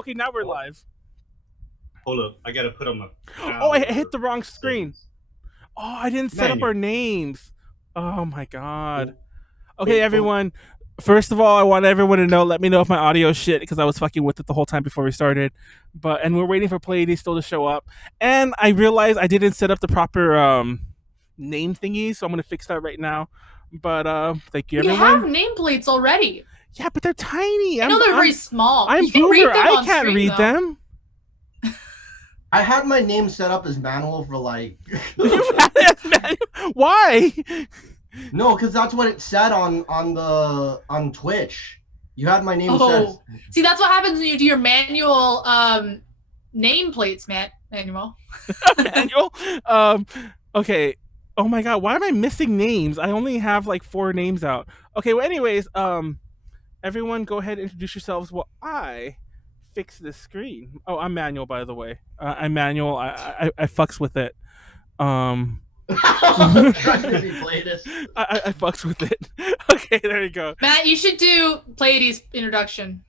Okay, now we're live. Hold up, I gotta put on my. Oh, I hit the wrong screen. Oh, I didn't set up our names. Oh my god. Okay, everyone. First of all, I want everyone to know. Let me know if my audio is shit because I was fucking with it the whole time before we started. And we're waiting for Pleiades still to show up. And I realized I didn't set up the proper name thingy, so I'm gonna fix that right now. But thank you, everyone. We have nameplates already. Yeah, but they're tiny. I know they're very small. I'm you can boomer. read them I on can't screen, read though. them. I had my name set up as Manuel for like. Why? No, because that's what it said on Twitch. You had my name set. See, that's what happens when you do your manual nameplates, Manuel. Manual. Okay. Oh my god, why am I missing names? I only have like 4 names out. Okay. Well, anyways, everyone, go ahead and introduce yourselves while I fix this screen. Oh, I'm Manuel, by the way. I'm Manuel. I fucks with it. I'm trying to be Pleiades. I fucks with it. Okay, there you go. Matt, you should do Pleiades introduction.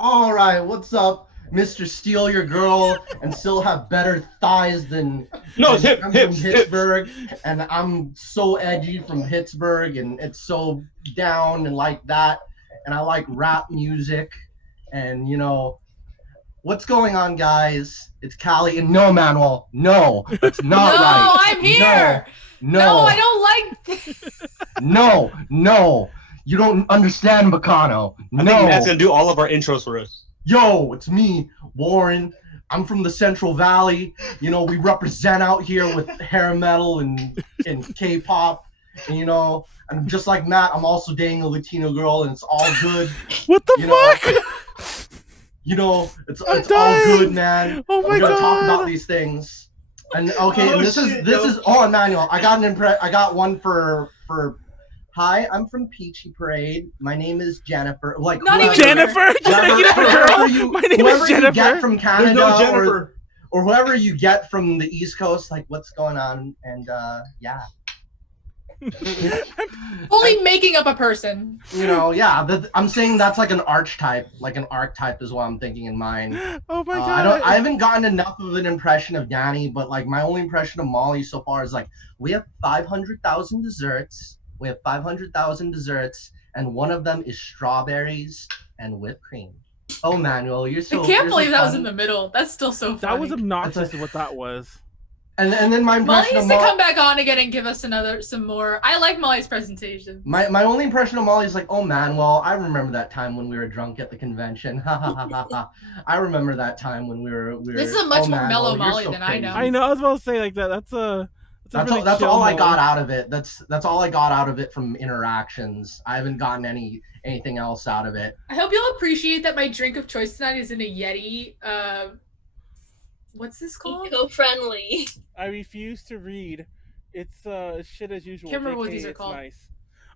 All right, what's up, Mr. Steal Your Girl and still have better thighs than. No, it's I'm from Pittsburgh, and I'm so edgy from Pittsburgh, and it's so down and like that, and I like rap music, and you know. What's going on, guys? It's Callie, and no, Manuel, no, that's not no, right. No, I'm here. No, I don't like this. No, you don't understand, Bacano. No. I think Matt's gonna do all of our intros for us. Yo, it's me, Warren. I'm from the Central Valley. You know, we represent out here with hair metal and K-pop. And you know, and just like Matt, I'm also dating a Latino girl, and it's all good. What the fuck? You know, it's all good, man. Oh my god. We're gonna talk about these things. And okay, and this is Emmanuel. I got one for hi, I'm from Peachy Parade. My name is Jennifer. Like not even Jennifer. My name is Jennifer. You get from Canada or whoever you get from the East Coast, like what's going on? And yeah. Only making up a person. You know, yeah. I'm saying that's like an archetype. Like an archetype is what I'm thinking in mind. Oh my god. I haven't gotten enough of an impression of Danny, but like my only impression of Molly so far is like we have 500,000 desserts. We have 500,000 desserts, and one of them is strawberries and whipped cream. Oh, Manuel, you're so. I can't believe that was in the middle. That's still so funny. That was obnoxious. What that was. And then my impression Molly needs to come back on again and give us some more. I like Molly's presentation. My only impression of Molly is like, oh man, well, I remember that time when we were drunk at the convention. I remember that time when we were. This is a much more mellow Molly than I know. I know. I was about to say like that. That's that's all I got out of it. That's all I got out of it from interactions. I haven't gotten anything else out of it. I hope you'll appreciate that my drink of choice tonight is in a Yeti. What's this called? Eco-friendly. I refuse to read. It's shit as usual. Can't remember what these are called. Nice.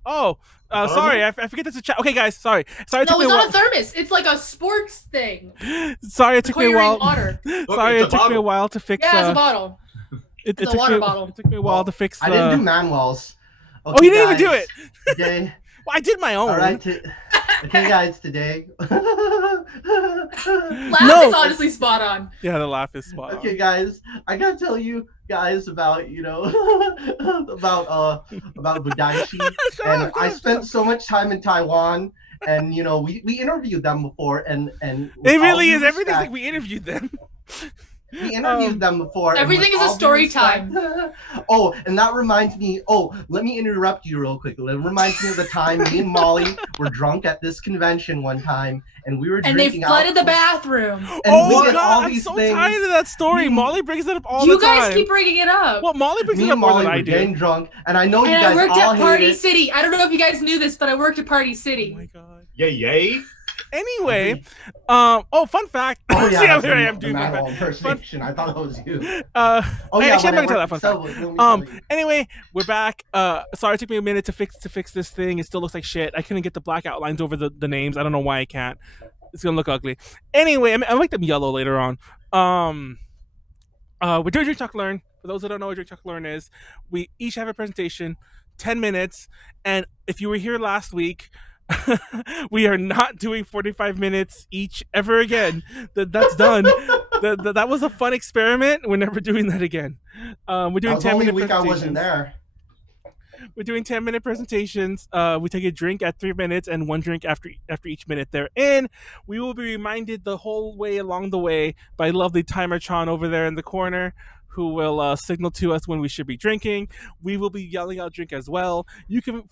Oh, sorry, I forget that's a chat. Okay, guys, sorry. No, it's not a thermos. It's like a sports thing. Sorry, it took me a while. Water. Sorry, it took me a while to fix. Yeah, it's a bottle. It's a water bottle. It took me a while to fix. I didn't do Manuel's. Okay, oh, you didn't even do it. Today. Well, I did my own. All right. Okay, guys, today. Laugh is honestly spot on. Yeah, the laugh is spot on. Okay, guys, I gotta tell you guys about about Budaishi, and I spent so much time in Taiwan, and you know we interviewed them before, and it really is everything like we interviewed them. We interviewed them before. Everything is a story time. Oh, and that reminds me. Oh, let me interrupt you real quick. It reminds me of the time me and Molly were drunk at this convention one time, and we were drinking. And they flooded the bathroom. Oh god, I'm so tired of that story. Molly brings it up all the time. You guys keep bringing it up. Well, Molly brings it up more than I do. Getting drunk, and I know you guys all I worked at Party hate it. City. I don't know if you guys knew this, but I worked at Party City. Oh my god. Yay. Anyway, fun fact. Oh yeah, see how here I am doing fun impersonation. I thought that was you. Oh yeah, actually, I'm not gonna tell that fun fact. fact. Anyway, we're back. Sorry, it took me a minute to fix this thing. It still looks like shit. I couldn't get the black outlines over the names. I don't know why I can't. It's gonna look ugly. Anyway, I make them yellow later on. We're doing Drink Talk Learn. For those that don't know what Drink Talk Learn is, we each have a presentation, 10 minutes, and if you were here last week, We are not doing 45 minutes each ever again. That's done. That was a fun experiment. We're never doing that again. We're doing That was the only 10-minute week I presentations. wasn't there. We're doing 10-minute presentations. We take a drink at 3 minutes and one drink after each minute they're in. We will be reminded the whole way along the way by lovely Timer-chan over there in the corner, who will signal to us when we should be drinking. We will be yelling out drink as well. You can,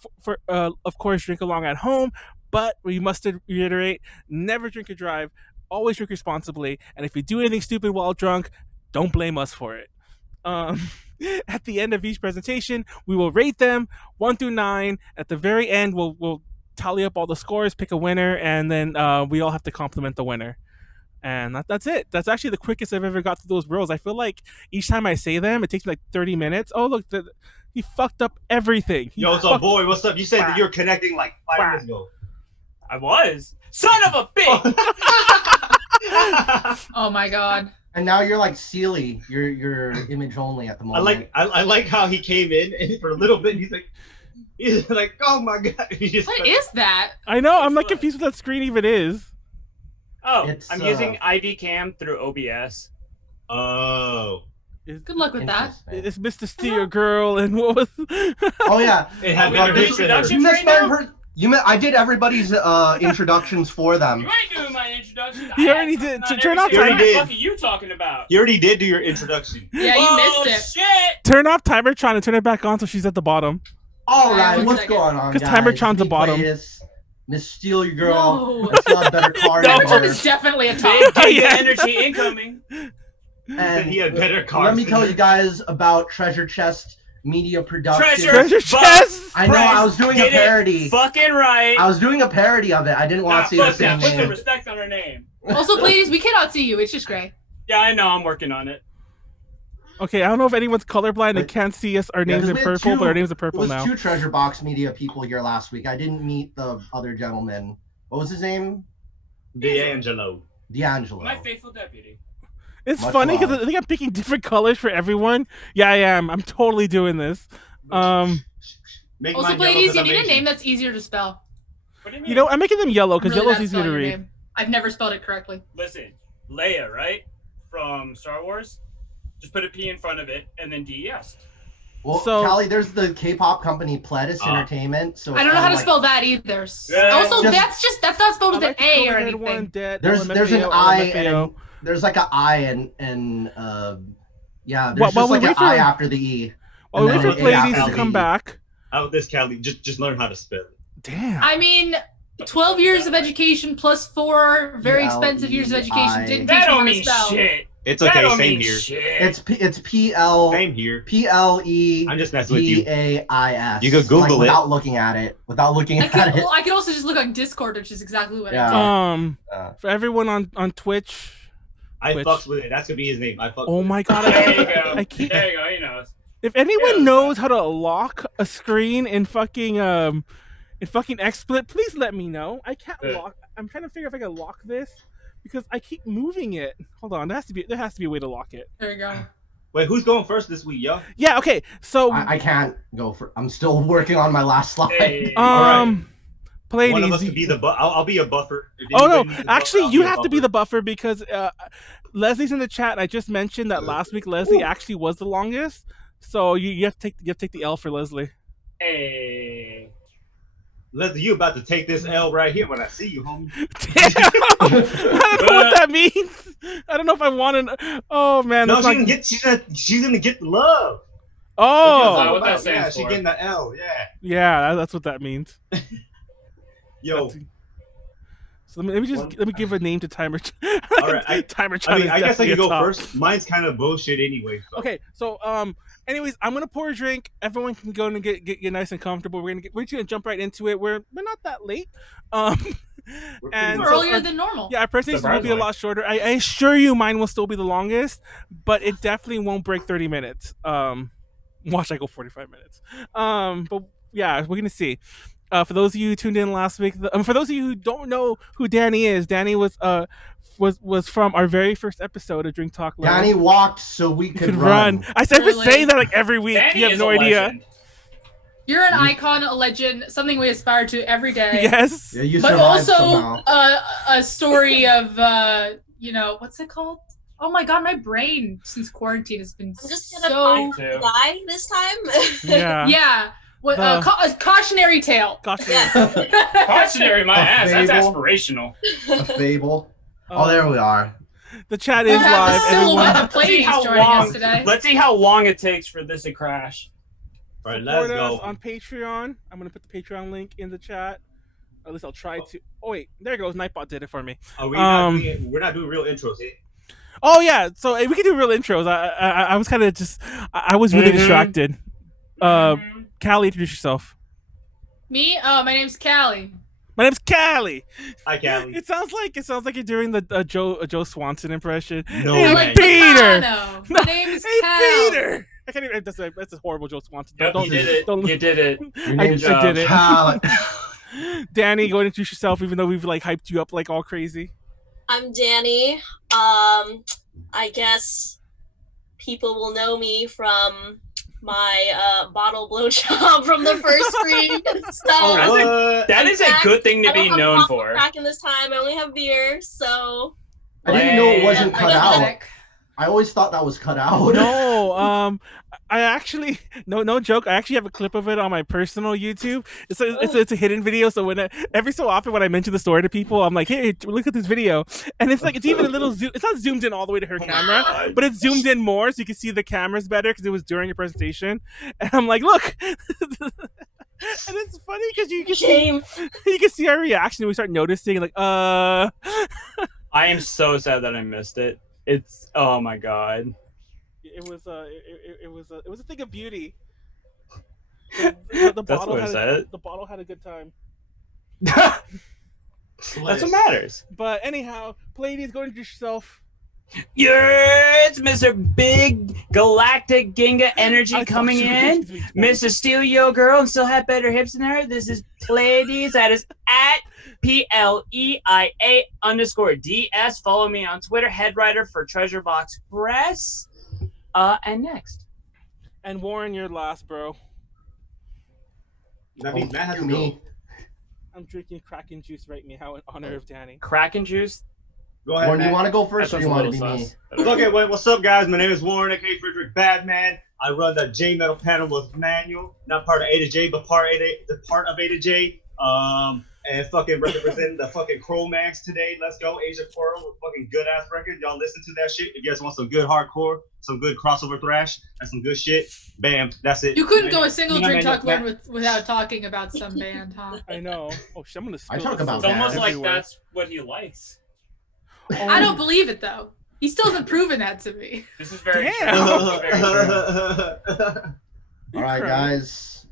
of course, drink along at home, but we must reiterate, never drink or drive. Always drink responsibly. And if you do anything stupid while drunk, don't blame us for it. At the end of each presentation, we will rate them 1 through 9. At the very end, we'll tally up all the scores, pick a winner, and then we all have to compliment the winner. And that's it. That's actually the quickest I've ever got through those rules. I feel like each time I say them, it takes me like 30 minutes. Oh, look, he fucked up everything. Yo, what's up, boy? What's up? You said that you were connecting like 5 minutes ago. I was. Son of a bitch! Oh my god. And now you're like Sealy. You're image only at the moment. I like how he came in and for a little bit he's like, oh my god. What is that? I know. I'm like confused what that screen even is. Oh, I'm using IV Cam through OBS. Oh. Good luck with that. It's Mr. Steer Girl and what was? Oh yeah. It had better better introduction. I did everybody's introductions for them. You ain't doing my introduction. He already did. Turn off timer. What the fuck are you talking about? You already did do your introduction. Yeah, you Oh, missed it. shit! Turn off timer, trying to turn it back on so she's at the bottom. All right, One what's second. going on, Because guys? Timer-chan's the Me, bottom. Pleiades, Miss Steal Your Girl. No. I still have better card. No. in Timer-chan her. is definitely a Big top. Giga Yeah. energy incoming. And He had better cards. let me than tell her. you guys about Treasure Chest Media Production. Treasure chest. I know, I was doing a Get it parody. Fucking right. I was doing a parody of it. I didn't want to say the fuck same that. Put some name. respect on her name. Also, ladies, we cannot see you. It's just gray. Yeah, I know. I'm working on it. Okay, I don't know if anyone's colorblind and But- can't see us. Our Yeah, names 'cause in we had purple, but our names are It purple was now. 2 Treasure Box Media people here last week. I didn't meet the other gentleman. What was his name? D'Angelo. D'Angelo. My faithful deputy. It's Much funny because love. I think I'm picking different colors for everyone. Yeah, I am. I'm totally doing this. Make Also, mine yellow ladies, 'cause you I'm need a Asian. name that's easier to spell. What do you mean? You know, I'm making them yellow I'm because really yellow's bad at easier to spelling your read. name. I've never spelled it correctly. Listen, Leia, right? From Star Wars. Just put a P in front of it and then DES. Well, So- Callie, there's the K-pop company Pleiades Entertainment. So I don't know how to it's spell that either. Yeah, Also, just- that's not spelled with I an like the A or colored one, anything. Dead, there's an LMFAO, I LMFAO. and there's like an I and yeah, there's Well, just we like an wait for- I after the E. While we and wait then for an A Pleiades after to the come E. back. How about this, Callie? Just learn how to spell it. Damn. I mean, 12 years of education plus 4 very expensive years of education didn't teach That me how don't to mean spell. shit. It's That okay, don't same mean here. shit. It's PL Same here. PLEDAIS. I'm just messing with you. You could Google it. without looking at it. Without looking I at could, it. well, I could also just look on Discord, which is exactly what Yeah. I did. For everyone on Twitch. I Twitch. fucks with it. That's gonna be his name. I fucks Oh with my it. god. There you go. I keep. There you go. He knows. If anyone Yeah. knows how to lock a screen in fucking XSplit, please let me know. I can't Yeah. lock. I'm trying to figure if I can lock this because I keep moving it. Hold on, there has to be a way to lock it. There you go. Wait, who's going first this week, yo? Yeah. Okay. So I can't go for. I'm still working on my last slide. Hey. alright. Pleiades. One of us could be the I'll be a buffer. If Oh no! anybody needs a buffer, Actually, I'll you a have to be buffer. the buffer because Leslie's in the chat. And I just mentioned that last week Leslie actually was the longest, so you have to take the L for Leslie. Hey. Leslie, you about to take this L right here when I see you, homie. Damn! I don't know what that means. I don't know if I want to. Oh man, No, that's not... she's gonna get the love. Oh, That's what that yeah, stands she's for. getting the L. Yeah. yeah, that's what that means. Yo, So let me give a name to Timer. All right, Timer. I mean, is I guess I definitely can a go top. first. Mine's kind of bullshit anyway. So. Okay, so anyways, I'm gonna pour a drink. Everyone can go and get nice and comfortable. We're just gonna jump right into it. We're not that late. We're and We're so earlier our- than normal. Yeah, our presentations will be a Surprisingly. lot shorter. I assure you, mine will still be the longest, but it definitely won't break 30 minutes. Watch I go 45 minutes. But yeah, we're gonna see. For those of you who tuned in last week, for those of you who don't know who Danny is, Danny was from our very first episode of Drink Talk Learn. Danny walked so we You could could run. I've been Really? saying that like every week. Danny You have is no a idea. legend. You're an icon, a legend, something we aspire to every day. Yes. Yeah, you But survived also somehow. a story of what's it called? Oh my god, my brain since quarantine has been I'm just so gonna die this time. Yeah. yeah. What a cautionary tale. Yes. Cautionary, my ass. That's Fable. aspirational. A fable. Oh, there we are. The chat We is have live. the silhouette Everyone, of Pleiades how joining long- us today. Let's see how long it takes for this to crash. All right, let's support us go. on Patreon. I'm gonna put the Patreon link in the chat. At least I'll try to. Oh wait, there it goes. Nightbot did it for me. We're not doing real intros here. Oh yeah, so we can do real intros. I was kind of just I was really distracted. Callie, introduce yourself. Me? Oh, my name's Callie. My name's Callie. Hi, Callie. It sounds like you're doing the Joe Swanson impression. No, Hey, man. Peter. Picano. My name's Hey, Cal. Peter. I can't even. That's a horrible Joe Swanson. Yep, Don't, you did it. don't- You did it. Your I name's did it. Cal. Danny, go and introduce yourself, even though we've like hyped you up like all crazy. I'm Danny. I guess people will know me from my bottle blowjob from the first screen. So Oh, That is a good thing to I don't be have known bottle for. Crack in this time. I only have beer, so I didn't know it wasn't Yeah, cut I got out. it. I always thought that was cut out. No, I actually no joke. I actually have a clip of it on my personal YouTube. It's a hidden video. So every so often when I mention the story to people, I'm like, hey, look at this video, and it's like it's even a little zoom. It's not zoomed in all the way to her camera, but it's zoomed in more so you can see the cameras better because it was during your presentation. And I'm like, look. And it's funny because you can see our reaction. We start noticing like I am so sad that I missed it. It's oh my god. It was a thing of beauty. The That's bottle what I had said. the bottle had a good time. That's what matters. But anyhow, Pleiades, go introduce yourself. Yeah, it's Mr. Big Galactic Ginga Energy I thought coming you were in. going to be spoiled. Mr. Steal Yo Girl and still have better hips than her. This is Pleiades. That is at PLEIA_DS. Follow me on Twitter. Head writer for Treasure Box Press. And next. And Warren, you're last, bro. That means Matt has to me. go. I'm drinking Kraken juice right now in honor of Danny. Kraken juice. Go ahead, Warren, Matt. you want to go first, That or sounds you a want to little be me? sus. Okay, what's up, guys? My name is Warren, aka Frederick Badman. I run the J Metal panel with Manuel, not part of A to J, but part of A to J. And fucking representing the fucking Chromax today. Let's go, Asia Coral, with fucking good ass record. Y'all listen to that shit. If you guys want some good hardcore, some good crossover thrash, and some good shit, bam, that's it. You couldn't go a single You know, drink man, talk one without talking about some band, huh? I know. Oh shit, I'm gonna spill I talk this about It's stuff almost like everywhere. that's what he likes. I don't believe it though. He still hasn't proven that to me. This is very Damn. true. This is very true. All right, guys.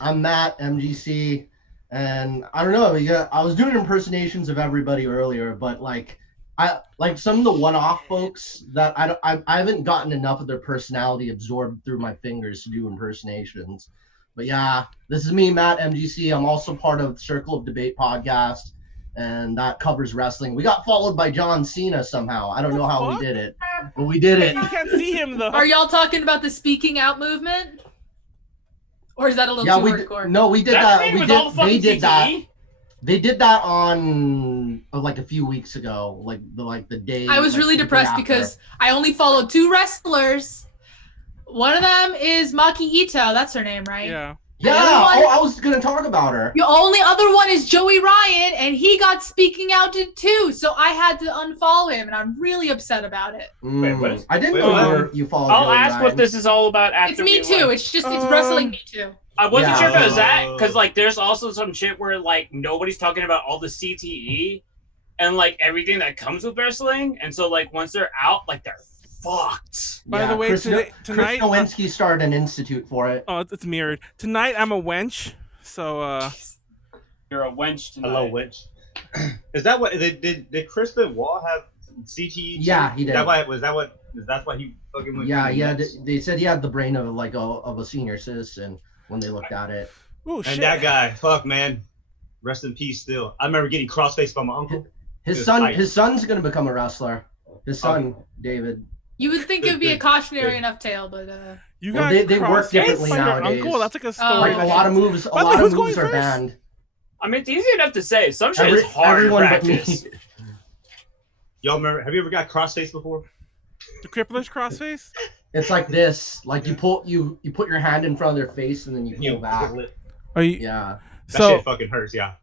I'm Matt, MGC, and I don't know. I was doing impersonations of everybody earlier, but like some of the one-off folks that I haven't gotten enough of their personality absorbed through my fingers to do impersonations. But yeah, this is me, Matt, MGC. I'm also part of Circle of Debate podcast, and that covers wrestling. We got followed by John Cena somehow. I don't know how we did it, but we did it. You can't see him though. Are y'all talking about the speaking out movement? Or is that a little Yeah, too we hardcore? no, we did That's that. me with all the They fucking did that. CTE. They did that on like a few weeks ago, like the day. I was like, really the day depressed after. because I only followed 2 wrestlers. One of them is Maki Ito. That's her name, right? Yeah. Yeah. the other one- I was gonna talk about her. The only other one is Joey Ryan, and he got speaking out too. So I had to unfollow him, and I'm really upset about it. Wait, what is- I didn't wait, know what? you followed. I'll Joey ask Ryan. what this is all about after It's me we too. left. It's wrestling me too. I wasn't Yeah. sure if it was that because like there's also some shit where like nobody's talking about all the CTE and like everything that comes with wrestling, and so like once they're out, like they're fucked. By the way, tonight- Chris Nowinski started an institute for it. Oh, it's mirrored. Tonight I'm a wench. So You're a wench tonight. Hello, witch. Is that what did Chris Benoit have CTE? Yeah, he did. That's why he fucking went. Yeah, through yeah. nuts? They said he had the brain of like of a senior citizen when they looked at it. oh And shit. that guy, fuck man, rest in peace. Still, I remember getting cross-faced by my uncle. His It was son, tight. his son's gonna become a wrestler. His son, David. You would think it would be a cautionary enough tale, but You Well, got they work Crossface differently by your nowadays. Uncle. That's like a story. Oh. Like that a lot you- of moves, By the way, who's going are first? banned. I mean, it's easy enough to say. Some shit is hard to everyone but me. practice. Y'all remember? Have you ever got crossface before? The Crippler's Crossface? It's like this. Like you put your hand in front of their face and then you You pull back. pull it. Are you? Yeah. That So shit fucking hurts, yeah.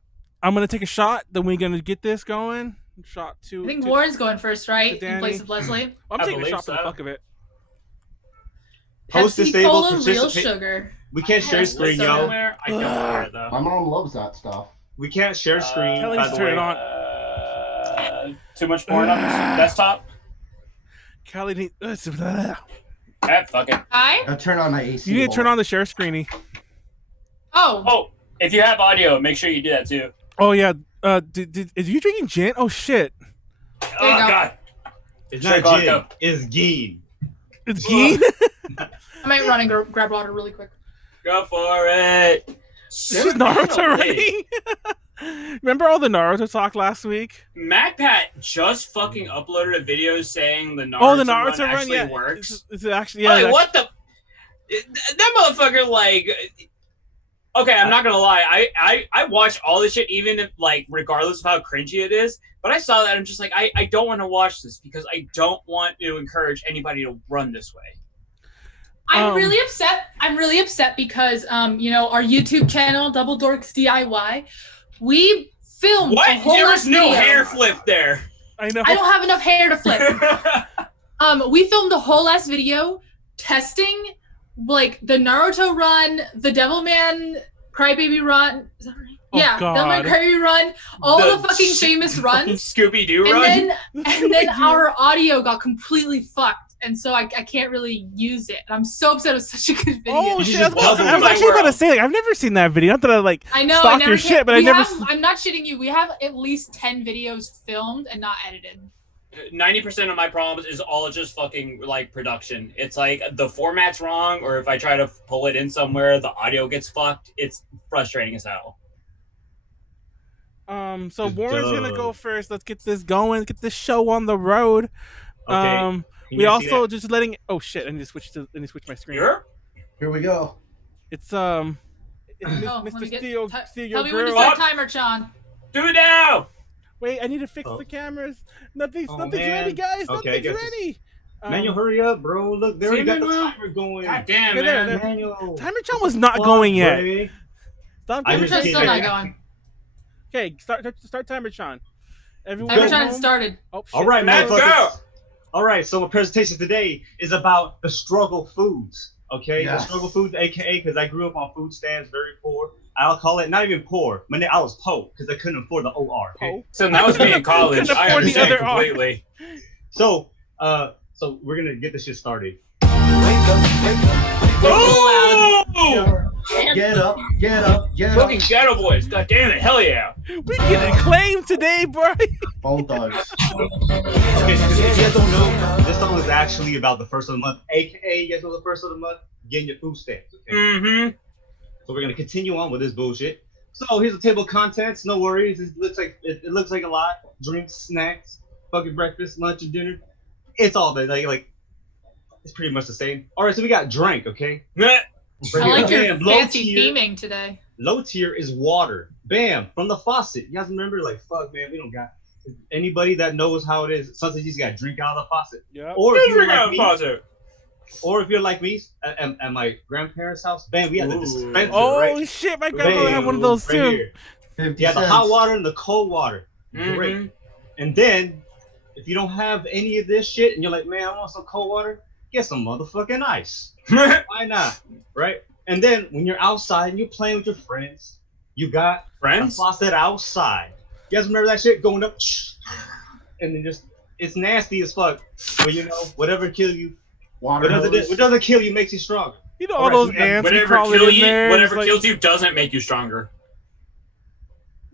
I'm gonna take a shot. Then we're gonna get this going. Shot two. I think to- Warren's going first, right? to In Danny. place of Leslie. I'm I taking a believe shot for the so. fuck of it. Post Pepsi disabled, Cola, real participate- sugar. We can't share Yes, screen, so- yo. Somewhere, I don't know it though. My mom loves that stuff. We can't share screen. Kelly by needs the to turn way. it on. Too much porn on this desktop. Callie need. Eh, fuck it. Hi. I'll turn on my AC. You need to turn on the share screeny. Oh. Oh, if you have audio, make sure you do that too. Oh yeah. Is you drinking gin? Oh shit. There you Oh go. god. It's Shake not on gin. up. It's geen. It's Geen. I might run and grab water really quick. Go for it. She's Naruto already. Remember all the Naruto talk last week? MacPat just fucking uploaded a video saying the Naruto, Oh, the Naruto run, actually yeah. works. It's actually yeah. Like, what the? That motherfucker, like. Okay, I'm not gonna lie. I watch all this shit, even if, like, regardless of how cringy it is. But I saw that, and I'm just like, I don't want to watch this because I don't want to encourage anybody to run this way. I'm really upset. I'm really upset because you know, our YouTube channel, Double Dorks DIY, we filmed a What? whole There ass was no video. hair flip there. I know. I don't have enough hair to flip. We filmed a whole ass video testing like the Naruto run, the Devilman Crybaby run. Is that right? Oh, yeah, God. Devilman Crybaby run, all the fucking famous runs. Scooby Doo And run. then our audio got completely fucked, and so I can't really use it. And I'm so upset. It was such a good video. Oh You shit! just I was puzzled my actually about to world. say, like, I've never seen that video. Not that I like. I know. stalk I never your can- shit, but I we never have- s- I'm not shitting you. We have at least 10 videos filmed and not edited. 90% of my problems is all just fucking like production. It's like the format's wrong, or if I try to pull it in somewhere, the audio gets fucked. It's frustrating as hell. So Just Warren's gonna dumb. go first. Let's get this going. Get this show on the road. Okay. Can We you see also that? just letting. Oh shit! I need to switch my screen. Sure? Here we go. It's Oh, Mr. let me get- Steel Tell Steel me when to Girl. start timer, Sean. Do it now! Wait, I need to fix Oh. the cameras. Nothing's Oh, nothing's man. ready, guys. Okay, I Nothing's guess it's- ready. Manuel, hurry up, bro. Look, they See, already got the Manuel? timer going. God damn, Yeah, man. there. Manuel. Timer Chan was not Fuck, going yet. buddy. Stop. I Timer just Chan. Timer's still kidding. not going. Okay, start Timer Chan. Everyone. Timer go Chan home. started. Oh, shit. All right, Let's motherfuckers. go! All right, so my presentation today is about the struggle foods. Okay, Yes. the struggle foods, aka because I grew up on food stands, very poor. I'll call it not even poor. I was po because I couldn't afford the OR. Okay? Oh. So that was me in college. Couldn't I afford the understand other R. completely. So we're gonna get this shit started. Oh! Get up, get up, get up. Fucking Ghetto Boys. God damn it. Hell yeah. We get acclaimed today, bro. Bone thugs. Okay, because if you guys don't know, this song is actually about the first of the month, aka you guys know the first of the month, getting your food stamps. Okay. Mm-hmm. So we're gonna continue on with this bullshit. So here's the table of contents. No worries. It looks like a lot. Drinks, snacks, fucking breakfast, lunch, and dinner. It's all there. Like it's pretty much the same. All right. So we got drink. Okay. I like your Bam, low fancy tier. theming today. Low tier is water. Bam, from the faucet. You guys remember? Like fuck, man. We don't got anybody that knows how it is. Sometimes you just gotta drink out of the faucet. Yeah. Or if you're like me, Pause. or if you're like me, at my grandparents' house, bam, we had the Ooh. dispenser, Oh right? shit! My grandmother had one of those Right too. here. 50 You have the cents. hot water and the cold water. Great. Mhm. And then, if you don't have any of this shit and you're like, man, I want some cold water, get some motherfucking ice. Why not? Right? And then, when you're outside and you're playing with your friends, you got a Friends? faucet outside. You guys remember that shit going up? And then just, it's nasty as fuck. But you know, whatever kill you, Water what hose. doesn't kill you makes you stronger. You know all Alright, those so we got ants Whatever crawling kill in you, there. whatever it's like- kills you doesn't make you stronger.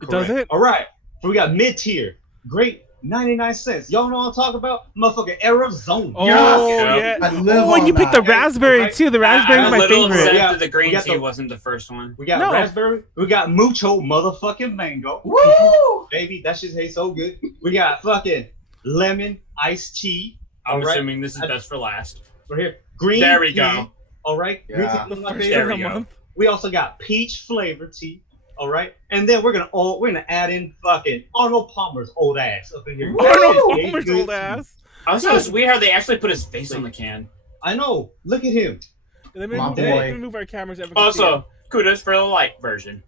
It does Correct. it? All right. So we got mid tier. Great. 99 cents. Y'all know what I'm talking about? Motherfucking Arizona. Oh Yeah. yeah. I live Oh, and on you picked the that. raspberry Okay. too. The raspberry I'm is a my little favorite. upset Yeah, that the green we got tea the- wasn't the first one. We got No. raspberry. We got mucho motherfucking mango. Woo! Baby, that shit tastes so good. We got fucking lemon iced tea. I'm Alright. assuming this is best for last. Right here. Green There we tea. go. All right. Green tea Yeah. is my First favorite. of the we go. month. We also got peach flavored tea. All right, and then we're gonna add in fucking Arnold Palmer's old ass up in here. Arnold That shit Palmer's good old too. ass. Also, it's weird how they actually put his face on the can. I know. Look at him. Let me My move, boy. let me move our cameras. So everyone can see Also, kudos for the light version.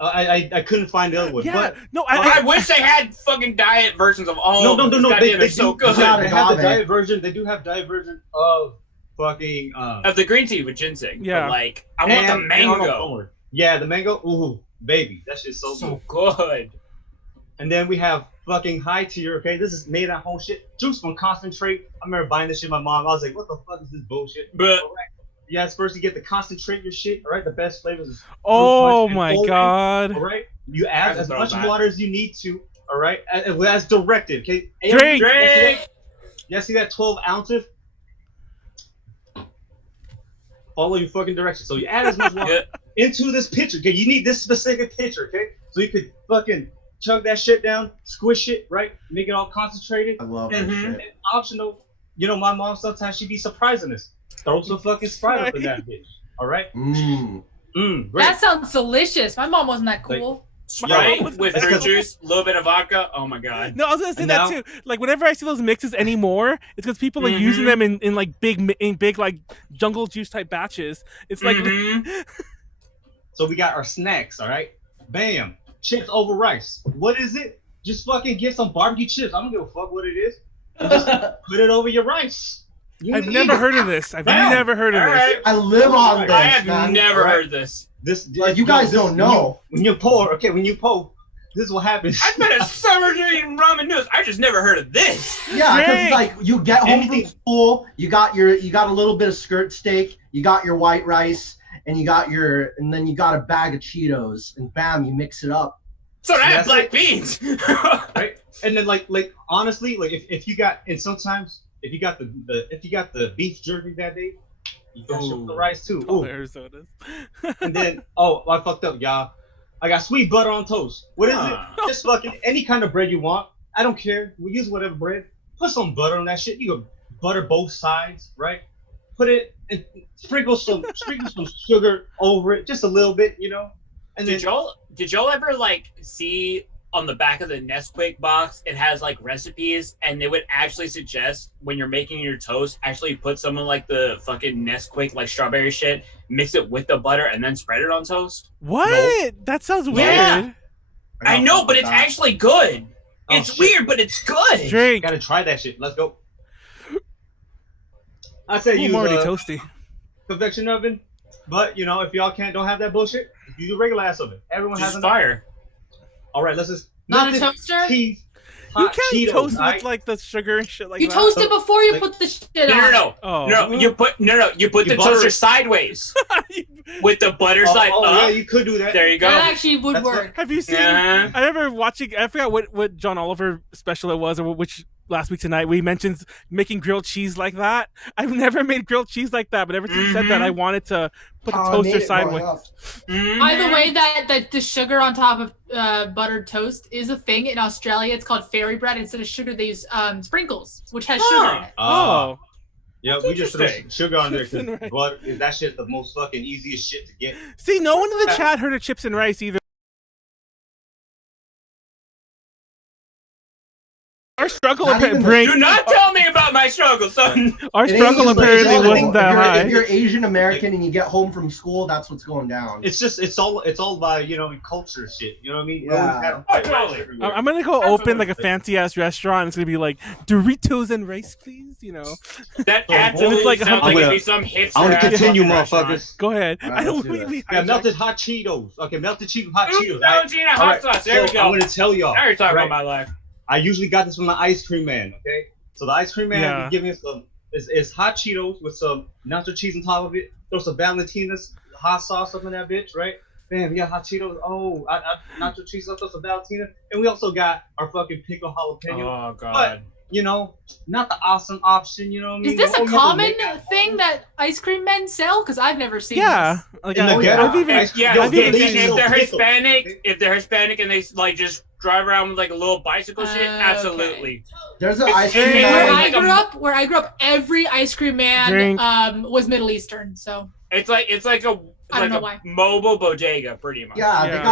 I couldn't find the other it. one. Yeah. But No, I wish they had fucking diet versions of all no. of them. Goddamn, they're so good. Yeah, They have the agave. diet version. They do have diet version of fucking Of the green tea with ginseng. Yeah. But, like, I want the and Arnold mango. Palmer. Yeah, the mango. Ooh, baby, that shit's so So good. good. And then we have fucking high tier. Okay, this is made at home shit. Juice from concentrate. I remember buying this shit. My mom. I was like, what the fuck is this bullshit? But Yeah, it's first you get to concentrate your shit. All right, the best flavors is Oh fruit punch my and full god. All right, you add That's as a much throwback. water as you need to. All right, as directed. Okay. Drink. drink. Yeah, see that 12 ounces? Follow your fucking directions. So you add as much water Yeah. into this pitcher. Okay, you need this specific pitcher. Okay, so you could fucking chug that shit down, squish it, right? Make it all concentrated. I love And, that Mhm. shit. and optional. You know, my mom sometimes she'd be surprising us. Throw some fucking Sprite up in that bitch. All right. Mmm. Great. That sounds delicious. My mom wasn't that cool. Sprite was with that's fruit 'cause- juice, a little bit of vodka. Oh my god. No, I was gonna say And that now- too. Like whenever I see those mixes anymore, it's because people are using them in like big like jungle juice type batches. It's like Mhm. So we got our snacks. All right. Bam. Chips over rice. What is it? Just fucking get some barbecue chips. I don't give a fuck what it is. Put it over your rice. You I've eat never it. heard of this. I've Bam. never heard of All this. right. I live on this, I have man. never Alright. heard this. This. Like, you guys don't know. When you pour, okay, when you pour, this is what happens. I spent a summer eating ramen noodles. I just never heard of this. Yeah, because Drink. like you get home Anything- from school, you got a little bit of skirt steak, you got your white rice, and then you got a bag of Cheetos, and bam, you mix it up. So I have That's black it. beans. Right? And then like honestly, like if you got, and sometimes if you got the beef jerky that day, you got shit with the Ooh. rice too. Oh, Ooh. Arizona's. And then I fucked up, y'all. I got sweet butter on toast. What is Ah. it? Just fucking any kind of bread you want. I don't care. We use whatever bread. Put some butter on that shit. You can butter both sides, right? Put it and sprinkle some sugar over it, just a little bit, you know. And then Did y'all ever like see on the back of the Nesquik box it has like recipes and they would actually suggest when you're making your toast actually put some of like the fucking Nesquik like strawberry shit, mix it with the butter and then spread it on toast? What? That sounds weird. Yeah. I know, but it's That. actually good. Oh, It's shit. weird, but it's good. Drink. gotta try that shit. Let's go. I say Ooh, I'm use already a toasty. convection oven, but you know if y'all don't have that bullshit, use a regular ass oven. Everyone has Just an fire. All right, let's just Not a nothing toaster? cheese, You hot can't Cheetos, toast alright? with like the sugar and shit like You that. toast it before you like- put the shit No, on. no, Oh. no. You put You the butter toaster it. sideways with the butter side Oh, up. yeah, you could do that. There you go. That actually would That's work. Have you seen? Uh-huh. I remember watching. I forgot what John Oliver special it was, or which last week tonight. Where he mentions making grilled cheese like that. I've never made grilled cheese like that, but ever since he said that, I wanted to put the Oh, I toaster made it growing sideways. up. Mhm. By the way, that the sugar on top of buttered toast is a thing in Australia. It's called fairy bread. Instead of sugar, they use sprinkles, which has sugar in it. Oh, Yeah, That's we just throw interesting. sugar on there Chips and because rice. butter. That shit's the most fucking easiest shit to get. see, no one in the chat heard of chips and rice either. Our struggle Not even the- bring Do not tell me about my struggle, son. our It ain't struggle just like apparently y'all think wasn't that if high. you're Asian American and you get home from school, that's what's going down. It's all by culture shit. You know what I mean? We always Yeah. had Oh, totally. everywhere. I'm gonna go open like a fancy ass restaurant. And it's gonna be like Doritos and rice, please. You know, That So absolutely it's like- sounds I'm like gonna- it'd be some hipster. I'm gonna ass continue, fucking restaurant. motherfuckers. go ahead. All right, I don't. let's do this. We Yeah, hijacked- melted hot Cheetos. Okay, melted Cheetos, hot Ooh, Cheetos. Right? Valentina All hot right, sauce. There we so go. I'm gonna tell y'all. Now you're talking right? about my life. I usually got this from the ice cream man. Okay, so the ice cream man Yeah. is giving us it's hot Cheetos with some nacho cheese on top of it. Throw some Valentina's hot sauce up in that bitch, right? Bam, we got hot Cheetos. Oh, nacho cheese, throw some Valentina, and we also got our fucking pickle jalapeno. Oh god. Not the awesome option. You know what I mean? Is this Oh, a you have to common make that- thing that ice cream men sell? Because I've never seen Yeah, this. like In the I've ghetto, even ice cream- Yeah, Yo, I've even they seen- sell if they're pickle. Hispanic and they like just drive around with like a little bicycle shit? Okay. Absolutely. There's an It's- ice cream it's Where man. like I grew up, every ice cream man Drink. was Middle Eastern. So It's like a I don't know a why. mobile bodega, pretty much. Yeah, Yeah. they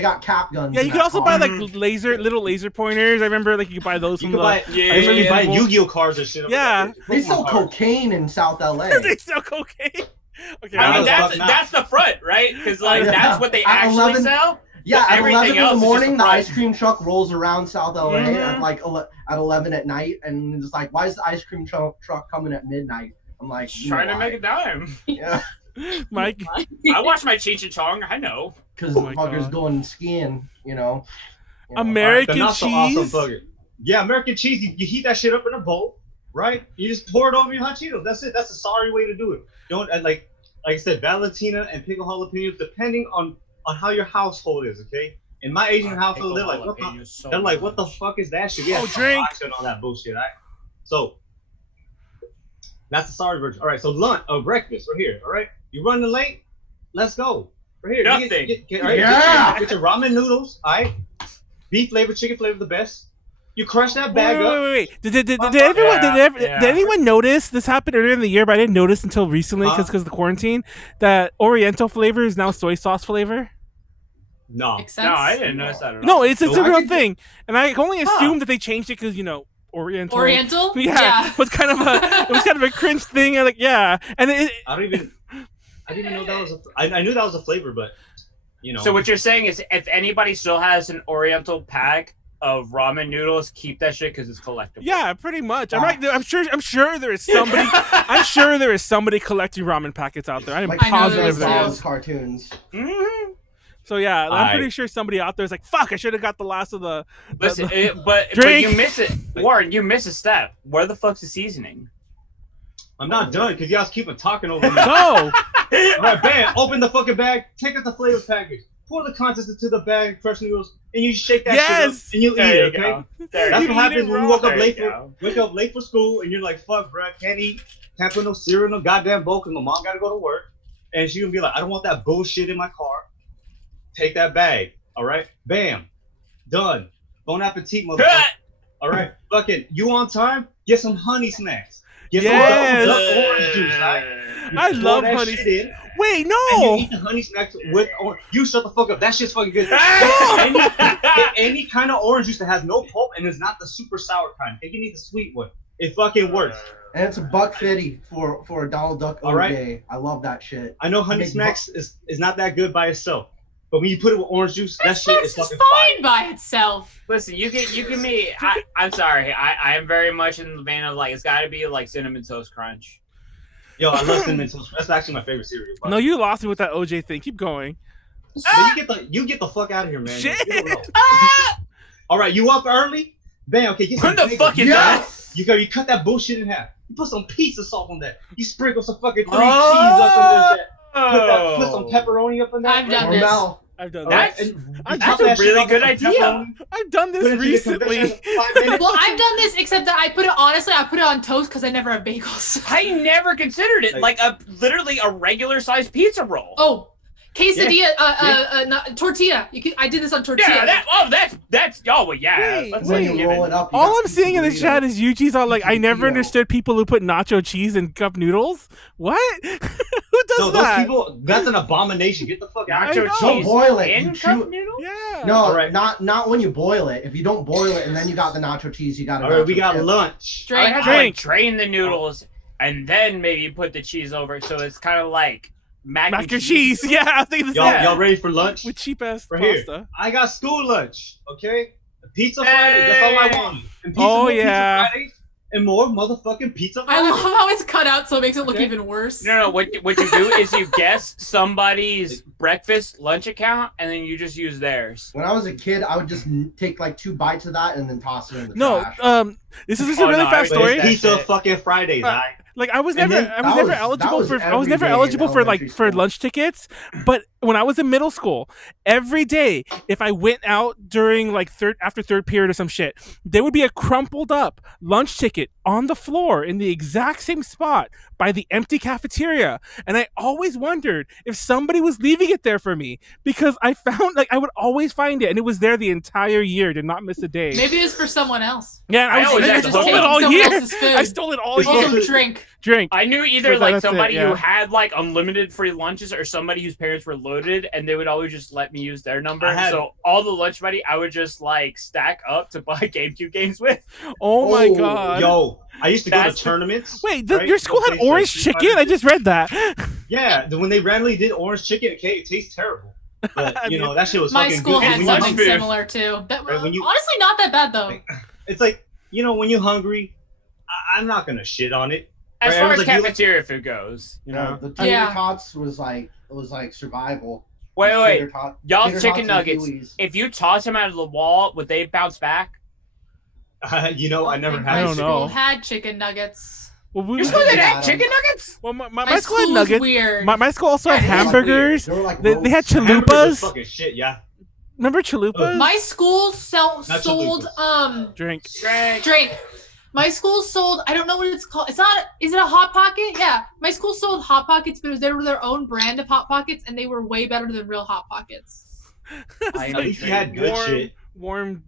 got cap guns. Yeah, in you could that also car. buy like little laser pointers. I remember like you could buy those You from can the. buy, Yeah, I remember you buy yeah. Yu-Gi-Oh cards and shit. Yeah. They sell Pokemon cards. cocaine in South LA. They sell cocaine. Okay. I Nah, mean, fuck not. that's the front, right? Because like Yeah. that's what they At actually 11 sell. Yeah, at Everything 11 in else the is just morning, a the front. ice cream truck rolls around South LA Mhm. at like at 11 at night, and it's like, why is the ice cream truck coming at midnight? I'm like, you know Trying to why. make a dime. Yeah, Mike. I watch my Cheech and Chong. I know. because Oh the my fuckers God. going skiing, you know. American The not so awesome cheese. burger. Yeah, American cheese. You heat that shit up in a bowl, right? You just pour it over your hot Cheetos. That's it. That's a sorry way to do it. Don't like I said, Valentina and pickle jalapenos, depending on how your household is. Okay. In my Asian household, they're like, what the fuck is that shit? Yeah, Oh, drink. and all that bullshit. Right? So that's the sorry version. All right. So lunch or breakfast, right here. All right. You running late? Let's go. Right here. Nothing. All right, Yeah. Get your ramen noodles. All right. Beef flavor, chicken flavor, the best. You crush that Wait, bag wait, up. wait, wait. Did everyone Yeah. did anyone notice this happened earlier in the year? But I didn't notice until recently because Huh? of the quarantine that Oriental flavor is now soy sauce flavor. No. makes sense. No, I didn't notice that at all. No, it's No, a I real can- thing, and I only Huh. assumed that they changed it because Oriental. Oriental. Yeah, was kind of a cringe thing. And like, yeah, and I didn't even know that was I knew that was a flavor, but So what you're saying is, if anybody still has an Oriental pack of ramen noodles, keep that shit because it's collectible. yeah, pretty much. I'm sure there is somebody. I'm sure there is somebody collecting ramen packets out there. I'm Like I know positive there's there those. is. cartoons. Mhm. So yeah, I'm Aight. pretty sure somebody out there is like, "Fuck! I should have got the last of the." Listen, the- but Drink. you miss it, Warren. You miss a step. Where the fuck's the seasoning? I'm not done because y'all keep talking over me. No. All right, bam! Open the fucking bag. Take out the flavor package. Pour the contents into the bag, fresh noodles, and you shake that shit Yes! up and you eat There it. you Okay. go. There That's you what You eat happens it when you raw. wake up There late you for late for school and you're like, "Fuck, bro, can't eat, can't put no cereal in no goddamn bowl because my mom got to go to work," and she gonna be like, "I don't want that bullshit in my car." Take that bag. All right, bam, done. Bon appetit, go. motherfucker. All right, fucking, you on time? Get some honey snacks. Get Yes. some double orange juice. Right? You I pour love that honey shit in, Wait, and no. you eat the honey snacks with orange. You shut the fuck up. That shit's fucking good. No. Get any kind of orange juice that has no pulp and is not the super sour kind. They can eat the sweet one. It fucking works. And it's $1.50 for a Donald Duck All right. OJ. I love that shit. I know honey Big smacks is not that good by itself, but when you put it with orange juice, that shit is It's fucking fine fire. by itself. Listen, you can me. I'm sorry. I am very much in the vein of like it's got to be like cinnamon toast crunch. Yo, I love cinnamon toast. That's actually my favorite cereal. No, you lost me with that OJ thing. Keep going. But you get the fuck out of here, man. Shit. You don't know. Ah! All right, you up early? Bam. Okay, get some What the bacon. fuck is that? Yes. You cut that bullshit in half. You put some pizza sauce on that. You sprinkle some fucking three Oh. cheese up in there. Put some Oh. pepperoni up in there. I've done this. Hormel. I've done All that. right, and I've top That's a that shit really off good with some idea. pepperoni, I've done this put it into the recently. convection for 5 minutes. Well, I've done this, except that I put it on toast because I never have bagels. I never considered it like literally a regular sized pizza roll. Oh, quesadilla, Yeah. not, tortilla. I did this on tortilla. Yeah, that's oh well, yeah. Wait, Let's When wait. like, you give roll it. it up. you All got I'm seeing in the burrito. chat is Yuji's all like, I never Burrito. understood people who put nacho cheese in cup noodles. What? Who does No, those that? people, that's an abomination. Get the fuck out of Nacho here. know. Don't cheese boil it. in You cup chew- noodle? Yeah. No, All right. not when you boil it. If you don't boil it and then you got the nacho cheese, you got a All right, we nacho got chip. lunch. I have to Drink. like drain the noodles and then maybe put the cheese over, so it's kind of like mac Mac and cheese. Yeah, I think the Y'all, same. y'all ready for lunch? With cheap ass Right here. pasta. I got school lunch, okay? Pizza Fridays, that's all I Hey. wanted. And pizza, Oh, more yeah. Pizza Fridays and more motherfucking Pizza I love Fridays. how it's cut out so it makes it look Okay. even worse. No, what you do is you guess somebody's breakfast lunch account and then you just use theirs. When I was a kid, I would just take like 2 bites of that and then toss it in the No, trash. this is Oh, a really no, fast I- But story. it's That Pizza shit. fucking Fridays, Uh, right? Like I was And never, then I was never eligible for, I was never eligible for like for lunch tickets. But when I was in middle school, every day if I went out during like after third period or some shit, there would be a crumpled up lunch ticket on the floor in the exact same spot by the empty cafeteria, and I always wondered if somebody was leaving it there for me because I found like I would always find it, and it was there the entire year, did not miss a day. Maybe it's for someone else. Yeah, I always I had to stole hook it up. all Someone year. else's food. I stole it all Also year. drink. Drink. I knew either But like that's it, somebody yeah. who had like unlimited free lunches or somebody whose parents were loaded and they would always just let me use their number. So all the lunch money I would just like stack up to buy GameCube games with. Oh my god. Yo, I used to go to That's the- tournaments. Wait, right? your school Go had play orange Street chicken? Fighter. I just read that. Yeah, when they randomly did orange chicken, it tastes terrible. But you know that shit was My fucking school good. had When lunch something food. similar too. That, Right, when you- honestly, not that bad though. It's like, you know, when you're hungry, I'm not gonna shit on it. As Right, far as everyone's like, you cafeteria food goes, you know. The tater Yeah. tots was like survival. Wait. Tater tot- Y'all's tater chicken tots and nuggets. Huey's. If you toss them out of the wall, would they bounce back? You know, I never think had. I my don't school know. had chicken nuggets. Well, Your we, school didn't have Yeah. chicken nuggets? well my My school had school was nuggets. weird. My school also had Yeah, They were like hamburgers. weird. They were like They had roasts. Hamburgers was chalupas. fucking shit, yeah. Remember chalupas? My school sold chalupas. Drink. drink. My school sold, I don't know what it's called. It's not, is it a Hot Pocket? Yeah. My school sold Hot Pockets, but they were their own brand of Hot Pockets, and they were way better than real Hot Pockets. I At least you had good shit. Warm.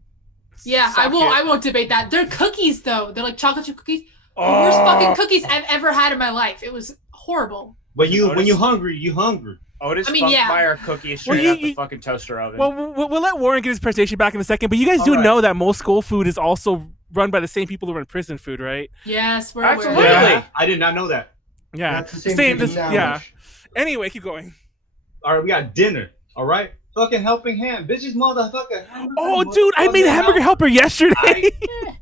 Yeah, socket. I won't debate that. They're cookies, though. They're like chocolate chip cookies. The Oh. worst fucking cookies I've ever had in my life. It was horrible. When you Notice- hungry, you hungry. Otis I mean, funked yeah. by our cookies straight Well, out the fucking toaster oven. Well, we'll let Warren get his presentation back in a second, but you guys do Alright. know that most school food is also run by the same people who run prison food, right? Yes, we're Absolutely. aware. Really? Yeah, I did not know that. Yeah. That's the same Same. chicken This, yeah. sandwich. Anyway, keep going. All right, we got dinner. All right, fucking helping hand, bitches, motherfucker. Oh, dude, I made a hamburger helper yesterday.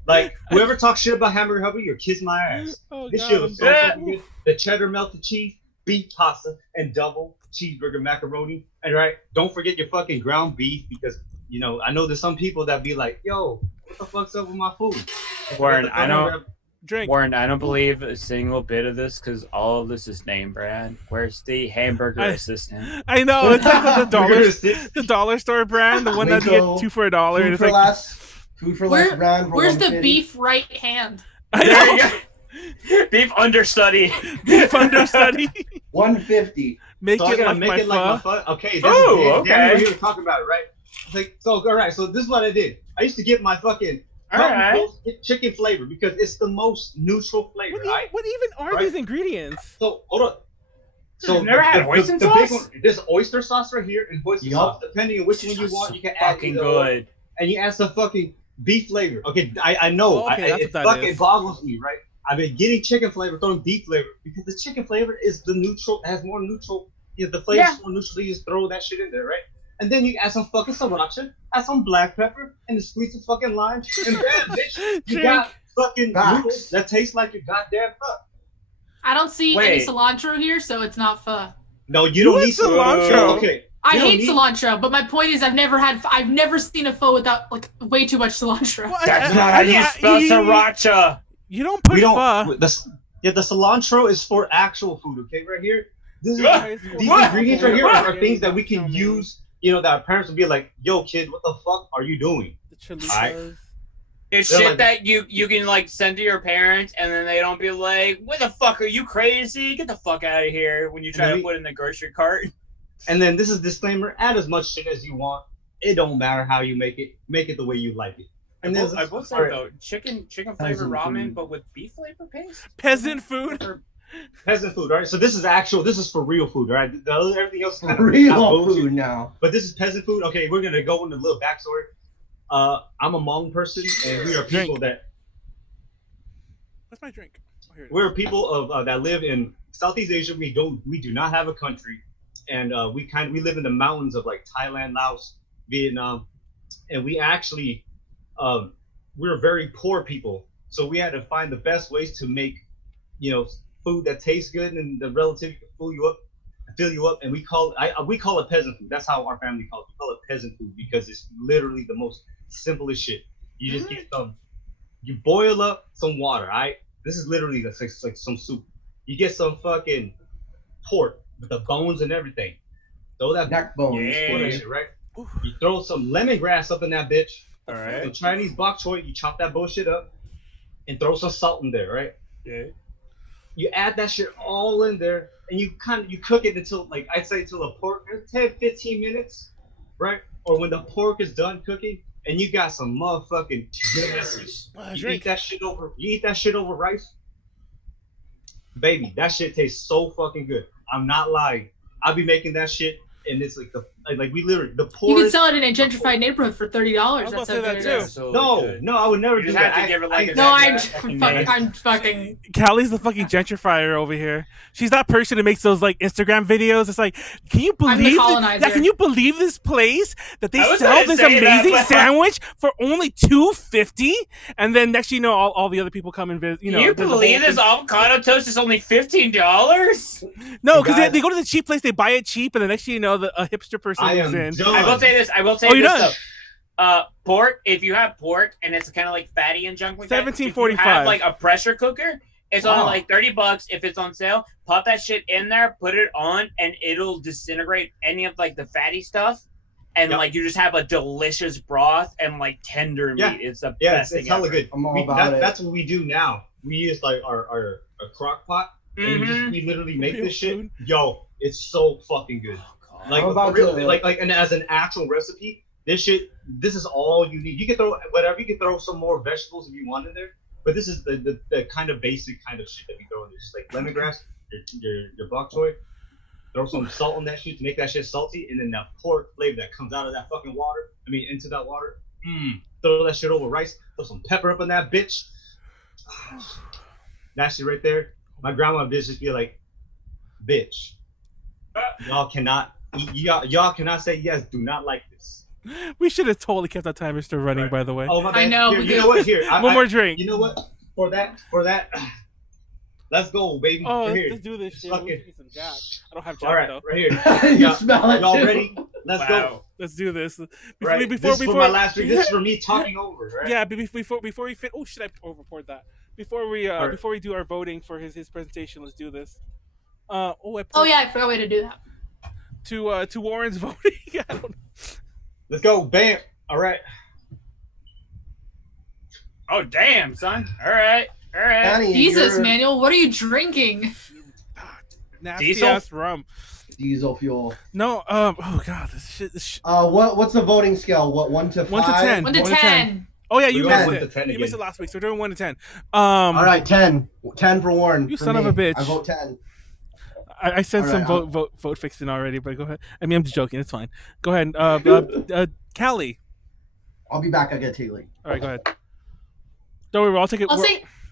Like, whoever talks shit about hamburger helper, you're kiss my ass. Oh, This God, shit was so Yeah. fucking good. The cheddar melted cheese, beef pasta, and double cheeseburger macaroni. And right, don't forget your fucking ground beef because you know I know there's some people that be like, "Yo, what the fuck's up with my food?" Warren, I don't. Drink. Warren, I don't believe a single bit of this because all of this is name brand. Where's the hamburger assistant? I know it's like the dollar, Assist. the dollar store brand, the one that you Winko, get 2 for $1, and Food it's for like less. Food for less Where- brand. For Where's the 150. beef right hand? I There know, you go. Beef understudy. beef understudy. 150. Make So I it gotta like make my it like my pho. fun. Okay, Ooh, damn, okay. we're here to talk about it, right? It's like, so all right, so this is what I did. I used to get my fucking All right. chicken flavor because it's the most neutral flavor. Right? What even are Right. these ingredients? So hold on. So You've never had hoisin the big sauce? one, there's oyster sauce right here and oyster Yup. sauce. Depending on which one you want, you can add Fucking either or. good. And you add some fucking beef flavor. Okay, I know. Oh, okay, that's it what that fucking is. boggles me, right? I've been getting chicken flavor, throwing beef flavor because the chicken flavor is the neutral, has more neutral. You know, the flavor's Yeah. more neutral. So you just throw that shit in there, right? And then you add some fucking sriracha, add some black pepper, and squeeze some fucking lime, and bam, bitch, you Drink. got fucking Facts. noodles that taste like your goddamn fuck. I don't see any Wait. cilantro here, so it's not pho. No, you You don't want need cilantro? Okay, I You don't hate need- cilantro, but my point is I've never seen a pho without like way too much cilantro. Well, That's not how you spell sriracha. You don't put we don't. pho. The cilantro is for actual food. Okay, right here. This is, What? these What? ingredients right here What? are things that we can use. You know, that our parents would be like, "Yo, kid, what the fuck are you doing?" The chalupas. Alright. It's They're shit like- that you can like send to your parents and then they don't be like, "What the fuck are you crazy? Get the fuck out of here!" When you try then to we- put in the grocery cart. And then this is disclaimer: add as much shit as you want. It don't matter how you make it the way you like it. And then I will say alright, though, chicken flavor Peasant ramen, food. but with beef flavor paste. Peasant food. Or- peasant food, right? So this is for real food, right? Everything else is kind of Real bullshit. food now. But this is peasant food. Okay, we're gonna go into a little backstory. I'm a Hmong person, and we are people that What's my drink? Oh, here it is. we're people of that live in Southeast Asia. We do not have a country, and we live in the mountains of like Thailand, Laos, Vietnam, and we actually we're very poor people. So we had to find the best ways to make, food that tastes good and the relatively can fill you up, and we call it peasant food. That's how our family calls it. We call it peasant food because it's literally the most simplest shit. You just get you boil up some water, right? This is literally like some soup. You get some fucking pork with the bones and everything. Throw that Neck bones. throw that shit, right? You throw some lemongrass up in that bitch. All right. Some Chinese bok choy. You chop that bullshit up and throw some salt in there, right? Yeah. You add that shit all in there, and you cook it until, like, I'd say until the pork 10-15 minutes, right? Or when the pork is done cooking, and you got some motherfucking goodness. You eat that shit over rice, baby. That shit tastes so fucking good. I'm not lying. I'll be making that shit, and it's like we literally the You could poorest. sell it in a gentrified neighborhood for $30. I was That's gonna say that good. too. No, I would never You do just that. have to give it like a No, I'm fucking fucking. Callie's the fucking gentrifier over here. She's that person who makes those like Instagram videos. It's like, can you I'm the believe? colonizer. Can you believe this place that they I was sell gonna this say that, amazing but- sandwich for only $2.50? And then next, you know, all the other people come and visit. You know, You there's a whole believe this thing. avocado toast is only $15? No, because Guys- they go to the cheap place, they buy it cheap, and the next thing you know, a hipster person I moves am in. done. I will say this. Oh, you're done. Though. Pork. If you have pork and it's kind of like fatty and junk like that, if you $17.45. have like a pressure cooker, it's only Oh. like $30 if it's on sale. Pop that shit in there, put it on, and it'll disintegrate any of like the fatty stuff, and Yep. like you just have a delicious broth and like tender Yeah. meat. It's the Yeah, best it's thing hella ever. good. I'm all about it. That's what we do now. We use like our crock pot, and we literally make Real this shit. food. Yo, it's so fucking good. Like, I'm about real, to- like, and as an actual recipe, this is all you need. You can throw whatever. You can throw some more vegetables if you want in there, but this is the kind of basic kind of shit that we throw in there. Just like lemongrass, your bok choy. Throw some salt on that shit to make that shit salty, and then that pork flavor that comes out of that fucking water. Into that water. Throw that shit over rice. Throw some pepper up in that bitch. That shit right there. My grandma would just be like, "Bitch, y'all cannot say yes. Do not like this." We should have totally kept that timer still running, Right. by the way. Oh my bad. I know, Here, we you do. know what? Here, One more drink. You know what? For that, let's go, baby. Oh, Right here. let's do this shit. Fuck We'll it. get some Jack. I don't have Jack All right, though. right here. You Yeah. smell it Y'all too. ready? Let's go. Let's do this. Right. This is for my last drink. This is for me talking over. Right. Yeah, before we fit. Oh shit! I overpoured that. Before we Alright. before we do our voting for his presentation, let's do this. I poured Oh yeah, I forgot way to do that. to Warren's voting. I don't know. Let's go. Bam. All right. Oh damn, son. All right. Annie, Jesus, you're Manuel, what are you drinking? Nasty Diesel? ass rum. Diesel fuel. No. Oh god, this shit. What's the voting scale? What, 1 to 5? 1 to 10. 1 to 1 to 10. Oh yeah, We're you going missed 1 it. to 10 You missed it again. last week, so we're doing 1 to 10. All right, 10. 10 for Warren. You for son of me. a bitch. I vote 10. I said All some right, vote fixing already, but go ahead. I mean, I'm just joking. It's fine. Go ahead. Callie. I'll be back. I get Taylor. All right, go ahead. Don't worry, I'll take it.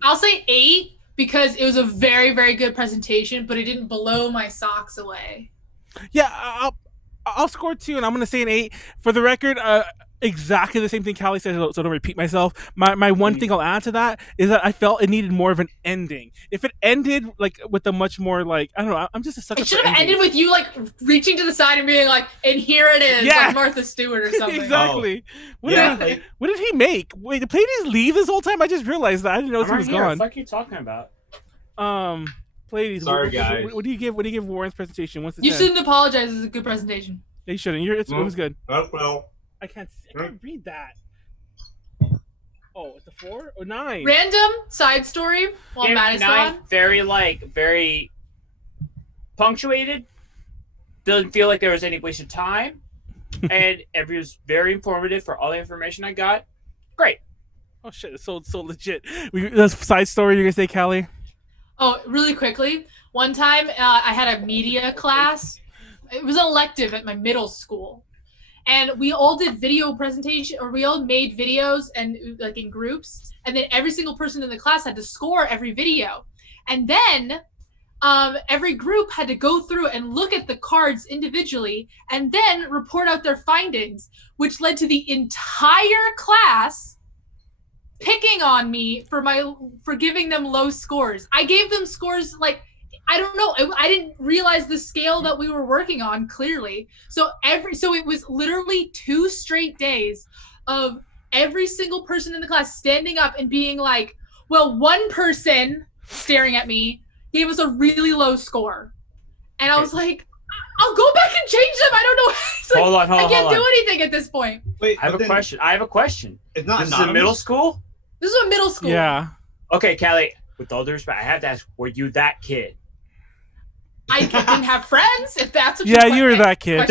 I'll say 8 because it was a very, very good presentation, but it didn't blow my socks away. Yeah, I'll score 2, and I'm gonna say an 8. For the record, exactly the same thing Callie said, so I don't repeat myself. My one thing I'll add to that is that I felt it needed more of an ending. If it ended like with a much more like, I don't know, I'm just a sucker It for should have endings. ended with you like reaching to the side and being like, "And here it is," Yeah. like Martha Stewart or something. Exactly. What, Yeah. did, what did he make? Wait, did Pleiades leave this whole time? I just realized that. I didn't know I'm he right was here. gone. What the fuck are you talking about? Pleiades. Sorry, what, guys. What do you give Warren's presentation? What's the You 10? shouldn't apologize. It's a good presentation. Yeah, you shouldn't. It was good. Well, I can't read that. Oh, it's a 4 or 9. Random side story while Yeah, Matt is 9, gone. very punctuated. Doesn't feel like there was any wasted time, and it was very informative for all the information I got. Great. Oh shit, it's so legit. That's side story you're gonna say, Callie? Oh, really quickly. One time I had a media class. It was an elective at my middle school. And we all did video presentation, or we all made videos and like in groups. And then every single person in the class had to score every video. And then every group had to go through and look at the cards individually and then report out their findings, which led to the entire class picking on me for giving them low scores. I gave them scores like, I don't know. I didn't realize the scale that we were working on clearly. So it was literally 2 straight days of every single person in the class standing up and being like, well, one person staring at me, gave us a really low score. And I was like, I'll go back and change them. I don't know. It's like, Hold on, I can't do anything at this point. Wait, I have a question. It's not This is a anonymous? middle school? This is a middle school. Yeah. Okay, Callie, with all due respect, I have to ask, were you that kid? I didn't have friends, if that's what Yeah, you were that kid.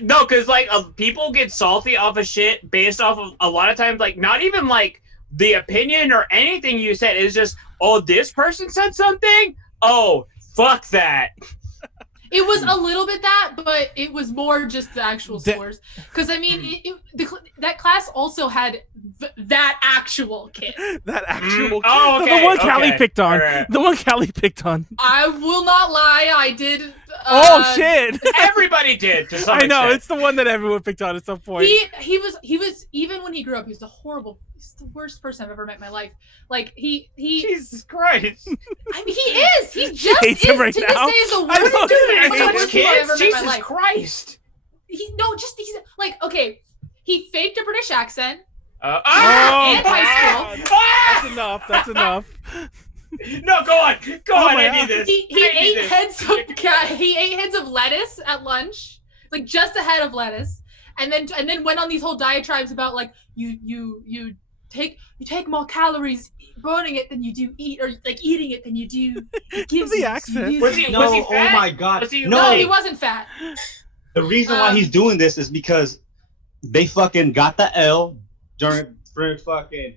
No, because like people get salty off of shit based off of a lot of times, like not even like the opinion or anything you said. It's just, oh, this person said something. Oh, fuck that. It was a little bit that, but it was more just the actual scores. Because I mean, that class also had that actual kid. That actual. Oh, okay, the one okay. Callie picked on. Right. The one Callie picked on. I will not lie, I did. Oh shit! Everybody did to some I know extent. it's the one that everyone picked on at some point. He was even when he grew up, he's he's the worst person I've ever met in my life. Like he Jesus Christ. I mean, he is. He just hates is. him right to now. this day is the I worst know. dude. I One of the hate worst people I've ever met in my Jesus life. Christ. He's like, okay, he faked a British accent. Oh, and high school. That's enough. That's enough. No, go on. Go Oh on. my I God. need this. He I need ate this. he ate heads of lettuce at lunch, like just a head of lettuce, and then went on these whole diatribes about like you take more calories burning it than you do eating it than you do. It gives The you- accent. Was he No, was he fat? oh my god. Was he No, like- he wasn't fat. The reason why he's doing this is because they fucking got the L during for fucking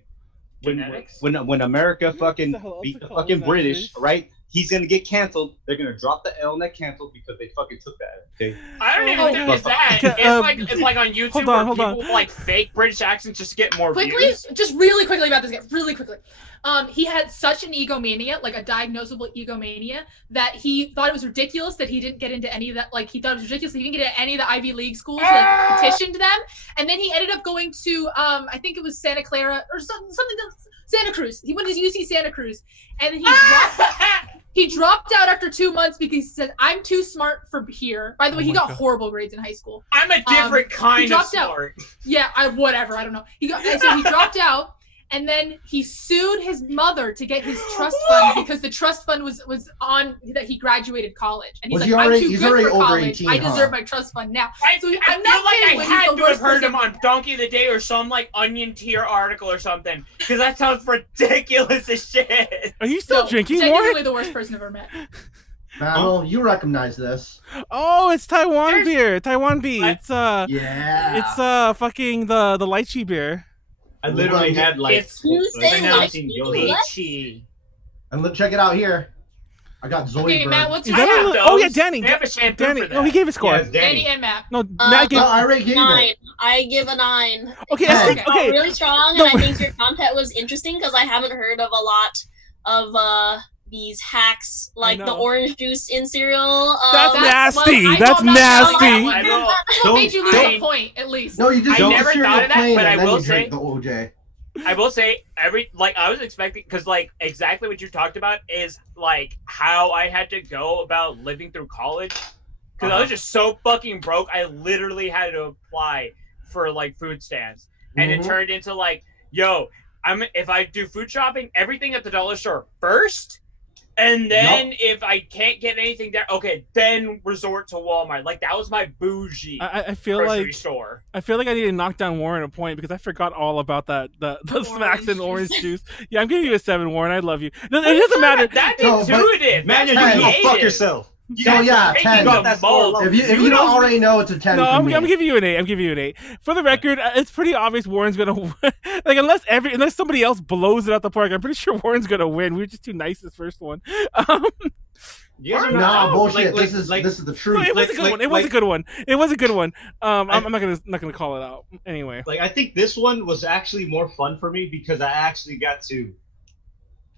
Genetics? when America fucking What the hell beat else the to call fucking that, British, dude? right? He's gonna get canceled. They're gonna drop the L and that canceled because they fucking took that. Okay. I don't Oh, even think it's that. okay, It's like on YouTube hold on, where hold people like fake British accents just to get more Quickly, views. just really quickly about this guy. Really quickly. He had such an egomania, like a diagnosable egomania, that he thought it was ridiculous that he didn't get into any of that. Like he thought it was ridiculous that he didn't get into any of the Ivy League schools. Like, petitioned them, and then he ended up going to I think it was Santa Clara or something. Santa Cruz. He went to UC Santa Cruz, and then he dropped out after 2 months because he said, "I'm too smart for here." By the way, Oh he my got God. horrible grades in high school. I'm a different kind of dropped out. smart. Yeah, whatever. I don't know. So he dropped out, and then he sued his mother to get his trust fund because the trust fund was on that he graduated college, and he's Was like, he "I'm already- too he's good already for over college. 18, I huh? deserve my trust fund now." I So feel I'm not like kidding I when he's had the to have worst heard person- him on Donkey of the Day or some like Onion Tier article or something, because that sounds ridiculous as shit. Are you still No, drinking genuinely more? the worst person I've ever met. Manuel, you recognize this. Oh, it's Taiwan There's- beer. Taiwan beer. It's Yeah. it's fucking the lychee beer. I literally had like It's You say pronouncing lychee, Yogi what? Chi. And look, check it out here. I got Zoe Okay, Bird. Matt, what's Is your that have a, oh yeah, those. Danny. They have a shampoo Danny. for that. Oh, he gave a score. Yeah, it's Danny Danny. and Matt? No, Matt gave. No, I already gave 9. it. I give a 9. Okay, Ten. I think, Okay. Felt okay. really strong, No. and I think your content was interesting because I haven't heard of a lot of these hacks, like the know. orange juice in cereal. That's That's- nasty. well, I That's will not nasty. tell I you. will- That made you lose Don't- a point, at least. No, you just I eat never the cereal thought of that, plain but and I then will you drink say- the OJ. I will say I was expecting, because like exactly what you talked about is like how I had to go about living through college, because I was just so fucking broke. I literally had to apply for like food stamps, and it Mhm. turned into like, yo, if I do food shopping, everything at the dollar store first, and then if I can't get anything there, okay, then resort to Walmart. Like that was my bougie I feel grocery like store. I feel like I need to knock down Warren a point because I forgot all about the smacks and orange juice. Yeah, I'm giving you a 7, Warren. I love you. No, it doesn't matter. That's No, but- intuitive. Man, That's you can go creative. fuck yourself. So yeah, 10. got that score low. If you don't already know, it's a 10 No, for I'm me. giving you an 8. I'm giving you an 8. For the record, it's pretty obvious Warren's gonna win. Like unless somebody else blows it out the park, I'm pretty sure Warren's gonna win. We were just too nice this first one. You guys are Nah, not bullshit. like- this is like- this is the No, truth. it was a like- good like- one. It was a like- good one. It was a good one. I'm not gonna call it out anyway. Like I think this one was actually more fun for me because I actually got to,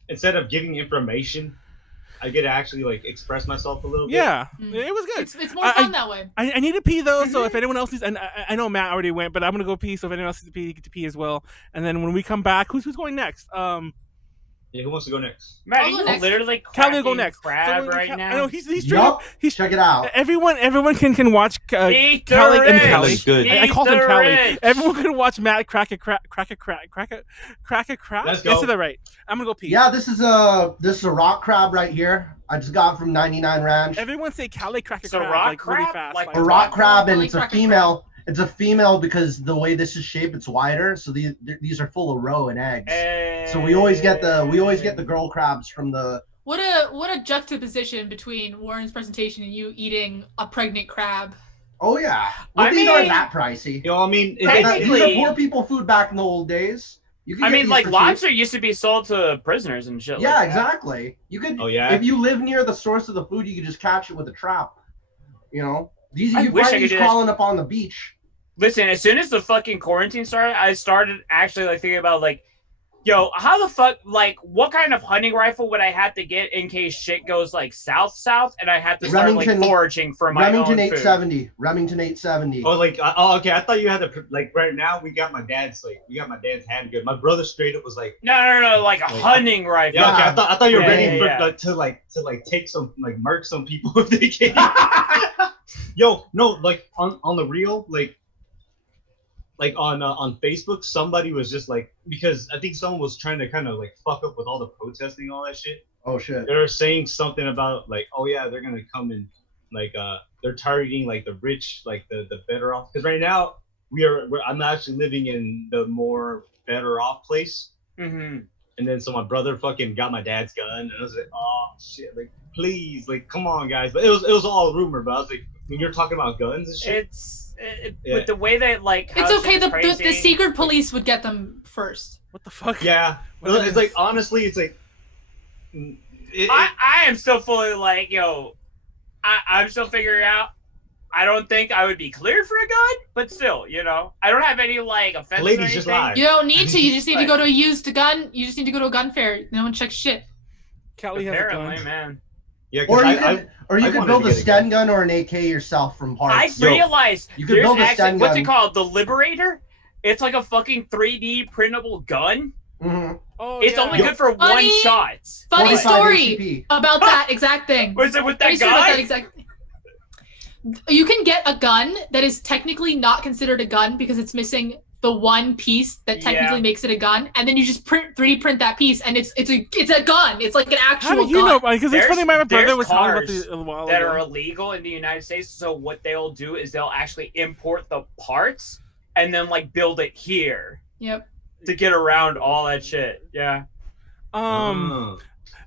instead of giving information, I get to actually like express myself a little bit. Yeah, Mm. it was good. It's more fun that way. I need to pee though, so if anyone else needs, and I know Matt already went, but I'm gonna go pee. So if anyone else needs to pee, get to pee as well. And then when we come back, who's going next? Yeah, who wants to go next? Man, I'll go you next. literally Callie will go cracking next. crab So, right I now. know he's straight up. Yup. He's Check it out. everyone can watch Eat the Callie and rich. Callie. Looks good. I called him Eat the Callie. rich. Everyone can watch Matt crack a crab. Let's go. Yes, to the right. I'm gonna go pee. Yeah, this is a rock crab right here. I just got from 99 Ranch. Everyone say Callie crack a It's a crab rock like really crab? fast. Like A rock crab, and Really it's a crack a female. It's a female because the way this is shaped, it's wider. So these are full of roe and eggs. So we always get the girl crabs from the. What a juxtaposition between Warren's presentation and you eating a pregnant crab. Oh yeah, well, I these mean- aren't that pricey. You know, I mean, Technically- These are poor people food back in the old days. You could I get mean, these like for cheap. lobster used to be sold to prisoners and shit. Yeah, like that. exactly. You could. Oh, yeah? If you live near the source of the food, you could just catch it with a trap. You know, these I you wish I find could these do that. crawling up on the beach. Listen, as soon as the fucking quarantine started, I started actually like thinking about like, yo, how the fuck, like, what kind of hunting rifle would I have to get in case shit goes like south, and I have to start Remington- like foraging for my Remington own food. 870. Remington 870. Oh, like, okay. I thought you had to, like, right now we got my dad's handgun. My brother straight up was like, No, like a Like, hunting rifle. yeah, okay. I thought you were Yeah, ready yeah, for, yeah. to take some, like, murk some people if they can. Yo, no, like on the real, like on Facebook, somebody was just like, because I think someone was trying to kind of like fuck up with all the protesting, all that shit. Oh shit. They were saying something about like, oh yeah, they're gonna come and like they're targeting like the rich, like the better off. Because right now I'm actually living in the more better off place. Mm-hmm. And then so my brother fucking got my dad's gun, and I was like, oh shit, like please, like come on guys. But it was all rumor. But I was like, when you're talking about guns and shit. Yeah. With the way that like how It's okay. shit is The crazy. secret police would get them first. What the fuck? Yeah, What it's like honestly, it's like. I am still fully like, yo, I'm still figuring out. I don't think I would be cleared for a gun, but still, you know, I don't have any like offense. or Ladies, just anything. lie. You don't need to. You just need to Right. go to a used gun. You just need to go to a gun fair. No one checks shit. Callie has a Apparently, gun. man. Yeah, 'cause Or you I could wanted build to a get a Sten gun or an AK yourself from I parts. realized You could there's build a actually stun what's it gun. called, the Liberator. It's like a fucking 3D printable gun. Mhm. Oh, It's yeah. only good for Funny. one shot. Funny 45 story ACP. about that exact thing. Was it with that Funny story about that guy? exact thing. You can get a gun that is technically not considered a gun because it's missing the one piece that technically Yeah. makes it a gun, and then you just 3D print that piece, and it's a gun. It's like an actual How did you gun. know? Because it's There's- funny. My brother there's was talking about cars this a while That ago. are illegal in the United States. So what they'll do is they'll actually import the parts and then like build it here Yep. to get around all that shit. Yeah.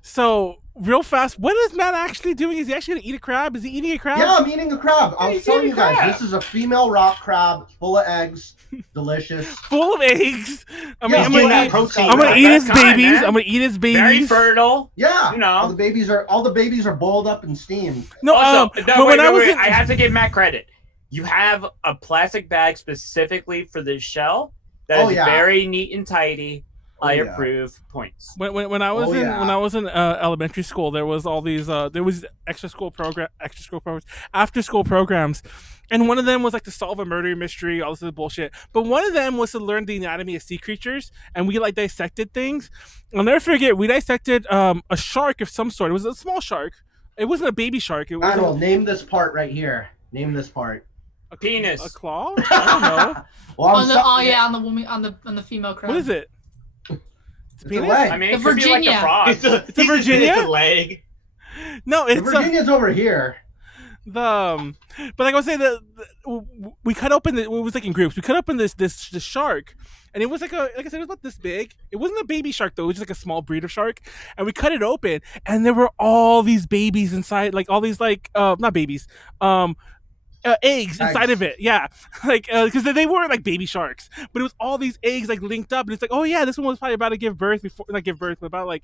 So real fast, what is Matt actually doing? Is he actually gonna eat a crab? Is he eating a crab? Yeah, I'm eating a crab. I was He's telling eating you guys, crab. this is a female rock crab, full of eggs, delicious. Full of eggs. I'm Yeah, gonna getting that eat. protein. I'm gonna right? eat his That's kind, babies. man. I'm gonna eat his Very babies. fertile. Yeah, You know. all the babies are boiled up and steamed. No, Also, but when I was in, I have to give Matt credit. You have a plastic bag specifically for the shell that Oh, is yeah. very neat and tidy. I yeah. approve. Points. when I was Oh, in yeah. when I was in elementary school, there was all these there was extra school programs, after school programs, and one of them was like to solve a murder mystery, all this other bullshit. But one of them was to learn the anatomy of sea creatures, and we like dissected things. I'll never forget, we dissected a shark of some sort. It was a small shark. It wasn't a baby shark. It was Manuel, name this part right here. Name this part. a Penis. a claw. I don't know. Well, On the woman on the female crab. What is it? It's It's a penis? leg. I mean, The it could be like the Virginia. frog. It's a He just Virginia? hit the leg. No, The it's Virginia's over here. but like I was saying, we cut open it was like in groups. We cut open this shark, and it was like I said, it was about this big. It wasn't a baby shark though; it was just like a small breed of shark. And we cut it open, and there were all these babies inside, like all these like not babies, eggs inside of it. Yeah, like because they weren't like baby sharks, but it was all these eggs like linked up, and it's like, oh yeah, this one was probably about to give birth before, not give birth, but about like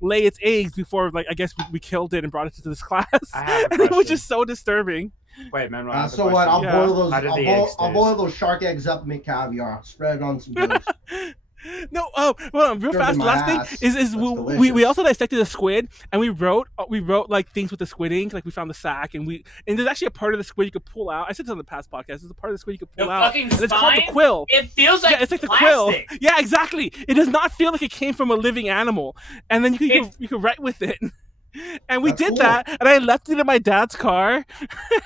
lay its eggs before, like I guess we killed it and brought it to this class. I have a And it was question. just so disturbing. Wait, man. I have a So what? I'll question. Yeah. boil those. How did I'll the boil, eggs I'll taste? boil those shark eggs up and make caviar. Spread it on some toast. No, well, real Sure fast. than my Last thing ass. is That's we delicious. also dissected the squid and we wrote like things with the squid ink. Like we found the sack and there's actually a part of the squid you could pull out. I said this on the past podcast. There's a part of the squid you could pull The out, fucking and it's called the spine? quill. It feels like Yeah, it's like the plastic. quill. Yeah, exactly. It does not feel like it came from a living animal. And then you could write with it. And we That's did cool. that, and I left it in my dad's car,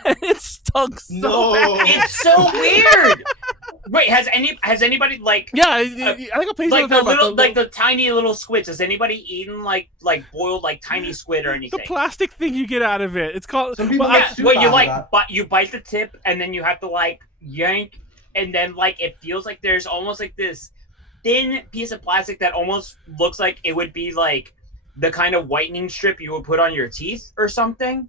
and it stunk so No. bad. It's so weird. Wait, has anybody like Yeah, I think I'll pay like some the time about little like the tiny little squids? Has anybody eaten like boiled like tiny squid or anything? the plastic thing you get out of it. It's called. Some people well, like Yeah, soup well, out you of like that. but you bite the tip and then you have to like yank and then like it feels like there's almost like this thin piece of plastic that almost looks like it would be like the kind of whitening strip you would put on your teeth or something.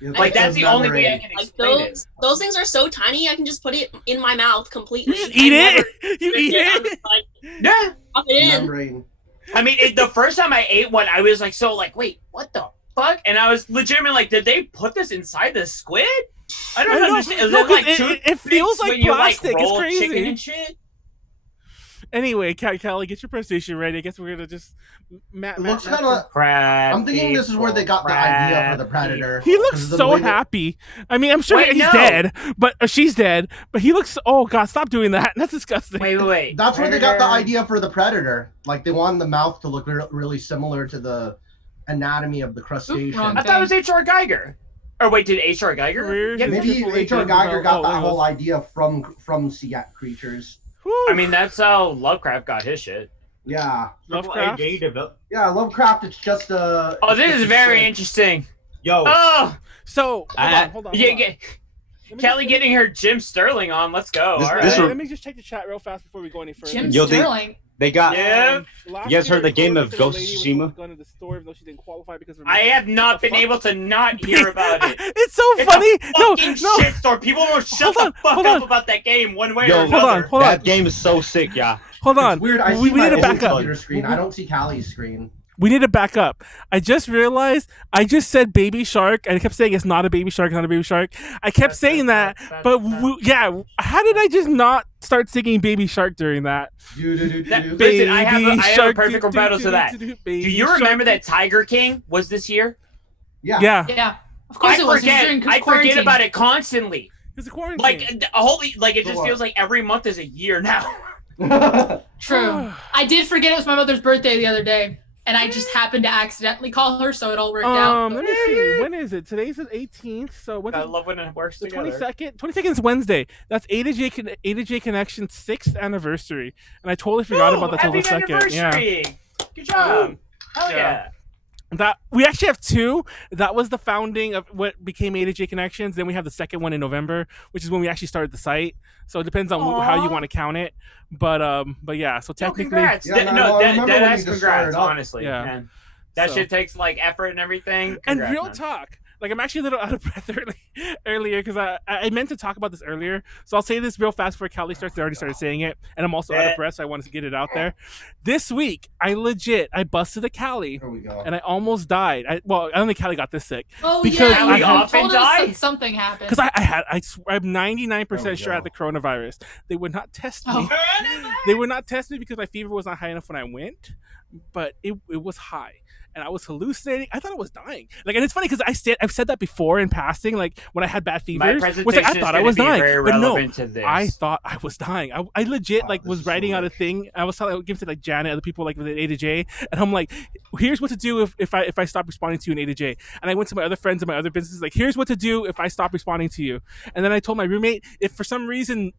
Yeah, Like that's the only way I membrane. can Like explain it. those things are so tiny. I can just put it in my mouth completely. you just eat I it. never You eat I'm it. just like, Yeah. pop it in. Membrane. I mean, the first time I ate one, I was like, wait, what the fuck? And I was legitimately like, did they put this inside the squid? I don't I know. understand. Is No, it like 'cause it feels toothpicks like when you, plastic. It's roll crazy. chicken and shit? Anyway, Callie, get your presentation ready. I guess we're gonna just. It looks kind of. Crab. I'm thinking this is where they got the idea for the predator. He looks 'Cause of the so way that- happy. I mean, I'm sure Wait, he's no. dead, but she's dead. But he looks. Oh God, stop doing that. That's disgusting. Wait. That's where they got the Predator. idea for the predator. Like they wanted the mouth to look really similar to the anatomy of the crustacean. wrong. I thought it was H.R. Geiger. Or wait, did H.R. Geiger? Careers get in that? Maybe Triple A H.R. games Geiger are- got oh, that there it whole goes. idea from sea creatures. Whew. I mean, that's how Lovecraft got his shit. Yeah, Lovecraft. Game develop. yeah. Lovecraft. It's just a. Oh, it's this just is a very squid. interesting. Yo, Oh, So I- hold on. yeah, Let me Kelly just- getting her Jim Sterling on. Let's go. This- All this right. re- let me just check the chat real fast before we go any further. Jim Yo, they- Sterling. they got. Yeah. Last You guys heard year, the game Florida of said a Ghost lady was Tsushima? supposed to go into the store even though she didn't qualify because of her I have not The been fuck? able to not hear about it. It's so It's funny. a No, fucking no. shitstorm. People won't shut Hold on, the fuck hold up on. about that game one way Yo, or another. Hold on. That game is so sick, yeah. Hold on. It's weird. I we see my need to own back up. computer screen. I don't see Callie's screen. We need to back up. I just realized I just said baby shark and I kept saying it's not a baby shark, not a baby shark. I kept saying that, but yeah, how did I just not start singing baby shark during that? That- Listen, I have a perfect rebuttal to that. Do you remember that Tiger King was this year? Yeah. Yeah. Yeah. Of course I it was. It was forget. during I quarantine. forget about it constantly. It's a quarantine. Like a whole, like it just Go on. feels like every month is a year now. True. I did forget it was my mother's birthday the other day, and I just happened to accidentally call her, so it all worked out. Let me see. When is it? Today's the 18th. So what's I love when it works the together. 22nd? 22nd is Wednesday. That's A to J Connection's 6th anniversary, and I totally forgot about that till the Happy second. Yeah. anniversary. Good job. Hell Yeah. yeah. That we actually have two. That was the founding of what became A to J Connections. Then we have the second one in November, which is when we actually started the site. So it depends on how you Aw. want to count it. But yeah. So No, technically, congrats. Yeah, no, no, I remember when that's you just congrats, started up. honestly. Yeah. Man. That So- shit takes like effort and everything. and Congrats, real man. talk. Like I'm actually a little out of breath earlier because I meant to talk about this earlier. So I'll say this real fast before Callie starts. They already started saying it, and I'm also out Yeah. of breath, so I wanted to get it out there. This week, I busted a Callie, There we go. and I almost died. I don't think Callie got this sick. Oh because yeah, I you had- told us often that die? something happened. Because I'm 99% There we sure I had go. the coronavirus. They would not test me. Oh. They would not test me because my fever was not high enough when I went, but it was high. And I was hallucinating. I thought I was dying. Like, and it's funny because I've said that before in passing. Like when I had bad My fevers, presentation was like I is thought I gonna was be dying, very but no, relevant to this. I thought I was dying. I legit Wow, like this was is so writing out a rich. thing. I was telling, giving to like Janet, other people like with A to J, and I'm like, here's what to do if I stop responding to you in A to J. And I went to my other friends and my other businesses like, here's what to do if I stop responding to you. And then I told my roommate, if for some reason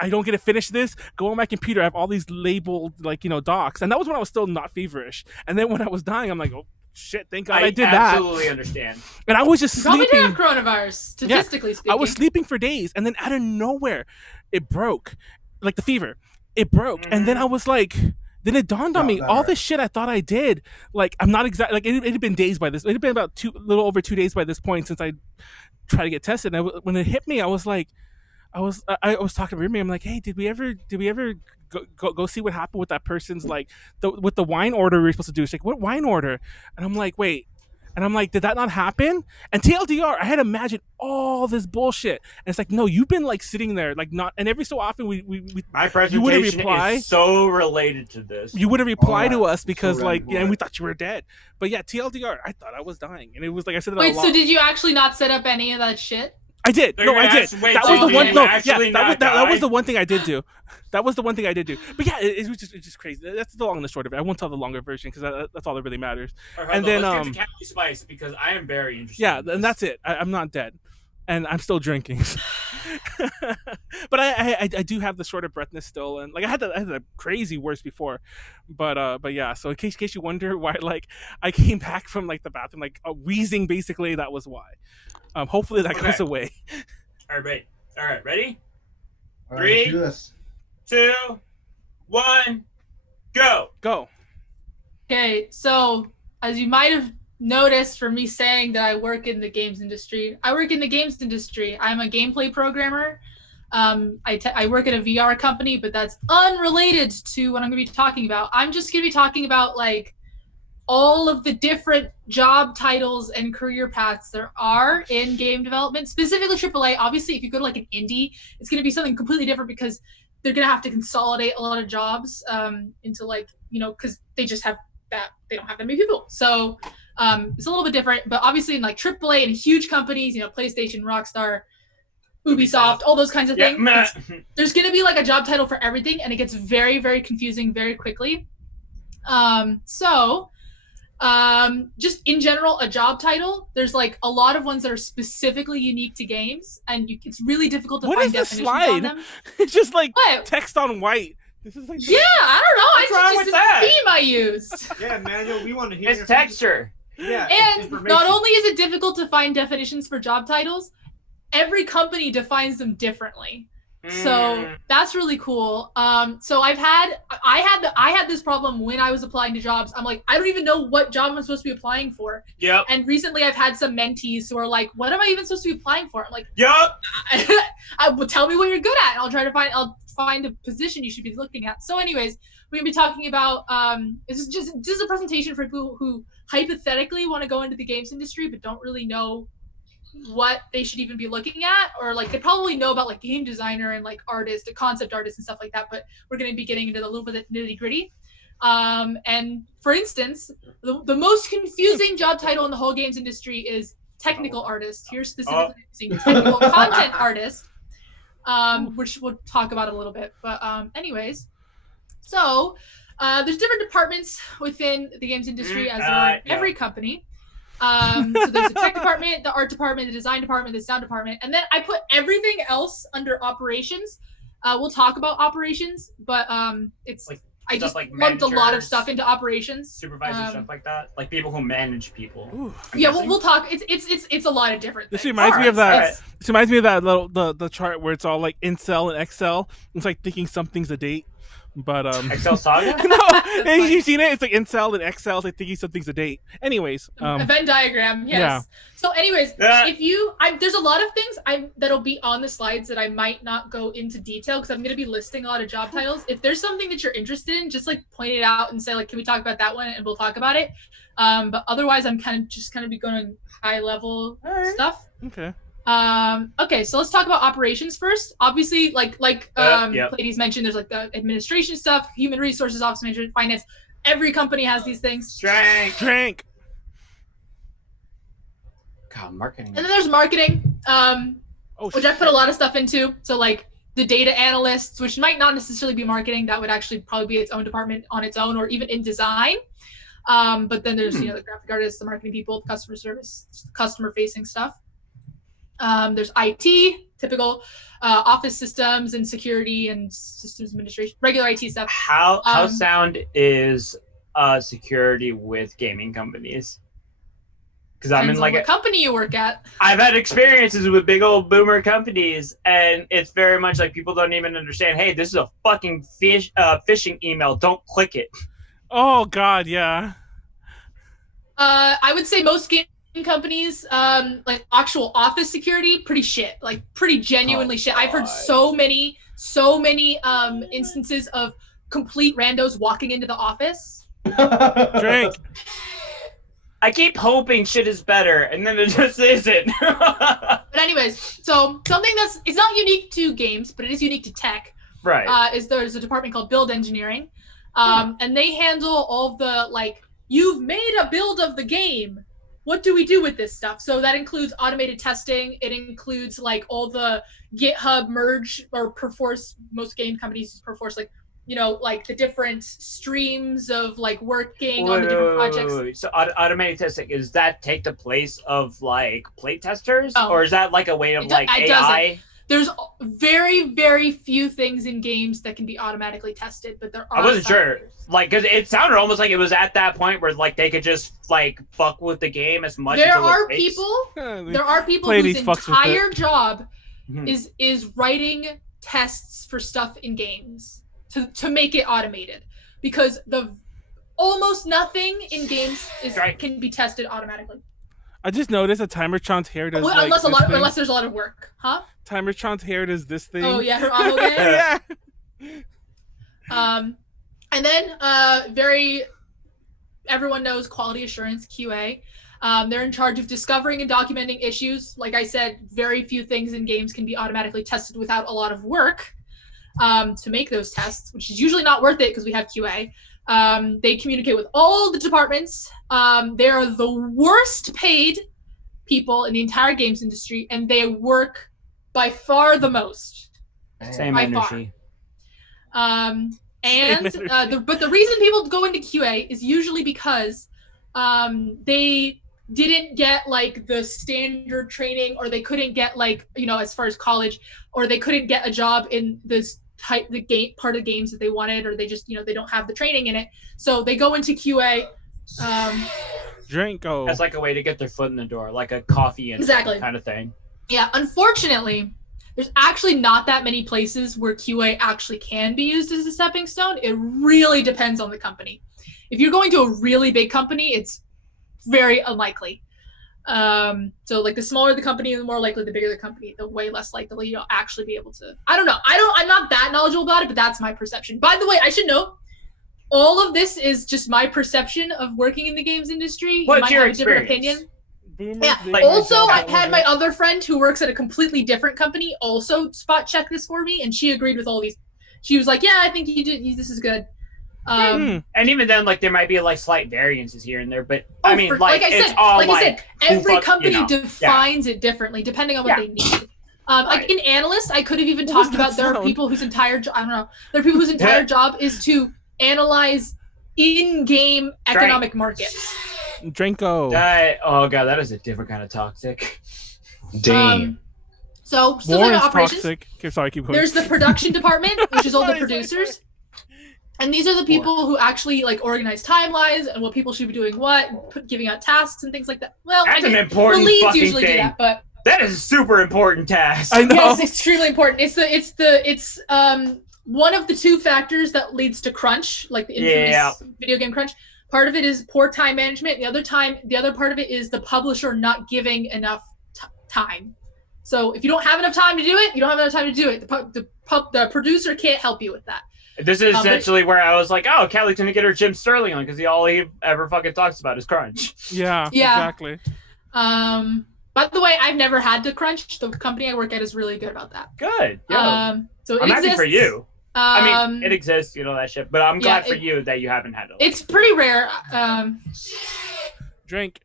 I don't get to finish this, go on my computer. I have all these labeled docs, and that was when I was still not feverish. And then when I was dying, I'm like, oh shit, thank God I did that. absolutely understand. And I was just You probably sleeping. did have coronavirus, statistically speaking. I was sleeping for days, and then out of nowhere, it broke, like the fever. It broke, and then I was like, then it dawned on Yeah, me, that all hurt. this shit I thought I did, like I'm not exactly like it had been days by this. It had been about little over 2 days by this point since I tried to get tested. And when it hit me, I was like, I was talking to my roommate. I'm like, hey, did we ever go see what happened with that person's with the wine order we were supposed to do? She's like, what wine order? And I'm like, wait. And I'm like, did that not happen? And TLDR, I had imagined all this bullshit. And it's like, no, you've been like sitting there, like not. And every so often My you wouldn't presentation reply. is so related to this. You wouldn't reply to us So because like, random. and we thought you were dead. But yeah, TLDR, I thought I was dying, and it was like I said. Wait, so did you actually not set up any of that shit? I did. They're No, I gonna did. ask- wait, That so was the did one. you No, actually yeah, that not was the die? one thing I did do. That was the one thing I did do. But yeah, it was just it's just crazy. That's the long and the short of it. I won't tell the longer version because that's all that really matters. All and then, let's get to Callie Spice because I am very interested. Yeah, in this. and that's it. I'm not dead, and I'm still drinking. But I do have the shorter breathness still, and like I had the crazy worse before, but yeah. So in case you wonder why, like I came back from like the bathroom like wheezing, basically that was why. Hopefully that goes away. All right, ready? All right, 3, let's do this. 2, 1, go. Go. Okay, so as you might have noticed from me saying that I work in the games industry, I work in the games industry. I'm a gameplay programmer. I work at a VR company, but that's unrelated to what I'm going to be talking about. I'm just going to be talking about like all of the different job titles and career paths there are in game development, specifically AAA. Obviously, if you go to like an indie, it's going to be something completely different because they're going to have to consolidate a lot of jobs into like, you know, because they just have that, they don't have that many people. So it's a little bit different, but obviously in like AAA and huge companies, you know, PlayStation, Rockstar, Ubisoft, all those kinds of things, there's going to be like a job title for everything, and it gets very, very confusing very quickly. Just in general, a job title, there's like a lot of ones that are specifically unique to games, and it's really difficult to What find is this definitions slide? on them. It's just like What? text on white. This is like Yeah, I don't know. What's wrong with It's that? the theme I used. Yeah, Manuel, we want to hear. It's texture. Yeah. And information. not only is it difficult to find definitions for job titles, every company defines them differently. So that's really cool. So I had this problem when I was applying to jobs. I'm like, I don't even know what job I'm supposed to be applying for. Yep. And recently I've had some mentees who are like, what am I even supposed to be applying for? I'm like, Yep. tell me what you're good at, and I'll find a position you should be looking at. So anyways, we're gonna be talking about this is a presentation for people who hypothetically want to go into the games industry but don't really know what they should even be looking at, or like they probably know about like game designer and like artist, a concept artist and stuff like that, but we're going to be getting into a little bit of nitty gritty. And for instance, the most confusing job title in the whole games industry is technical artist. Here specifically using technical content artist, which we'll talk about a little bit. But anyways, so there's different departments within the games industry as there are in every company. So there's the tech department, the art department, the design department, the sound department, and then I put everything else under operations. We'll talk about operations, but it's Like I just like lumped a lot of managers, supervisors, into operations. Supervisors, stuff like that. Like people who manage people. Ooh. Yeah, we'll talk. It's a lot of different This things. reminds me of that. Alright. This reminds me of that little the chart where it's all like incel and Excel. It's like thinking something's a date, but Excel Saga? no, you've seen it. It's like incel and Excel. It's like thinking something's a date. Anyways, A Venn diagram, yes. yeah. So, anyways, Yeah. there's a lot of things that'll be on the slides that I might not go into detail because I'm going to be listing a lot of job titles. If there's something that you're interested in, just like point it out and say like, can we talk about that one, and we'll talk about it. But otherwise, I'm kind of be going high level stuff. Okay. Okay, so let's talk about operations first. Obviously, like Yep. ladies mentioned, there's like the administration stuff, human resources, office management, finance. Every company has these things. Drink. God, marketing. And then there's marketing, which I put a lot of stuff into. So like the data analysts, which might not necessarily be marketing, that would actually probably be its own department on its own, or even in design. But then there's the graphic artists, the marketing people, the customer service, customer facing stuff. There's IT, typical office systems and security and systems administration, regular IT stuff. How sound is security with gaming companies? Because I'm in like what company you work at. I've had experiences with big old boomer companies, and it's very much like people don't even understand. Hey, this is a fucking phishing email. Don't click it. Oh God, yeah. I would say most game companies, like actual office security, pretty shit. Like pretty genuinely shit. I've heard so many instances of complete randos walking into the office. Drink. I keep hoping shit is better, and then it just isn't. But anyways, so something it's not unique to games, but it is unique to tech. Right. Is there's a department called Build Engineering, and they handle all of the like, you've made a build of the game. What do we do with this stuff? So that includes automated testing. It includes like all the GitHub merge or Perforce. Most game companies use Perforce, like, you know, like the different streams of like working on the different projects. Wait. So automated testing, does that take the place of like plate testers, or is that like a way of like AI? Doesn't. There's very, very few things in games that can be automatically tested, but there are. I wasn't sure, like, because it sounded almost like it was at that point where like they could just like fuck with the game as much. There are people whose entire job is writing tests for stuff in games to make it automated, because almost nothing in games can be tested automatically. I just noticed that Timertron's hair does unless there's a lot of work, huh? Timertron's hair does this thing. Oh yeah, her auto game. Yeah. And then everyone knows quality assurance, QA. They're in charge of discovering and documenting issues. Like I said, very few things in games can be automatically tested without a lot of work to make those tests, which is usually not worth it because we have QA. They communicate with all the departments. They are the worst paid people in the entire games industry, and they work by far the most. Same energy. But the reason people go into QA is usually because they didn't get like the standard training, or they couldn't get like, you know, as far as college, or they couldn't get a job in this the game part of games that they wanted, or they just, you know, they don't have the training in it, so they go into QA. Drinko. As like a way to get their foot in the door, like a coffee and kind of thing. Yeah, unfortunately, there's actually not that many places where QA actually can be used as a stepping stone. It really depends on the company. If you're going to a really big company, it's very unlikely. So like the smaller the company, the more likely, the bigger the company, the way less likely you'll actually be able to. I don't know. I'm not that knowledgeable about it, but that's my perception. By the way, I should note, all of this is just my perception of working in the games industry. What's you might your have a different experience? opinion. Yeah. Also, I had my other friend who works at a completely different company also spot check this for me, and she agreed with all these. She was like, "Yeah, I think you did. This is good." And even then, like, there might be like slight variances here and there, but I mean, it's every company defines it differently depending on what they need. Like in analyst, I could have even talked about there are people whose entire job, I don't know, there are people whose entire job is to analyze in-game economic markets. Drinko. Oh god, that is a different kind of toxic. Damn. So still doing operations. Toxic. Okay, sorry, keep going. There's the production department, which is all the producers. And these are the people who actually like organize timelines and what people should be doing giving out tasks and things like that. Well, that's an important fucking usually thing. Do that, but that is a super important task. I know. Yes, extremely important. It's one of the two factors that leads to crunch, like the infamous video game crunch. Part of it is poor time management. The other part of it is the publisher not giving enough time. So if you don't have enough time to do it, you don't have enough time to do it. The producer can't help you with that. This is essentially where I was like, oh, Callie's gonna get her Jim Sterling on because all he ever fucking talks about is crunch. Yeah, exactly. By the way, I've never had to crunch. The company I work at is really good about that. Good. Yeah. So it I'm exists. happy for you. I mean, it exists, you know, that shit. But I'm glad for you that you haven't had it. It's pretty rare. Drink.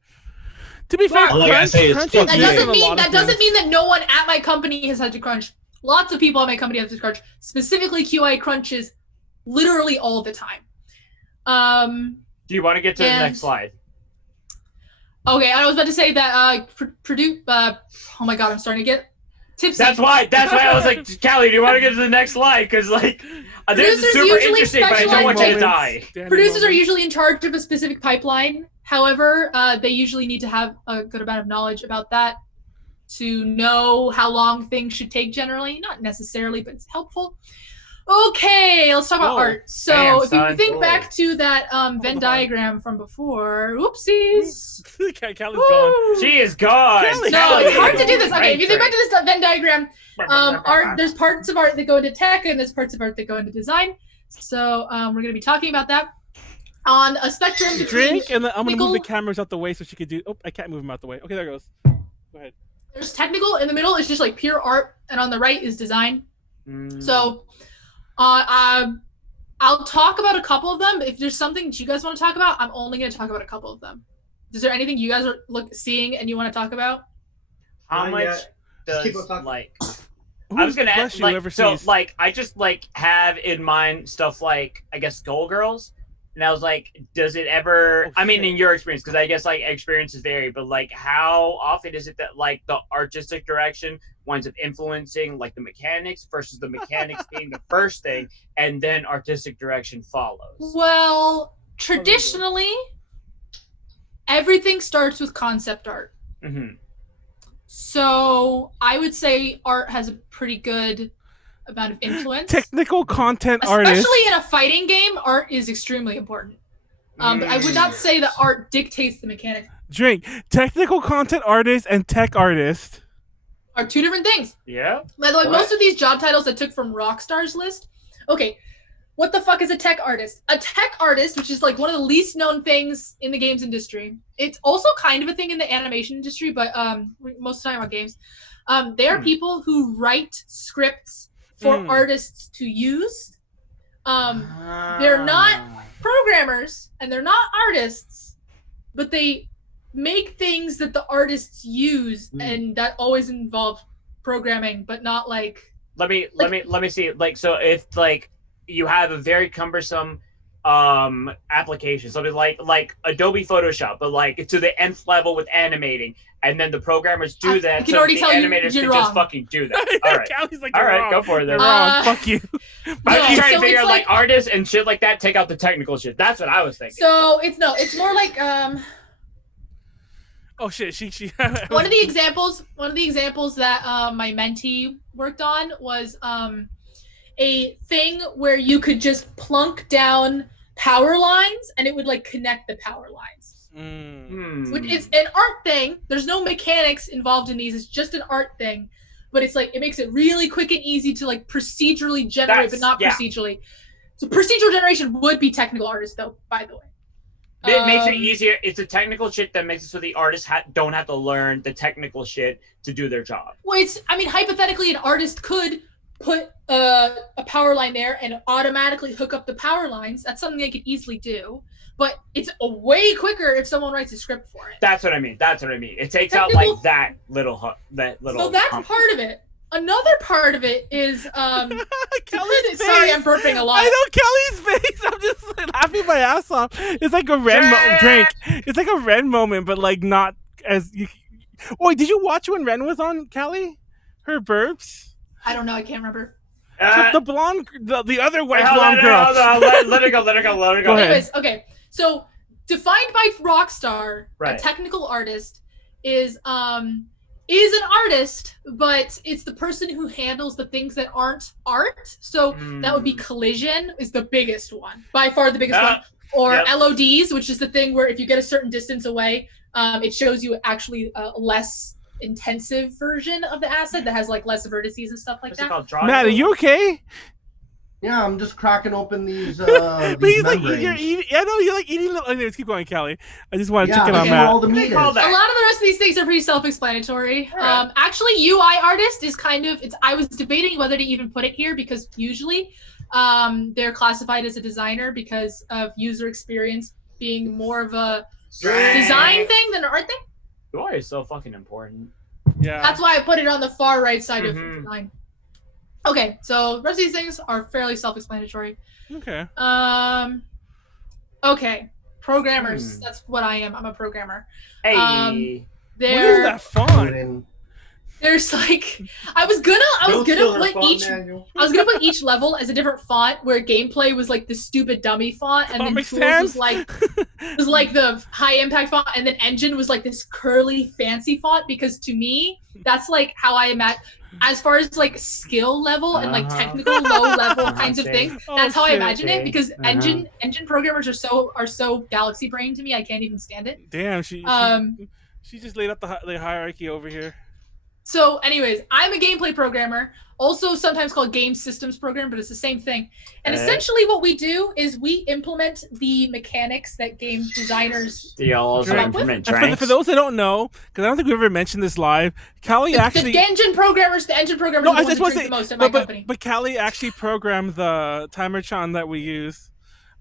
To be fair, that doesn't mean that no one at my company has had to crunch. Lots of people at my company have to crunch. Specifically, QA crunches literally all the time. Do you want to get to the next slide? Okay, I was about to say that oh my god, I'm starting to get tipsy. That's why I was like, Callie, do you want to get to the next slide? Because like, this is super interesting, but I don't want you to die. Producers are usually in charge of a specific pipeline. However, they usually need to have a good amount of knowledge about that to know how long things should take generally. Not necessarily, but it's helpful. Okay, let's talk about art. So if you think back to that Venn diagram from before, oopsies. Callie's gone. She is gone. No, it's hard to do this. Okay, if you think back to this Venn diagram, there's parts of art that go into tech and there's parts of art that go into design. So we're going to be talking about that. On a spectrum between Drink, and then I'm gonna move the technical- cameras out the way so she could do. Oh, I can't move them out the way. Okay, there it goes. Go ahead. There's technical. In the middle is just like pure art, and on the right is design. So, I'll talk about a couple of them. If there's something that you guys want to talk about, I'm only going to talk about a couple of them. Is there anything you guys are seeing and you want to talk about? How Not much yet. Just keep on does talking. like Who I was gonna bless ask, you like, ever so sees- like I just like have in mind stuff like I guess Skullgirls, and I was like, does it ever? Oh, I mean, shit. in your experience, because I guess like experiences vary, but like how often is it that like the artistic direction winds up influencing like the mechanics versus the mechanics being the first thing, and then artistic direction follows? Well, traditionally, everything starts with concept art. Mm-hmm. So I would say art has a pretty good amount of influence. Technical content artist. Especially in a fighting game, art is extremely important. But I would not say that art dictates the mechanics. Drink. Technical content artist and tech artist. Are two different things. Yeah. By the way, What? most of these job titles I took from Rockstar's list. Okay, what the fuck is a tech artist? A tech artist, which is like one of the least known things in the games industry. It's also kind of a thing in the animation industry, but most of the time on games. They are people who write scripts for artists to use. They're not programmers and they're not artists, but they make things that the artists use, and that always involve programming, but not like. Let me see. Like, so if like you have a very cumbersome application, something like Adobe Photoshop, but like to the nth level with animating, and then the programmers do that, I can so already the tell you animators you're can just wrong. fucking do that. All right, Callie's like, all "You're right, wrong. go for it. They're Then. wrong. Fuck you. I was Yeah, trying to so figure it's out like artists and shit like that. Take out the technical shit. That's what I was thinking. So it's more like Oh shit. She. one of the examples that my mentee worked on was a thing where you could just plunk down power lines and it would like connect the power lines. Which it's an art thing. There's no mechanics involved in these. It's just an art thing, but it's like it makes it really quick and easy to like procedurally generate, but not procedurally. So procedural generation would be technical artists, though. By the way. It makes it easier. It's a technical shit that makes it so the artists don't have to learn the technical shit to do their job. Well, hypothetically, an artist could put a power line there and automatically hook up the power lines. That's something they could easily do. But it's way quicker if someone writes a script for it. That's what I mean. It takes Technical- out like that little. So that's part of it. Another part of it is Kelly's sorry, face. I'm burping a lot. I know Kelly's face. I'm just like, laughing my ass off. It's like a Ren drink. It's like a Ren moment, but like not as. Wait, did you watch when Ren was on, Callie? Her burps. I don't know. I can't remember. The blonde, the other white hold blonde on, girl. hold on, let it go. Go ahead. Anyways, okay. So defined by Rockstar, Right. a technical artist is an artist, but it's the person who handles the things that aren't art. So that would be collision is the biggest one, by far the biggest one. Or Yep. LODs, which is the thing where if you get a certain distance away, it shows you actually a less intensive version of the asset that has like less vertices and stuff like What's it that. called? Drawing? Matt, are you okay? Yeah, I'm just cracking open these. But These he's like, membranes. you're eating. I know you're like eating. Anyways, keep going, Callie. I just want to Yeah, check in on that's where all Matt. the meat is. call that? A lot of the rest of these things are pretty self-explanatory. Alright. Actually, UI artist is kind of. I was debating whether to even put it here because usually, they're classified as a designer because of user experience being more of a design thing than an art thing. UI is so fucking important. Yeah. That's why I put it on the far right side of Mhm. design. Okay, so the rest of these things are fairly self-explanatory. Okay. Okay, programmers. That's what I am. I'm a programmer. Hey. What is There, that font? And there's like, I was gonna put each level as a different font where gameplay was like the stupid dummy font, and then Comic tools Sans? was like the high impact font, and then engine was like this curly fancy font because to me that's like how I imagine. As far as like skill level and like technical low level kinds of things, Oh, that's how I shit. imagine it because engine engine programmers are so galaxy brain to me. I can't even stand it. Damn, she just laid out the hierarchy over here. So, anyways, I'm a gameplay programmer, also sometimes called game systems programmer, but it's the same thing. And essentially what we do is we implement the mechanics that game designers Do y'all also Drink. implement And drinks? for those that don't know, because I don't think we've ever mentioned this live, Callie actually. The engine programmers are the ones that drink the most at my company. But Callie actually programmed the timer-chan that we use.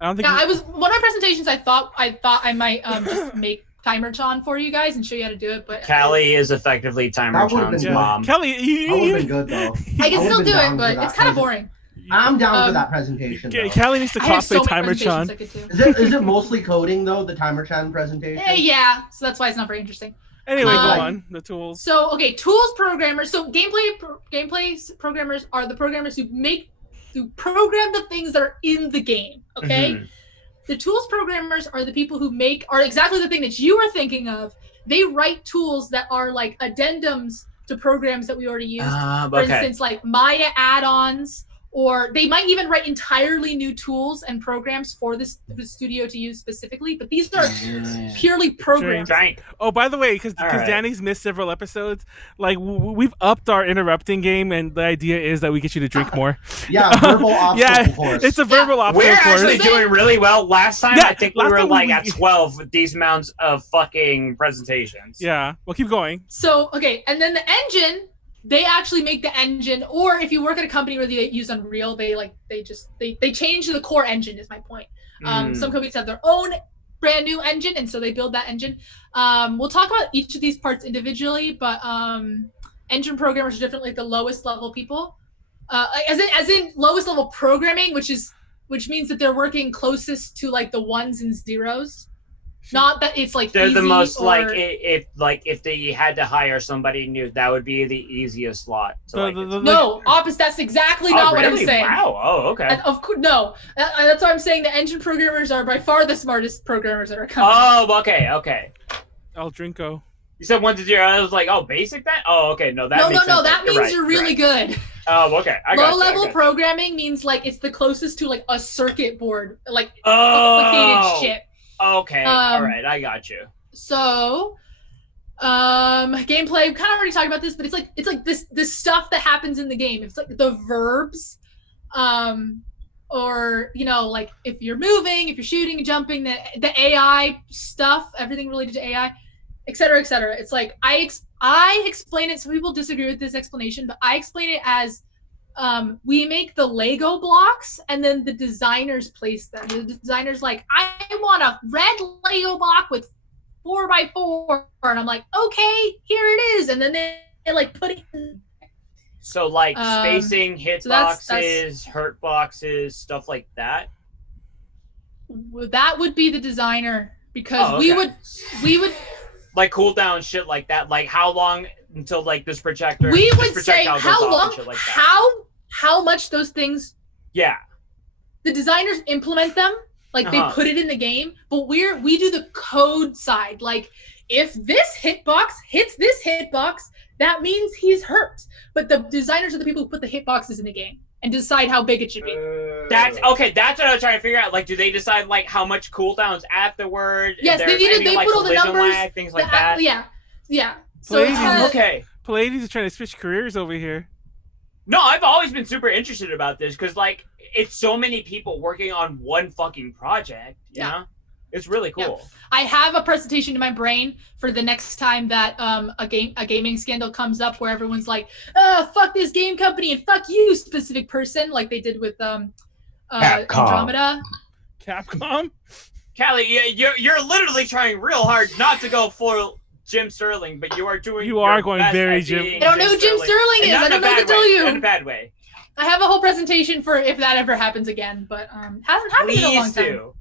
I don't think. Yeah, one of my presentations. I thought I might just make timer-chan for you guys and show you how to do it, but Callie is effectively Timer-chan's been mom. Kelly, That would have been good though. I can still would've do been it, down but for that it's kind of boring. I'm down for that presentation. Though. Callie needs to I have so cosplay many timer-chan. presentations I could do. Is it mostly coding though? The Timer-chan presentation. Yeah, so that's why it's not very interesting. Anyway, go Um, on. The tools. So, okay, tools programmers. So, gameplay programmers are the programmers who program the things that are in the game. Okay, Mhm. The tools programmers are the people who are exactly the thing that you are thinking of. They write tools that are like addendums to programs that we already use. For instance, like Maya add-ons, or they might even write entirely new tools and programs for the studio to use specifically. But these are purely programs. Drink. Oh, by the way, because right. Danny's missed several episodes, like we've upped our interrupting game, and the idea is that we get you to drink more. Yeah, verbal obstacle course. It's a verbal obstacle We're course. actually doing really well. Last time, Yeah, I think we last were time like we- at 12 with these amounts of fucking presentations. Yeah, well, keep going. So, okay, and then the engine, they actually make the engine, or if you work at a company where they use Unreal, they change the core engine is my point. Some companies have their own brand new engine, and so they build that engine. We'll talk about each of these parts individually, but engine programmers are definitely the lowest level people. As in lowest level programming, which means that they're working closest to like the ones and zeros. Not that it's like They're easy the most or... if they had to hire somebody new, that would be the easiest slot. No, opposite. That's exactly not what I'm saying. Wow. Oh, okay. Of course, no. That's why I'm saying the engine programmers are by far the smartest programmers that are coming. Oh, okay. El Drinko. You said 1 to 0. I was like, oh, basic that? Oh, okay. No, that No. makes sense. That means right, you're really good. Oh, okay. I got Low level you. programming means like it's the closest to like a circuit board, like Oh. complicated shit. Okay. All right. I got you. So, gameplay. We kind of already talked about this, but it's like this stuff that happens in the game. It's like the verbs, or like if you're moving, if you're shooting, jumping, the AI stuff, everything related to AI, etc., etc. It's like I explain it. Some people disagree with this explanation, but I explain it as we make the Lego blocks and then the designers place them. The designer's like, I want a red Lego block with 4x4, and I'm like, okay, here it is, and then they like put it in. So like spacing, hit so that's- boxes, hurt boxes, stuff like that. That would be the designer, because we would like cooldown shit like that. Like how long until like this projector? we this would say projectile goes how off long, and shit like that. how much those things. Yeah. The designers implement them, like they put it in the game, but we do the code side. Like if this hitbox hits this hitbox, that means he's hurt. But the designers are the people who put the hitboxes in the game and decide how big it should be. That's okay. That's what I was trying to figure out. Like, do they decide like how much cooldowns afterward? Yes, they put all the numbers, lag, things like that. Yeah. So Okay. Pleiades is trying to switch careers over here. No, I've always been super interested about this because like it's so many people working on one fucking project. You know? It's really cool. Yeah. I have a presentation in my brain for the next time that a gaming scandal comes up where everyone's like, fuck this game company and fuck you, specific person, like they did with Andromeda. Capcom? Callie, you're literally trying real hard not to go for Jim Sterling, but you are doing. You are your going best very at Jim. being I don't know who Jim Sterling is. I don't know what to tell you. Not in a bad way. I have a whole presentation for if that ever happens again, but hasn't happened in a long time. Do.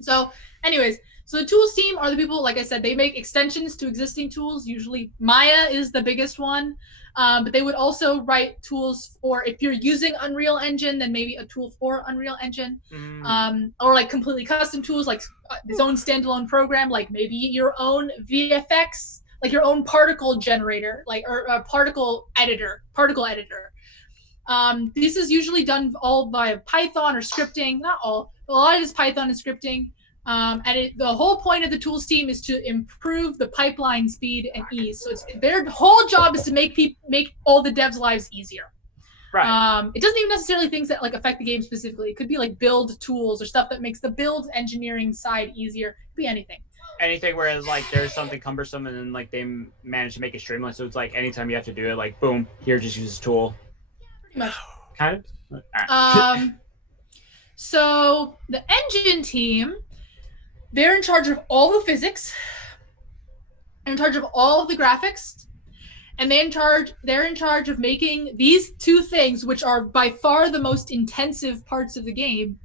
So, anyways, so the tools team are the people, like I said, they make extensions to existing tools. Usually Maya is the biggest one, but they would also write tools for, if you're using Unreal Engine, then maybe a tool for Unreal Engine, or like completely custom tools, like its own standalone program, like maybe your own VFX, like your own particle generator, like or a particle editor. This is usually done all by Python or scripting. Not all. A lot of it is Python and scripting. The whole point of the tools team is to improve the pipeline speed and ease. So their whole job is to make all the devs' lives easier. Right. It doesn't even necessarily things that like affect the game specifically. It could be like build tools or stuff that makes the build engineering side easier. It could be anything. Anything where like there's something cumbersome and then like they manage to make it streamlined. So it's like anytime you have to do it, like boom, here, just use this tool. Pretty much. Kind of. So the engine team, they're in charge of all the physics, in charge of all of the graphics, and they're in charge of making these two things, which are by far the most intensive parts of the game,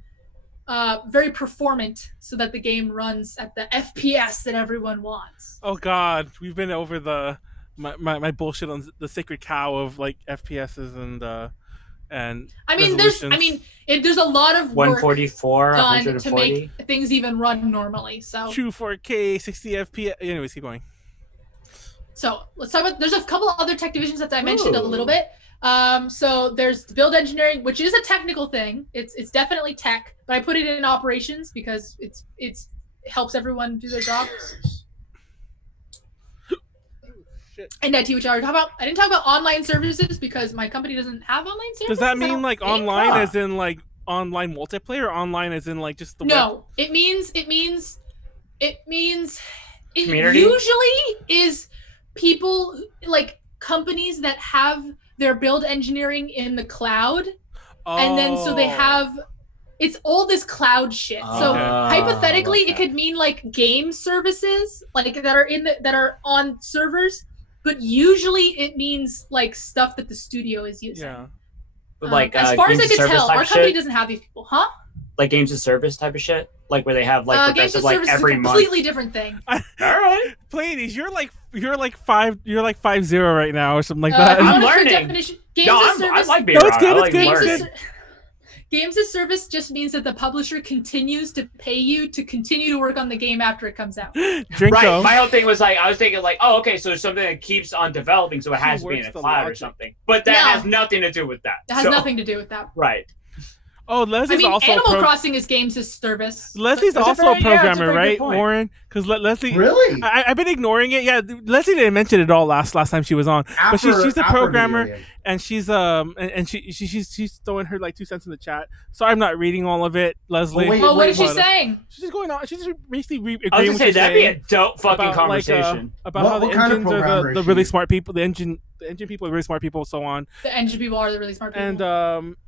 very performant, so that the game runs at the FPS that everyone wants. Oh God, we've been over my bullshit on the sacred cow of like FPSs and there's a lot of work 144, done 140. to make things even run normally. So true 4K, 60 FPS. Anyways, keep going. So let's talk about. There's a couple of other tech divisions that I mentioned a little bit. So there's build engineering, which is a technical thing. It's definitely tech, but I put it in operations because it helps everyone do their job. And IT, which I already talked about. I didn't talk about online services because my company doesn't have online services. Does that mean like online as in like online multiplayer, or online as in like just the No, web? it means it Community? usually is people like companies that have their build engineering in the cloud, and then so they have it's all this cloud shit. So hypothetically, it could mean like game services, like that are on servers, but usually it means like stuff that the studio is using. Yeah. But like as far as I games could as service tell, type our company shit? doesn't have these people, huh? Like games as service type of shit, like where they have like Games progressive as like service every is a month. completely different thing. All right. Pleiades, you're like 5-0 right now or something like If that. you I'm want a strict learning. definition, games No, as I service. like being No, it's around. good, I it's like good, it's learning. good. Games as service just means that the publisher continues to pay you to continue to work on the game after it comes out. Drinko. Right. My whole thing was like, I was thinking like, oh, okay, so it's something that keeps on developing, so it has to be in works a the cloud or logic. something. But that No. has nothing to do with that. It has So- nothing to do with that. Right. Oh, Leslie's I mean, also Animal Crossing is games as service. Leslie's That's a also very- a yeah, that's a programmer, very good right, point. Warren? Because Leslie, Really? I've been ignoring it. Yeah, Leslie didn't mention it all last time she was on, but she's a After programmer, video game. and she's she's throwing her like 2 cents in the chat. So I'm not reading all of it, Leslie. wait, Well, what is she but, saying? She's just going on. She's just basically I was agreeing gonna with say you that'd be saying a dope fucking about, conversation. about What- how the what kind of engines are programmer the is really she? smart people. The engine people are really smart people, so on. The engine people are the really smart people. And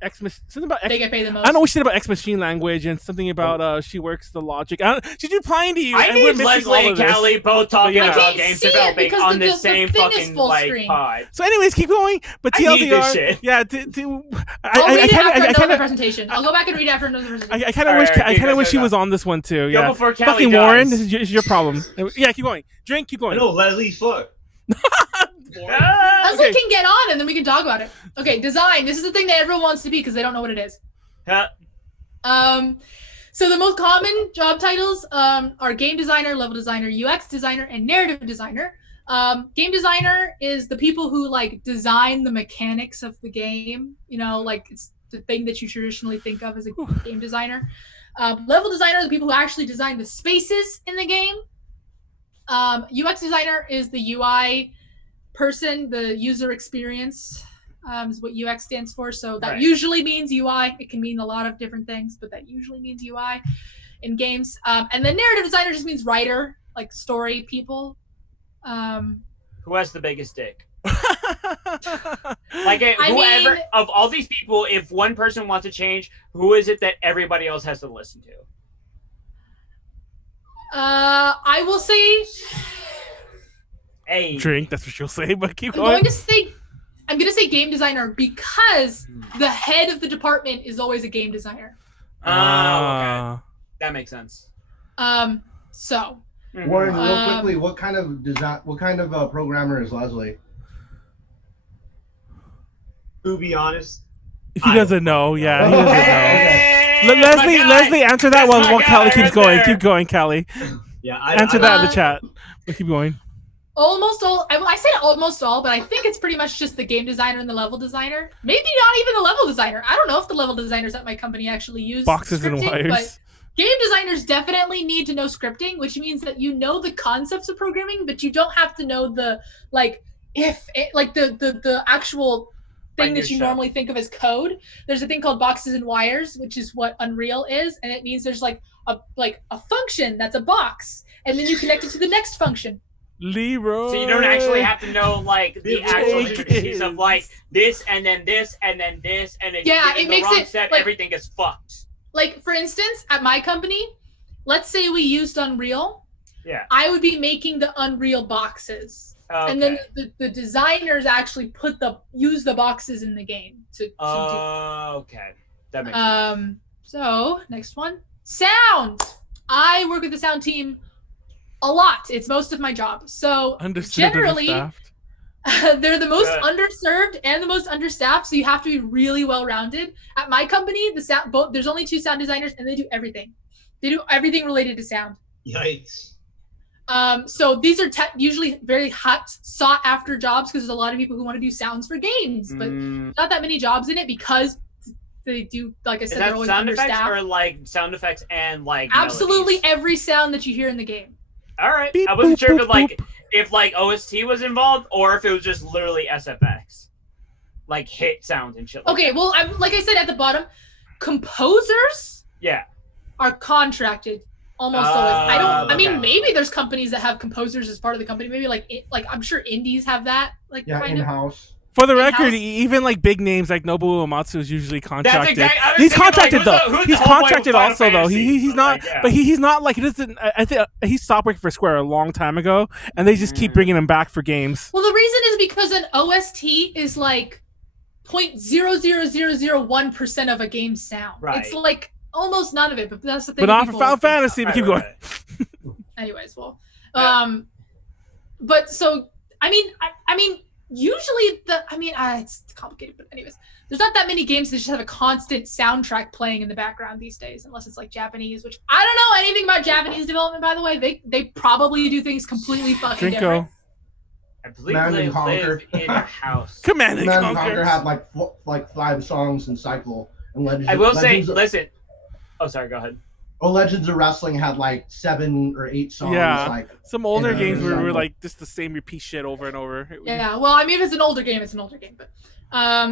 something about they get paid the most. I don't know what she said about X machine language and something about she works the logic. She's replying to you. I and we're need missing all Leslie of and this. Callie both talking Yeah. I about can't games see it developing because on the the same thing is fucking full like screen. pod. So, anyways, keep going. But I need TLDR, this shit. yeah. I'll read it after another kinda- presentation. I'll go back and read it after another presentation. I kind of wish. Alright, I kind of go, wish go, she go. was on this one too. Go Yeah. before Callie Fucking dies. Warren, this is your problem. Yeah, keep going. Drink. Keep I going. know Leslie fuck. Ah! Leslie okay. can get on and then we can talk about it. Okay, design. This is the thing that everyone wants to be because they don't know what it is. Yeah. So the most common job titles are game designer, level designer, UX designer, and narrative designer. Game designer is the people who like design the mechanics of the game. You know, like it's the thing that you traditionally think of as a game designer. Level designer are the people who actually design the spaces in the game. UX designer is the UI person, the user experience is what UX stands for. So that Right. usually means UI. It can mean a lot of different things, but that usually means UI in games. And then narrative designer just means writer, like story people. Who has the biggest dick? Like I whoever mean- of all these people, if one person wants to change, who is it that everybody else has to listen to? I will say Hey. Drink. That's what she'll say. But keep I'm going. going to say I'm going to say game designer because the head of the department is always a game designer. Oh, okay. That makes sense. So Mhm. Warren, real Um, quickly, what kind of programmer is Leslie? To be honest, He doesn't know. Yeah, he doesn't know. Hey, Leslie, that's my guy. Leslie, answer that That's my while guy Callie keeps right going. there. Keep going, Callie. yeah, Answer I, that in the chat. But keep going. almost all I said almost all, but I think it's pretty much just the game designer and the level designer. Maybe not even the level designer. I don't know if the level designers at my company actually use Boxes and scripting, wires. game designers definitely need to know scripting, which means that you know the concepts of programming, but you don't have to know the the actual thing that you normally think of as code. There's a thing called boxes and wires, which is what Unreal is, and it means there's like a function that's a box, and then you connect it to the next function. Leroy. So you don't actually have to know like the actual intricacies of like this and then this and then this and then it makes wrong it step, like, everything gets fucked. Like for instance, at my company, let's say we used Unreal. Yeah. I would be making the Unreal boxes. Okay. And then the designers actually use the boxes in the game to do. Okay. That makes sense. So next one. Sound. I work with the sound team a lot. It's most of my job. So generally they're the most underserved and the most understaffed, so you have to be really well-rounded. At my company, there's only 2 sound designers and they do everything. They do everything related to sound. Yikes. So these are usually very hot, sought-after jobs because there's a lot of people who want to do sounds for games, but not that many jobs in it because they do, like I said, they're always sound effects understaffed. or like sound effects and like absolutely melodies? Every sound that you hear in the game. All right, Beep, I wasn't boop, sure boop, if OST was involved or if it was just literally SFX, like hit sound and shit. Okay, well, like I said at the bottom, composers are contracted almost always. I mean, maybe there's companies that have composers as part of the company. Maybe like I'm sure indies have that. Like kind in-house. For the record, even like big names like Nobuo Uematsu is usually contracted. He's contracted though. He's contracted also though. He's not, but he's not like he doesn't. I think he stopped working for Square a long time ago, and they just keep bringing him back for games. Well, the reason is because an OST is like 0.00001% of a game's sound. Right. It's like almost none of it, but that's the thing. But not for Final Fantasy. But keep going. Anyways, well, but so I mean. Usually it's complicated, but anyways, there's not that many games that just have a constant soundtrack playing in the background these days, unless it's like Japanese, which I don't know anything about Japanese development, by the way. They probably do things completely fucking different. I believe they live in a house. Command and Conquer had like 5 songs in cycle. And I will say, listen. Oh, sorry. Go ahead. Legends of Wrestling had like 7 or 8 songs. Yeah, like some older games were like just the same repeat shit over and over. Yeah, well, I mean, if it's an older game, it's an older game. But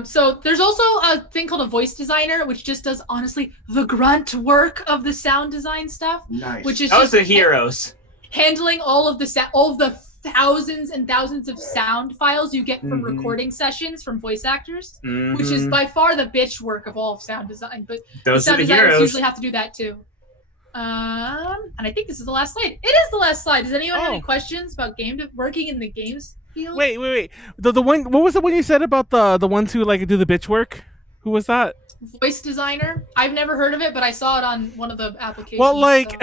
so there's also a thing called a voice designer, which just does honestly the grunt work of the sound design stuff. Nice. Which is just the heroes handling all of the thousands and thousands of sound files you get from recording sessions from voice actors, which is by far the bitch work of all of sound design. But those sound are the designers heroes. usually have to do that too. And I think this is the last slide. It is the last slide. Does anyone have any questions about working in the games field? Wait. The one. What was the one you said about the ones who like do the bitch work? Who was that? Voice designer. I've never heard of it, but I saw it on one of the applications. Well, like,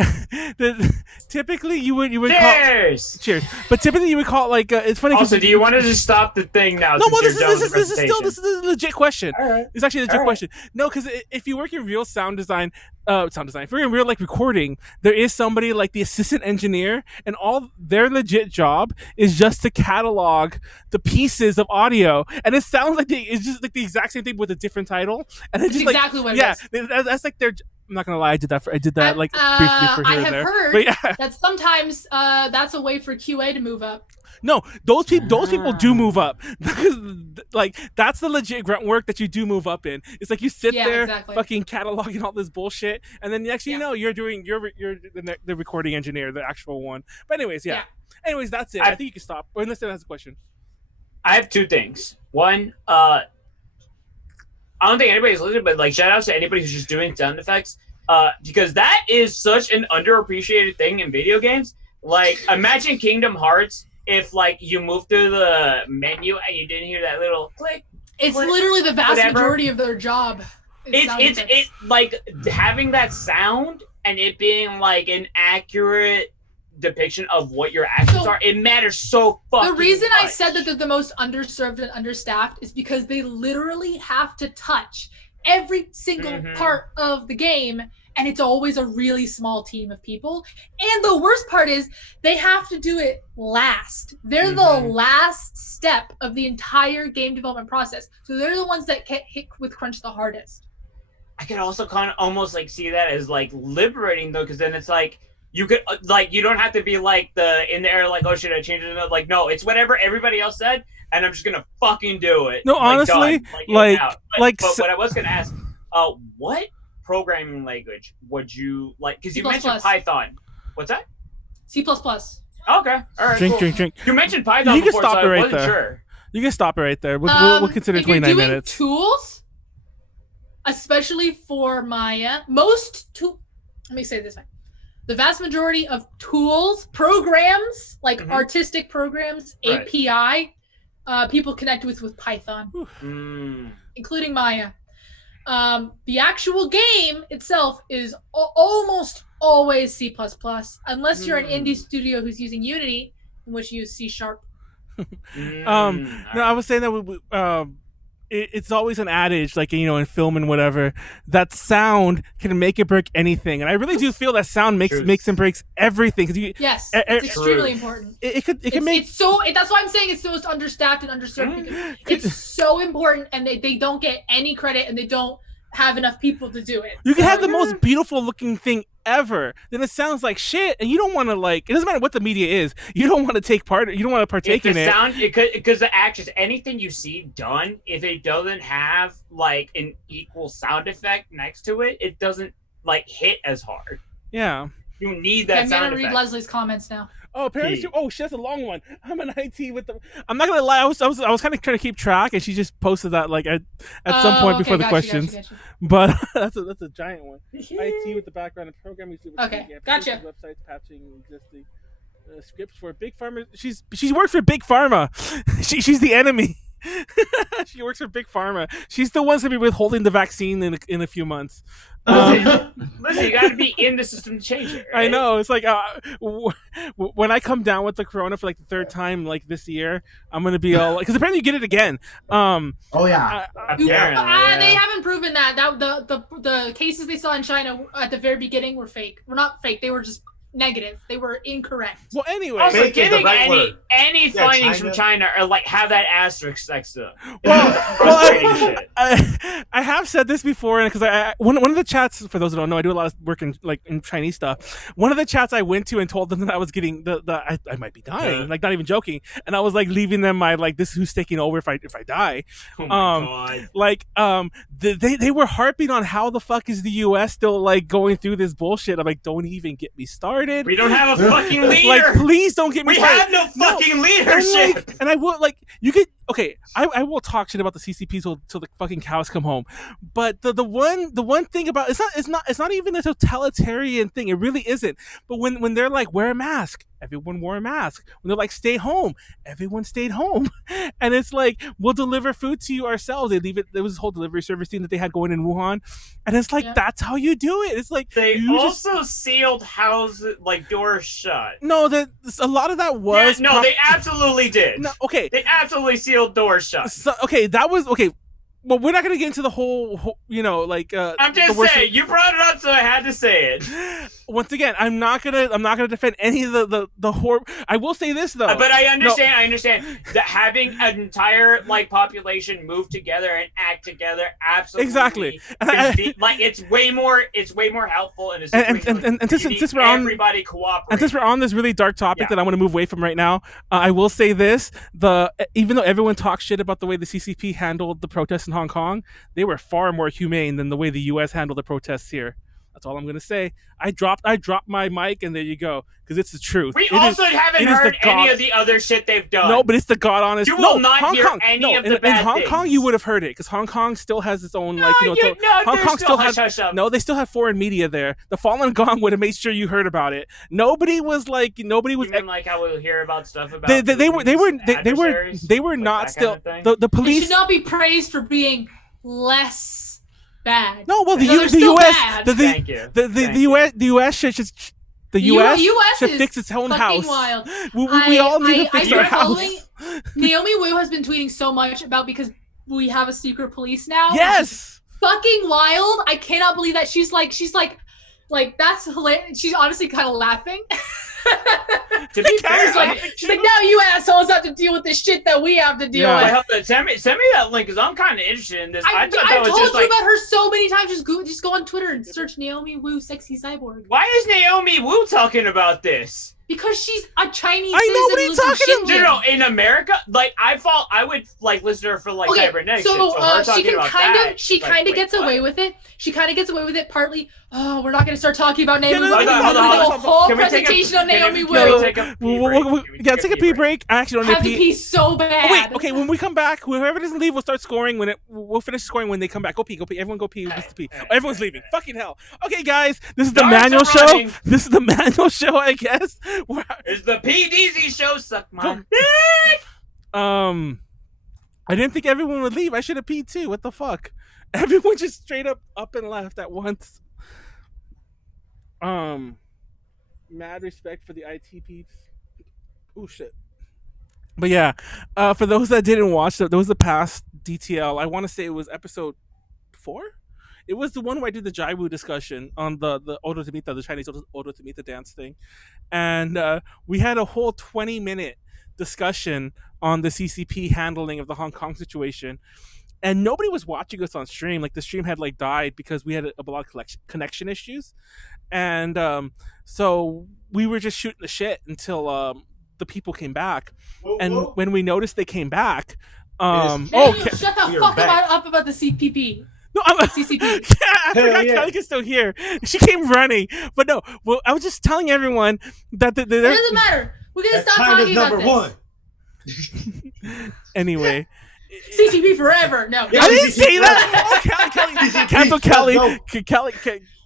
typically you would cheers. Cheers. But typically you would call it like it's funny. Also, do you want to just stop the thing now? No, well, this is a legit question. All right. It's actually a legit question. No, because if you work in real sound design, if you're in real like recording, there is somebody like the assistant engineer, and all their legit job is just to catalog the pieces of audio, and it sounds like it's just like the exact same thing with a different title, and it's just exactly what it is. That's like their. I'm not gonna lie, I did that briefly for here I and have there. heard that sometimes that's a way for QA to move up. No, those people do move up because like that's the legit grunt work that you do move up in. It's like you sit there fucking cataloging all this bullshit, and then next you know you're the recording engineer, the actual one. But anyways, anyways, that's it. I think you can stop. Or unless that's a question. I have 2 things. One, I don't think anybody's listening, but like shout out to anybody who's just doing sound effects, because that is such an underappreciated thing in video games. Like imagine Kingdom Hearts. If like you move through the menu and you didn't hear that little click, it's literally the vast majority of their job. It's like having that sound and it being like an accurate depiction of what your actions are. It matters so fucking The reason much. I said that they're the most underserved and understaffed is because they literally have to touch every single part of the game. And it's always a really small team of people. And the worst part is they have to do it last. They're the last step of the entire game development process. So they're the ones that get hit with crunch the hardest. I could also kind of almost like see that as like liberating though, because then it's like you could like you don't have to be like in the air like, oh shit, I changed it. Like no, it's whatever everybody else said, and I'm just gonna fucking do it. No, honestly, but what I was gonna ask, what programming language would you like? Because you mentioned Python. What's that? C++. Okay, all right. Drink. You mentioned Python You can before, stop so it I right wasn't there. sure. You can stop it right there. We'll consider if you're 29 doing minutes. Tools, especially for Maya, let me say it this way. The vast majority of tools, programs, like artistic programs, right. API, people connect with Python, including Maya. The actual game itself is almost always C++, unless you're an indie studio who's using Unity, in which you use C#. No, I was saying that it's always an adage, like, you know, in film and whatever, that sound can make or break anything, and I really do feel that sound makes and breaks everything. Yes, it's extremely important. It can make that's why I'm saying it's the most understaffed and underserved, because it's so important, and they don't get any credit, and they don't have enough people to do it. You can have the most beautiful looking thing ever, then it sounds like shit, and you don't want to, like, it doesn't matter what the media is, you don't want to take part, you don't want to partake in it. Because the actions, anything you see done, if it doesn't have like an equal sound effect next to it, it doesn't like hit as hard. Yeah, you need that sound effect. I'm gonna read Leslie's comments now. Oh, parents! Oh shit, that's a long one. I'm an IT with the. I'm not gonna lie. I was kind of trying to keep track, and she just posted that like at some point before the questions. Gotcha. But that's a giant one. IT with the background in programming. Okay, gotcha. Websites, patching existing scripts for Big Pharma. She works for Big Pharma. She's the enemy. She works for Big Pharma. She's the one to be withholding the vaccine in a few months. Listen, you got to be in the system to change it. Right? I know. It's like when I come down with the corona for like the third time like this year, I'm gonna be all because apparently you get it again. Oh yeah. They haven't proven that. The cases they saw in China at the very beginning were fake. Were not fake. They were just negative. They were incorrect. Well, anyway, also getting any findings from China are like have that asterisk next to them. Well, I have said this before, because one of the chats, for those who don't know, I do a lot of work in Chinese stuff. One of the chats I went to and told them that I was getting I might be dying, like not even joking, and I was like leaving them my like this is who's taking over if I die. Oh my God. Like they were harping on how the fuck is the U.S. still like going through this bullshit. I'm like, don't even get me started. We don't have a fucking leader. Like, please don't get me started. We have no fucking leadership. And I will you could. Okay, I will talk shit about the CCP till the fucking cows come home. But the one thing about it's not even a totalitarian thing. It really isn't. But when they're like wear a mask, everyone wore a mask. When they're like stay home, everyone stayed home. And it's like we'll deliver food to you ourselves. They leave it. There was this whole delivery service thing that they had going in Wuhan, and it's like that's how you do it. It's like they also sealed houses like doors shut. No, a lot of that was they absolutely did. No, okay, they absolutely sealed doors shut. So, okay, that was okay. Well, we're not gonna get into the whole you know, like. I'm just saying, you brought it up, so I had to say it. Once again, I'm not gonna defend any of the horror. I will say this though. But I understand that having an entire like population move together and act together, absolutely exactly. Like it's way more helpful in a situation. And since we're on everybody cooperate. And since we're on this really dark topic that I want to move away from right now, I will say this: even though everyone talks shit about the way the CCP handled the protests in Hong Kong, they were far more humane than the way the U.S. handled the protests here. That's all I'm gonna say. I dropped my mic, and there you go, because it's the truth. We haven't heard any of the other shit they've done. No, but it's the God honest. You will not hear any of the bad in Hong things. Kong, you would have heard it, because Hong Kong still has its own Hong Kong still has they still have foreign media there. The Falun Gong would have made sure you heard about it. Nobody was. Even like how we'll hear about stuff about they were not still the police. They should not be praised for being less bad. No, well, the U.S. should fix its own house. Wild. We all need to fix our house. Naomi Wu has been tweeting so much about because we have a secret police now. Yes. Fucking wild. I cannot believe that she's like that's hilarious. She's honestly kind of laughing. To be fair, She's like, now you assholes have to deal with the shit that we have to deal Yeah. with. send me that link because I'm kind of interested in this. I thought that was told just you like, about her so many times. Just go on Twitter and search Naomi Wu sexy cyborg. why is Naomi Wu talking about this? Because she's a Chinese I know, what are you talking about? No, in America, like I would like listen to her for like cybernetic shit. So her she talking can about kind that, of she like, kind of wait, gets what? away with it. She kind of gets away with it partly. Oh, we're not going to start talking about Naomi Yeah, Wu. no, We're no, gonna no, do a whole Can we take a- presentation on can Naomi we- Wu. can we take a pee break? Can we Yeah, take a pee break. I actually I don't have to need pee so bad. Oh, wait, okay. When we come back, whoever doesn't leave, we'll start scoring. We'll finish scoring when they come back. Go pee. Everyone go pee. Just to pee. Oh, everyone's leaving. Fucking hell. Okay, guys, this is the Darts manual are show. running. This is the manual show, I guess. It's the PDZ show. Suck my I didn't think everyone would leave. I should have peed too. What the fuck? Everyone just straight up and left at once. Mad respect for the IT peeps. Oh shit. But yeah, for those that didn't watch, there was the past DTL. I want to say it was episode 4. It was the one where I did the Jaiwu discussion on the Odo Tomita, the Chinese Odo Tomita dance thing, and we had a whole 20-minute discussion on the CCP handling of the Hong Kong situation, and nobody was watching us on stream. Like the stream had like died because we had a lot of connection issues, and so we were just shooting the shit until the people came back. And when we noticed they came back, Daniel, shut the fuck up about the CPP. No, CCP. Yeah, I forgot yeah. Callie is still here. She came running, but no. Well, I was just telling everyone that It doesn't matter. We're gonna stop talking about this. #1. Anyway, CCP forever. No. Yeah. I didn't say that. Oh, Callie, cancel Callie. No. Callie.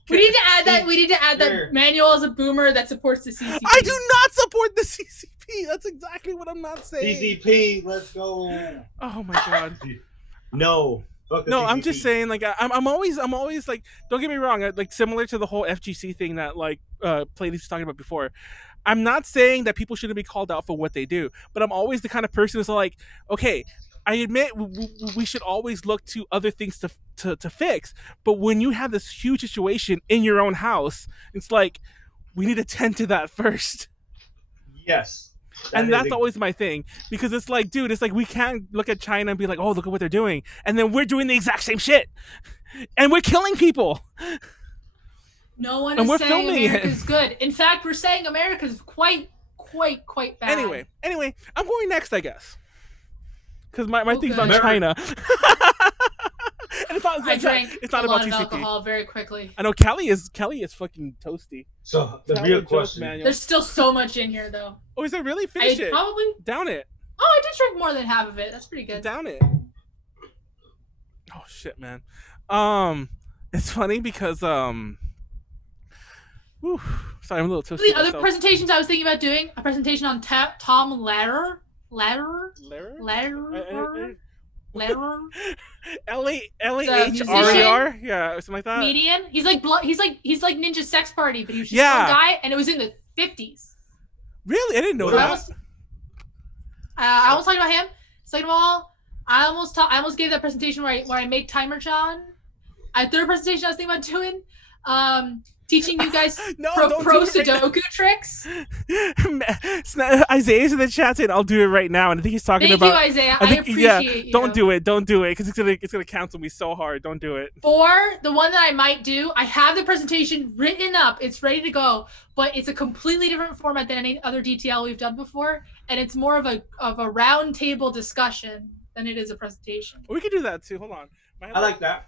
We need to add that. We need to add that Sure. Manuel is a boomer that supports the CCP. I do not support the CCP. That's exactly what I'm not saying. CCP, let's go. Oh my god. No. Fuck the No, CCP. I'm just saying, like, I'm always like, don't get me wrong, like, similar to the whole FGC thing that, like, Pleiades was talking about before. I'm not saying that people shouldn't be called out for what they do, but I'm always the kind of person who's like, okay, I admit we should always look to other things to fix, but when you have this huge situation in your own house, it's like, we need to tend to that first. Yes. And that's always my thing, because it's like, dude, it's like we can't look at China and be like, oh, look at what they're doing, and then we're doing the exact same shit, and we're killing people. No one And is we're saying filming it. America's good. In fact, we're saying America's quite bad. Anyway, I'm going next, I guess, because my Oh, thing's good. on China. And I drank it's not a about lot of TCP. alcohol very quickly. I know Callie is fucking toasty. So the Callie real joke question. manual. There's still so much in here, though. Oh, is it really? Finish I it. probably. Down it. Oh, I did drink more than half of it. That's pretty good. Down it. Oh shit, man. It's funny because whew, sorry, I'm a little toasty. The other myself. presentations I was thinking about doing a presentation on Tom Lehrer. Larry? L-A-H-R-E-R? Yeah, something like that. Comedian. He's like Ninja Sex Party, but he was just Yeah. one guy, and it was in the 50s. Really? I didn't know So that. I almost talked about him. Second of all, I almost gave that presentation where I make Timer John. Third presentation I was thinking about doing, teaching you guys No, pro don't do it right Sudoku tricks. Isaiah's in the chat saying I'll do it right now, and I think he's talking Thank about. you, Isaiah. I think, appreciate you. Don't do it, because it's gonna cancel me so hard. Don't do it. For the one that I might do, I have the presentation written up. It's ready to go, but it's a completely different format than any other DTL we've done before, and it's more of a round table discussion than it is a presentation. We could do that too. Hold on. I like that.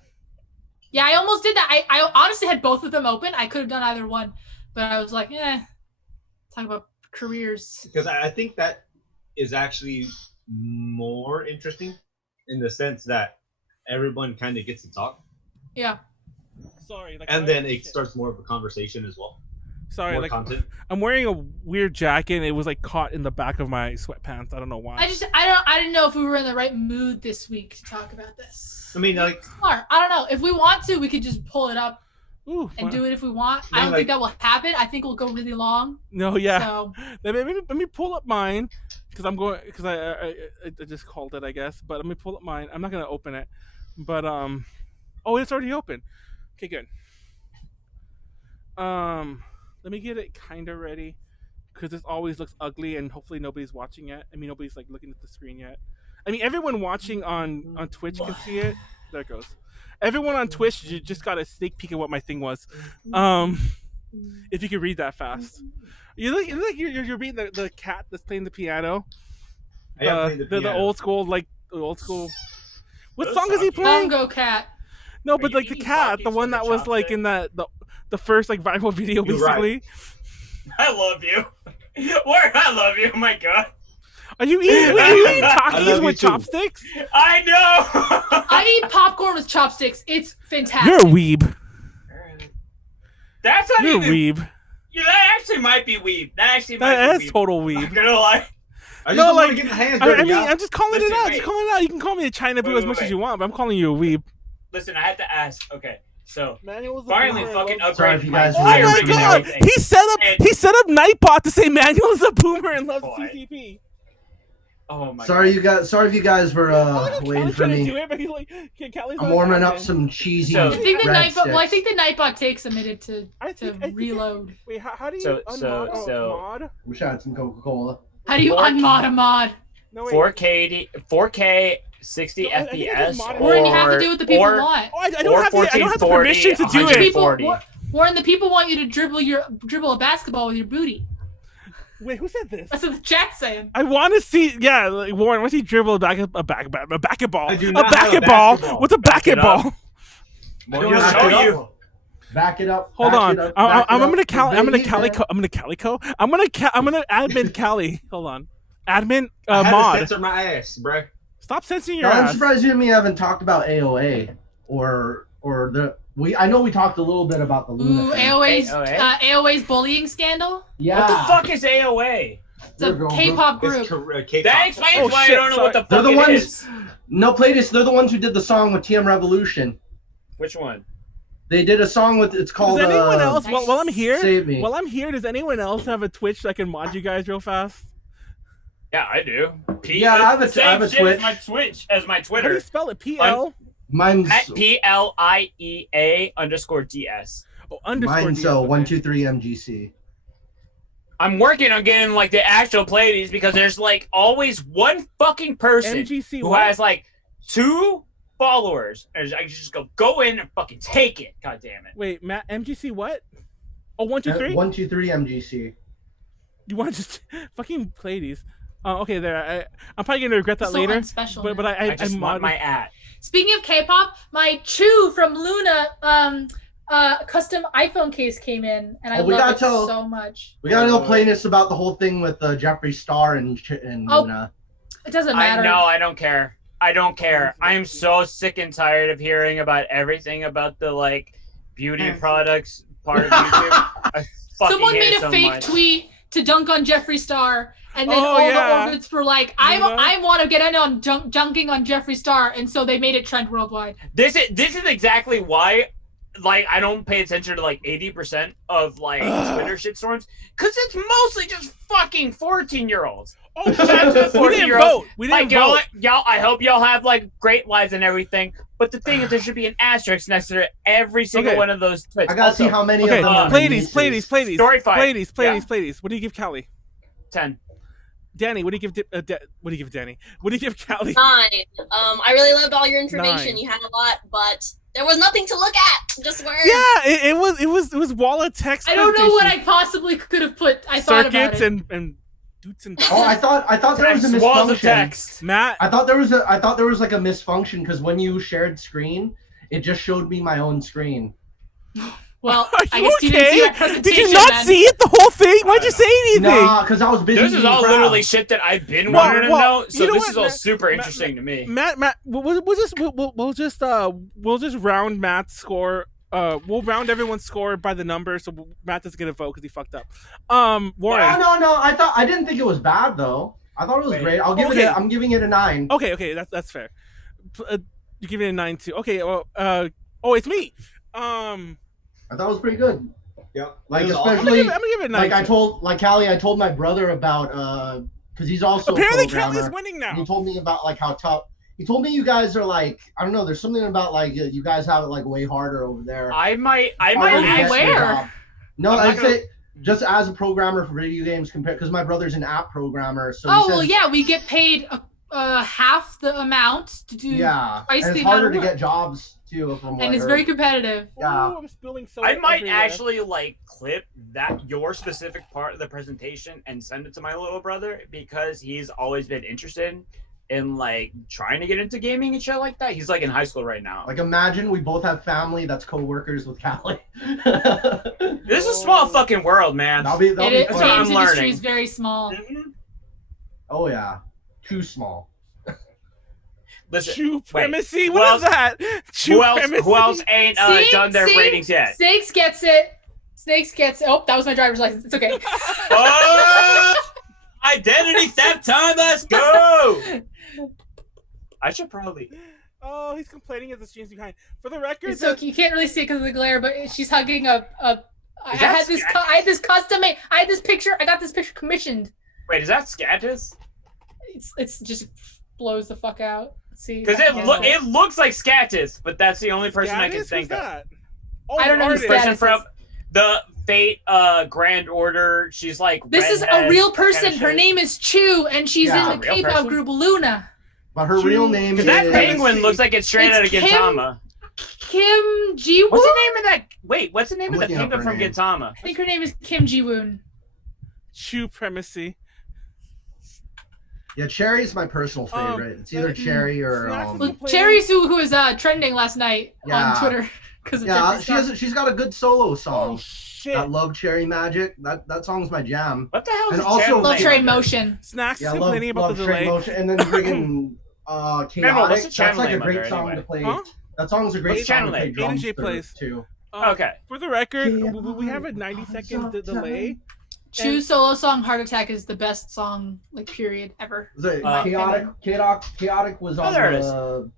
Yeah, I almost did that. I honestly had both of them open. I could have done either one, but I was like, talk about careers. Because I think that is actually more interesting in the sense that everyone kind of gets to talk. Yeah. Sorry. And then it starts more of a conversation as well. Sorry, More content. I'm wearing a weird jacket and it was like caught in the back of my sweatpants. I don't know why. I didn't know if we were in the right mood this week to talk about this. I mean, like, Smart. I don't know. If we want to, we could just pull it up Ooh, and do it if we want. I I mean, don't think that will happen. I think we'll go really long. No, yeah. So Let me pull up mine because I just called it, I guess. But let me pull up mine. I'm not gonna open it, but oh, it's already open. Okay, good. Let me get it kind of ready because this always looks ugly, and hopefully nobody's watching yet. I mean, nobody's like looking at the screen yet. I mean, everyone watching on Twitch can see it. There it goes. Everyone on Twitch just got a sneak peek of what my thing was. If you could read that fast, you look like you're reading the cat that's playing the piano. The old school, like the old school. What song is he playing? Bongo Cat. No, but like the cat, the one that was like in the first like viral video, basically. Right. I love you. Warren, I love you. Oh my god. Are you eating Takis with chopsticks? I know. I eat popcorn with chopsticks. It's fantastic. You're a weeb. That's not You're even. a weeb. Yeah, that actually might be weeb. That is total I'm weeb. not gonna lie. I just No, don't like, want to get my hands I dirty, mean, y'all. I'm just calling Listen, it out. wait. Just calling it out. You can call me a China boo as much as you want, but I'm calling you a weeb. Listen, I had to ask. Okay, so Manuel's a finally boomer. fucking Sorry if upgraded you my guys Oh were entire my Fire rig and god! everything. He set up Nightbot to say Manuel's a boomer and loves Boy. CCP. Oh my Sorry god. if you guys were waiting for me. I'm warming up some cheesy So- I think the bread Nightbot. Well, I sticks. think the Nightbot takes a minute to reload. Wait, how do you So- unmod? so- Mod? Wish I had some Coca-Cola. How do you 4K. unmod a mod? No, wait. 4K 60 No, I think it's FPS modern. Warren, you have to do what the people want. Oh, I don't have the 1440, permission to do 100. it. People, 40. Warren, the people want you to dribble a basketball with your booty. Wait, who said this? That's what the chat's saying. I want to see. Yeah, like, Warren, once he dribble a basketball. I do A not have a basketball. basketball. What's a Back it up. basketball? I don't He'll have show a you. basketball. Back it up. Hold back on. it up, I'm back it gonna up. calico. I'm gonna admin Callie. Hold on. Admin I had to mod. censor my ass, bruh. Stop censoring your Now, I'm ass. surprised you and me haven't talked about AOA or the I know we talked a little bit about the Luna. Ooh, thing. AOA's bullying scandal. Yeah. What the fuck is AOA? It's a K-pop group. It's K-pop. That explains Oh, why shit, I don't know what the They're fuck the it ones- is. No, Pleiades, they're the ones who did the song with TM Revolution. Which one? They did a song with it's called. Does anyone else? While I'm here, Save Me. while I'm here, does anyone else have a Twitch that can mod you guys real fast? Yeah, I do. Yeah, I have a same Twitch. shit as my Twitch, as my How do Twitter. you spell it? PL. Mine's At PLIEA_DS. Oh, underscore. mine's DS, okay. 123 MGC. I'm working on getting like the actual Pleiades because there's like always one fucking person MGC. who what? has like 2 followers. And I just go in and fucking take it. God damn it. Wait, Matt. MGC what? Oh, 1, 2, 3. 123 MGC. You want to just fucking Pleiades? Okay, there. I'm probably gonna regret that So later. unspecial But now. I just want my at. Speaking of K-pop, my Chew from Luna custom iPhone case came in, and I Oh, we love gotta it tell- so much. We gotta go play this about the whole thing with Jeffree Star and Oh. Luna. It doesn't I matter. know, I don't care. I don't care. I am so sick and tired of hearing about everything about the like beauty products part of YouTube. I fucking Someone hate made it a so fake much. tweet to dunk on Jeffree Star, and then Oh, all yeah. the orbits were like, I want to get in on dunking on Jeffree Star, and so they made it trend worldwide. This is exactly why like I don't pay attention to like 80% of like Twitter shitstorms because it's mostly just fucking 14-year-olds. Oh, Shout out to the we didn't 14-year-olds. vote. We didn't Like y'all, vote. y'all, I hope y'all have like great lives and everything. But the thing is, there should be an asterisk next to every single Okay. one of those tweets. I gotta Also, see how many Okay, of them are Pleiades. nieces. Story 5. Pleiades. What do you give Callie? 10. Danny, what do you give? What do you give Danny? What do you give Callie? 9. I really loved all your information. 9. You had a lot, but there was nothing to look at. Just words. Yeah, it was wall of text. I don't know what I possibly could have put. I thought about circuits it. and doots and Oh, I thought there was a Text, walls of misfunction. text. Matt. I thought there was like a misfunction because when you shared screen, it just showed me my own screen. Well, Are I you guess you didn't see that okay? presentation. Did you not then. see it? The whole thing? Why'd you say anything? Nah, because I was busy. This is being all proud. literally shit that I've been Well, wanting to well, know. So you know this what, is all Matt- super Matt- interesting to me. Matt, we'll just round Matt's score. We'll round everyone's score by the number, so Matt doesn't get a vote because he fucked up. Warren. No. I didn't think it was bad though. I thought it was great. I'm giving it a 9. Okay, that's fair. You give it a 9 too. Okay, well, it's me. I thought it was pretty good. Yep. Like It was I'm gonna especially give it a 9. like Callie, I told my brother about because he's also Apparently a programmer. Callie's winning now. He told me about like how tough. He told me you guys are like I don't know. There's something about like you guys have it like way harder over there. I might Harder to get actually. the Where? job. No, I'm I not gonna- say just as a programmer for video games, compared because my brother's an app programmer, so well, yeah, we get paid half the amount to do. Yeah, twice and the it's harder amount of to work. get jobs too. From what And I it's heard. very competitive. Yeah. Ooh, I'm spilling soda I might everywhere. actually like clip that your specific part of the presentation and send it to my little brother because he's always been interested in like trying to get into gaming and shit like that. He's like in high school right now. Like, imagine we both have family that's co-workers with Callie. This is a small fucking world, man. That'll be That's what Games I'm industry learning. is very small. Oh yeah, too small. Listen, True wait, Primacy? who What else- is that? True who else? Primacy? Who else ain't done their ratings yet? Snakes gets it. Snakes gets it. Oh, that was my driver's license. It's okay. Oh! Identity theft time. Let's go. I should probably. Oh, he's complaining as the stream's behind. For the record, It's okay. You can't really see it because of the glare, but she's hugging I that had this. I had this custom made. I had this picture. I got this picture commissioned. Wait, is that Scatus? It's just blows the fuck out. Let's see. Because it looks like Scatus, but that's the only person I can Who's think of. that? Oh, I don't know who artist. Scatus Person is. from the Fate Grand Order. She's like This is a redhead real person. kinda her shit. name is Chu, and she's Yeah, in the real K-pop person? group Luna. But her real name is. Because that penguin looks like it's straight It's out of Kim- Gintama. Kim Ji-woon? What's the name of that? Wait, what's the name I'm of the looking up penguin her from name. Gintama? I think her name is Kim Ji-woon. True Primacy. Yeah, Cherry's my personal favorite. It's either Cherry or. Snacks Well, Playing- Cherry's who was trending last night Yeah. on Twitter because of Yeah, Jeffree Star. she's got a good solo Oh song. shit! That Love Cherry Magic. That song's my jam. What the hell is And the also- channel Love name? Cherry Motion. Snacks Yeah, is love, complaining about love the Straight delay. Motion, and then freaking what's the Chaotic. That's channel like a name great under song anyway? to play. Huh? That song's a great What's song channel to play name? drums AJ plays. too. Okay. For the record, we have a 90-second delay. Chu's solo song "Heart Attack" is the best song, like period, ever. Was it Uh, Chaotic was on there it is. the.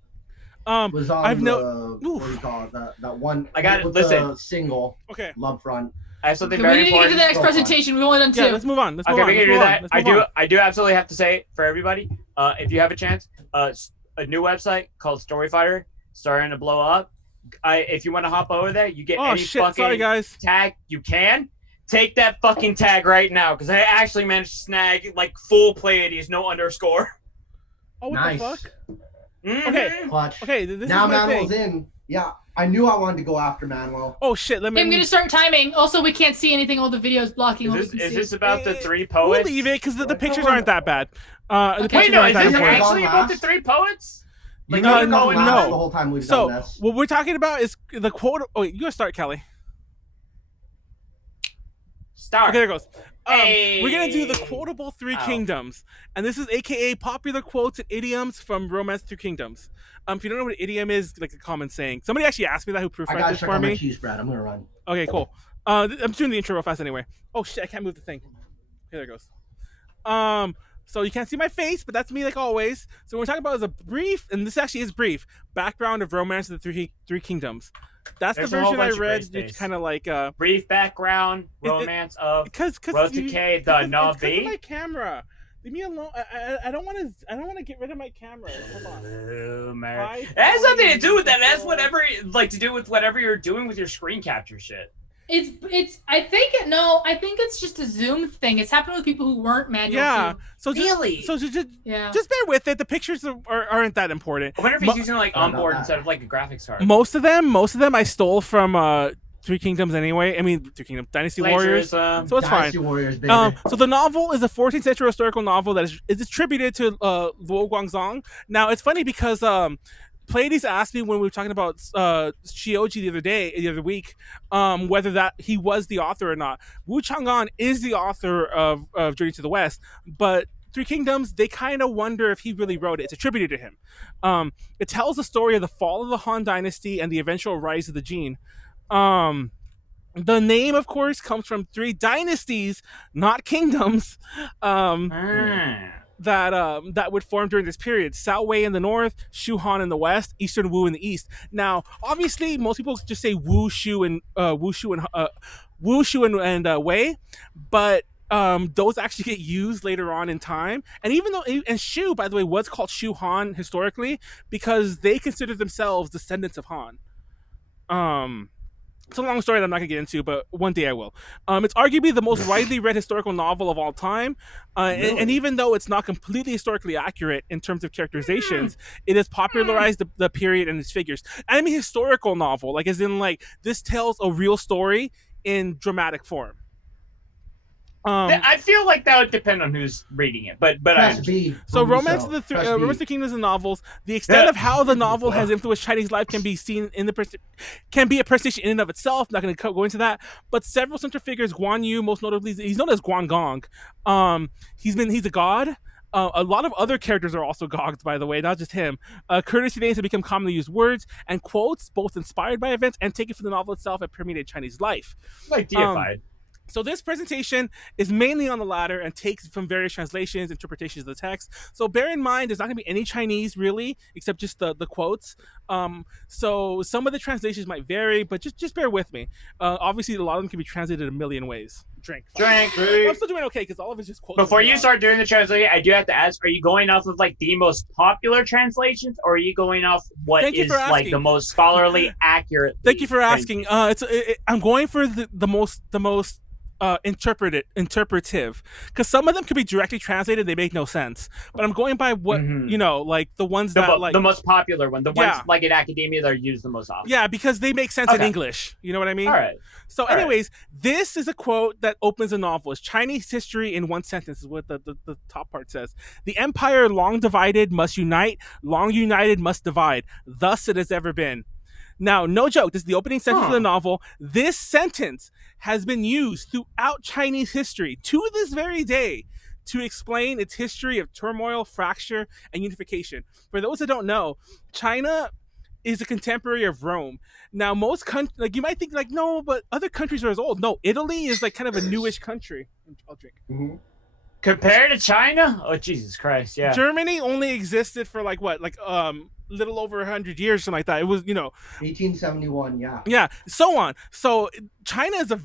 Um, Was on I've the. no- What do you call it? That one. I got it. with Listen. The single okay. Love Front. I have something Okay, we very need to get to important. the next Go on. presentation. We've only done Yeah, two. let's move on. Let's move Okay, on. we can Let's do move that. on. Let's move on. I do absolutely have to say for everybody, if you have a chance, a new website called Storyfighter starting to blow up. If you want to hop over there, you get Oh any shit! fucking Sorry guys. tag you can. Take that fucking tag right now, because I actually managed to snag like full Pleiades, no underscore. Oh what Nice. the fuck? Mhm. Okay. Clutch. Okay, this Now is my Manuel's thing. in. Yeah, I knew I wanted to go after Manuel. Oh shit! Let me. I'm gonna start timing. Also, we can't see anything. All the videos blocking. all we Is can this, is see. this about the three We'll poets? leave it because the Like, pictures come on. aren't that bad. The Okay. Wait, pictures no, aren't is that this important. on actually about the last? three poets? You Like, know, keep going last no. the whole time we've So done this. what we're talking about is the quote. Oh, wait, you gotta start, Kelly. Start. Okay, there it goes. We're gonna do the Hey. quotable Three Ow. Kingdoms, and this is AKA popular quotes and idioms from Romance Through Kingdoms. If you don't know what an idiom is, like a common saying. Somebody actually asked me that who I proofread gotta this check for on my me. cheese bread. I'm gonna run. Okay, cool. I'm just doing the intro real fast anyway. Oh shit, I can't move the thing. Okay, there it goes. So you can't see my face, but that's me like always. So what we're talking about is a brief, and this actually is brief, background of Romance of the Three Kingdoms. That's There's the a whole version I bunch of read. gray space. It's kind of like Brief background, it- romance of because Road to K, the It's 'cause of Navi. my camera. Leave me alone. I don't want to. I don't want to get rid of my camera. Hold on. It has nothing to do with that. It has whatever, like, to do with whatever you're doing with your screen capture shit. It's. I think it's just a Zoom thing. It's happened with people who weren't manual. Yeah. too. So just, Really? So just Yeah. bear with it. The pictures aren't that important. I wonder if he's Mo- using like Sorry about onboard that. instead of like a graphics card. Most of them, I stole from Three Kingdoms anyway. I mean, Three Kingdoms, Dynasty Warriors. Plagiarism. So it's fine. Dynasty Warriors, baby. So the novel is a 14th century historical novel that is attributed to Luo Guangzong. Now it's funny because Pleiades asked me when we were talking about Shioji the other week, whether that he was the author or not. Wu Chang'an is the author of Journey to the West, but Three Kingdoms, they kind of wonder if he really wrote it. It's attributed to him. It tells the story of the fall of the Han Dynasty and the eventual rise of the Jin. The name, of course, comes from three dynasties, not kingdoms, that would form during this period. Cao Wei in the north, Shu Han in the west, Eastern Wu in the east. Now, obviously, most people just say Wu Shu and Wei, but those actually get used later on in time. And even though Shu, by the way, was called Shu Han historically because they considered themselves descendants of Han. It's a long story that I'm not gonna get into, but one day I will. It's arguably the most widely read historical novel of all time, and even though it's not completely historically accurate in terms of characterizations, it has popularized the period and its figures. And I mean historical novel, like as in like this tells a real story in dramatic form. I feel like that would depend on who's reading it, but so Romance of the Kingdoms and novels. The extent of how the novel has influenced Chinese life can be seen in can be a presentation in and of itself. Not going to go into that, but several central figures, Guan Yu, most notably, he's known as Guan Gong. He's a god. A lot of other characters are also gods, by the way, not just him. Courtesy names have become commonly used words and quotes, both inspired by events and taken from the novel itself, have permeated Chinese life. Like deified. So this presentation is mainly on the latter and takes from various translations, interpretations of the text. So bear in mind, there's not going to be any Chinese really, except just the quotes. So some of the translations might vary, but just bear with me. Obviously, a lot of them can be translated a million ways. Drink. I'm still doing okay because all of it's just quotes. Before you start doing the translation, I do have to ask: are you going off of like the most popular translations, or are you going off what is like the most scholarly accurate? Thank you for asking. I'm going for the most interpretive, because some of them could be directly translated, they make no sense, but I'm going by what like the ones that like the most popular one, the ones like in academia that are used the most often. Yeah, because they make sense in English, you know what I mean? All right. So anyways, this is a quote that opens the novel. It's Chinese history in one sentence is what the top part says. The empire long divided must unite, long united must divide, thus it has ever been. Now, no joke, this is the opening sentence of the novel. This sentence has been used throughout Chinese history to this very day to explain its history of turmoil, fracture, and unification. For those that don't know, China is a contemporary of Rome. Now, most countries, like you might think like, no, but other countries are as old. No, Italy is like kind of a newish country. I'll drink. Mm-hmm. Compared to China? Oh, Jesus Christ, yeah. Germany only existed for like what? Like little over 100 years, something like that. It was, 1871, yeah. Yeah, so on. So China is a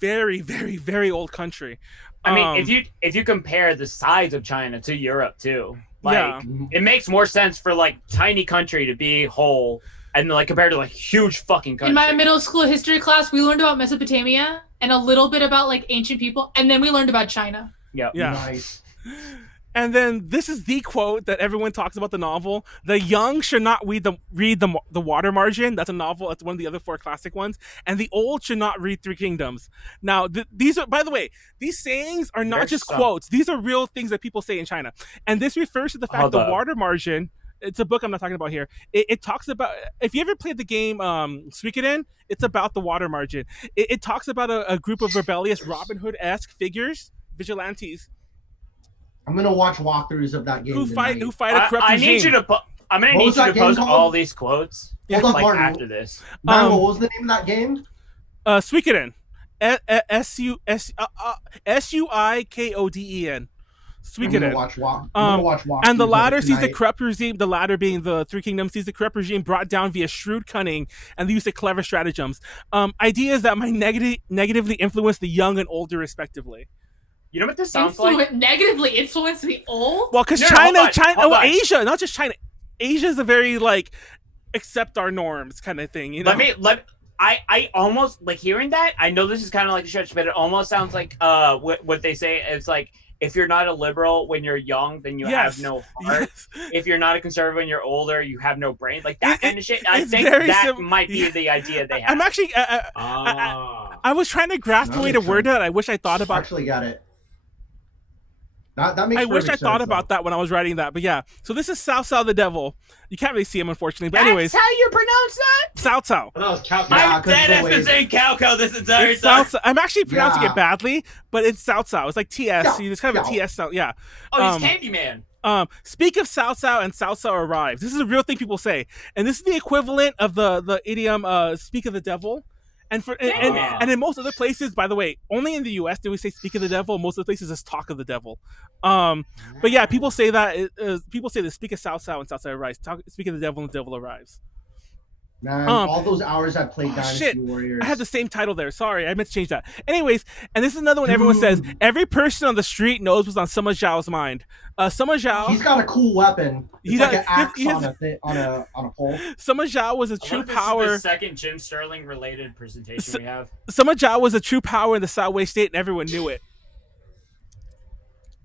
very, very, very old country. I mean, if you compare the size of China to Europe too, like it makes more sense for like tiny country to be whole and like compared to like huge fucking country. In my middle school history class, we learned about Mesopotamia and a little bit about like ancient people, and then we learned about China. Yep. Yeah. Nice. And then this is the quote that everyone talks about the novel. The young should not read the water margin. That's a novel. That's one of the other 4 classic ones. And the old should not read Three Kingdoms. Now, these are, by the way, these sayings are not just quotes. These are real things that people say in China. And this refers to the fact the water margin, it's a book I'm not talking about here. It talks about, if you ever played the game Suikoden, it's about the water margin. It talks about a group of rebellious Robin Hood-esque figures, vigilantes, I'm gonna watch walkthroughs of that game. Who fight a corrupt regime. I'm gonna need you to post all these quotes after this. Manuel, what was the name of that game? Suikoden. Suikoden. Suikoden. I'm gonna watch and the latter sees the corrupt regime, the latter being the Three Kingdoms, sees the corrupt regime brought down via shrewd cunning and the use of clever stratagems. Ideas that might negatively influence the young and older, respectively. You know what this sounds like? Negatively influence the old? Well, because Asia, not just China. Asia is a very like accept our norms kind of thing. You know. I almost like hearing that. I know this is kind of like a stretch, but it almost sounds like what they say. It's like if you're not a liberal when you're young, then you have no heart. Yes. If you're not a conservative when you're older, you have no brain. Like that kind of shit. I think that might be the idea they have. I'm actually. I was trying to grasp the way to word it. I wish I thought about. Actually, got it. That makes I wish I sense, thought about that when I was writing that, but yeah. So this is Cao Cao the Devil. You can't really see him, unfortunately. But anyways, that's how you pronounce that? Cao Cao. That was Cao Cao. I'm dead has been saying Cao Cao this entire time. I'm actually pronouncing it badly, but it's Cao Cao. It's like TS. It's kind of a TS sound. Yeah. Oh, he's Candyman. Speak of Cao Cao and Cao Cao arrives. This is a real thing people say, and this is the equivalent of the idiom "speak of the devil." And in most other places, by the way, only in the U.S. do we say "speak of the devil." Most of the places is "talk of the devil." But yeah, people say that. People say that "speak of Cao Cao" and Cao Cao arrives. Speak of the devil and the devil arrives. Man, all those hours I played Dynasty shit. Warriors. I had the same title there. Sorry, I meant to change that. Anyways, and this is another one everyone says. Every person on the street knows what's on Sima Zhao's mind. Sima Zhao. He's got a cool weapon. It's like an axe on a pole. Sima Zhao was a true power. This is the second Jim Sterling related presentation we have. Sima Zhao was a true power in the Southway state, and everyone knew it.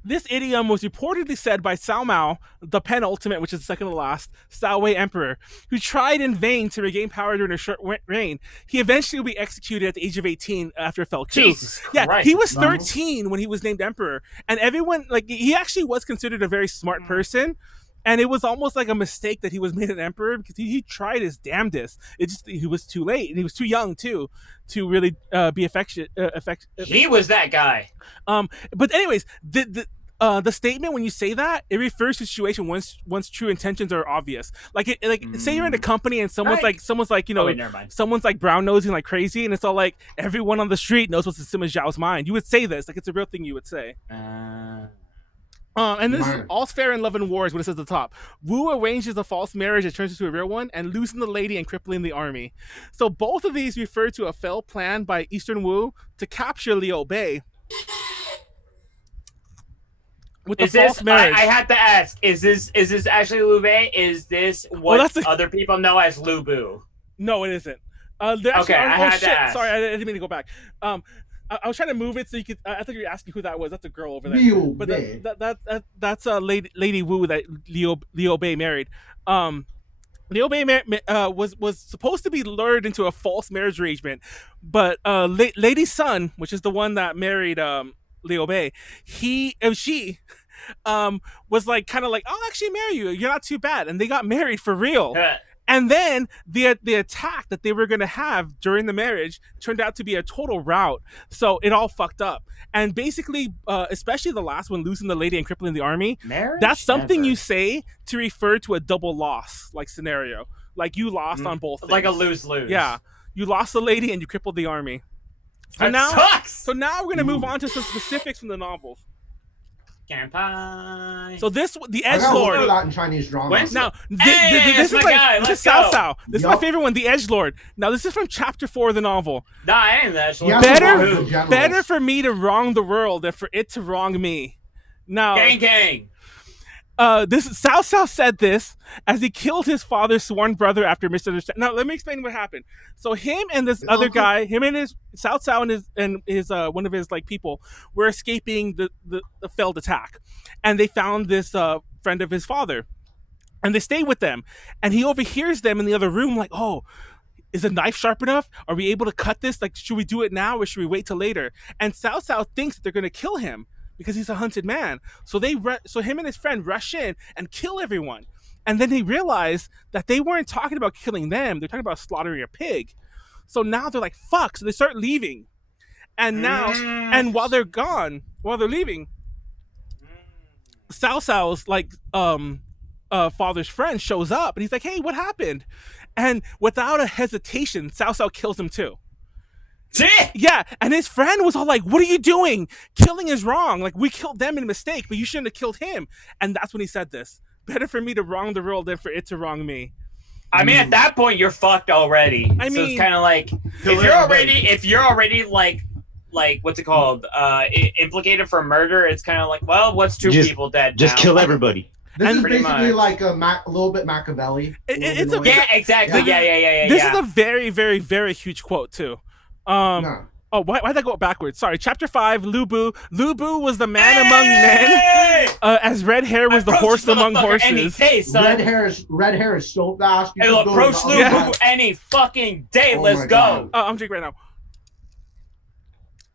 This idiom was reportedly said by Cao Mao, the penultimate, which is the second to last, Southway emperor, who tried in vain to regain power during a short reign. He eventually will be executed at the age of 18 after a fell coup. Jesus Christ. Yeah, he was 13 when he was named emperor, and everyone, like, he actually was considered a very smart person, and it was almost like a mistake that he was made an emperor because he tried his damnedest. He was too late, and he was too young too to really be effective. He was that guy. But anyways, the statement when you say that, it refers to a situation once true intentions are obvious. Like say you're in a company and someone's like you know someone's like brown nosing like crazy, and it's all like everyone on the street knows what's in Sima Zhao's mind. You would say this, like it's a real thing you would say. And this is all's fair in love and war is what it says at the top. Wu arranges a false marriage that turns into a real one, and losing the lady and crippling the army. So both of these refer to a failed plan by Eastern Wu to capture Liu Bei. With the false marriage. I had to ask, is this actually Liu Bei? Is this what other people know as Lu Bu? No, it isn't. Okay, I had to ask. Sorry, I didn't mean to go back. I was trying to move it so you could. I think you're asking who that was. That's a girl over there. Liu but Bei. That's Lady Wu that Liu Bei married. Liu Bei was supposed to be lured into a false marriage arrangement, but Lady Sun, which is the one that married Liu Bei, she was like kind of like, I'll actually marry you. You're not too bad, and they got married for real. And then the attack that they were going to have during the marriage turned out to be a total rout. So it all fucked up. And basically, especially the last one, losing the lady and crippling the army, that's something you say to refer to a double loss like scenario. Like you lost on both things. Like a lose-lose. Yeah. You lost the lady and you crippled the army. So sucks! Now we're going to move on to some specifics from the novels. So this, the Edgelord. That in Chinese drama. Now, this is Cao Cao. This is my favorite one, the Edgelord. Now, this is from chapter 4 of the novel. Nah, I ain't the Edgelord. Better for me to wrong the world than for it to wrong me. Now, gang. This Cao Cao said this as he killed his father's sworn brother after misunderstanding. Now, let me explain what happened. So him and this other guy, him and his Cao Cao and his one of his like people were escaping the failed attack, and they found this friend of his father, and they stayed with them, and he overhears them in the other room like, oh, is the knife sharp enough? Are we able to cut this? Like, should we do it now or should we wait till later? And Cao Cao thinks that they're going to kill him because he's a hunted man. So so him and his friend rush in and kill everyone. And then they realize that they weren't talking about killing them. They're talking about slaughtering a pig. So now they're like, fuck. So they start leaving. And now, and while they're leaving, Cao Cao's like, father's friend shows up and he's like, hey, what happened? And without a hesitation, Cao Cao kills him too. Yeah, and his friend was all like, what are you doing? Killing is wrong. Like, we killed them in a mistake, but you shouldn't have killed him. And that's when he said this. Better for me to wrong the world than for it to wrong me. I mean, at that point, you're fucked already. So it's kind of like, if you're already like what's it called? Implicated for murder, it's kind of like, well, what's two people dead Just now? kill everybody. This is basically like a little bit Machiavelli. Yeah, exactly. Yeah. This is a very, very, very huge quote, too. Oh, why'd I go backwards? Sorry. Chapter 5, Lu Bu. Lu Bu was the man among men, as red hair was the horse among horses. Red hair is so fast. Hey, look, approach Lu Bu any fucking day. Let's go. I'm drinking right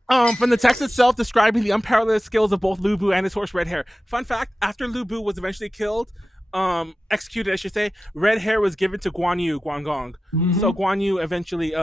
now. From the text itself describing the unparalleled skills of both Lu Bu and his horse Red Hair. Fun fact, after Lu Bu was eventually killed, executed I should say, Red Hair was given to Guan Gong. So Guan Yu eventually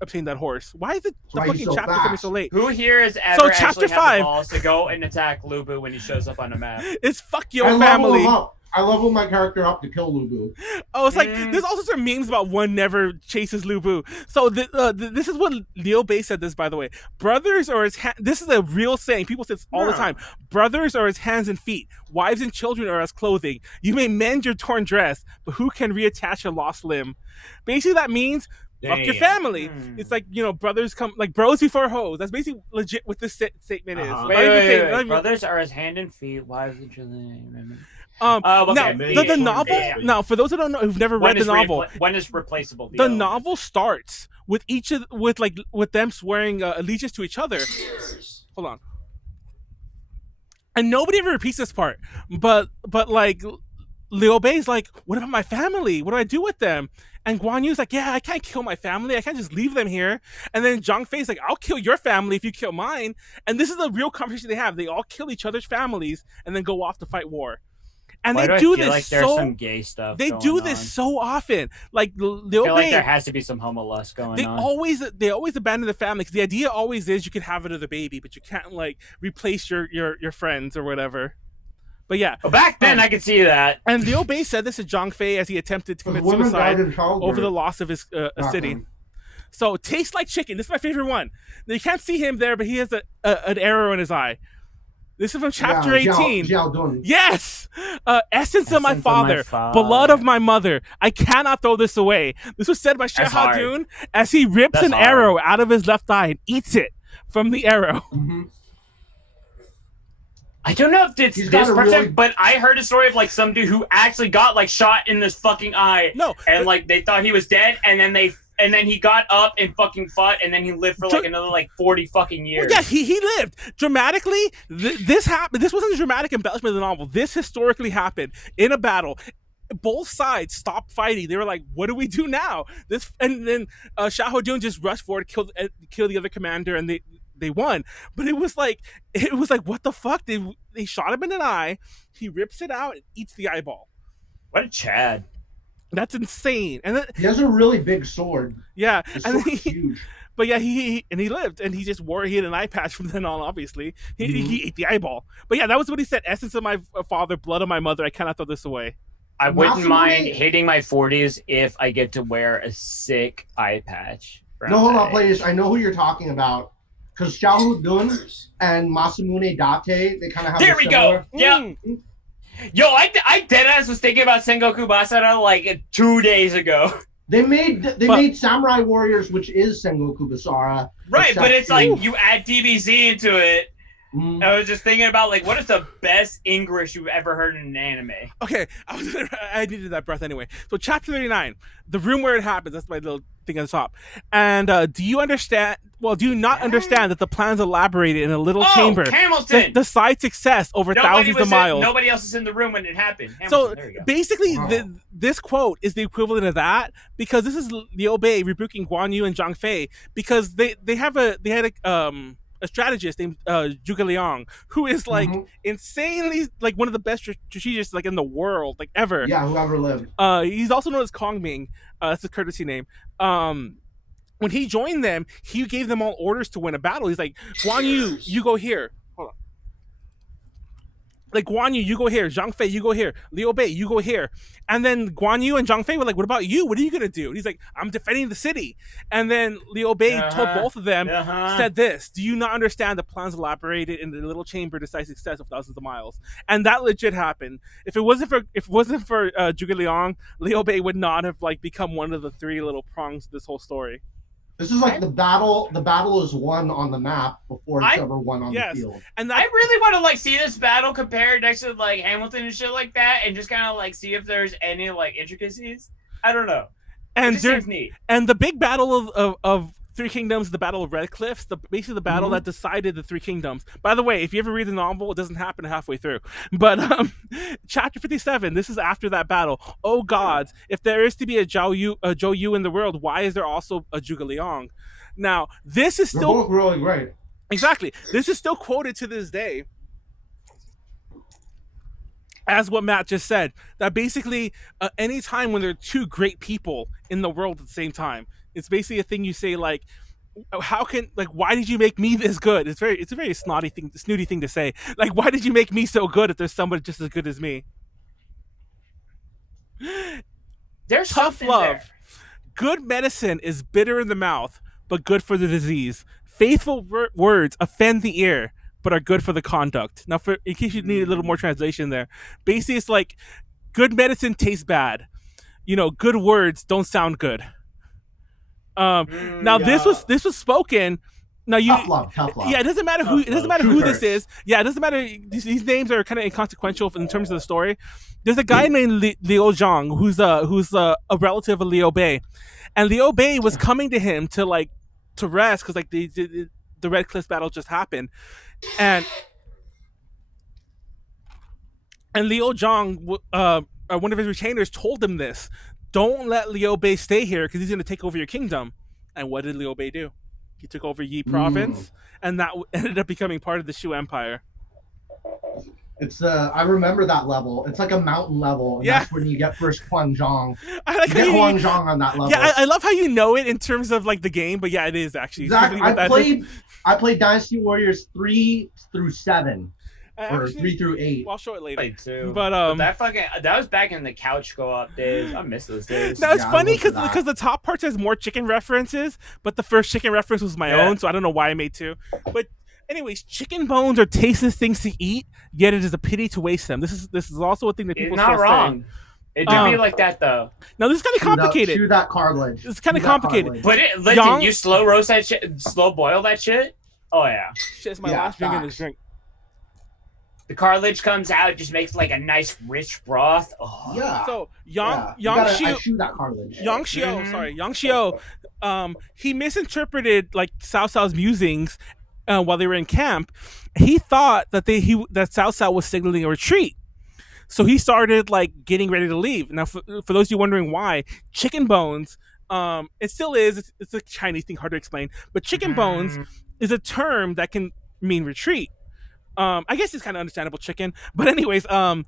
obtained that horse. Why is the fucking chapter coming so late? Who here has ever actually had the balls to go and attack Lu Bu when he shows up on the map? It's fuck your family. I I leveled my character up to kill Lubu. Oh, it's like there's all sorts of memes about one never chases Lubu. So this is what Leo Bay said. This, by the way, brothers or his this is a real saying. People say this all the time. Brothers are his hands and feet. Wives and children are as clothing. You may mend your torn dress, but who can reattach a lost limb? Basically, that means fuck your family. It's like, you know, brothers come like bros before hoes. That's basically legit what this statement is. Wait. Brothers are as hand and feet, wives and children. Now the novel. Now, for those who don't know, who've never read the novel, when is replaceable? The novel starts with with them swearing allegiance to each other. Hold on. And nobody ever repeats this part, but like Liu Bei's like, what about my family? What do I do with them? And Guan Yu's like, yeah, I can't kill my family. I can't just leave them here. And then Zhang Fei's like, I'll kill your family if you kill mine. And this is the real conversation they have. They all kill each other's families and then go off to fight war. And Why they do this like there's some gay stuff. They do this so often. Like Liu Bei, like there has to be some homo lust going on. They always abandon the family because the idea always is you can have another baby, but you can't like replace your friends or whatever. But yeah, back then I could see that. And Liu Bei said this to Zhang Fei as he attempted to commit suicide over the loss of his city. So tastes like chicken. This is my favorite one. Now, you can't see him there, but he has an arrow in his eye. This is from chapter 18. Yes! Essence of my father, blood of my mother. I cannot throw this away. This was said by Xiahou Dun as he rips an arrow out of his left eye and eats it from the arrow. Mm-hmm. I don't know if it's this person, but I heard a story of like some dude who actually got like shot in this fucking eye. No. And like they thought he was dead, and then he got up and fucking fought, and then he lived for like another like 40 fucking years. Well, yeah, he lived. Dramatically, this happened. This wasn't a dramatic embellishment of the novel. This historically happened in a battle. Both sides stopped fighting. They were like, what do we do now? And then Xiahou Dun just rushed forward, killed the other commander, and they won. But it was like what the fuck? They shot him in an eye. He rips it out and eats the eyeball. What a Chad. That's insane. And then, he has a really big sword. Yeah, and huge. But yeah, he lived, and he had an eye patch from then on. Obviously, he ate the eyeball. But yeah, that was what he said. Essence of my father, blood of my mother. I cannot throw this away. I wouldn't mind hitting my 40s if I get to wear a sick eye patch. No, hold on, please. I know who you're talking about. Because Xiahou Dun and Masamune Date, they kind of have. There we go. Yeah. Yo, I deadass was thinking about Sengoku Basara like 2 days ago. They made Samurai Warriors, which is Sengoku Basara. Right, but it's like you add DBZ into it. I was just thinking about like what is the best English you've ever heard in an anime? Okay, I needed that breath anyway. So chapter 39, the room where it happens. That's my little thing at the top. And do you understand? Well, do you not understand that the plans elaborated in a little chamber Hamilton decide success over thousands of miles? Nobody else is in the room when it happened. Hamilton, so basically, this quote is the equivalent of that because this is Liu Bei rebuking Guan Yu and Zhang Fei because they had a strategist named Zhuge Liang, who is like insanely like one of the best strategists like in the world, like ever. Yeah, who ever lived. He's also known as Kong Ming. That's a courtesy name. When he joined them, he gave them all orders to win a battle. He's like, Guan Yu, you go here. Hold on. Like, Guan Yu, you go here. Zhang Fei, you go here. Liu Bei, you go here. And then Guan Yu and Zhang Fei were like, what about you? What are you going to do? And he's like, I'm defending the city. And then Liu Bei told both of them, said this, do you not understand the plans elaborated in the little chamber decide success of thousands of miles? And that legit happened. If it wasn't for Zhuge Liang, Liu Bei would not have like become one of the three little prongs of this whole story. This is like the battle. The battle is won on the map before it's ever won on the field. And I really want to like see this battle compared next to like Hamilton and shit like that, and just kind of like see if there's any like intricacies. I don't know. And it seems neat. And the big battle of Three Kingdoms, the Battle of Red Cliffs, basically the battle that decided the Three Kingdoms. By the way, if you ever read the novel, it doesn't happen halfway through. But chapter 57, this is after that battle. Oh gods, if there is to be a Zhou Yu in the world, why is there also a Zhuge Liang? Now, this is still both really great. Exactly. This is still quoted to this day as what Matt just said. That basically, any time when there are two great people in the world at the same time, it's basically a thing you say like, why did you make me this good? It's a very snooty thing to say. Like, why did you make me so good if there's somebody just as good as me? There's Tough something love. there. Good medicine is bitter in the mouth, but good for the disease. Faithful words offend the ear, but are good for the conduct. Now, in case you need a little more translation there, basically it's like good medicine tastes bad. Good words don't sound good. Now this was spoken. Now tough love. Yeah, it doesn't matter who. It doesn't matter who this is. Yeah, it doesn't matter. These names are kind of inconsequential in terms of the story. There's a guy named Liu Zhang who's a relative of Liu Bei, and Liu Bei was coming to him to rest because the Red Cliffs battle just happened, and Liu Zhang, one of his retainers, told him this: don't let Liu Bei stay here because he's going to take over your kingdom. And what did Liu Bei do? He took over Yi province, and that ended up becoming part of the Shu Empire. It's I remember that level. It's like a mountain level, and that's when you get first Huanzhong. I like you get Huanzhong on that level. Yeah, I love how you know it in terms of the game, but yeah, it is actually. Exactly. I played Dynasty Warriors 3 through 7. Or 3 through 8. Well, I'll show it later. Played 2. But that was back in the couch co-op days. I miss those days. No, it's funny because the top parts has more chicken references, but the first chicken reference was my own, so I don't know why I made 2. But anyways, chicken bones are tasteless things to eat, yet it is a pity to waste them. This is also a thing that people not still wrong. say. It do be like that though. Now this is kind of complicated. Chew that cartilage. It's kind of complicated. But listen, you slow roast that shit, slow boil that shit. Oh yeah. Shit's my last drink in this drink. The cartilage comes out, just makes like a nice rich broth. Oh. Yeah. So Yang Xiao, he misinterpreted Cao Cao's musings while they were in camp. He thought that that Cao Cao was signaling a retreat. So he started getting ready to leave. Now, for those of you wondering why, chicken bones, it still is. It's a Chinese thing, hard to explain. But chicken bones is a term that can mean retreat. I guess it's kind of understandable, chicken. But anyways, so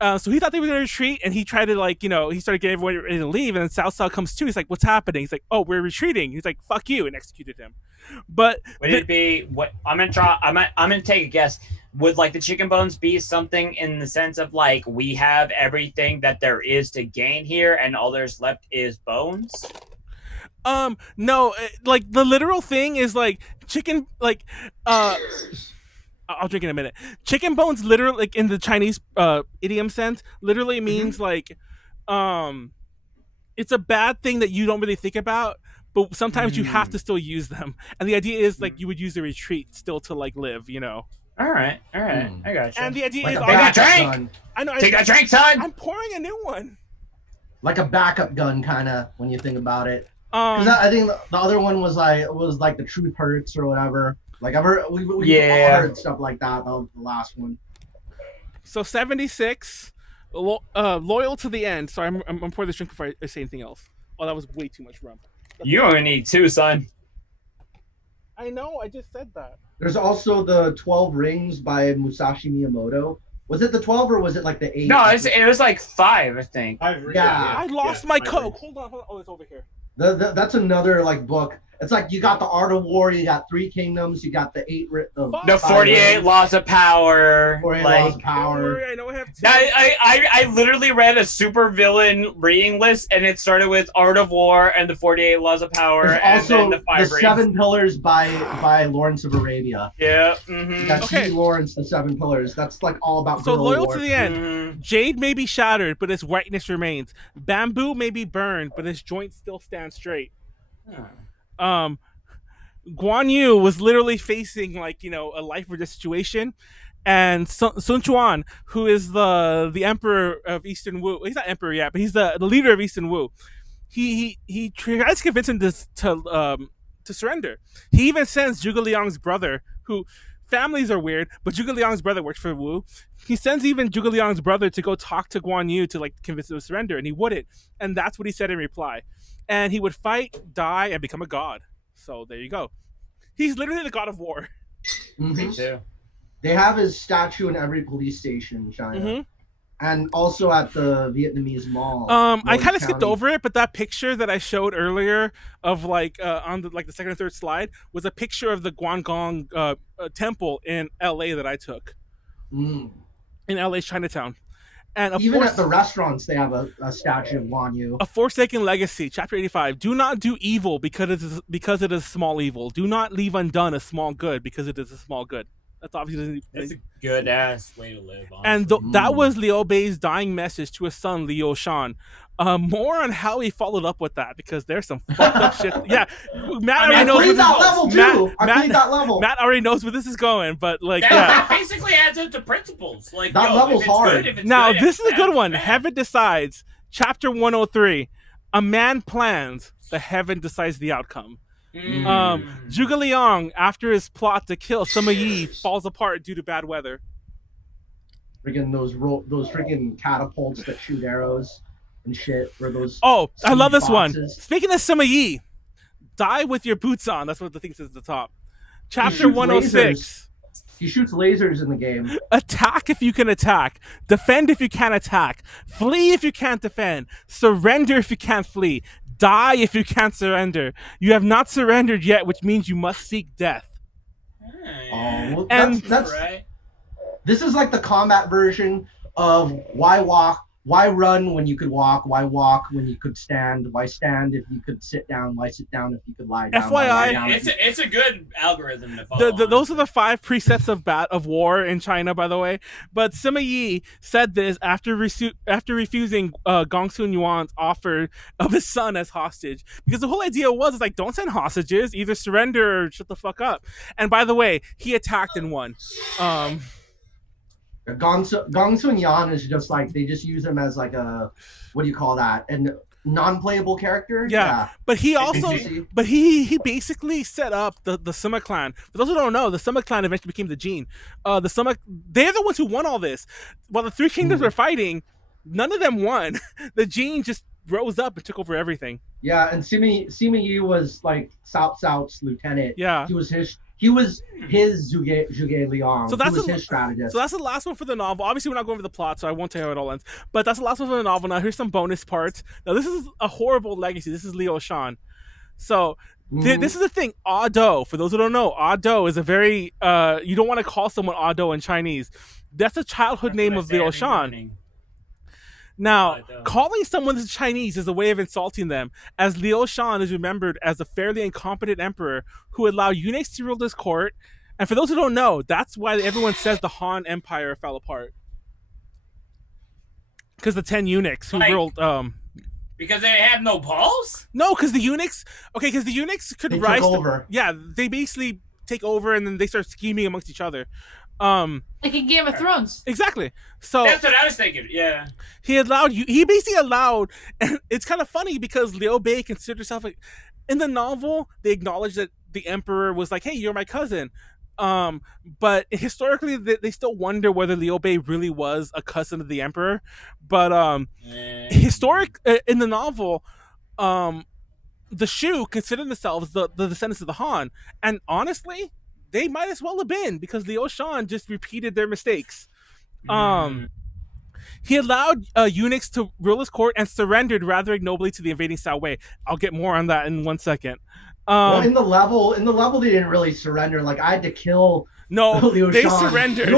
he thought they were going to retreat, and he tried to he started getting everyone ready to leave, and then Cao Cao comes too. He's like, "What's happening?" He's like, "Oh, we're retreating." He's like, "Fuck you," and executed him. But would it be what I'm gonna try? I'm gonna take a guess. Would the chicken bones be something in the sense of we have everything that there is to gain here, and all there's left is bones? No, the literal thing is chicken I'll drink in a minute. Chicken bones literally, in the Chinese idiom sense, literally means it's a bad thing that you don't really think about, but sometimes you have to still use them. And the idea is you would use a retreat still to live, All right, I got you. And the idea is take that drink. I know. Take that drink, son. I'm pouring a new one. Like a backup gun, kind of, when you think about it. Because I think the other one was the truth hurts or whatever. I've heard we all heard stuff like that. That was the last one. So 76, loyal to the end. Sorry, I'm pouring this drink before I say anything else. Oh, that was way too much rum. You only need 2, son. I know. I just said that. There's also the 12 Rings by Musashi Miyamoto. Was it the 12 or was it the 8? No, it was 5, I think. I lost my Coke. Hold on. Oh, it's over here. That's another book. It's you got the Art of War, you got 3 Kingdoms, you got the 8 the 48 Laws of Power. 48 Laws of Power. I know I have 2. I literally read a super villain reading list, and it started with Art of War and the 48 Laws of Power. There's and also then the 5 the 7 Pillars by Lawrence of Arabia. Yeah. That's Lawrence, the 7 Pillars. That's all about. So loyal war. To the end. Jade may be shattered, but its whiteness remains. Bamboo may be burned, but its joints still stand straight. Guan Yu was literally facing a life or death situation, and Sun Quan, who is the emperor of Eastern Wu, he's not emperor yet, but he's the leader of Eastern Wu. He tries to convince him to surrender. He even sends Zhuge Liang's brother, who families are weird, but Zhuge Liang's brother works for Wu. He sends even Zhuge Liang's brother to go talk to Guan Yu to convince him to surrender, and he wouldn't. And that's what he said in reply. And he would fight, die, and become a god. So there you go. He's literally the god of war. Me too. They have his statue in every police station in China. And also at the Vietnamese mall. I kind of skipped over it, but that picture that I showed earlier of on the second or third slide was a picture of the Guangdong temple in LA that I took. In LA's Chinatown. And even at the restaurants, they have a statue of Guan Yu. A Forsaken Legacy, Chapter 85. Do not do evil because it is small evil. Do not leave undone a small good because it is a small good. That's obviously that's a good ass way to live. Honestly. And that was Liu Bei's dying message to his son Liu Shan. More on how he followed up with that because there's some fucked up shit. Yeah, Matt already knows where this is going. Matt already knows where this is going, but like, that basically adds up to principles. Like that level's hard. Now this is a good one. Heaven decides. Chapter 103. A man plans. The heaven decides the outcome. Zhuge Liang, after his plot to kill Sima Yi, falls apart due to bad weather. Freaking those freaking catapults that shoot arrows and shit. Or those. Oh, I love this boxes. one. Speaking of Sima Yi, die with your boots on. That's what the thing says at the top. Chapter 106. Lasers. He shoots lasers in the game. Attack if you can attack. Defend if you can attack. Flee if you can't defend. Surrender if you can't flee. Die if you can't surrender. You have not surrendered yet, which means you must seek death. Oh, well, that's right. This is like the combat version of why run when you could walk, why walk when you could stand, why stand if you could sit down, why sit down if you could lie down. FYI, it's a good algorithm to follow. Those are the 5 precepts of war in China, by the way. But Sima Yi said this after refusing Gong Sun Yuan's offer of his son as hostage, because the whole idea was like, don't send hostages, either surrender or shut the fuck up. And by the way, he attacked and won. Gong Sun Yan is just like, they just use him as like a, what do you call that? And non-playable character. Yeah. But he also, he basically set up the Sima clan. For those who don't know, the Sima clan eventually became the Jin. The Sima, they're the ones who won all this. While the 3 kingdoms were fighting, none of them won. The Jin just rose up and took over everything. Yeah, and Sima Yi was like Cao Cao's lieutenant. Yeah. He was his Zhuge Liang. So that's his strategist. So that's the last one for the novel. Obviously, we're not going over the plot, so I won't tell you how it all ends. But that's the last one for the novel. Now, here's some bonus parts. Now, this is a horrible legacy. This is Liu Shan. So, this is the thing. Ado, for those who don't know, Ado is a very, you don't want to call someone Ado in Chinese. That's a childhood name of Liu Shan. Now, calling someone Chinese is a way of insulting them, as Liu Shan is remembered as a fairly incompetent emperor who allowed eunuchs to rule his court. And for those who don't know, that's why everyone says the Han Empire fell apart. Because the 10 eunuchs who ruled... Because they had no balls? No, because the eunuchs... Okay, because the eunuchs could rise... Took over. Yeah, they basically take over and then they start scheming amongst each other. Like in Game of Thrones. Exactly. So that's what I was thinking. Yeah. He basically allowed, and it's kind of funny because Liu Bei considered herself like, in the novel, they acknowledge that the emperor was like, hey, you're my cousin. But historically, they still wonder whether Liu Bei really was a cousin of the emperor. But in the novel, the Shu consider themselves the descendants of the Han, and honestly, they might as well have been, because Liu Shan just repeated their mistakes. He allowed eunuchs to rule his court and surrendered rather ignobly to the invading Cao Wei. I'll get more on that in 1 second. Well, in the level, they didn't really surrender. Like, I had to kill. No, Liu they Shan. surrendered.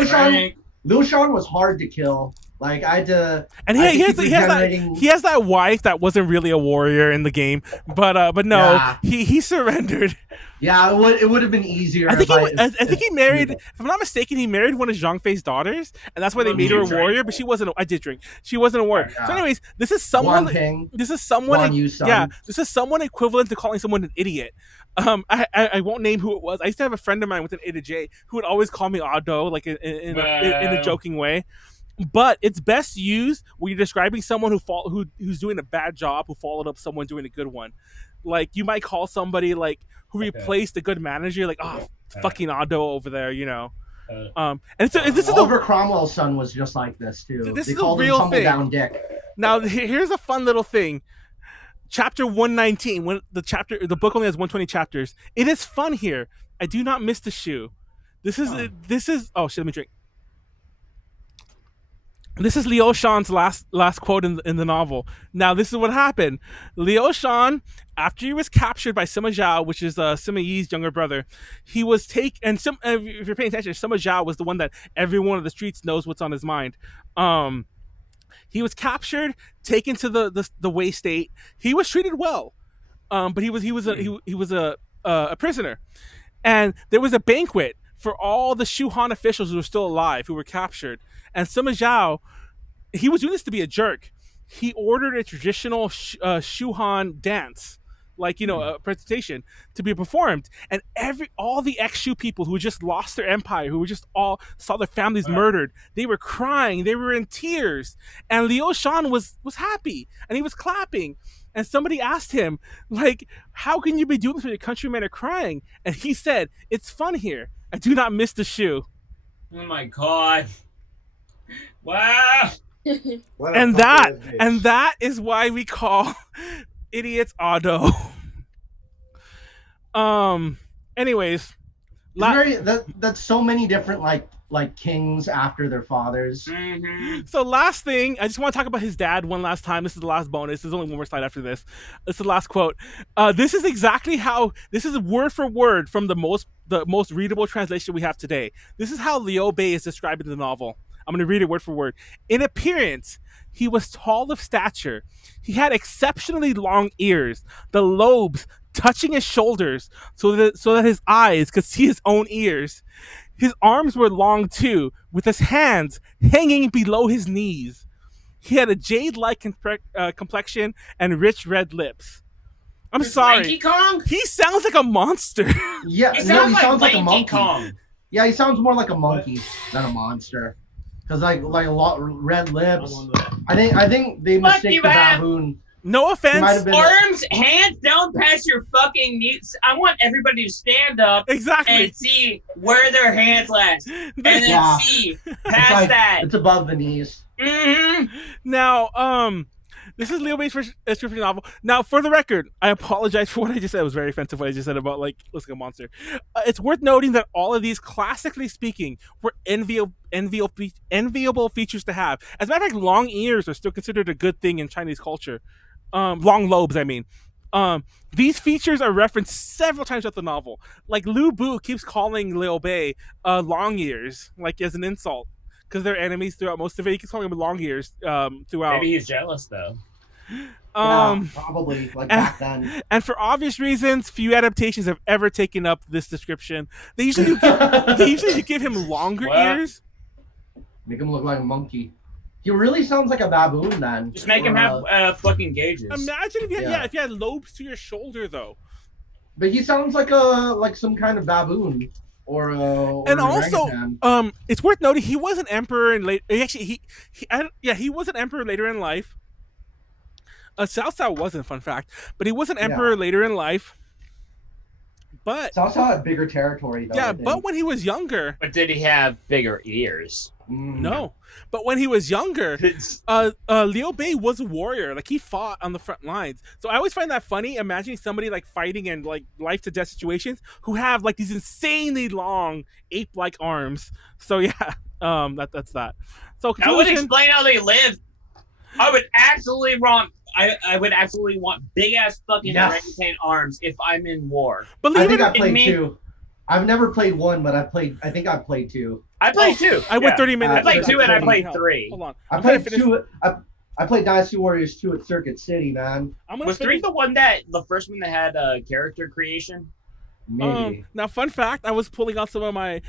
Liu Shan was hard to kill. Like, I had to. And he has that wife that wasn't really a warrior in the game, but no, yeah. he surrendered. Yeah, it would have been easier. I think he married. If I'm not mistaken, he married one of Zhang Fei's daughters, and that's why they made her a warrior. But she wasn't. I did drink. She wasn't a warrior. Yeah. So, anyways, this is someone. This is someone equivalent to calling someone an idiot. I won't name who it was. I used to have a friend of mine with an A to J who would always call me Ado, like in a joking way. But it's best used when you're describing someone who's doing a bad job, who followed up someone doing a good one. Like, you might call somebody like who replaced a good manager, like, fucking Ado over there, you know. And this is Oliver Cromwell's son was just like this too. This is a real thing. Down dick. Now here's a fun little thing. Chapter 119, when the book only has 120 chapters. It is fun here. I do not miss the shoe. This is oh shit, let me drink. This is Liu Shan's last quote in the novel. Now, this is what happened. Liu Shan, after he was captured by Sima Zhao, which is Sima Yi's younger brother, he was taken. And if you're paying attention, Sima Zhao was the one that everyone on the streets knows what's on his mind. He was captured, taken to the Way State. He was treated well, but he was a prisoner, and there was a banquet for all the Shuhan officials who were still alive who were captured. And Sima Zhao, he was doing this to be a jerk. He ordered a traditional Shuhan dance, like a presentation to be performed, and all the ex-Shu people who just lost their empire, who just all saw their families murdered, they were crying, they were in tears, and Liu Shan was happy, and he was clapping. And somebody asked him, like, how can you be doing this when your countrymen are crying? And he said, "It's fun here. I do not miss the Shu." Oh my god! Wow. And that is why we call idiots Ado. Anyways, that's so many different like kings after their fathers. Mm-hmm. So last thing, I just want to talk about his dad one last time. This is the last bonus. There's only one more slide after this. This is the last quote. This is exactly how. This is word for word from the most readable translation we have today. This is how Liu Bei is described in the novel. I'm going to read it word for word. In appearance, he was tall of stature. He had exceptionally long ears, the lobes touching his shoulders so that his eyes could see his own ears. His arms were long too, with his hands hanging below his knees. He had a jade-like complexion and rich red lips. I'm sorry. Lanky Kong? He sounds like a monster. Yeah, He no, sounds he sounds like a Lanky monkey. Kong. Yeah, he sounds more like a monkey than a monster. Cause like a lot red lips. I think they Fuck mistake you, the man. baboon. No He might offense. have been Arms, hands down past your fucking knees. I want everybody to stand up Exactly. and see where their hands last, and then Yeah. see it's past like, that. it's above the knees. Mm-hmm. Now, this is Liu Bei's first description novel. Now, for the record, I apologize for what I just said. It was very offensive what I just said about, like, looks like a monster. It's worth noting that all of these, classically speaking, were enviable features to have. As a matter of fact, long ears are still considered a good thing in Chinese culture. Long lobes, I mean. These features are referenced several times throughout the novel. Like, Lu Bu keeps calling Liu Bei long ears, like as an insult, because they're enemies throughout most of it. He keeps calling them long ears throughout. Maybe he's jealous though. Yeah, probably like back then. And for obvious reasons, few adaptations have ever taken up this description. They usually give him longer Well. ears. Make him look like a monkey. He really sounds like a baboon then. Just make him have fucking gauges. Imagine if you had, Yeah. if you had lobes to your shoulder though. But he sounds like some kind of baboon or And an also, orangutan. it's worth noting he was an emperor in late. Actually, he was an emperor later in life. Cao Cao wasn't, fun fact, but he was an emperor later in life. But Cao Cao had bigger territory though. yeah, I think. but when he was younger, But did he have bigger ears? no. But when he was younger, Liu Bei was a warrior. Like, he fought on the front lines. So I always find that funny, imagining somebody like fighting in like life to death situations who have like these insanely long ape-like arms. So yeah, that's that. So That would conclusion. explain how they live. I would absolutely want. I would absolutely want big ass fucking Yes. orangutan arms if I'm in war. I Believe think it I or played me- two. I've never played one, but I think I played two. I played two. I went yeah. 30 minutes. I played two and I played Help. three. Hold on. I I'm gonna played finish- two. I played Dynasty Warriors 2 at Circuit City, man. I'm gonna Was three finish. the one the first one that had character creation? Maybe. Now, fun fact: I was pulling out some of my.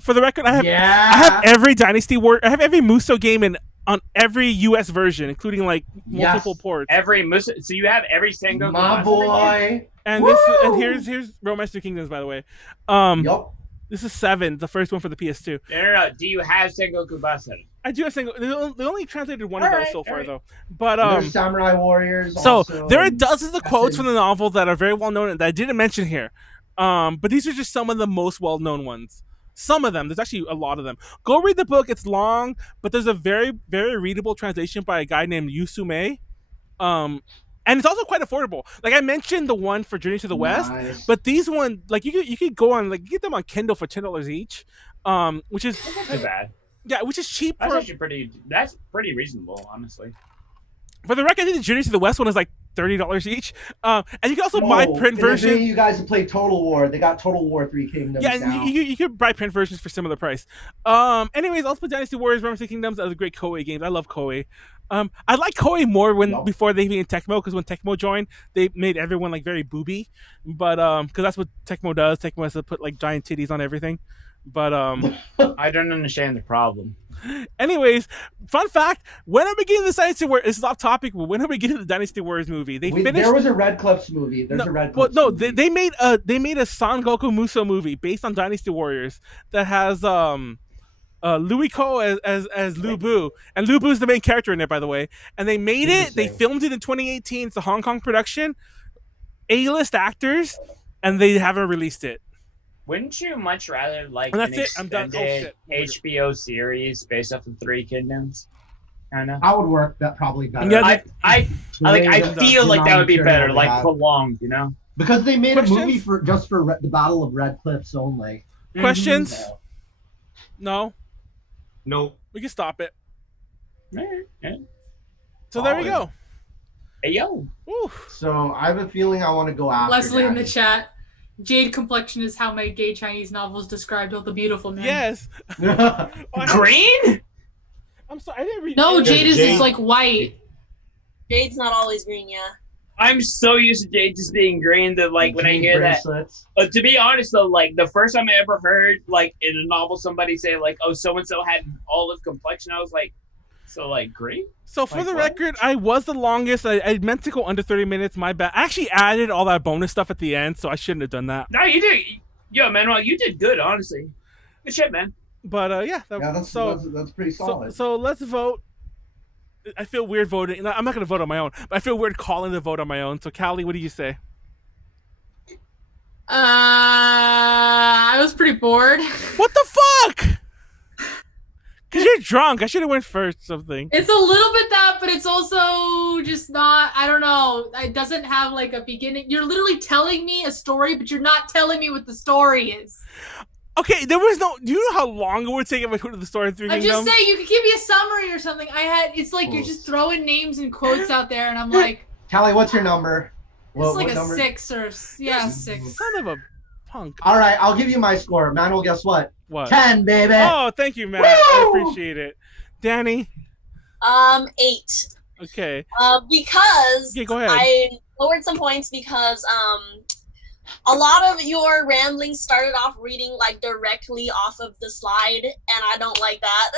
For the record, I have yeah. every Dynasty War. I have every Muso game on every U.S. version, including like multiple Yes. ports. Every Musa. So you have every Sengoku. My Master game? boy. And Woo! here's Romance Through Kingdoms, by the way. Yup. This is 7, the first one for the PS2. No. Do you have Sengoku Basen? I do have single. They only translated one of Alright, those so far, alright. though. But There's Samurai Warriors. so also, there are and dozens of quotes from Assassin. the novel that are very well known and that I didn't mention here. But these are just some of the most well known ones. Some of them. There's actually a lot of them. Go read the book. It's long, but there's a very, very readable translation by a guy named Yu Sume. And it's also quite affordable. Like, I mentioned the one for Journey to the West, Nice. but these one, like, you could go on, like, you get them on Kindle for $10 each, which is That's not too bad. yeah, which is cheap That's for actually pretty. That's pretty reasonable, honestly. the record. I think the Journey to the West one is like $30 each. And you can also buy print versions. You guys to play Total War. They got Total War 3 Kingdoms Yeah, now. and you can buy print versions for similar price. Anyways, also Dynasty Warriors, Realms of Kingdoms are the great Koei games. I love Koei. I like Koei more before they being Tecmo, because when Tecmo joined, they made everyone like very booby. But because that's what Tecmo does. Tecmo has to put like giant titties on everything. But I don't understand the problem. Anyways, fun fact: when are we getting the Dynasty Warriors? This is off topic, but when are we getting the Dynasty Warriors movie? There was a Red Clips movie. There's a Red Clips. Movie. They made a Son Goku Musou movie based on Dynasty Warriors that has Louis Ko as Lu Bu, and Lu Bu is the main character in it, by the way. And they made it. They filmed it in 2018. It's a Hong Kong production, A-list actors, and they haven't released it. Wouldn't you much rather like And that's an it. I'm done. extended HBO series based off of Three Kingdoms? Kinda. I would work that probably better. Yeah, I feel like that would be better, like prolonged, you know? Because they made a movie for the Battle of Red Cliffs only. Questions? No. Nope. We can stop it. Yeah. So there we go. Hey yo. Ooh. So I have a feeling I want to go after Leslie in the Daddy. chat. Jade complexion is how my gay Chinese novels described all the beautiful men. Yes. Green? I'm sorry. I didn't read. No, any- Jade is like white. Jade's not always green, yeah. I'm so used to Jade just being green that like when I hear bracelets. that. To be honest though, like the first time I ever heard like in a novel somebody say like, oh, so and so had olive complexion, I was like, so like green? So for Like the what? record, I was the longest. I meant to go under 30 minutes. My bad. I actually added all that bonus stuff at the end, so I shouldn't have done that. No, you did. Yo, Manuel, you did good, honestly. Good shit, man. But yeah. That's pretty solid. So let's vote. I feel weird voting. I'm not going to vote on my own, but I feel weird calling the vote on my own. So Callie, what do you say? I was pretty bored. What the fuck? Because you're drunk. I should have went first or something. It's a little bit that, but it's also just not, I don't know. It doesn't have like a beginning. You're literally telling me a story, but you're not telling me what the story is. Okay, there was no. Do you know how long it would take if I put the story in Three I'm Kingdoms? just saying, you could give me a summary or something. It's like you're just throwing names and quotes out there, and I'm like, Callie, what's your number? it's like what a number? 6 or, yeah, 6. Son of a punk. All right, I'll give you my score. Manuel, guess what? What? 10, baby. Oh, thank you, Matt. I Woo! appreciate it. Danny? 8. Okay. Because Yeah, go ahead. I lowered some points because a lot of your ramblings started off reading like directly off of the slide, and I don't like that.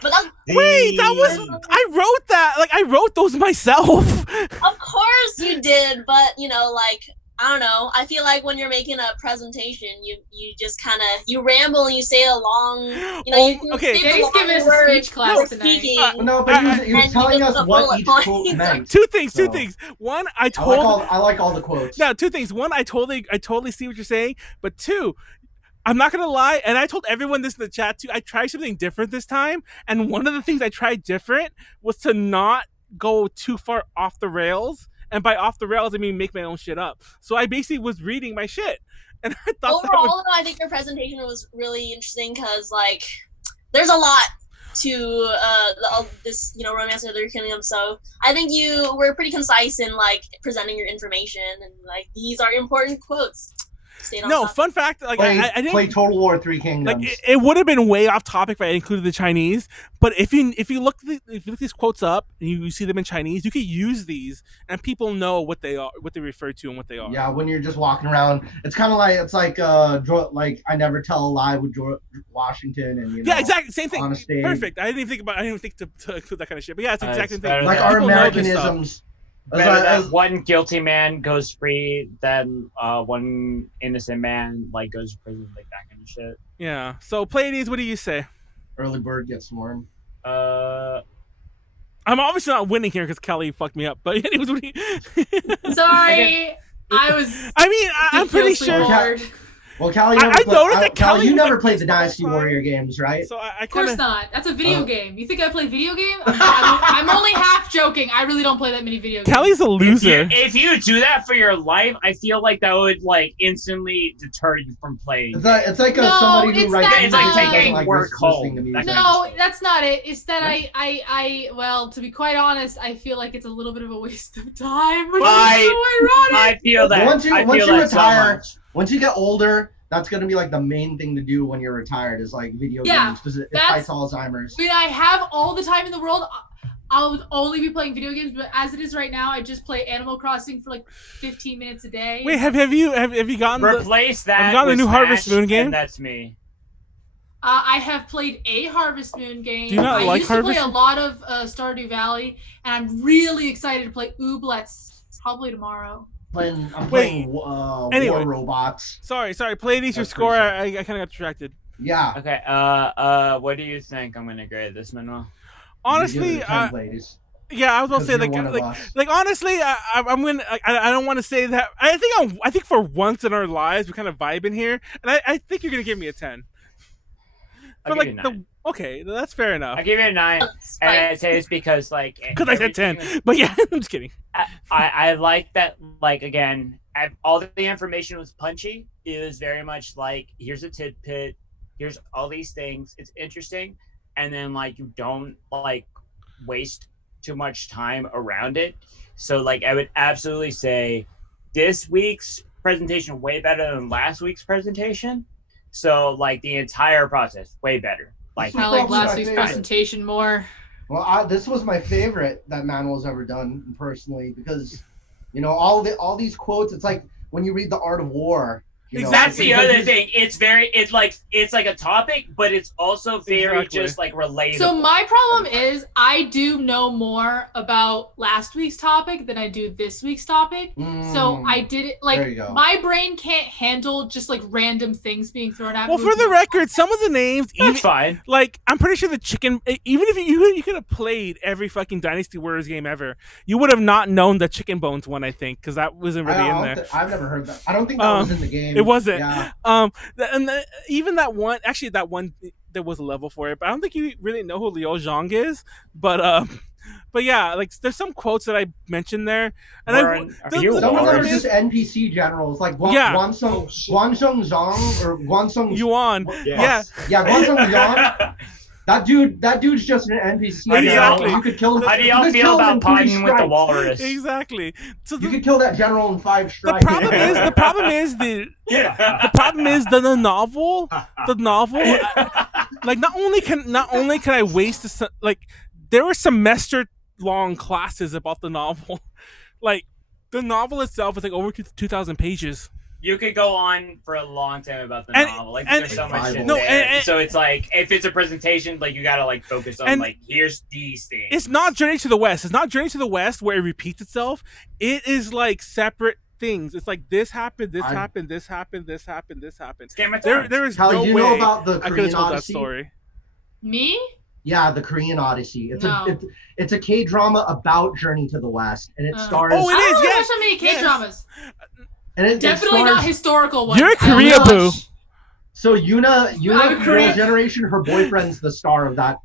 But that's, Wait, that was. I wrote that. Like, I wrote those myself. of course you did, but you know, like I don't know. I feel like when you're making a presentation, you just kind of you ramble and you say a long, you know, you okay. say the Jay's long giving us a words speech class before tonight. speaking. No, but he was And telling you us put what bullet each points. quote meant. Two things. So, One, I told. I like all the quotes. No, two things. One, I totally see what you're saying. But two, I'm not gonna lie, and I told everyone this in the chat too. I tried something different this time, and one of the things I tried different was to not go too far off the rails. And by off the rails, I mean make my own shit up. So I basically was reading my shit, and I thought Overall, though, I think your presentation was really interesting because, like, there's a lot to this, you know, Romance of the Three Kingdoms. So I think you were pretty concise in like presenting your information, and like these are important quotes. No, fun fact, like I didn't play Total War 3 Kingdoms. Like it would have been way off topic if I included the Chinese, but if you look these quotes up and you see them in Chinese, you could use these and people know what they are, what they refer to, and what they are. Yeah, when you're just walking around, it's kind of like like I Never Tell a Lie with George Washington, and you know, yeah, exactly, same thing. on a stage. Perfect. I didn't even think to include that kind of shit, but yeah, it's the exact same thing. better Like than- our People know this stuff. Americanisms. Better that one guilty man goes free than one innocent man like goes to prison, like that kind of shit. Yeah. So Pleiades, what do you say? Early bird gets worm. I'm obviously not winning here because Callie fucked me up. But anyways, what do you... Sorry, I was. I mean, I'm pretty ridiculously sure. bored. Well, Callie, I noticed that Callie, you was, never like, played this the the whole Dynasty time. Warrior games, right? So I Of course kind of. not. That's a video game. You think I play video game? I'm only half joking. I really don't play that many video games. Callie's a loser. If you do that for your life, I feel like that would like instantly deter you from playing. It's like No, somebody who it's writes not- music it's like doesn't taking like work listening to home. music. No, that's not it. It's that Yeah. well, to be quite honest, I feel like it's a little bit of a waste of time, which I- is so ironic. I feel that. Once you I feel that retire, so much. once you get older, that's gonna be like the main thing to do when you're retired is like video games because it that's- fights Alzheimer's. When I have all the time in the world, I'll only be playing video games. But as it is right now, I just play Animal Crossing for like 15 minutes a day. Wait, have you gotten the? Replace that. I've gotten the with new Harvest Smash, Moon game. And that's me. I have played a Harvest Moon game. Do you not I like used to play Harvest- a lot of Stardew Valley, and I'm really excited to play Ooblets probably tomorrow. I'm Wait, playing anyway. War Robots. Sorry. Pleiades, your That's score. pretty I kind of got distracted. Yeah. Okay. What do you think I'm gonna grade this, Manuel? Honestly, yeah, I was about to say like honestly, I'm gonna. I don't want to say that. I think for once in our lives we kind of vibe in here, and I think you're gonna give me a 10. I'll For give like you a 9. okay, that's fair enough. I give you a 9, and I say it's because like Because I said 10, but yeah, I'm just kidding. I like that. Like again, all the information was punchy. It was very much like here's a tidbit, here's all these things. It's interesting, and then like you don't like waste too much time around it. So like I would absolutely say this week's presentation way better than last week's presentation. So like the entire process way better. Like I like Probably last my week's favorite. presentation more. Well, this was my favorite that Manuel's ever done personally because, you know, all these quotes. It's like when you read The Art of War. You know, that's the because other he's- thing. It's like a topic, but it's also very Exactly. just like relatable. So my problem is I do know more about last week's topic than I do this week's topic. So I did it There you go. my brain can't handle just like random things being thrown at me. Well, for the record, some of the names, even That's fine. like I'm pretty sure the chicken. Even if you could have played every fucking Dynasty Warriors game ever, you would have not known the chicken bones one. I think because that wasn't really in there. I've never heard that. I don't think that was in the game. It wasn't. Yeah. Even that one. Actually, that one there was a level for it, but I don't think you really know who Liu Zhang is. But yeah, like there's some quotes that I mentioned there, and Warren, are you the Some of them are problem just is NPC generals, like Yeah. Guansung Zhang or Guansung Yuan. Yeah. Yeah, Guansung Yang. That dude's just an NPC. How do y'all- general. You could kill. How do you y'all could feel kill him about in 3 potting with the strikes. walrus? Exactly. So You could kill that general in 5 the strikes. problem is the problem is the novel. The novel, like not only can I waste like there were semester long classes about the novel, like the novel itself is like over 2,000 pages. You could go on for a long time about the And- novel. Like and- there's so much shit No, there. and- So it's like if it's a presentation, like you gotta like focus on And- like here's these things. It's not Journey to the West. It's not Journey to the West where it repeats itself. It is like separate things. It's like this happened, this happened, this happened, this happened, this happened. It's Game of There Thrones. is Callie, no do you way know about the I could have Korean told that Odyssey? story. Me? Yeah, the Korean Odyssey. No. It's a K-drama about Journey to the West, and it stars. Oh, it I is, don't really yes, watch so many K-dramas. and it Definitely stars, not historical ones. You're a I only Korea boo. watch- So Yuna I'm from Korean. Girls' Generation, her boyfriend's the star of that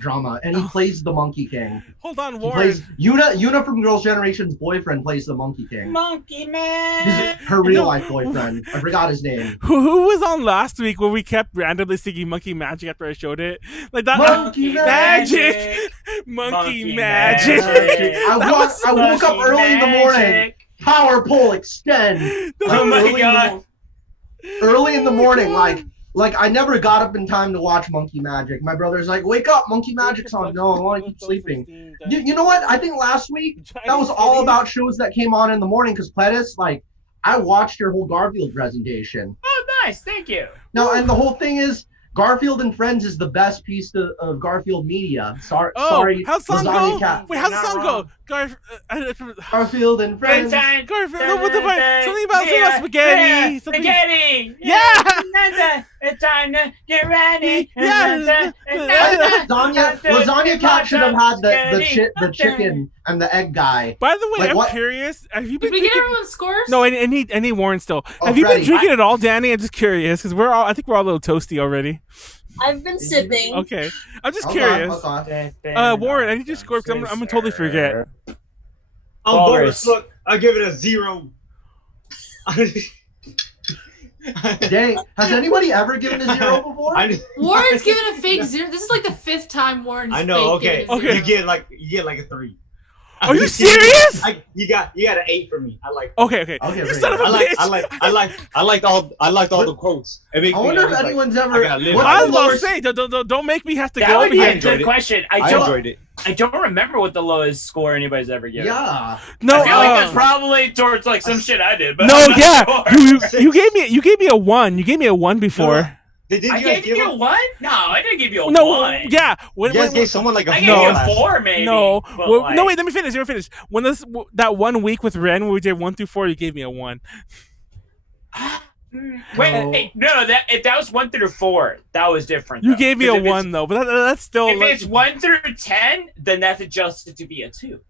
drama, and he Oh. plays the Monkey King. Hold on, He Warren. plays Yuna from Girls' Generation's boyfriend plays the Monkey King. Monkey This Man. is her real life boyfriend. I forgot his name. Who was on last week where we kept randomly singing Monkey Magic after I showed it? Like that. Monkey Magic. Monkey Magic. I woke up early in the morning. Power pole extend. Oh my Early in the God. mo- Early in the Oh my morning, God. like I never got up in time to watch Monkey Magic. My brother's like, "Wake up, Monkey Magic's on." No, I want to keep sleeping. You know what? I think last week that was all about shows that came on in the morning because Pleiades, like, I watched your whole Garfield presentation. Oh, nice. Thank you. No, and the whole thing is Garfield and Friends is the best piece of Garfield media. Sorry, how's the song Lasagna go? Cat. Wait, how's the song go? Garfield and Friends. Garfield, no, what the fuck? Something about spaghetti. Spaghetti. Yeah. It's time to get ready. Yeah. Lasagna Cat should have had the chicken and the egg guy. By the way, Like, I'm what? curious. Have you Did been we get drinking? everyone's scores? No, I need Warren still. Oh, Have you Freddie. been drinking at all, Danny? I'm just curious because I think we're all a little toasty already. I've been sipping. Okay, I'm just Hold curious. on, hold on. Warren, I need your score because I'm gonna totally forget. I'm Walrus. Boris. Look, I give it a 0. Dang, has anybody ever given a 0 before? Warren's given a fake 0. This is like the 5th time Warren's I know. fake Okay. given a 0. You get like a 3. Are you serious? You got an 8 for me. I like. Okay. I'll give You it son of a bitch. I liked all the quotes. I wonder if anyone's ever. I gotta live. what's I the was about to lowest- say, don't make me have to That go would over be a here. enjoyed good it. question. I enjoyed it. I don't remember what the lowest score anybody's ever given. Yeah. No, I feel like that's probably towards like some shit I did. But no, I'm not yeah. sure. You gave me a 1. You gave me a 1 before. Did I you guys gave give you a him? 1? No, I didn't give you a No, 1. yeah. You guys gave someone like a I gave No. you last- a 4 maybe. No, but, well, like, no. Wait, let me finish. When that 1 week with Ren, where we did 1 through 4, you gave me a 1. Wait, no, that was 1 through 4. That was different. You though. gave me a 'Cause if 1 though, but that's still. If it's 1 through 10, then that's adjusted to be a 2.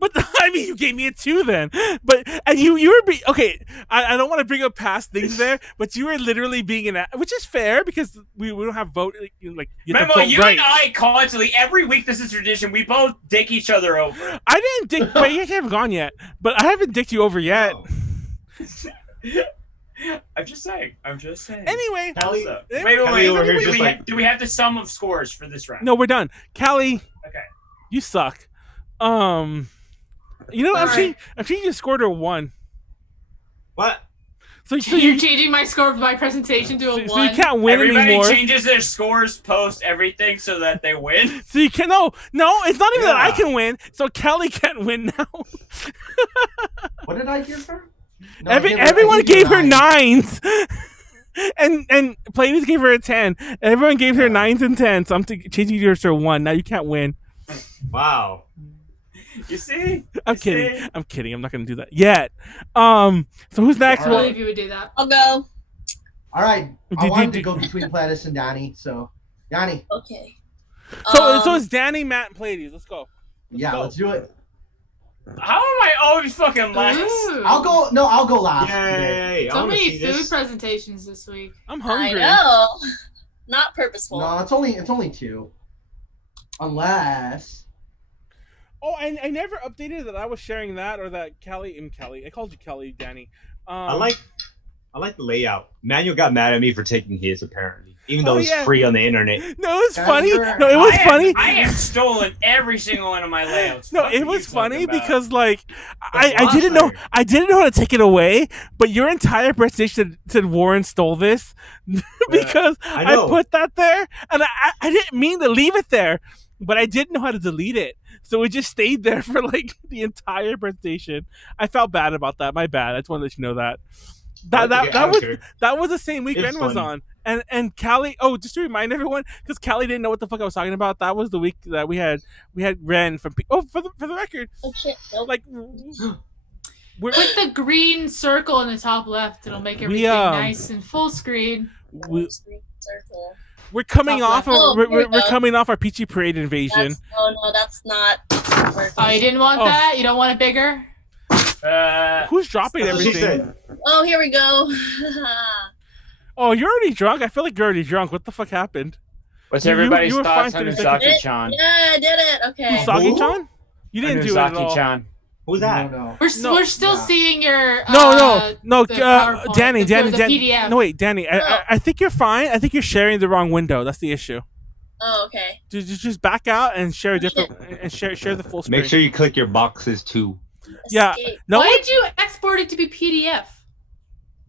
But I mean, you gave me a 2 then. But and you were okay. I don't want to bring up past things there, but you were literally being which is fair because we don't have vote you have to Remember, vote you right. and I constantly every week. This is tradition. We both dick each other over. I didn't dick. Wait, you haven't gone yet, but I haven't dicked you over yet. I'm just saying. Anyway, Callie, So, eh, wait. Callie over here Do just we, like- do we have the sum of scores for this round? no, we're done. Callie, Okay. you suck. You know, I'm Sorry. changing your score to a 1. What? So You're you changing my score of my presentation to a 1. so you can't win Everybody anymore. changes their scores post everything so that they win. So you can no. It's not even that I Yeah. can win. So Callie can't win now. What did I give her? No, I gave her- I Everyone gave you gave her a 9. 9s. and Pleiades gave her a 10. Everyone gave her 9s and 10s. So I'm changing yours to a 1. Now you can't win. Wow. You see? I'm You kidding. see? I'm kidding. I'm not gonna do that yet. So who's next? I All right. believe you would do that. I'll go. All right. I Did- wanted did- to go between Pleiades and Danny, so Danny. Okay. So it's Danny, Matt, and Pleiades. Let's go. Yeah, go. let's do it. How am I always fucking last? Ooh. I'll go last. today. Yay! I So want to many see food this. presentations this week. I'm I hungry. know. Not purposeful. No, it's only 2. Unless Oh, I never updated that I was sharing that or that Callie. I called you Callie, Danny. I like the layout. Manuel got mad at me for taking his apparently, even though Oh, it's yeah. free on the internet. No, it was Guys, funny. you're- No, it was funny. I have stolen every single one of my layouts. No, Fuck it you was talking funny about. because like I boss didn't know letter. how to take it away, but your entire presentation said Warren stole this because I I know. put that there and I didn't mean to leave it there, but I didn't know how to delete it. So it just stayed there for like the entire presentation. I felt bad about that. My bad. I just wanted to let you know that. That was the same week It's Ren was funny. on. And Callie, just to remind everyone, because Callie didn't know what the fuck I was talking about. That was the week that we had Ren from. For the record, Oh shit. Nope. like we're Click the green circle in the top left. It'll make everything nice and full screen. Circle. we're coming Top off left. of Oh, we're here we go. coming off our Peachy Parade invasion. That's not working. Oh, you didn't want Oh. that? You don't want it bigger? Who's dropping That's what she everything? said. Oh, here we go. Oh, you're already drunk. I feel like you're already drunk. What the fuck happened? What's You- everybody's you were thoughts fine on for the second- Usagi-chan? Yeah, I did it. Okay. Usagi-chan? You didn't do it at all. Usagi-chan. Who's that? No. We're still Yeah. seeing your No, the PowerPoint, Danny, the Danny. PDF. No, wait, Danny. I think you're fine. I think you're sharing the wrong window. That's the issue. Oh, okay. Just back out and share a different and share the full screen. Make sure you click your boxes too. Yeah. Escape. No, Why did you export it to be PDF?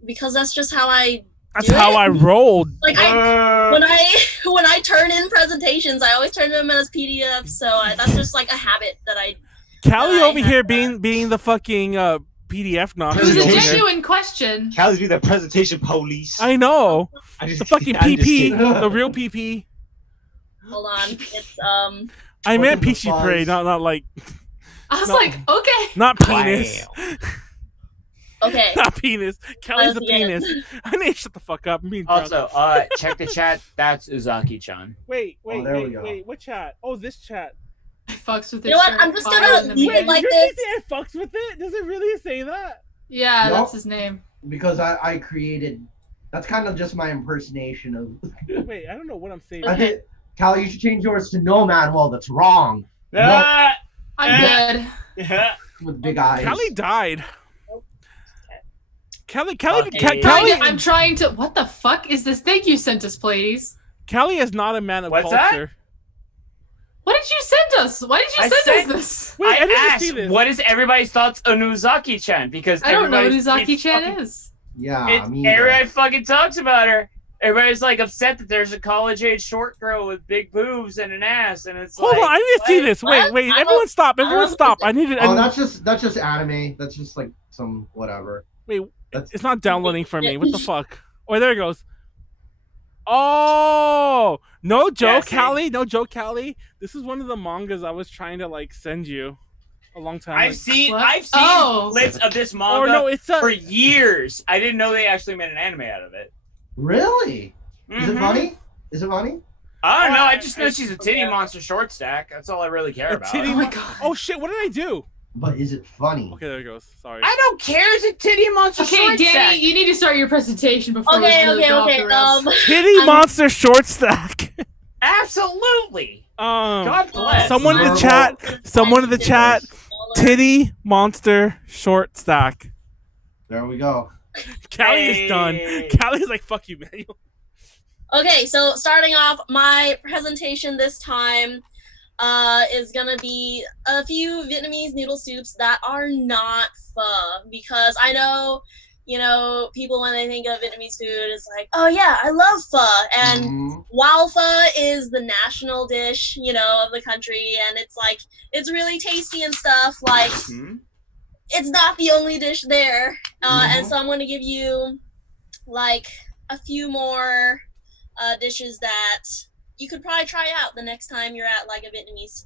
Because that's just how I that's do how it. I rolled. like. When I turn in presentations, I always turn them as PDFs. So that's just like a habit that I. Callie I over had here that. being the fucking PDF It Nazi was a over here. genuine question. Callie's be the presentation police. I know. I just, The fucking I'm just PP. kidding. The real PP. Hold on. It's I What meant the Peachy fuzz? Parade, not like I was No. like, okay. not penis. okay. Not penis. Kelly's a Yeah. penis. I need to shut the fuck up. I'm being drunk. Also, check the chat. That's Uzaki-chan. Wait, there we go. what chat? Oh, this chat. I fucks with this You know what? shirt I'm just fire gonna in the leave it beginning. like did this. you say I fucks with it? Does it really say that? Yeah, Nope. that's his name. Because I created. That's kind of just my impersonation of. Wait, I don't know what I'm saying. I think, Callie, you should change yours to no, Manuel. That's wrong. Ah! I'm good. Yeah. With big eyes. Callie died. Callie Okay. I'm trying to. What the fuck is this thing you sent us, Pleiades? Callie is not a man of What's that? culture. What did you send us? Why did you I send sent- us this? Wait, I, didn't see asked, this. what is everybody's thoughts on Uzaki-chan? Because I don't know what everybody keeps Uzaki-chan fucking- is. Yeah, Everybody fucking talks about her. Everybody's like upset that there's a college-age short girl with big boobs and an ass, and it's Hold like, on, I need to see what? this. What? Wait, I everyone don't- stop. I Everyone don't stop. think I need to. Oh, that's just anime. That's just like some whatever. Wait, That's it's not downloading for me. What the fuck? Oh, there it goes. Oh, no joke, see? Callie. No joke, Callie. This is one of the mangas I was trying to like send you a long time I've ago. seen What? I've seen Oh. clips of this Or manga no, it's a. for years. I didn't know they actually made an anime out of it. Really? Is it Mhm. funny? Is it funny? I don't know. I just know she's a titty monster short stack. That's all I really care A about. titty Oh my god. Oh shit! What did I do? But is it funny? Okay, there it goes. Sorry. I don't care. It's a titty monster Okay, short Danny, stack. you need to start your presentation before Okay, we really go off okay. the rails. Titty I'm- monster short stack. Absolutely. God bless. Someone in the Marvel. chat. Someone in the chat. Titty monster short stack. There we go. Callie is done. Hey. Callie is like, fuck you, Manuel. Okay, so starting off, my presentation this time is gonna be a few Vietnamese noodle soups that are not pho, because I know, people when they think of Vietnamese food, it's like, oh yeah, I love pho, and Mhm. while pho is the national dish, of the country, and it's like, it's really tasty and stuff, like, Hmm? it's not the only dish there, and Mhm. so I'm going to give you like a few more dishes that you could probably try out the next time you're at like a Vietnamese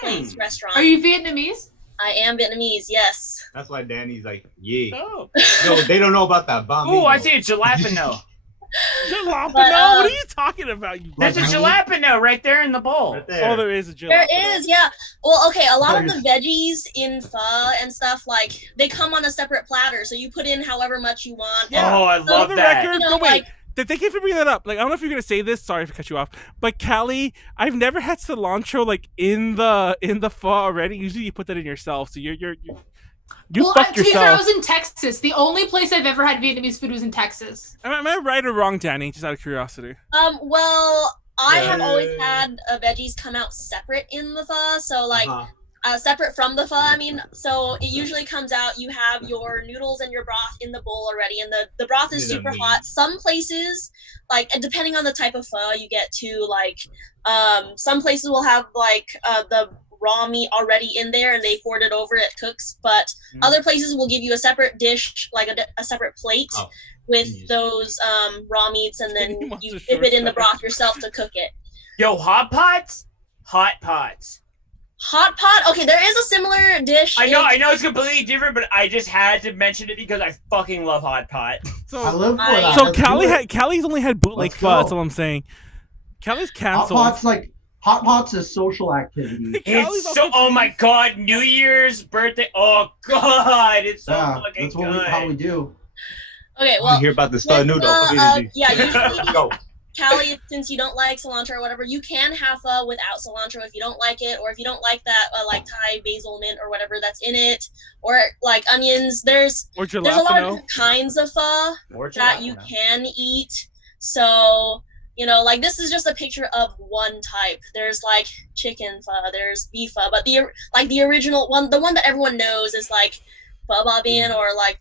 place restaurant. Are you Vietnamese? I am Vietnamese, yes. That's why Danny's like, yeah. Oh. No, they don't know about that bomb. Ooh, I see a jalapeno. Jalapeno? But, What are you talking about? You There's a jalapeno right there in the bowl. Right there. Oh, there is a jalapeno. There is, yeah. Well, okay, a lot of the There's- veggies in pho and stuff, like, they come on a separate platter, so you put in however much you want. Yeah. Oh, I For love the that. record, You know, no, wait. like- Thank you for bringing that up. Like, I don't know if you're gonna say this. Sorry if I cut you off. But Callie, I've never had cilantro like in the pho already. Usually, you put that in yourself. So you Well, fucked to be fair, I yourself. was in Texas. The only place I've ever had Vietnamese food was in Texas. Am I right or wrong, Danny? Just out of curiosity. Well, I have always had veggies come out separate in the pho, so like, separate from the pho, I mean, so it usually comes out, you have your noodles and your broth in the bowl already, and the broth is super hot. Some places, like, and depending on the type of pho you get to, like, some places will have, like, the raw meat already in there, and they poured it over, it cooks, but other places will give you a separate dish, like a separate plate with those raw meats, and then you dip it in the broth yourself to cook it. Yo, hot pots? Hot pots. Hot pot? Okay, there is a similar dish. I know it's completely different, but I just had to mention it because I fucking love hot pot. I So, live for I- that. so Let's do Callie it. Callie's only had bootleg Let's pho. go. That's all I'm saying. Callie's Hot canceled. pot's a social activity. Callie's It's so. also Oh my god, New Year's, birthday. Oh god, it's so Yeah, fucking that's good. how we do. Okay, You well, hear about the star with, noodle? yeah, usually, Go. Callie, since you don't like cilantro or whatever, you can have pho without cilantro if you don't like it, or if you don't like that, like Thai basil mint or whatever that's in it, or like onions. There's Or a lot of jalapeno. different kinds of pho More that you jalapeno. can eat. So, like, this is just a picture of one type. There's like chicken pho, there's beef pho, but the original one, the one that everyone knows, is like pho ba bien, or like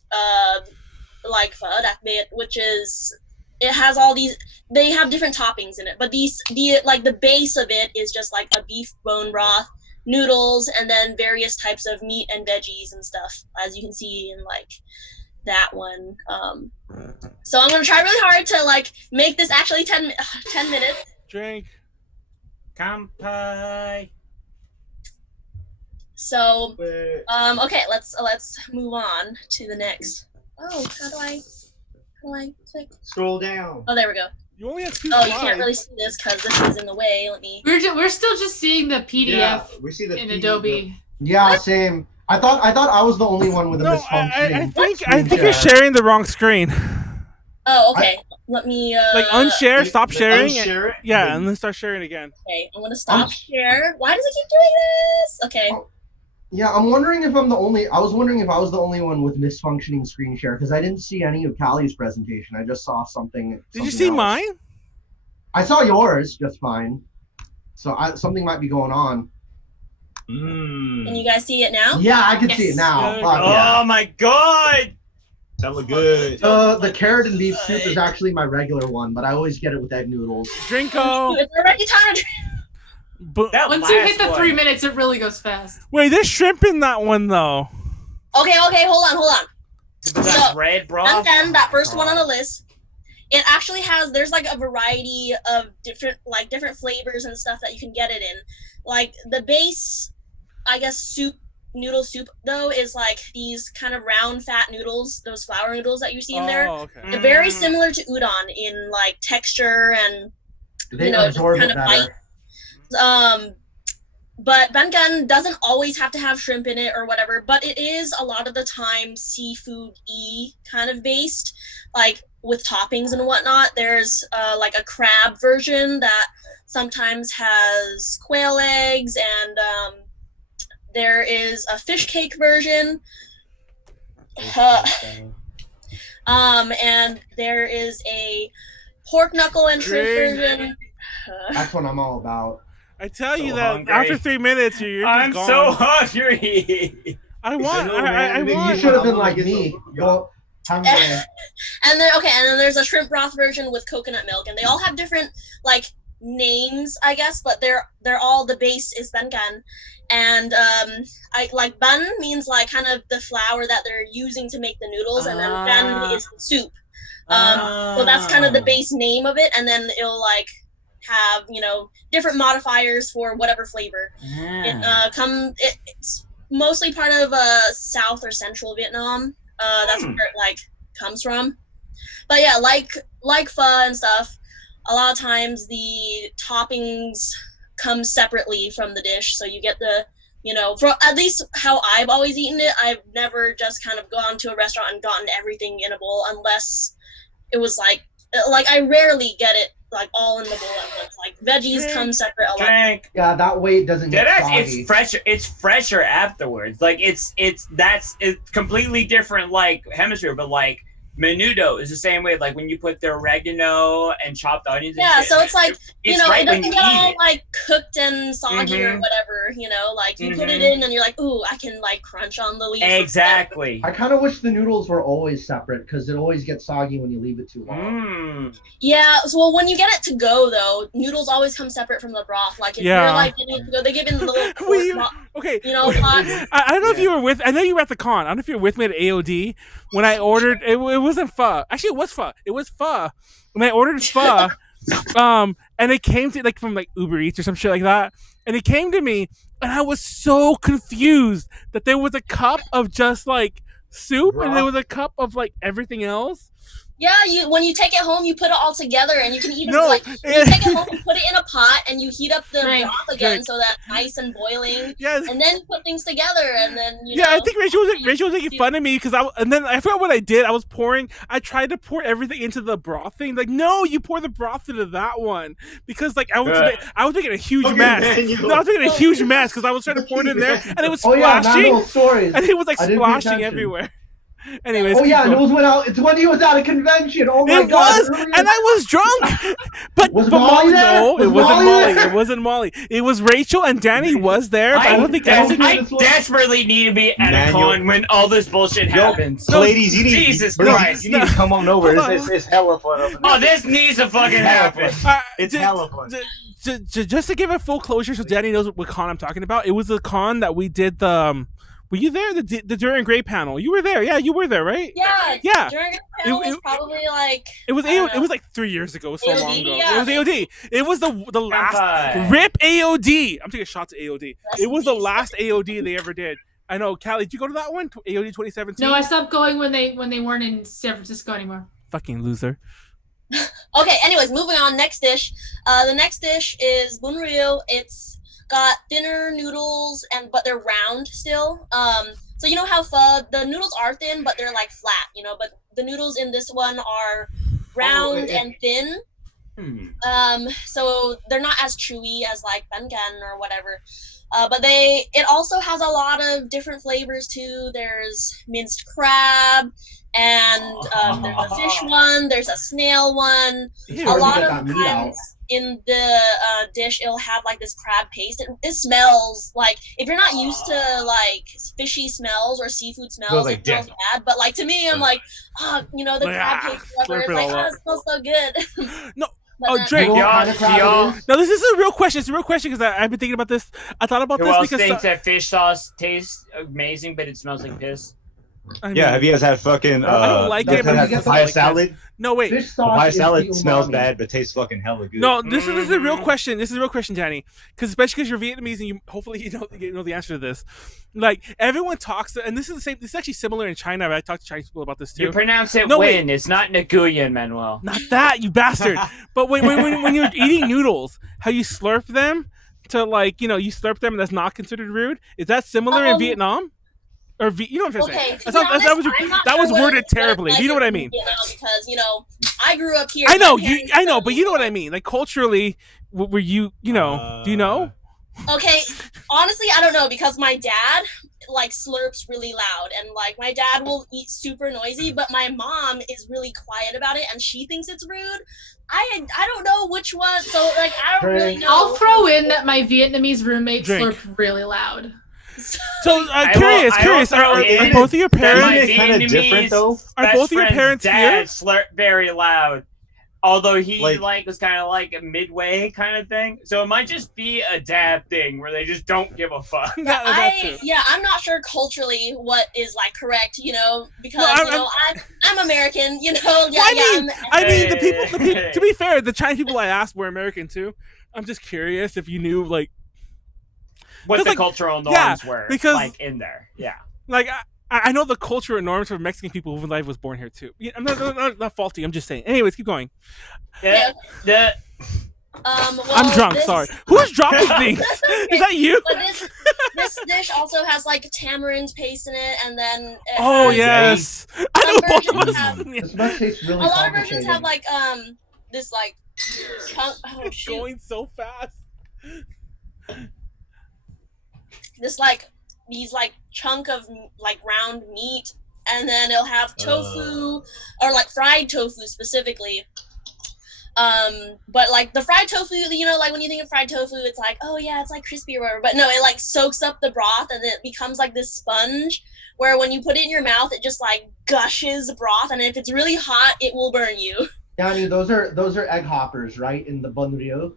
pho dak bit, which is, it has all these, they have different toppings in it, but the base of it is just like a beef bone broth noodles, and then various types of meat and veggies and stuff, as you can see in like that one. So I'm gonna try really hard to like make this actually 10 minutes. Drink. Kampai. So okay, let's move on to the next. Oh, how do I click? Scroll down. Oh, there we go. You only have 2 Oh, slides. you can't really see this because this is in the way. Let me. We're still just seeing the PDF Yeah, we see the in PDF. Adobe. Yeah, same. I thought I was the only one with a No, misfunctioning. I think you're sharing the wrong screen. Oh, okay. Let me. Like unshare, stop sharing. Unshare it. Yeah, and then start sharing again. Okay, I'm gonna stop share. Why does it keep doing this? Okay. Oh, yeah, I'm wondering if I'm the only. I was wondering if I was the only one with misfunctioning screen share because I didn't see any of Callie's presentation. I just saw something. Did you see else. mine? I saw yours just fine. So something might be going on. Can you guys see it now? Yeah, I can see Yes. it now. Yeah. Fuck yeah. Oh my god! That look good. The carrot and beef soup is actually my regular one, but I always get it with egg noodles. Drinko. It's already time. That Once you hit last the one. 3 minutes, it really goes fast. Wait, there's shrimp in that one though. Okay, hold on. But that's red, bro. And then that first one on the list, it actually has. There's like a variety of different flavors and stuff that you can get it in. Like the base, I guess noodle soup though is like these kind of round fat noodles, those flour noodles that you see in there. Oh, okay. They're very similar to udon in like texture and They just absorb kind it of better. bite. But bankan doesn't always have to have shrimp in it or whatever, but it is a lot of the time seafood-y kind of based, like with toppings and whatnot. There's like a crab version that sometimes has quail eggs, and there is a fish cake version. And there is a pork knuckle and shrimp version. That's what I'm all about. I tell you So that hungry. after 3 minutes, you're I'm just so gone. hungry. I want. I You want. should have been like me. Go. And then there's a shrimp broth version with coconut milk, and they all have different like names, I guess, but they're all, the base is bankan. And I like ban means like kind of the flour that they're using to make the noodles, and then ban is the soup. So that's kind of the base name of it, and then it'll like have, you know, different modifiers for whatever flavor. It's mostly part of South or Central Vietnam. That's where it like comes from. But yeah, like pho and stuff, a lot of times the toppings come separately from the dish, so you get the, you know, for at least how I've always eaten it, I've never just kind of gone to a restaurant and gotten everything in a bowl, unless it was like I rarely get it like all in the bowl at once. Like veggies come separate a lot. Drink. Yeah, that way it doesn't get soggy. It's fresher. It's fresher afterwards. Like it's completely different like hemisphere, but like menudo is the same way. Like when you put the oregano and chopped onions. And Yeah, shit, so it's like, you know, right it when doesn't you get eat all it. like cooked and soggy or whatever, you know, like you put it in and you're like, ooh, I can like crunch on the leaf. Exactly. I kind of wish the noodles were always separate because it always gets soggy when you leave it too long. Yeah, so well, when you get it to go though, noodles always come separate from the broth. Like if you're like getting it to go, they give in the little Okay. you know, pots. I don't know if you were with. I know you were at the con. I don't know if you were with me at AOD when I ordered. It wasn't pho. Actually, it was pho. It was pho. When I ordered pho, and it came to like from like Uber Eats or some shit like that, and it came to me, and I was so confused that there was a cup of just like soup, and there was a cup of like everything else. Yeah, when you take it home, you put it all together, and you can even like you take it home, you put it in a pot, and you heat up the broth again so that's nice and boiling. Yeah. And then you put things together, and then you Yeah, know, I think Rachel was making fun of me because and then I forgot what I did. I tried to pour everything into the broth thing. Like, no, you pour the broth into that one because like I was making a huge mess. No, I was making a huge mess because I was trying to pour it in there and it was splashing. Stories. And it was like I didn't pay splashing attention. everywhere. Anyways, oh yeah, it's when he was at a convention. Oh my god, it was, and I was drunk. But Molly there? No, it Was wasn't Molly Molly. there? It wasn't Molly. It was Rachel and Danny was there. But I don't think I desperately need to be at a con when all this bullshit happens. Ladies, you need Jesus Christ. you need to come on over. It's hella fun over there. Oh, this needs to fucking happen. It's hella fun. just to give a full closure, so Danny knows what con I'm talking about. It was the con that we did. Were you there? The Durian Gray panel. You were there. Yeah, you were there, right? Yeah. During the panel was probably like. It was it was like 3 years ago. It was so AOD, long ago. yeah. It was AOD. It was the last rip AOD. I'm taking a shot to AOD. It was the last AOD they ever did. I know, Callie, did you go to that one? AOD 2017? No, I stopped going when they weren't in San Francisco anymore. Fucking loser. Okay, anyways, moving on. Next dish. The next dish is bunryu. It's got thinner noodles, but they're round still. So you know how the noodles are thin, but they're like flat, but the noodles in this one are round and thin. So they're not as chewy as like bangan or whatever. But it also has a lot of different flavors too. There's minced crab, and there's a fish one, there's a snail one. A lot of times in the dish, it'll have like this crab paste. It smells like, if you're not used to like fishy smells or seafood smells, it smells bad. But like to me, I'm like, the crab paste, whatever. It's like, it smells so good. No. Drake. Y'all. No, this is a real question. It's a real question because I've been thinking about this. I thought about this because thinks that fish sauce tastes amazing, but it smells like piss. Have you guys had fucking I don't like it, but papaya salad? No, wait. Papaya salad smells bad, but tastes fucking hella good. No, this is a real question. This is a real question, Danny. Especially because you're Vietnamese and you hopefully you know the answer to this. Like everyone talks, and this is the same. This is actually similar in China. I talked to Chinese people about this too. You pronounce it win. It's not Nguyen, Manuel. Not that, you bastard. But when you're eating noodles, how you slurp them to like you slurp them, and that's not considered rude. Is that similar in Vietnam? Or you know what I'm saying? That was worded terribly. You know what I mean? Because I grew up here. I know, but you know what I mean. Like culturally, were you do you know? Okay, honestly, I don't know because my dad like slurps really loud, and like my dad will eat super noisy, but my mom is really quiet about it, and she thinks it's rude. I don't know which one, so like I don't really know. I'll throw in that my Vietnamese roommate slurped really loud. So curious. Are both of your parents kind of different though? Are both of your parents here? Slurp very loud. Although he was kind of like a midway kind of thing, so it might just be a dad thing where they just don't give a fuck. I'm not sure culturally what is like correct, because I'm American, I mean, the people. To be fair, the Chinese people I asked were American too. I'm just curious if you knew like what the cultural norms were, because like in there, like. I know the cultural norms for Mexican people whose life was born here too. I'm not faulty. I'm just saying. Anyways, keep going. Well, I'm drunk. Sorry. Who's dropping things? Is that you? But this dish also has like tamarind paste in it, and then yes, I know both of us. This must taste really a lot of versions have like this like chunk. Oh it's shoot! Going so fast. This these like chunk of like round meat, and then it'll have tofu or like fried tofu specifically. But like the fried tofu, like when you think of fried tofu, it's like, oh yeah, it's like crispy or whatever. But no, it like soaks up the broth and it becomes like this sponge where when you put it in your mouth, it just like gushes broth, and if it's really hot, it will burn you. Danny, those are egg hoppers, right? In the bunryu.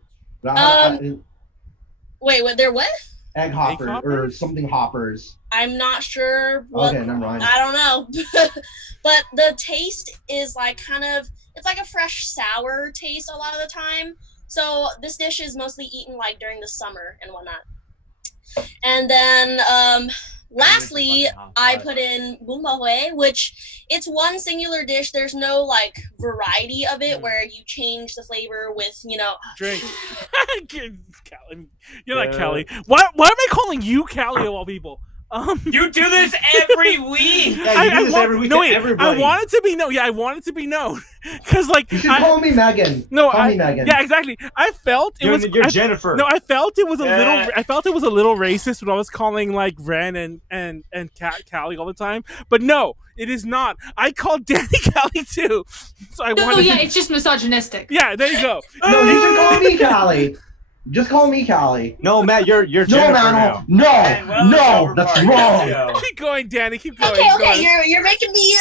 Wait, they're what? Egg hoppers or something hoppers. I'm not sure. What, okay, never mind. I don't know. But the taste is like it's like a fresh sour taste a lot of the time. So this dish is mostly eaten like during the summer and whatnot. And then lastly, I put in bunbahue, which it's one singular dish. There's no like variety of it where you change the flavor with, Drink. Callie. You're not Callie. Why am I calling you Callie of all people? You do this every week. Yeah, you do this every week. No, wait. Everybody. I want it to be known. Yeah, I want it to be known. Because like you should call me Megan. No, call me Megan. Yeah, exactly. I felt it was. You're Jennifer. No, I felt it was a little. I felt it was a little racist when I was calling like Ren and Callie all the time. But no, it is not. I called Danny Callie too. So I wanted. Yeah, it's just misogynistic. Yeah, there you go. No, you should call me Callie. Just call me Callie. No, Matt, you're No, Jennifer Manuel. now. No, that's wrong. Keep going, Danny. Keep going. Okay, you're making me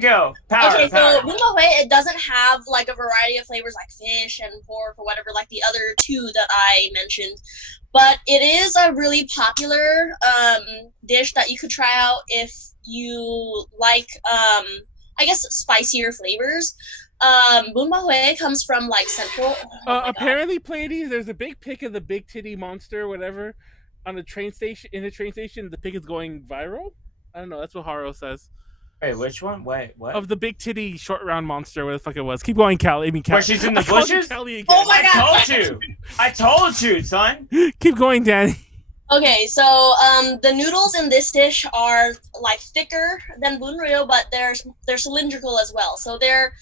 Go. Power. Okay, so Bunmahui, it doesn't have like a variety of flavors like fish and pork or whatever, like the other two that I mentioned. But it is a really popular dish that you could try out if you like, I guess, spicier flavors. Bunmahui comes from like central. Apparently, Pleiades, there's a big pic of the big titty monster, whatever, on the train station. In the train station, the pic is going viral. I don't know. That's what Haro says. Wait, which one? Wait, what? Of the big titty short round monster, whatever the fuck it was. Keep going, Callie. Where she's in the bushes? Oh my god! I told you, son. Keep going, Danny. Okay, so the noodles in this dish are like thicker than bunryo, but they're cylindrical as well. So they're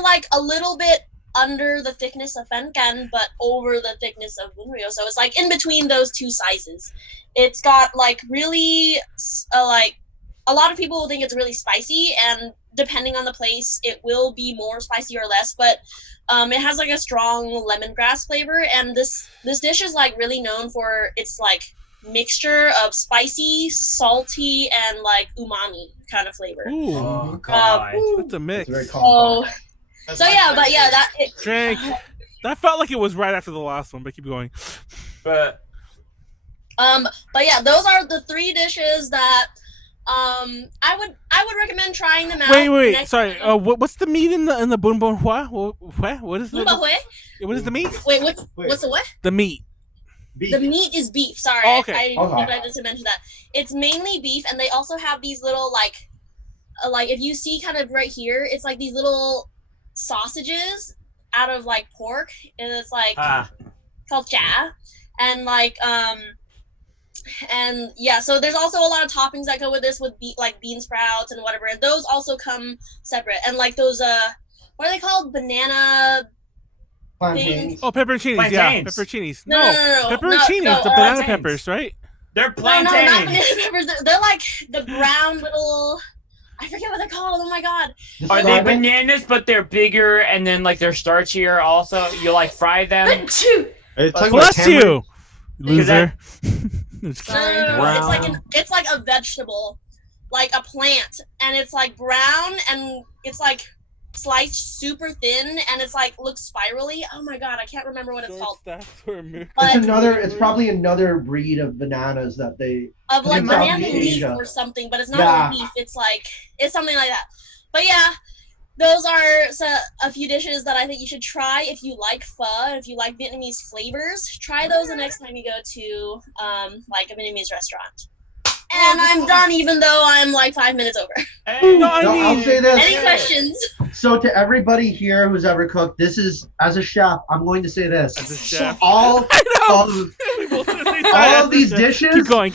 like a little bit under the thickness of fenkan, but over the thickness of bunryo. So it's like in between those two sizes. It's got like really like a lot of people will think it's really spicy, and depending on the place, it will be more spicy or less. But it has like a strong lemongrass flavor, and this dish is like really known for its like mixture of spicy, salty, and like umami kind of flavor. Ooh, oh god, that's a mix. So yeah, but yeah, Drink. That felt like it was right after the last one, but keep going. But yeah, those are the three dishes that I would recommend trying them out. Wait. Sorry. What's the meat in the bun bun hua? What is the? What is the meat? Wait, what's the what? The meat. Beef. The meat is beef. Sorry, I neglected to mention that. It's mainly beef, and they also have these little like if you see kind of right here, it's like these little sausages out of like pork, and it's like called cha, and like and yeah, so there's also a lot of toppings that go with this, with like bean sprouts and whatever, and those also come separate. And like those what are they called? Banana plantains. Oh, pepperoncinis. Yeah, pepperoncinis. No, pepperoncinis. No, the banana peppers, right? They're plantains. No, not banana peppers. They're like the brown little. I forget what they're called. Oh my god. Are they bananas, but they're bigger, and then like they're starchier? Also, you like fry them. Bless you, loser. No. It's like a vegetable, like a plant, and it's like brown, and it's like sliced super thin, and it's like looks spirally. Oh my god, I can't remember what it's called. It's probably another breed of bananas that they of like banana leaf or something, but it's not leaf. It's something like that. But yeah, those are a few dishes that I think you should try if you like pho, if you like Vietnamese flavors. Try those the next time you go to like a Vietnamese restaurant. And I'm done, even though I'm like 5 minutes over. I'll say this. Any questions? So to everybody here who's ever cooked, this is, as a chef, I'm going to say this. As a chef. All of these dishes keep going.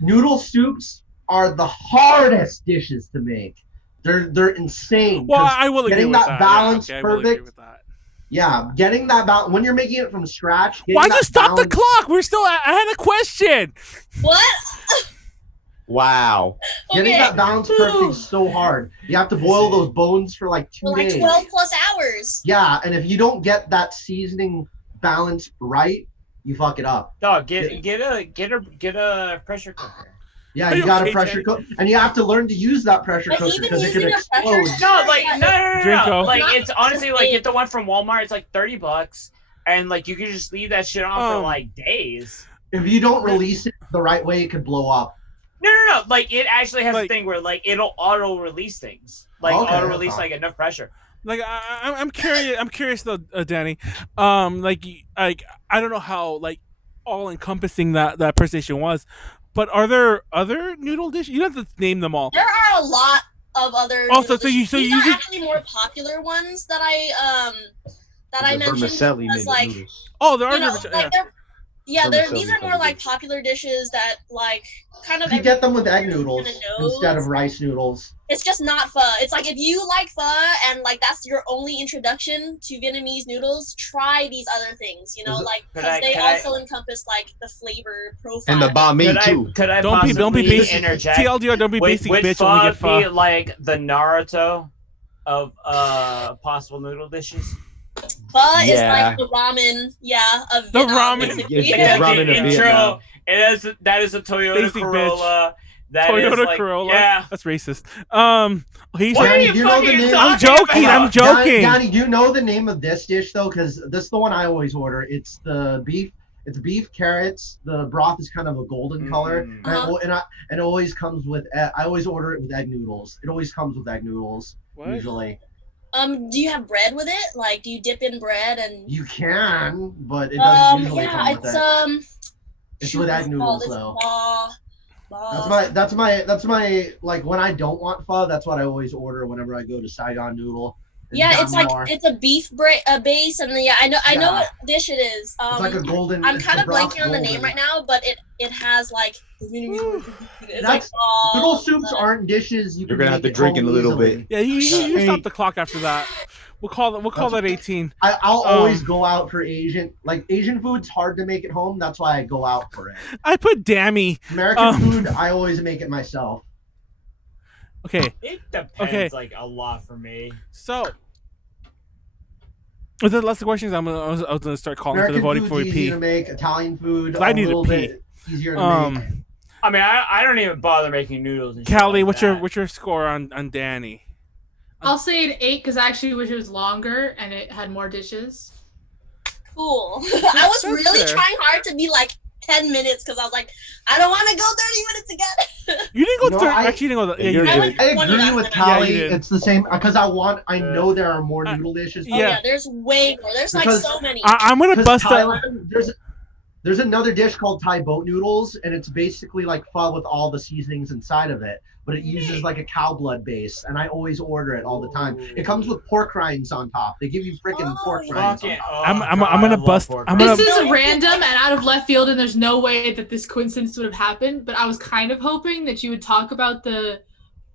Noodle soups are the hardest dishes to make. They're insane. Well, I will agree with that. Getting that balance perfect. I will agree with that. Yeah, getting that balance when you're making it from scratch. Why'd you stop the clock? I had a question. What? Wow. Getting that balance perfect is so hard. You have to boil those bones for like 2 days. 12 plus hours. Yeah, and if you don't get that seasoning balance right, you fuck it up. Dog, get a pressure cooker. Yeah, you got a pressure cook, and you have to learn to use that pressure cooker because it can explode. No. Like it's honestly like get the one from Walmart. It's like $30, and like you can just leave that shit on for like days. If you don't release it the right way, it could blow up. No. Like it actually has a thing where like it'll auto release things, like auto release like enough pressure. Like I'm curious. I'm curious though, Danny. Like I don't know how like all encompassing that presentation was. But are there other noodle dishes? You don't have to name them all. There are a lot of other. Also, these are actually more popular ones that I mentioned. Because, like, there are. These are more like popular dishes that like kind of. You get them with egg noodles instead of rice noodles. It's just not pho. It's like if you like pho and like that's your only introduction to Vietnamese noodles, try these other things. You know, like because they also encompass like the flavor profile and the banh mi too. Could I don't be basic. Interject? TLDR, don't be basic, bitch. Would Only get pho pho. be like the Naruto of possible noodle dishes? Pho is Yeah. like the ramen, of The Vietnam, ramen. basically. It's Yeah, ramen the in intro. Vietnam. That is a Toyota Basic Corolla. That is Toyota like, Corolla. Yeah. That's racist. He's What are Danny, you do you know the fucking name? I'm talking joking. about? I'm joking. Danny, do you know the name of this dish though? Because this is the one I always order. It's the beef. It's beef, carrots. The broth is kind of a golden color, Mm. Uh-huh. and it always comes with. I always order it with egg noodles. It always comes with egg noodles What? usually. Do you have bread with it? Like, do you dip in bread and? You can, but it doesn't usually come with it's it. It's with egg what's it noodles called? though. It's That's my like when I don't want pho. That's what I always order whenever I go to Saigon Noodle. Yeah, it's like Myanmar. it's a beef base, and I know what dish it is. It's like a golden. I'm it's kind the of broth blanking on the name golden. right now, but it has like it's like That's- Noodle soups aren't dishes. You're gonna have to drink in a little bit. Yeah, you Hey. stop the clock after that. We'll call that 18. I'll always go out for Asian food's hard to make at home. That's why I go out for it. I put Dammy. American food, I always make it myself. Okay, It depends, Okay. like a lot for me. so with the last questions, I was gonna start calling for the American voting food's for easy P. to make. Italian food, I a need to little pee. bit easier to make. I mean, I don't even bother making noodles. And shit Callie, like what's your score on Danny? I'll say an 8 because I actually wish it was longer and it had more dishes. cool. I was That's really fair. trying hard to be like 10 minutes because I was like, I don't want to go 30 minutes again. You didn't go No, 30. I- Actually, you didn't go. Yeah, You're you I did. went I 20 agree last with time. Yeah, you Callie. did. It's the same because I know there are more noodle dishes. Oh, Yeah. yeah, there's way more. There's like Because so many. I'm gonna Because bust that. Thailand, there's another dish called Thai boat noodles, and it's basically like pho with all the seasonings inside of it, but it uses like a cow blood base, and I always order it all the time. It comes with pork rinds on top. They give you freaking Oh, pork yeah. rinds. Fucking, I'm God, gonna I love bust. pork I'm rinds. gonna. This is No, random and out of left field, and there's no way that this coincidence would have happened. But I was kind of hoping that you would talk about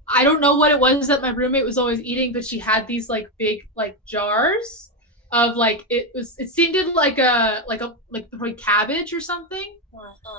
I don't know what it was that my roommate was always eating, but she had these like big like jars of like it seemed like probably cabbage or something.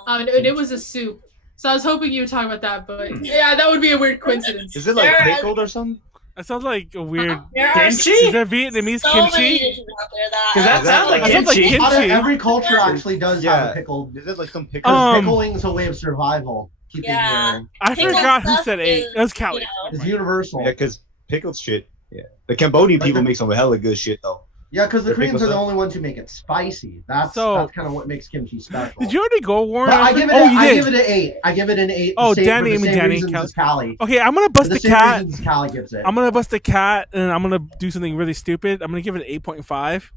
And it was a soup. So I was hoping you would talk about that, but yeah, that would be a weird coincidence. Is it like There are- pickled or something? That sounds like a weird. There are Kimchi? Is there Vietnamese so many kimchi? dishes out there that 'Cause that sounds like That sounds like kimchi. kimchi. Every culture actually does have Yeah. a pickle. Is it like some pickle? Um, Pickling's a way of survival. Keeping Yeah. your I Pickled forgot who stuff said 8. is, That was you Callie. know, is universal. Yeah, because pickled shit. Yeah, the Cambodian Like people the- make some hella good shit though. Yeah, because the The Koreans pickle are the stuff? only ones who make it spicy. That's So- kind of what makes kimchi special. Did you already go, Warren? But I give it. Oh, I you give did. it an 8. I give it an 8. Oh, the same, Danny, for the I mean same Danny, reasons as Callie. Okay, I'm gonna For bust the the same cat. reasons Callie gives it. I'm gonna bust the cat, and I'm gonna do something really stupid. I'm gonna give it an 8.5.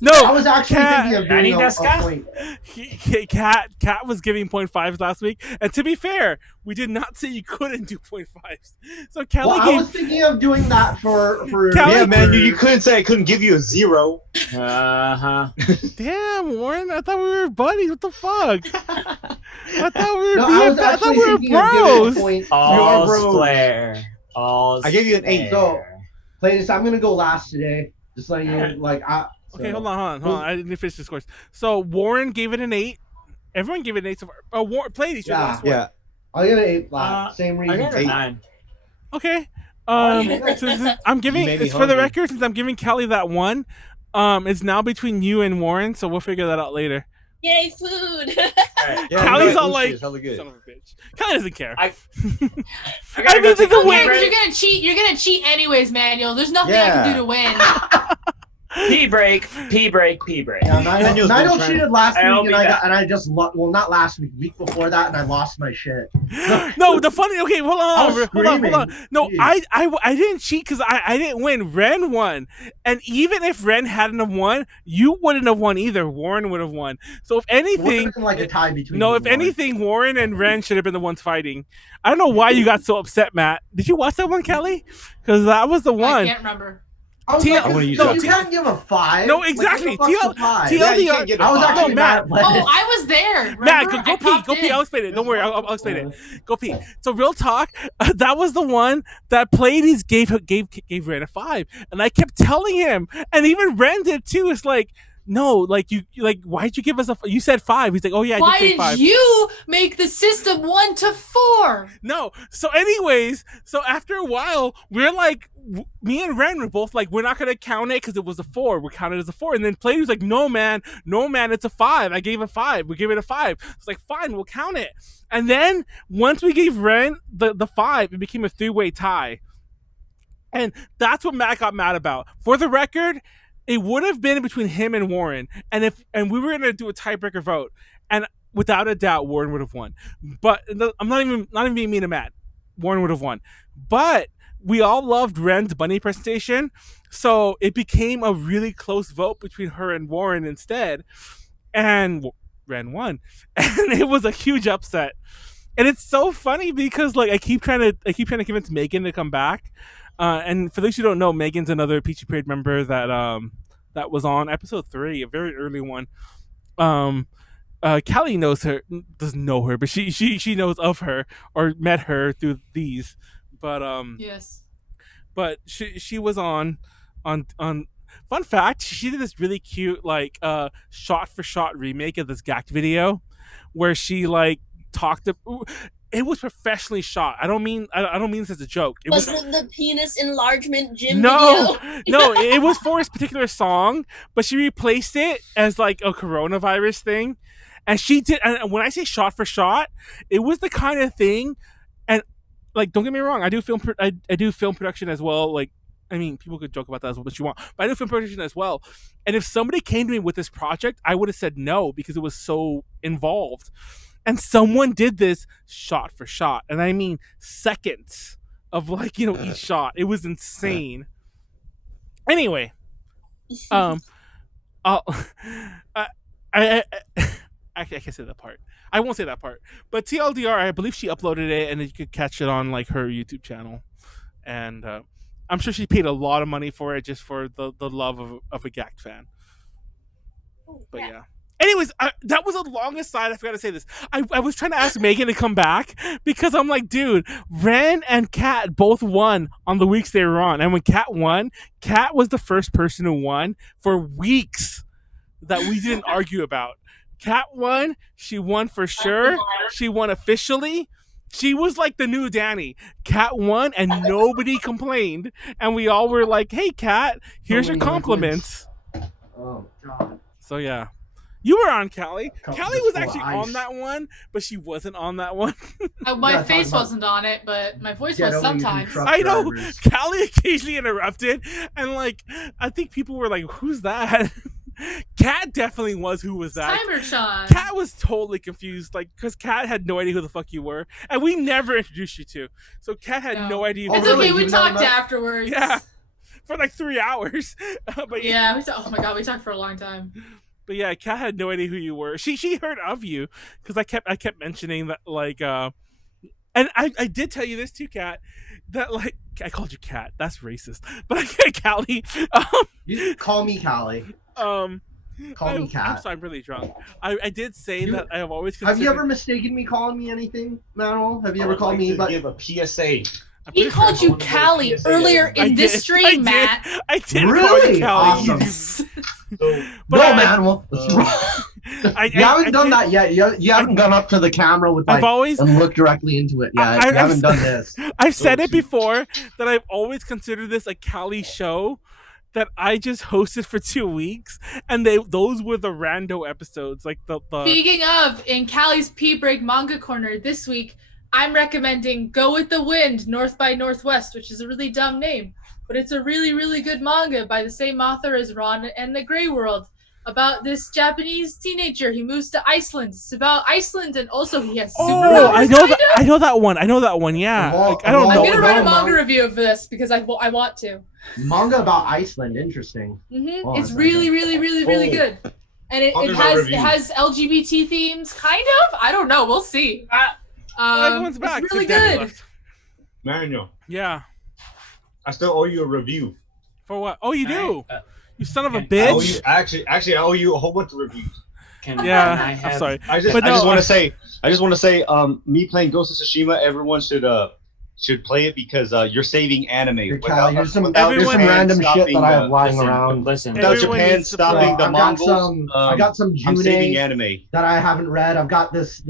No, I was actually Cat- thinking of Danny doing a Deska? point. Cat was giving 0.5s last week, and to be fair, we did not say you couldn't do 0.5s. So Kelly Well, I gave. was thinking of doing that for Callie- Yeah, man, for- you couldn't say I couldn't give you a 0. Uh-huh. Damn, Warren, I thought we were buddies. What the fuck? I thought we were No, I was I thought actually we were thinking of giving a bros. point. All You're bros. flare. All I gave you an 8. So, Pleiades, I'm gonna go last today. Just letting you like. Okay, hold on. I didn't finish this course. So Warren gave it an 8. Everyone gave it an 8 so far. Oh, Warren played each Yeah. last one. Yeah, I'll give it 8 last. Same I reason. got a 8. 9. Okay. yeah. Since I'm giving You made me it's for the hungry. record, since I'm giving Callie that 1, it's now between you and Warren, so we'll figure that out later. Yay, food! Alright. yeah. Callie's no, all blue like, shit is hella good. son of a bitch. Callie doesn't care. I I gotta mean, go the take a win- pee Yeah, 'cause break. you're gonna cheat. You're gonna cheat anyways, Manuel. There's nothing I Yeah. can do to win. Pee break. Yeah, Daniel's Nigel been trying- cheated last I'll week, be and I back. just well, not last week before that, and I lost my shit. No, the funny. Okay, hold I on, was hold on. screaming. No, Jeez. I didn't cheat because I didn't win. Ren won, and even if Ren hadn't have won, you wouldn't have won either. Warren would have won. So if anything, Wasn't like a tie between. no, you if and Warren. anything, Warren and Ren should have been the ones fighting. I don't know why you got so upset, Matt. Did you watch that one, Kelly? Because that was the I one. can't remember. I was T- like, I wanna use no, that you too. can't give a 5. No, Like, exactly. what the fuck's a 5? TL Yeah, you can't get a I was 5. actually No, Matt. mad. Oh, I was there. Matt, remember? go I pee. popped Go pee. in. I'll explain it. Don't worry. I'll explain it. Go pee. So real talk, that was the one that Pleiades gave Ren a 5, and I kept telling him, and even Ren did too. It's like, No, like why'd you give us you said 5. He's like, oh yeah, Why I did say 5. did you make the system 1 to 4? No. So anyways, so after a while, we're like, me and Ren were both like, we're not gonna count it because it was a 4. We counted it as a 4. And then Pleiades was like, no man, it's a 5. I gave it 5. We give it a 5. It's like, fine, we'll count it. And then once we gave Ren the 5, it became a 3-way tie. And that's what Matt got mad about. For the record, it would have been between him and Warren, and we were gonna do a tiebreaker vote, and without a doubt, Warren would have won. But I'm not even being mean to Matt. Warren would have won, but we all loved Ren's bunny presentation, so it became a really close vote between her and Warren instead, and Ren won, and it was a huge upset. And it's so funny because like I keep trying to convince Megan to come back. And for those who don't know, Megan's another Peachy Parade member that was on episode 3, a very early one. Callie doesn't know her, but she knows of her or met her through these. But yes. But she was on. Fun fact: she did this really cute like shot for shot remake of this GACT video, where she like talked to. It was professionally shot. I don't mean this as a joke. It was the penis enlargement gym video? No, it was for this particular song, but she replaced it as like a coronavirus thing. And she did, and when I say shot for shot, it was the kind of thing, and like don't get me wrong, I do film production as well. Like, I mean, people could joke about that as much as you want, but I do film production as well. And if somebody came to me with this project, I would have said no because it was so involved. And someone did this shot for shot, and I mean seconds of like each shot. It was insane. Anyway, I can't say that part. I won't say that part. But TLDR, I believe she uploaded it, and you could catch it on like her YouTube channel. And I'm sure she paid a lot of money for it just for the love of a GACT fan. But yeah. Anyways, that was a long aside. I forgot to say this. I was trying to ask Megan to come back because I'm like, dude, Ren and Kat both won on the weeks they were on. And when Kat won, Kat was the first person who won for weeks that we didn't argue about. Kat won. She won for sure. She won officially. She was like the new Danny. Kat won and nobody complained. And we all were like, hey, Kat, here's your compliments. Oh, God. So, yeah. You were on Callie. Callie was actually on that one, but she wasn't on that one. My face wasn't on it, but my voice was sometimes. I know. Callie occasionally interrupted, and like I think people were like, "Who's that?" Kat definitely was. Who was that? Timer Sean. Kat was totally confused, like because Kat had no idea who the fuck you were, and we never introduced you to. So Kat had no idea. It's okay. We talked afterwards. Yeah, for like 3 hours. But yeah. Oh my god, we talked for a long time. But yeah, Kat had no idea who you were. She heard of you because I kept mentioning that like and I did tell you this too, Kat, that like I called you Kat. That's racist. But Callie. You call me Callie. Call me Kat. I'm sorry, I'm really drunk. I did say that I have always considered... Have you ever mistaken me calling me anything, Manuel? Have you ever called me? But give a PSA. He called you Callie earlier in this stream, Matt. I did really? Call you Callie. Awesome. No, Manuel. You haven't done that yet. You haven't gone up to the camera with like and looked directly into it yet. You haven't done this. I've said it before that I've always considered this a Callie show that I just hosted for 2 weeks, and those were the rando episodes. Like the Speaking of, in Callie's Pea Break Manga Corner this week, I'm recommending Go With the Wind, North by Northwest, which is a really dumb name, but it's a really, really good manga by the same author as Ron and the Grey World, about this Japanese teenager. He moves to Iceland. It's about Iceland, and also he has superpowers. I know that one. Yeah, I don't know. I'm gonna write a manga review of this because I want to. Manga about Iceland, interesting. Oh, it's really, really, really, really good, and it has LGBT themes, kind of. I don't know. We'll see. Everyone's back. It's really good. Manuel. Yeah. I still owe you a review. For what? Oh, you do. You son of a bitch! I owe you a whole bunch of reviews. I'm sorry. I just want to say, me playing Ghost of Tsushima, everyone should should play it because you're saving anime. Here, Without- Callie, here's some without Everyone- there's some random shit stopping that I have the- lying listen, around. Listen, Without Everyone Japan needs to stopping the I've got Mongols, I've got some I'm saving June anime. that I haven't read. I've got this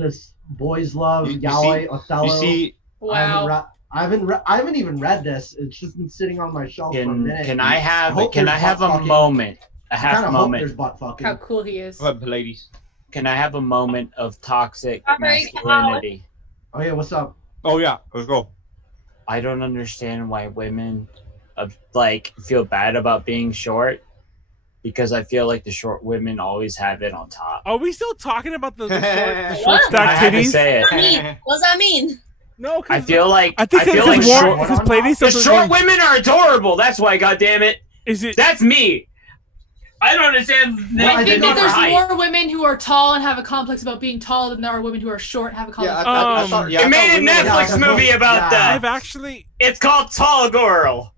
Boys Love, You Yaoi, Othello. You see, Wow. I haven't even read this. It's just been sitting on my shelf for a minute. can I have hope can I there's have butt a fucking. moment? A I half kind of hope moment. there's butt fucking. How cool he is. ladies. Can I have a moment of toxic Sorry, masculinity? Oh yeah, what's up? Oh yeah, let's go. I don't understand why women like feel bad about being short, because I feel like the short women always have it on top. Are we still talking about the short What? I stack had to titties? say it. What does that mean? What does that mean? No, I 'cause feel like I think I feel like because short, because Pleiades the says short women are adorable. That's why, goddammit. Is it? That's me. I don't understand. Well, I think that there's height. more women who are tall and have a complex about being tall than there are women who are short and have a complex. Yeah, I Um, thought. Yeah, They I made thought a women were- Netflix Yeah, movie about yeah. that. I've actually, It's called Tall Girl.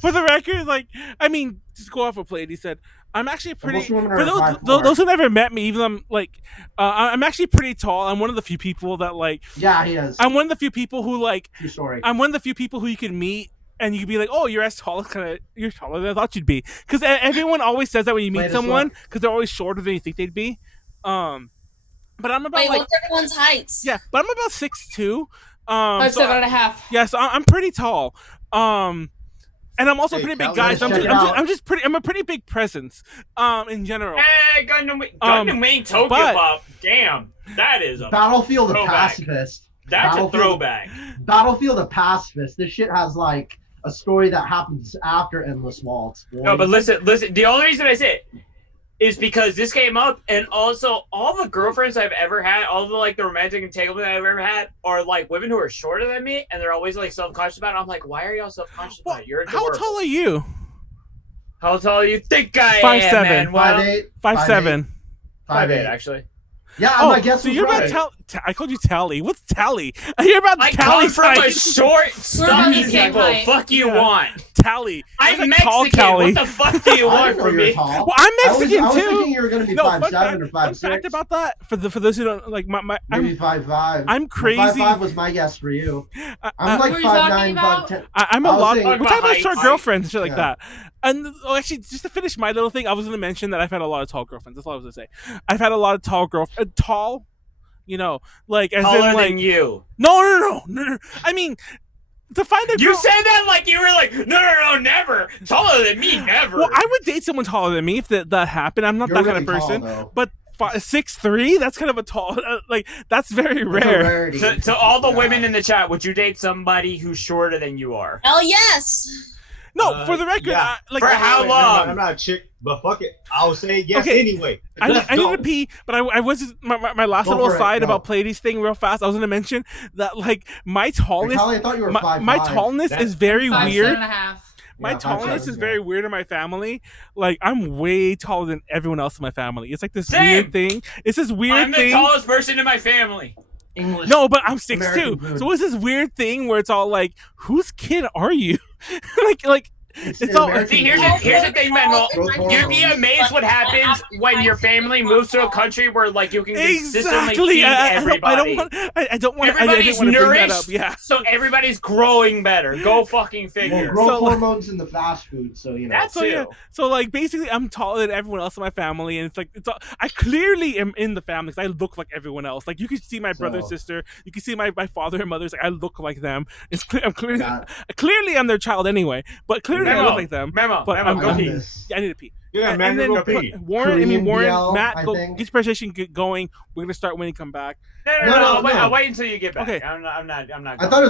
for the record, like, I mean, just go off what Pleiades said. I'm actually pretty. Most women are For those 5'4". those who never met me, even though I'm like, I'm actually pretty tall. I'm one of the few people that like. Yeah, he is. I'm one of the few people who like. True story. I'm one of the few people who you can meet. And you can be like, oh, you're as tall as you're taller than I thought you'd be. Because everyone always says that when you meet Latest someone, because they're always shorter than you think they'd be. But I'm about Wait, like, what's everyone's heights? yeah, but I'm about 6'2". 5'7.5". Yeah, so I'm pretty tall. And I'm also Hey, pretty big Callie, guy. So check it out. I'm a pretty big presence. In general. Hey, Gundam Wing Tokyo but- Pop. Damn, that is a Battlefield of Throwback. Pacifist. that's a Battlefield- throwback. Battlefield of Pacifist. This shit has like a story that happens after Endless Waltz. boy. No, but listen. The only reason I say it is because this came up, and also all the girlfriends I've ever had, all the like the romantic entanglement I've ever had, are like women who are shorter than me, and they're always like self-conscious about it. I'm like, why are y'all self-conscious Well, about it? You're how adorable. tall are you? How tall you think I 5'7". am, Manuel? 5'8", 5'7". 5'8", actually. Yeah, Oh, my guess so was you're right. about I called you Tally. What's Tally? I hear about I Tally. come from a short, We're about stuffy the same people. height. Fuck you Yeah. want? Tally. I'm That's a tall Mexican. Tally. What the fuck do you I want didn't know from you were me? tall. Well, I'm Mexican I was too. thinking you were gonna be No, 5'7" or fun 5'6". fact about that for those who don't like my Maybe 5'5". I'm crazy. 5'5" was my guess for you. I'm What like were you talking 5'9", about? 5'10". I'm a I was lot. saying- We're talking about short Height. girlfriends and shit like Yeah. that. And actually, just to finish my little thing, I was going to mention that I've had a lot of tall girlfriends. That's all I was going to say. I've had a lot of tall girlfriends. Tall, you know, like as Taller in like than you. no. I mean, to find a girl. You said that like you were like, no, never. Taller than me, never. Well, I would date someone taller than me if that happened. I'm not You're that really kind of person. tall, though. But 6'3", that's kind of a tall. Like that's very It's a rare. rarity. to all the Yeah. women in the chat, would you date somebody who's shorter than you are? Hell yes. No, for the record, yeah. like For how Wait, long? I'm not a chick, but fuck it. I'll say yes Okay. anyway. I Let's need go. to pee, but I was my last Go little for it, aside go. about Pleiades thing real fast. I was gonna mention that like my Hey, tallness, Callie, I thought you were 5'5". my tallness That- is very 5'7.5". weird. My Yeah, tallness 5'7", is yeah. very weird in my family. Like I'm way taller than everyone else in my family. It's like this Same. weird thing. It's this weird I'm the thing. tallest person in my family. English. No, but I'm 6'2". American food. So it's this weird thing where it's all like, whose kid are you? like it's all- American See, here's food. here's the thing, Manuel. Growth You'd be hormones. amazed what happens when your family moves to a country where like you can consistently exactly. feed I everybody. don't want. I don't want. I Everybody's didn't want to bring that nourished, up. Yeah. so everybody's growing better. Go fucking Well, figure. growth So, like- hormones in the fast food, so you know. That's So yeah, too. so like basically, I'm taller than everyone else in my family, and it's like it's all, I clearly am in the family because I look like everyone else. Like you can see my brother and So- sister, you can see my father and mother's. Like I look like them. It's clear. I'm clearly Got- clearly I'm their child anyway, but clearly I Memo. look like them. Memo, But Memo, I'm- go I'm- pee. this. Yeah, I need to pee. Yeah, man, and you then go pee. Warren, Korean Warren, BL, Matt, I go think. get your presentation going. We're gonna start when you come back. No, No, no. I'll wait until you get back. Okay. I'm not. I thought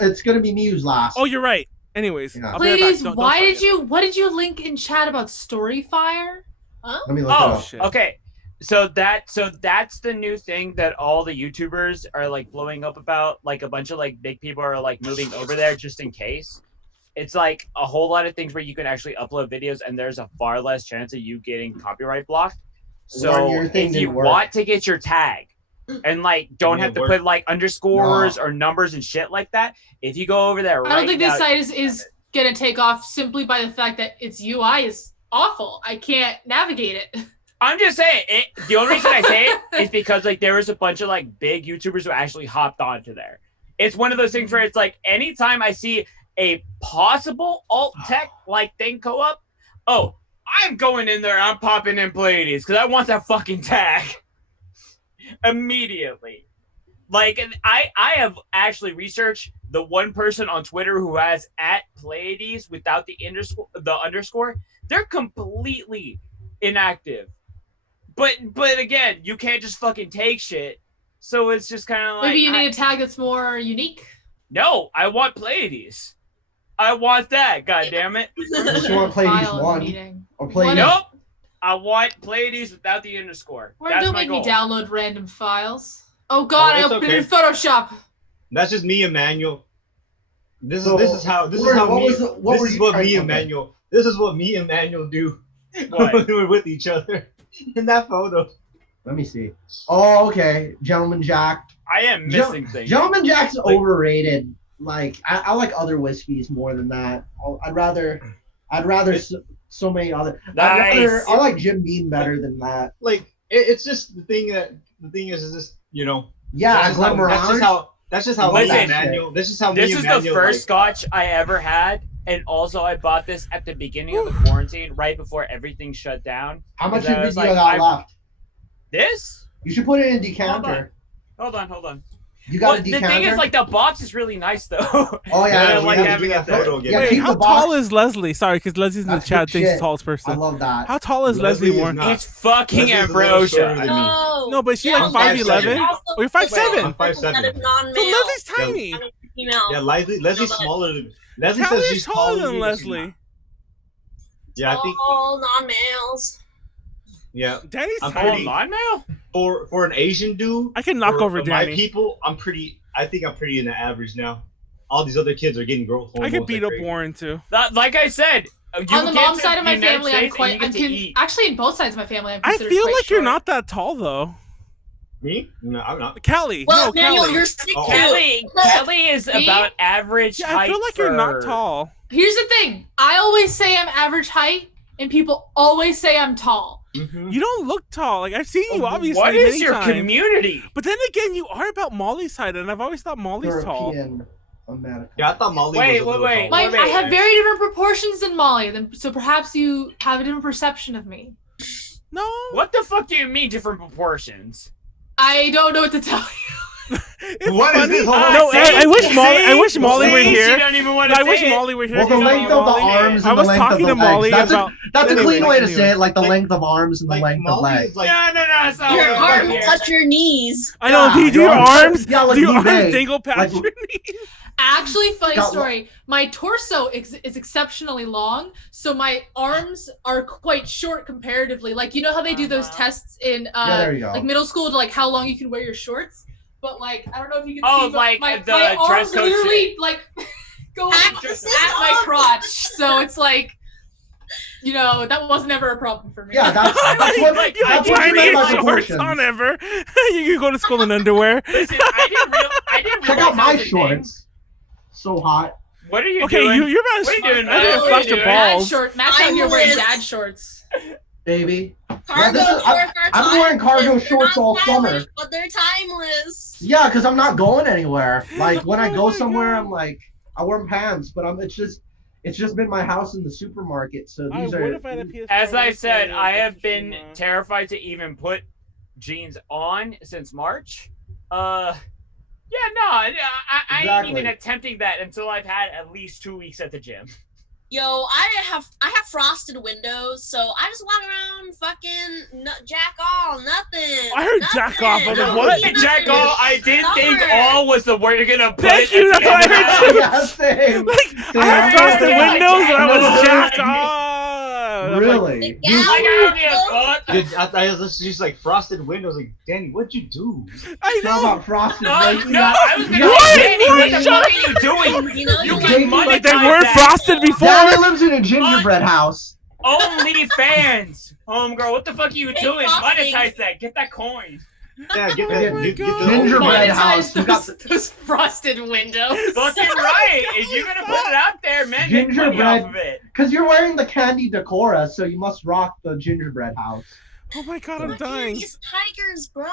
it's gonna be Muse last. Oh, you're right. Anyways, Yeah. I'll be right back. Ladies, Don't why start did yet. what did you link in chat about Storyfire? Let me look it Oh, up. shit. okay. So that's the new thing that all the YouTubers are like blowing up about. Like a bunch of like big people are like moving over there just in case. It's like a whole lot of things where you can actually upload videos and there's a far less chance of you getting copyright blocked. So Warren, your thing if you didn't work. want to get your tag and like don't Yeah, have to work. put like underscores No. or numbers and shit like that, if you go over there right I don't think now, this site is gonna take off simply by the fact that its UI is awful. I can't navigate it. I'm just saying the only reason I say it is because like there was a bunch of like big YouTubers who actually hopped onto there. it's one of those things where it's like anytime I see a possible alt tech like thing go up, oh, I'm going in there. I'm popping in Pleiades because I want that fucking tag immediately. Like I have actually researched the one person on Twitter who has @Pleiades without the underscore. They're completely inactive. But again, you can't just fucking take shit. So it's just kind of like maybe you need a tag that's more unique. No, I want Pleiades. I want that. God damn it. Unless you want Pleiades 1 or Pleiades. Nope. I want Pleiades without the underscore. That's Don't my make goal. me download random files. Oh god, I it's opened okay. it in Photoshop. That's just me and Manuel. This is So, how me and Manuel do What? when we're with each other in that photo. Let me see. Oh, okay. Gentleman Jack. I am missing things. Gentleman Jack's overrated. Like I like other whiskeys more than that. I'd rather so many other. Nice. I like Jim Beam better than that. Like it's just the thing is just Yeah, that's just how me Listen, and Manuel. This is how me This and is the Manuel, first like, scotch I ever had, and also I bought this at the beginning of the quarantine, right before everything shut down. How much Because I of was video like, got left? This? You should put it in a decanter. Hold on. You got Well, a the decanter? thing is, like, the box is really nice, though. Oh yeah, I Yeah, don't we like have to having do it that there. photo again. Yeah, Wait, keep how the box. tall is Leslie? Sorry, because Leslie's in the That's chat good thinks shit. the tallest person. I love that. How tall is Leslie Leslie is Warren? not. It's fucking Leslie's a little shorter ambrosia. than me. No. No, but she Yeah, like 5'11". also Or you're 5'7". I'm 5'7". That is non-male. So Leslie's tiny. I mean, female. Yeah, Leslie's smaller than Leslie Callie says is she's taller taller than but she's Leslie. not. Yeah, I think All non-males. yeah. Danny's I'm Oh, tiny. non-male? For an Asian dude, I can knock for over my Danny. people, I think I'm pretty in the average now. All these other kids are getting growth I hormones. could beat like up crazy. Warren too. Like I said, you On the get mom to side of my United family, I'm States quite. and you get to eat. Actually, in both sides of my family, I'm I considered feel quite like you're short. not that tall though. Me? No, I'm not. Callie, Well, no, Manuel, Callie. you're 6'2". Oh. Kelly is Me? about average Yeah, height I feel like you're not for- tall. Here's the thing. I always say I'm average height, and people always say I'm tall. Mm-hmm. You don't look tall. Like I've seen you obviously What is many your times. community? But then again, you are about Molly's height, and I've always thought Molly's tall. European American. Yeah, I thought Molly Wait, was a wait, little Mike, taller. I have very different proportions than Molly, so perhaps you have a different perception of me. No. What the fuck do you mean different proportions? I don't know what to tell you. It's What is funny. this? No, Hold on. I wish Molly were See? She here. don't even want No, to I wish say it. Molly were here. Well, the You know, length of the Molly- arms I and was the length talking of the to Molly legs. about. That's a Anyway, clean way to anyway. say it, like the Like- length of arms and the Like length of Molly legs. is like No, that's not Your what arms I'm touch your knees. Oh, I know. Yeah, Do your arms? Yeah, like Do your me arms big. dangle past Like- your knees? Actually, funny Got- story. My torso is exceptionally long, so my arms are quite short comparatively. Like, you know how they do those tests in Yeah, there you go. like middle school to like how long you can wear your shorts? But like, I don't know if you can Oh, see, but like my the my dress arms code literally shit. like go Practice at my on. crotch. So it's like, you know, that was never a problem for me. Yeah, that's what, You have that's what you tiny mean by shorts proportions. on ever. You can go to school in underwear. Listen, I didn't Check realize out my that was a thing. shorts. So hot. What are you Okay, doing? you're about What are you doing, to man? What are flash you the doing? Dad balls. short. Matt's out here wearing Timeless. dad shorts. Baby. Cargo this is- shorts are I'm wearing cargo timeless. They're shorts not all summer. stylish, but they're timeless. Yeah, because I'm not going anywhere. Like when I Oh go my somewhere, God. I'm like, I wear pants, but it's just been my house in the supermarket. So I these would are. if I had a PS4 As I with said, a I have extra been stream on. terrified to even put jeans on since March. Yeah, no, I ain't Exactly. even attempting that until I've had at least 2 weeks at the gym. Yo, I have frosted windows, so I just walk around fucking jack all, nothing. I heard jack off, I was like, Nothing. what? Nothing. Jack all, I did think Summer. all was the word you're gonna put. Thank you, at the that's what I end heard of too. Yeah, same. Like, Same. I had frosted Yeah, windows and I was jack jack off. I'm like, Really? Yeah. You- Like, I don't give a fuck. Dude, I was just like frosted windows. Like, Danny, what'd you do? I How know. about frosted? No, like, no, I was gonna What? say, Danny, what the Shut fuck are you doing? You know, You you can Danny, monetize Like they weren't that. frosted before. Daddy lives in a gingerbread house. Only fans. Homegirl, what the fuck are you Hey, doing? frosting. Monetize that. Get that coin. Yeah, get Oh that. my Get the God. Gingerbread Monetize house. We got those frosted windows. Fucking right. If you're gonna put it out there, man, make money Gingerbread. off of it. Because you're wearing the candy decora, so you must rock the gingerbread house. Oh my god, I'm Look, dying. these tigers, bro.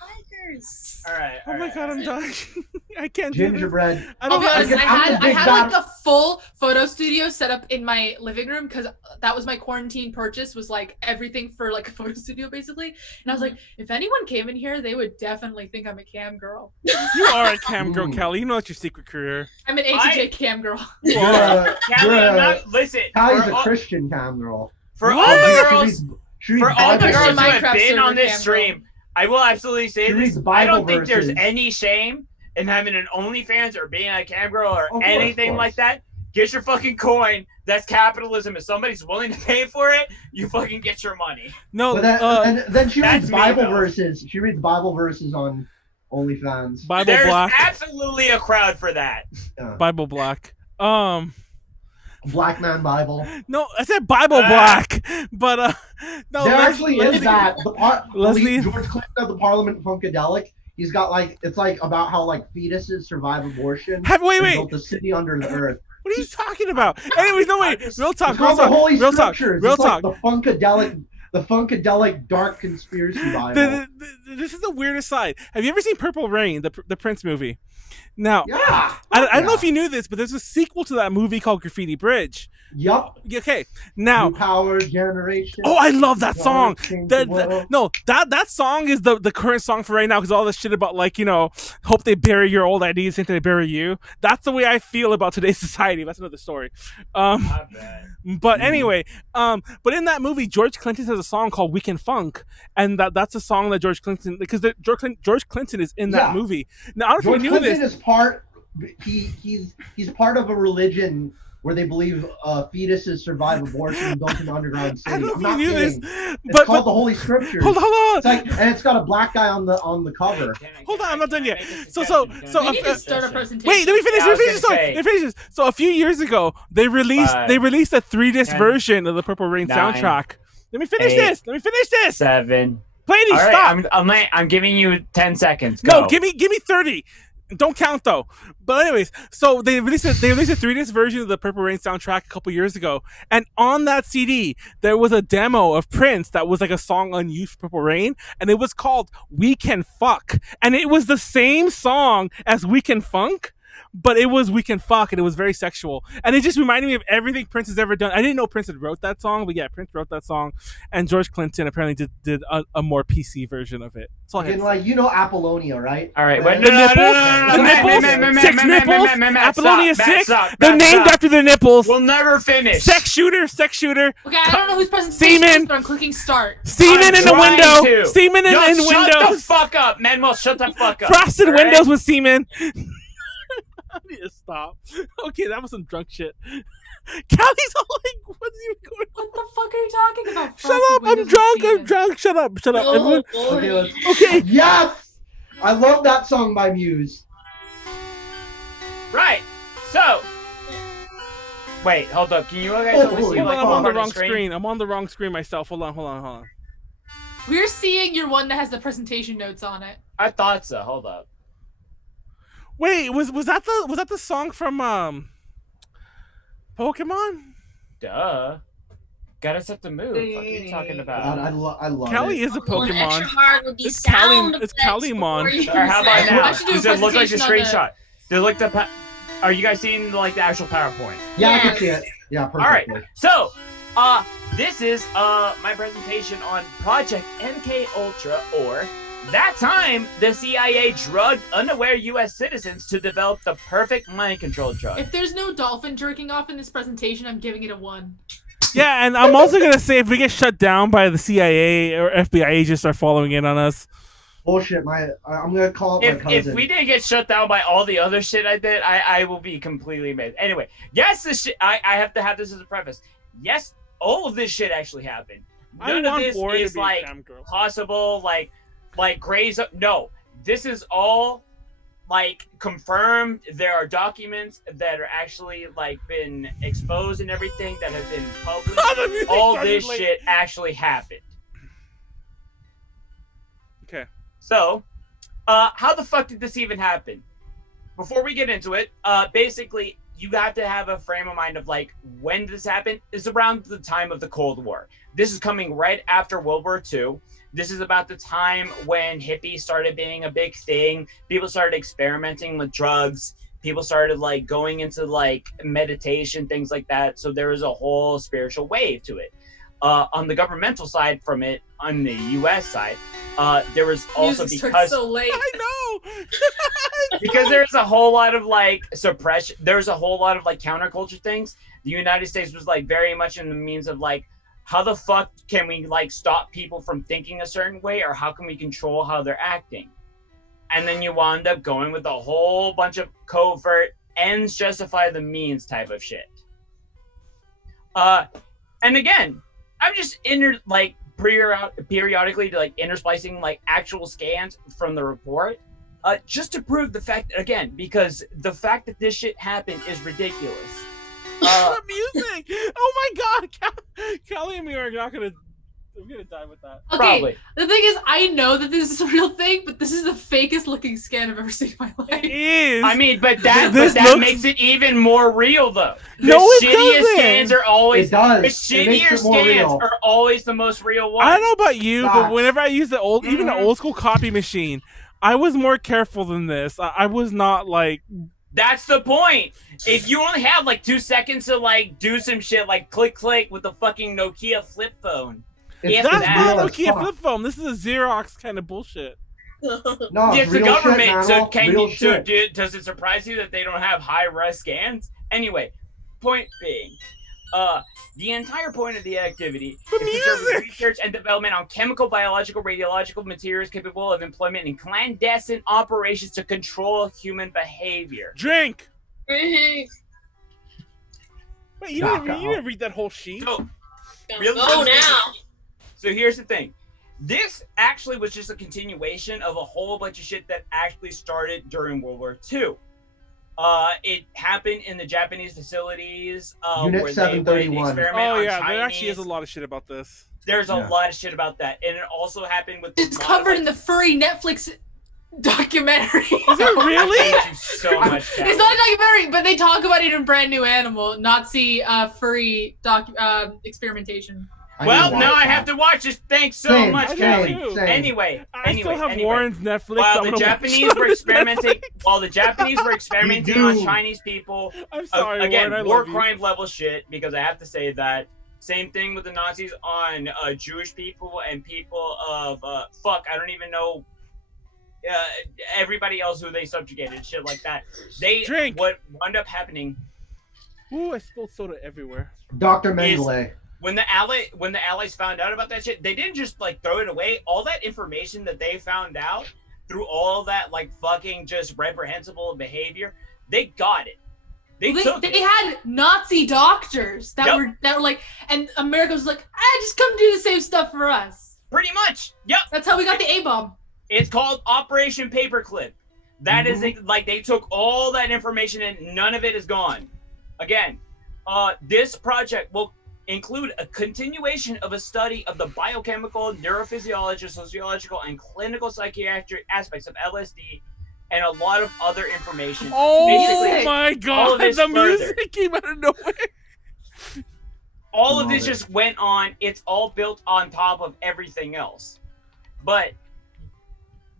Tigers. Nice. All right. Oh my god, I'm dying. I can't do this. Gingerbread. I I'll don't be know. honest, I'm the I big had bad- like a full photo studio set up in my living room because that was my quarantine purchase, was like everything for like a photo studio basically. And I was like, if anyone came in here, they would definitely think I'm a cam girl. You are a cam girl, Ooh. Callie. You know that's your secret career. I'm an A to J cam girl. You You're are. a, Callie, you're I'm a, not. Listen. Callie's for a all- Christian cam girl. For all What? the She girls, reads- she for reads all the Bible girls who verses. have Minecraft been on server this cam stream, I will absolutely say She this. reads I Bible don't think there's verses. any shame in having an OnlyFans or being a cam girl or Of course, anything of like course. that. Get your fucking coin. That's capitalism. If somebody's willing to pay for it, you fucking get your money. No, But and then she that's reads me, Bible though. verses. She reads Bible verses on OnlyFans. Bible There's Black. absolutely a crowd for that. Yeah. Bible Black. Black Man Bible. No, I said Bible Black, but no. There actually is that. Leslie- George Clinton of the Parliament Funkadelic. He's got like it's like about how like fetuses survive abortion. Wait, and wait. built a city under the earth. What are you talking about? Anyways, no wait. Real talk. It's Real called the talk. Holy Real talk. Scriptures. Real It's talk. like the Funkadelic dark conspiracy Bible. This is the weirdest side. Have you ever seen Purple Rain, the Prince movie? Now, Yeah. I don't know if you knew this, but there's a sequel to that movie called Graffiti Bridge. Yup. Okay, now. New Power Generation. Oh, I love that song. Change the world. That song is the current song for right now because all this shit about like hope they bury your old ideas, think they bury you. That's the way I feel about today's society. That's another story. Not bad. But anyway, but in that movie, George Clinton has a song called "Weekend Funk," and that's a song that George Clinton because George Clinton is in that Yeah. movie. Now, I don't know George if you knew Clinton this. is part. He's part of a religion where they believe fetuses survive abortion built in an underground I city. don't know I'm if not you knew kidding. this, It's but called the Holy Scriptures. hold on. It's like, and it's got a black guy on the cover. Hold on, I'm not done yet. Can I make a So- suggestion? so Can I We make need a to start a suggestion? presentation. Wait, let me finish. Yeah, I was Let me finish. gonna Sorry, say- let me finish this. So a few years ago, they released Five, a 3-disc 10, version of the Purple Rain 9, soundtrack. Let me finish 8, this. Let me finish this. 7. Pleiades, All right, stop. I'm giving you 10 seconds. No, Go. give me 30. Don't count though. But anyways, so they released a 3-disc version of the Purple Rain soundtrack a couple years ago, and on that CD there was a demo of Prince that was like a song unused for Purple Rain, and it was called "We Can Fuck," and it was the same song as "We Can Funk." But it was "We Can Fuck," and it was very sexual, and it just reminded me of everything Prince has ever done. I didn't know Prince had wrote that song, but yeah, Prince wrote that song, and George Clinton apparently did a more PC version of it. That's all I had And to like you know Apollonia, right? All right, wait, The no, no, no, nipples? no, no, no, The no, nipples? Matt, Matt, Matt, Six Matt, Matt, nipples? Matt, Matt, Matt, Apollonia stop, Matt, 6? stop, They're Matt, named stop. after the nipples. We'll never finish. Sex shooter. Okay, I don't know whose presentation Semen. it is, but I'm clicking start. Semen I'm in the trying window. to. Semen in Yo, shut the windows. fuck up, Manuel. Shut the fuck up. Frosted all right? windows with semen. I need to stop. Okay, that was some drunk shit. Callie's all like, what's even going on? What the fuck are you talking about? Shut up, I'm drunk. Shut up. Everyone. Okay, let's. Okay. Yes, I love that song by Muse. Right. So. Wait, hold up. Can you guys Oh, only see holy Hold like on, I'm one on the part of wrong screen. I'm on the wrong screen myself. Hold on. We're seeing your one that has the presentation notes on it. I thought so. Hold up. Wait, was that the song from Pokemon? Duh. Gotta set the mood. What are you talking God, about? I love Callie it. is a Well, an extra Pokemon. hard would be It's sound Callie- it's effects Callie Mon. before you Or how about say now? I should do a Does it look like the presentation on screenshot? Does it look the? Are you guys seeing like the actual PowerPoint? Yeah, I can Yes. see it. Yeah, All right. perfectly. So, this is my presentation on Project MKUltra, or that time the CIA drugged unaware U.S. citizens to develop the perfect mind control drug. If there's no dolphin jerking off in this presentation, I'm giving it a 1. Yeah, and I'm also gonna say if we get shut down by the CIA or FBI agents start following in on us. Bullshit. I'm gonna call up my If cousin. we didn't get shut down by all the other shit I did, I will be completely amazed. Anyway, yes, this shit. I have to have this as a preface. Yes, all of this shit actually happened. None of this Warren to is be a like cam girl. possible, like Grey's. No, this is all like confirmed. There are documents that are actually like been exposed and everything that have been published. The music All started this late. shit actually happened. Okay. So, how the fuck did this even happen? Before we get into it, basically, you have to have a frame of mind of like when this happened is around the time of the Cold War. This is coming right after World War II. This is about the time when hippies started being a big thing. People started experimenting with drugs. People started like going into like meditation, things like that. So there was a whole spiritual wave to it. On the governmental side from it, on the U.S. side, there was also Music's because so late. I know. because there's a whole lot of like suppression. There's a whole lot of like counterculture things. The United States was like very much in the means of like, how the fuck can we like stop people from thinking a certain way, or how can we control how they're acting? And then you wound up going with a whole bunch of covert ends justify the means type of shit. And again, I'm just periodically like intersplicing like actual scans from the report, just to prove the fact again, because the fact that this shit happened is ridiculous. The music. Oh my god, Callie and me are not gonna. I'm gonna die with that. Okay, Probably. the thing is, I know that this is a real thing, but this is the fakest looking scan I've ever seen in my life. It is. I mean, but that This that looks- makes it even more real, though. The No, it shittiest doesn't. scans are always It does. the It makes shittier it more scans real. are always the most real ones. I don't know about you, but Facts. whenever I use the old, even the old school copy machine, I was more careful than this. I was not like. That's the point. If you only have like 2 seconds to like do some shit like click with the fucking Nokia flip phone. It's Yeah, That's that- not real a as Nokia fuck. flip phone. This is a Xerox kind of bullshit. No, It's the real government, shit, so Manuel. can Real you? So shit. does it surprise you that they don't have high-res scans? Anyway, point being, the entire point of the activity The is to serve music! research and development on chemical, biological, radiological materials capable of employment in clandestine operations to control human behavior. Drink. Go Wait, you didn't read that whole sheet. So, really? now. So here's the thing. This actually was just a continuation of a whole bunch of shit that actually started during World War II. It happened in the Japanese facilities Unit where they would 731. experiment Oh on yeah, Chinese. there actually is a lot of shit about this. There's a Yeah. lot of shit about that, and it also happened with. It's covered in the furry Netflix documentary. Is it really? Thank you so much. It's Callie. not a documentary, but they talk about it in Brand New Animal, Nazi furry experimentation. I Well, need to now watch I have that. to watch this. Thanks so Same, much, I do Callie. too. Same. Anyway, I still have anyway. Warren's Netflix. While I'm the gonna watch Japanese it were on experimenting, Netflix. while the Japanese were experimenting You on do. Chinese people, I'm sorry, again, Warren. I war love you. crime level shit. Because I have to say that same thing with the Nazis on Jewish people and people of fuck. I don't even know. Everybody else who they subjugated, shit like that. They Drink. What wound up happening Ooh, I spilled soda everywhere. Dr. Mengele. when the Allies found out about that shit, they didn't just like throw it away. All that information that they found out through all that like fucking just reprehensible behavior, they got it. They took They it. had Nazi doctors that Yep. were like, and America was like, just come do the same stuff for us. Pretty much. Yep. That's how we got the A-bomb. It's called Operation Paperclip. That is like they took all that information and none of it is gone. Again, this project will include a continuation of a study of the biochemical, neurophysiological, sociological, and clinical psychiatric aspects of LSD and a lot of other information. Oh Basically, my all god, of this the further. music came out of nowhere. All of Love this it. just went on. It's all built on top of everything else. But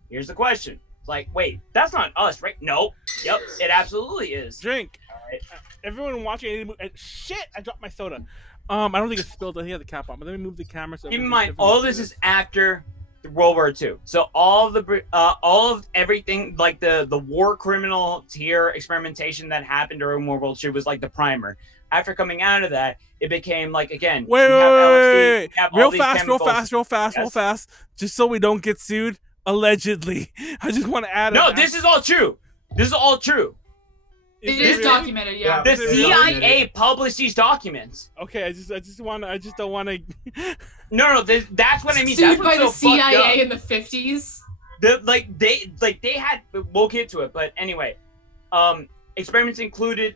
here's the question. It's like, wait, that's not us, right? No. Yep, it absolutely is. Drink. Alright. Everyone watching, shit! I dropped my soda. I don't think it's spilled. I think I had the cap on. But let me move the camera. So Keep in everyone- mind, everyone all can this see is after World War II. So all of everything, like the war criminal tier experimentation that happened during World War II was like the primer. After coming out of that, it became like again. Wait, you wait, have wait, LSD, wait, you have all real these fast, real chemicals. fast, real fast, real Yes. fast. Just so we don't get sued. Allegedly, I just want to add. No, this is all true. This is all true. It this is really? documented, yeah. The This is CIA published these documents. Okay, I just don't want to. No, that's what I mean. Sued That's by what's the so fucked up. CIA in the 50s. They had. We'll get to it, but anyway, experiments included.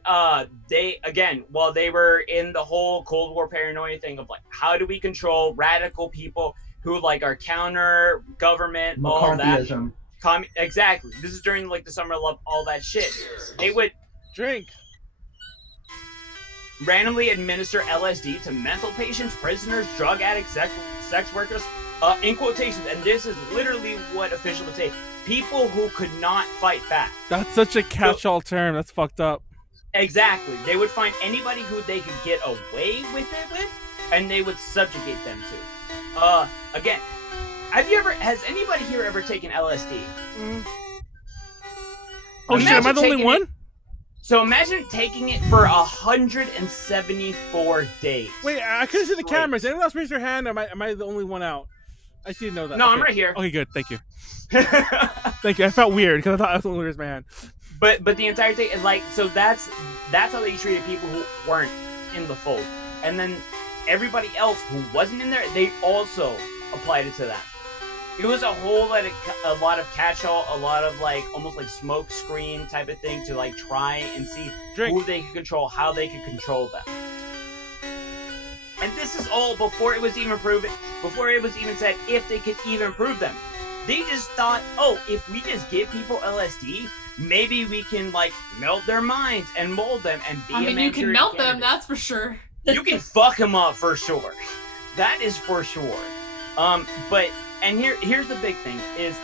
They again, while they were in the whole Cold War paranoia thing of like, how do we control radical people who like are counter government, all that. McCarthyism. Exactly. This is during like the summer of love, all that shit. They would. Drink. randomly administer LSD to mental patients, prisoners, drug addicts, sex workers, in quotations, and this is literally what officials would say, people who could not fight back. That's such a catch-all term. That's fucked up. Exactly. They would find anybody who they could get away with it with, and they would subjugate them to. Again, has anybody here ever taken LSD? Oh shit, am I the only one? So imagine taking it for 174 days. Wait, I couldn't see the cameras. Anyone else raise their hand? Or am I the only one out? I should know that. No, okay. I'm right here. Okay, good. Thank you. Thank you. I felt weird because I thought I was the only one raised my hand. But the entire thing is like, so that's how they treated people who weren't in the fold. And then everybody else who wasn't in there, they also applied it to them. It was a lot of catch-all, a lot of like almost like smoke screen type of thing to like try and see who they could control, how they could control them. And this is all before it was even proven, before it was even said if they could even prove them. They just thought, oh, if we just give people LSD, maybe we can like melt their minds and mold them and be. I mean, you can melt them, that's for sure. You can fuck them up for sure. That is for sure. And here's the big thing is,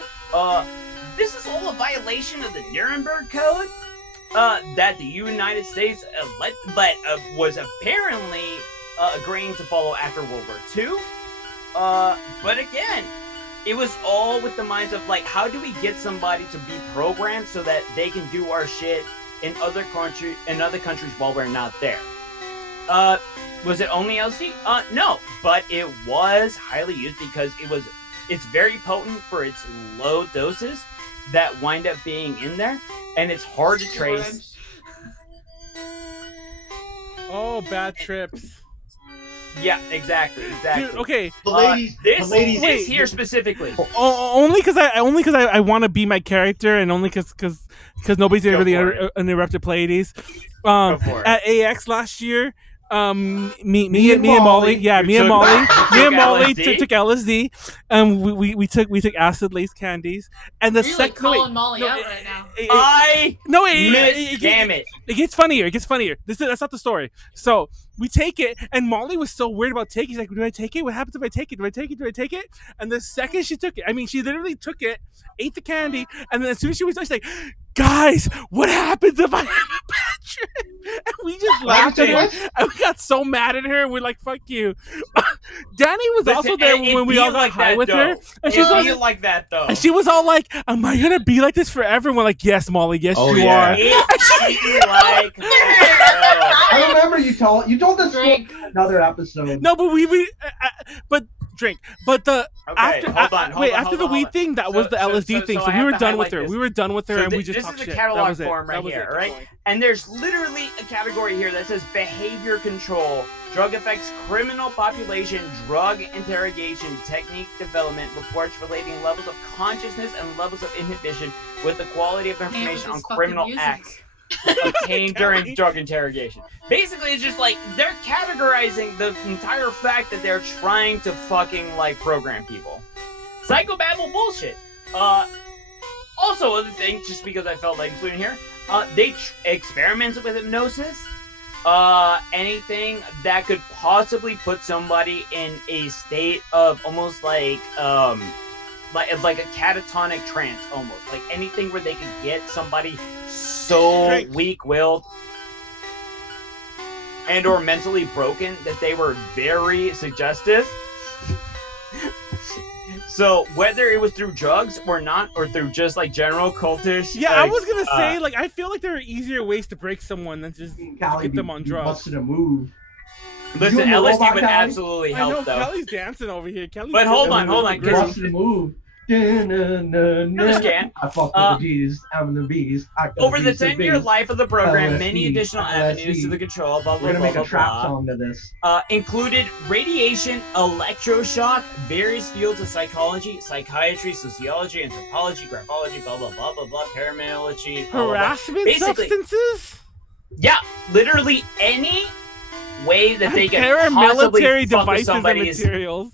this is all a violation of the Nuremberg Code, that the United States was apparently agreeing to follow after World War II. But again, it was all with the minds of like, how do we get somebody to be programmed so that they can do our shit in other countries while we're not there? Was it only LSD? No, but it was highly used because it's very potent for its low doses that wind up being in there, and it's hard to trace. Oh, bad trips. Yeah, exactly. Dude, okay. The ladies, this here specifically. Only because I want to be my character, and only because nobody's ever really interrupted Pleiades. At AX last year. Me and Molly took LSD, and we took acid laced candies, and the second calling Molly out right now. It gets funnier. That's not the story. So we take it, and Molly was so weird about taking. She's like, "Do I take it? What happens if I take it? Do I take it?" And the second she took it, I mean, she literally took it, ate the candy, and then as soon as she was done, she's like, "Guys, what happens if I have a bad trip?" And we just laughed at her, and we got so mad at her. We're like, "Fuck you." Danny was also there when we all got high with her, and she's like that though. And she was all like, "Am I gonna be like this forever?" And we're like, "Yes, Molly, yes, you are." I remember you told this story in another episode. No, but but drink. But the after the weed thing, that was the LSD thing. So we were done with her. We were done with her, and we just talked shit. This is the catalog form right here, right? And there's literally a category here that says behavior control, drug effects, criminal population, drug interrogation, technique development, reports relating levels of consciousness and levels of inhibition with the quality of information on criminal acts obtained during drug interrogation. Basically, it's just like they're categorizing the entire fact that they're trying to fucking like program people. Psychobabble bullshit. Also, other thing, just because I felt like including here, they experimented with hypnosis. Anything that could possibly put somebody in a state of almost like a catatonic trance, almost like anything where they could get somebody so weak-willed and or mentally broken that they were very suggestive. So whether it was through drugs or not, or through just like general cultish. Yeah, I was gonna say, like, I feel like there are easier ways to break someone than just get them on drugs. Busted a move. Listen, LSD would absolutely help, I know, though. Kelly's dancing over here. But hold on. Busted a move. Understand? I fucked with the G's, having the B's. Over the 10-year life of the program, many additional avenues to the control, blah, blah, blah, blah, song to this. Included radiation, electroshock, various fields of psychology, psychiatry, sociology, anthropology, graphology, blah, blah, blah, blah, blah, paramilitary, harassment substances? Yeah, literally any way that they can paramilitary possibly fuck with devices somebody and materials.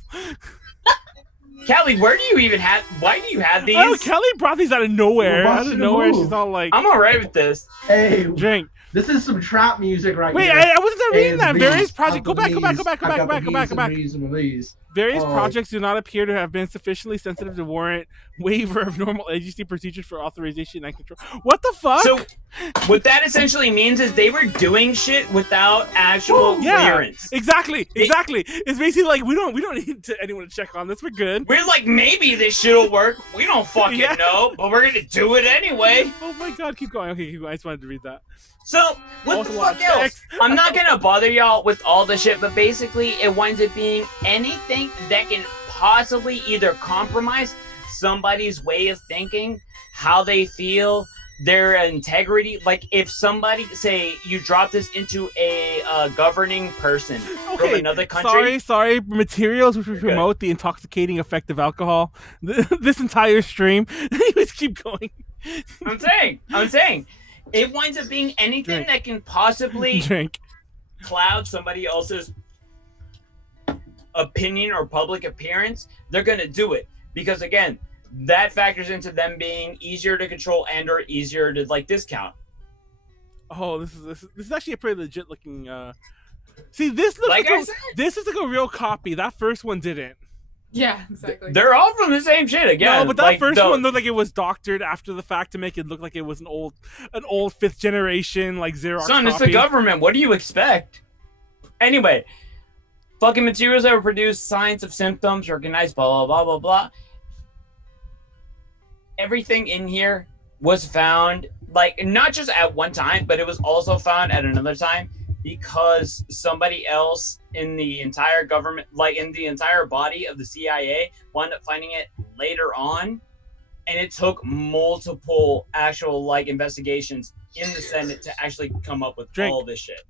Callie, why do you have these? Oh, Kelly brought these out of nowhere. Well, Out of nowhere, she's all like, I'm alright with this. Hey, drink. this is some trap music right Wait, here. I wasn't done reading that. ASVs, Various projects. Go got the back. V's and V's. Various Oh. projects do not appear to have been sufficiently sensitive to warrant waiver of normal agency procedures for authorization and control. What the fuck? So, what that essentially means is they were doing shit without actual clearance. Exactly. It's basically like we don't need anyone to check on this. We're good. We're like, maybe this shit'll work. We don't fucking know, but we're gonna do it anyway. Oh my god, keep going. Okay, keep going. I just wanted to read that. So, what the fuck else? I'm not gonna bother y'all with all the shit, but basically it winds up being anything that can possibly either compromise somebody's way of thinking, how they feel, their integrity. Like if somebody, say you drop this into a governing person from another country. Sorry, materials which would promote the intoxicating effect of alcohol. This entire stream. Anyways, keep going. I'm saying. It winds up being anything that can possibly cloud somebody else's opinion or public appearance. They're gonna do it because again, that factors into them being easier to control and or easier to like discount. Oh, this is actually a pretty legit looking. See, this looks this is like a real copy. That first one didn't. Yeah, exactly. They're all from the same shit again. No, but that first one looked like it was doctored after the fact to make it look like it was an old 5th generation like Xerox Son, it's the copy. government. What do you expect? Anyway, fucking materials that were produced, signs of symptoms, recognized, blah, blah, blah, blah, blah. Everything in here was found, like, not just at one time, but it was also found at another time because somebody else in the entire government, like in the entire body of the CIA, wound up finding it later on. And it took multiple actual, like, investigations in the Senate to actually come up with all this shit.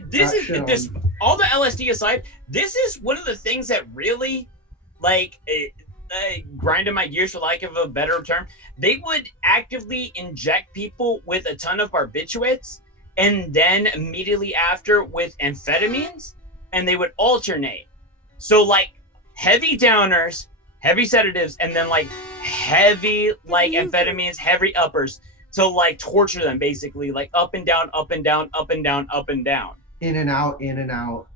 This all the LSD aside, this is one of the things that really like grinded my gears, for lack of a better term. They would actively inject people with a ton of barbiturates and then immediately after with amphetamines, and they would alternate. So like heavy downers, heavy sedatives, and then like heavy like amphetamines, heavy uppers to like torture them, basically, like up and down, up and down, up and down, up and down. In and out, in and out.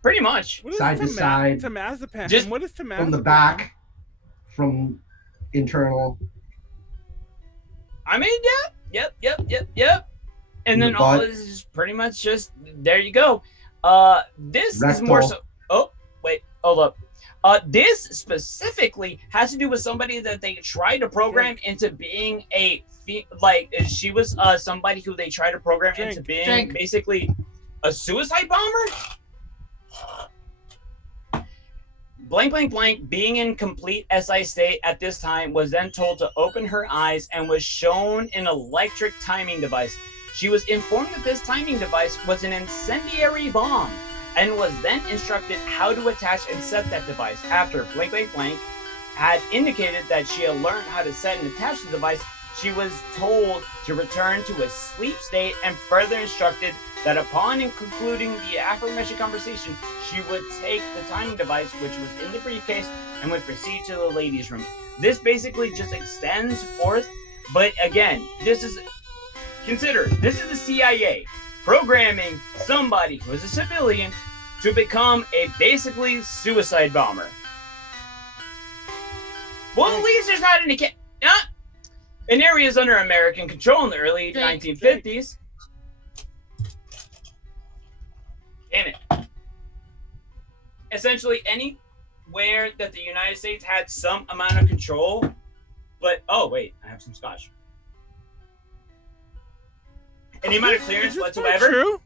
Pretty much. Side to side. Temazepam. Just what is temazepam? From the back, from internal. I mean, yep. And then all of this is pretty much just, there you go. This is more so, oh, wait, hold up. This specifically has to do with somebody that they tried to program into being she was somebody who they tried to program into being basically a suicide bomber. Blank, blank, blank, being in complete SI state at this time, was then told to open her eyes and was shown an electric timing device. She was informed that this timing device was an incendiary bomb and was then instructed how to attach and set that device. After blank, blank, blank had indicated that she had learned how to set and attach the device, she was told to return to a sleep state and further instructed that upon concluding the aforementioned conversation, she would take the timing device, which was in the briefcase, and would proceed to the ladies' room. This basically just extends forth, but again, this is the CIA programming somebody who is a civilian to become a basically suicide bomber. Well, at least there's not in areas under American control in the early 1950s. Damn it. Essentially anywhere that the United States had some amount of control, but oh wait, I have some scotch. Any amount of clearance whatsoever. True?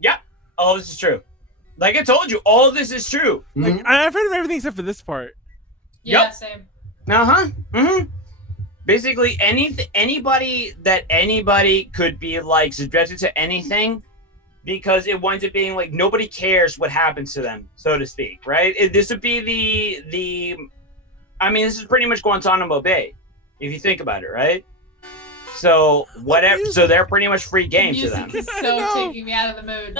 Yep. All this is true. Like I told you, all this is true. Like, I've heard of everything except for this part. Yeah, same. Basically, anybody could be like subjected to anything, because it winds up being like nobody cares what happens to them, so to speak, right? This would be this is pretty much Guantanamo Bay, if you think about it, right? So whatever. So they're pretty much free game to them. Music is so taking me out of the mood.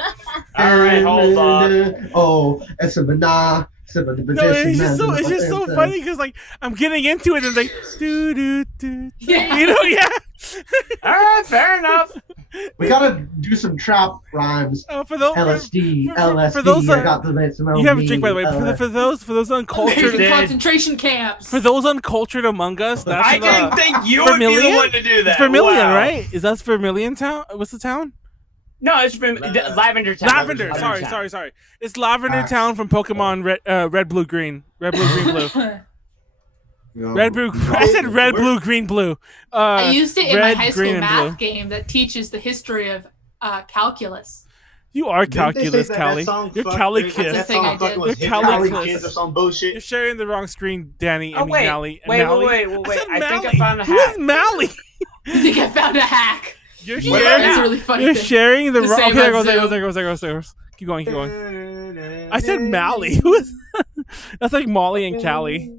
All right, hold on. Oh, it's a banana. No, it's just so funny because like I'm getting into it and it's like do do do, Yeah. you know, yeah. All right, fair enough. We gotta do some trap rhymes. For those, LSD, for LSD. those, I got the bits. you have a drink by the way. For those uncultured, American concentration camps. for those uncultured among us, that's I didn't think you would be the Vermilion? one to do that. It's Vermilion, Wow. right? Is that Vermilion town? What's the town? No, it's from Lavender Town. Lavender. Sorry. It's Lavender Town from Pokemon Red, Blue, Green. Red, Blue, Green, Blue. Red, Blue. I said red, blue, green, blue. I used it in my red, high school green, and blue. math game that teaches the history of calculus. You are Didn't they calculus, say that Callie. song You're fuck- Callie that Kiss. thing I song fucking did. was You're hip Callie Callie Kiss. Kiss or some bullshit? You're sharing the wrong screen, Danny. Oh, I mean, wait. Mally. Wait. said I think I Mally. found a Who is hack. Mally? I think I found a hack. You're Where sharing. That's now? a really funny You're thing. sharing the The wrong. same Okay, there on goes. Zoom. Keep going. I said Mally. Who is? That's like Molly and Callie.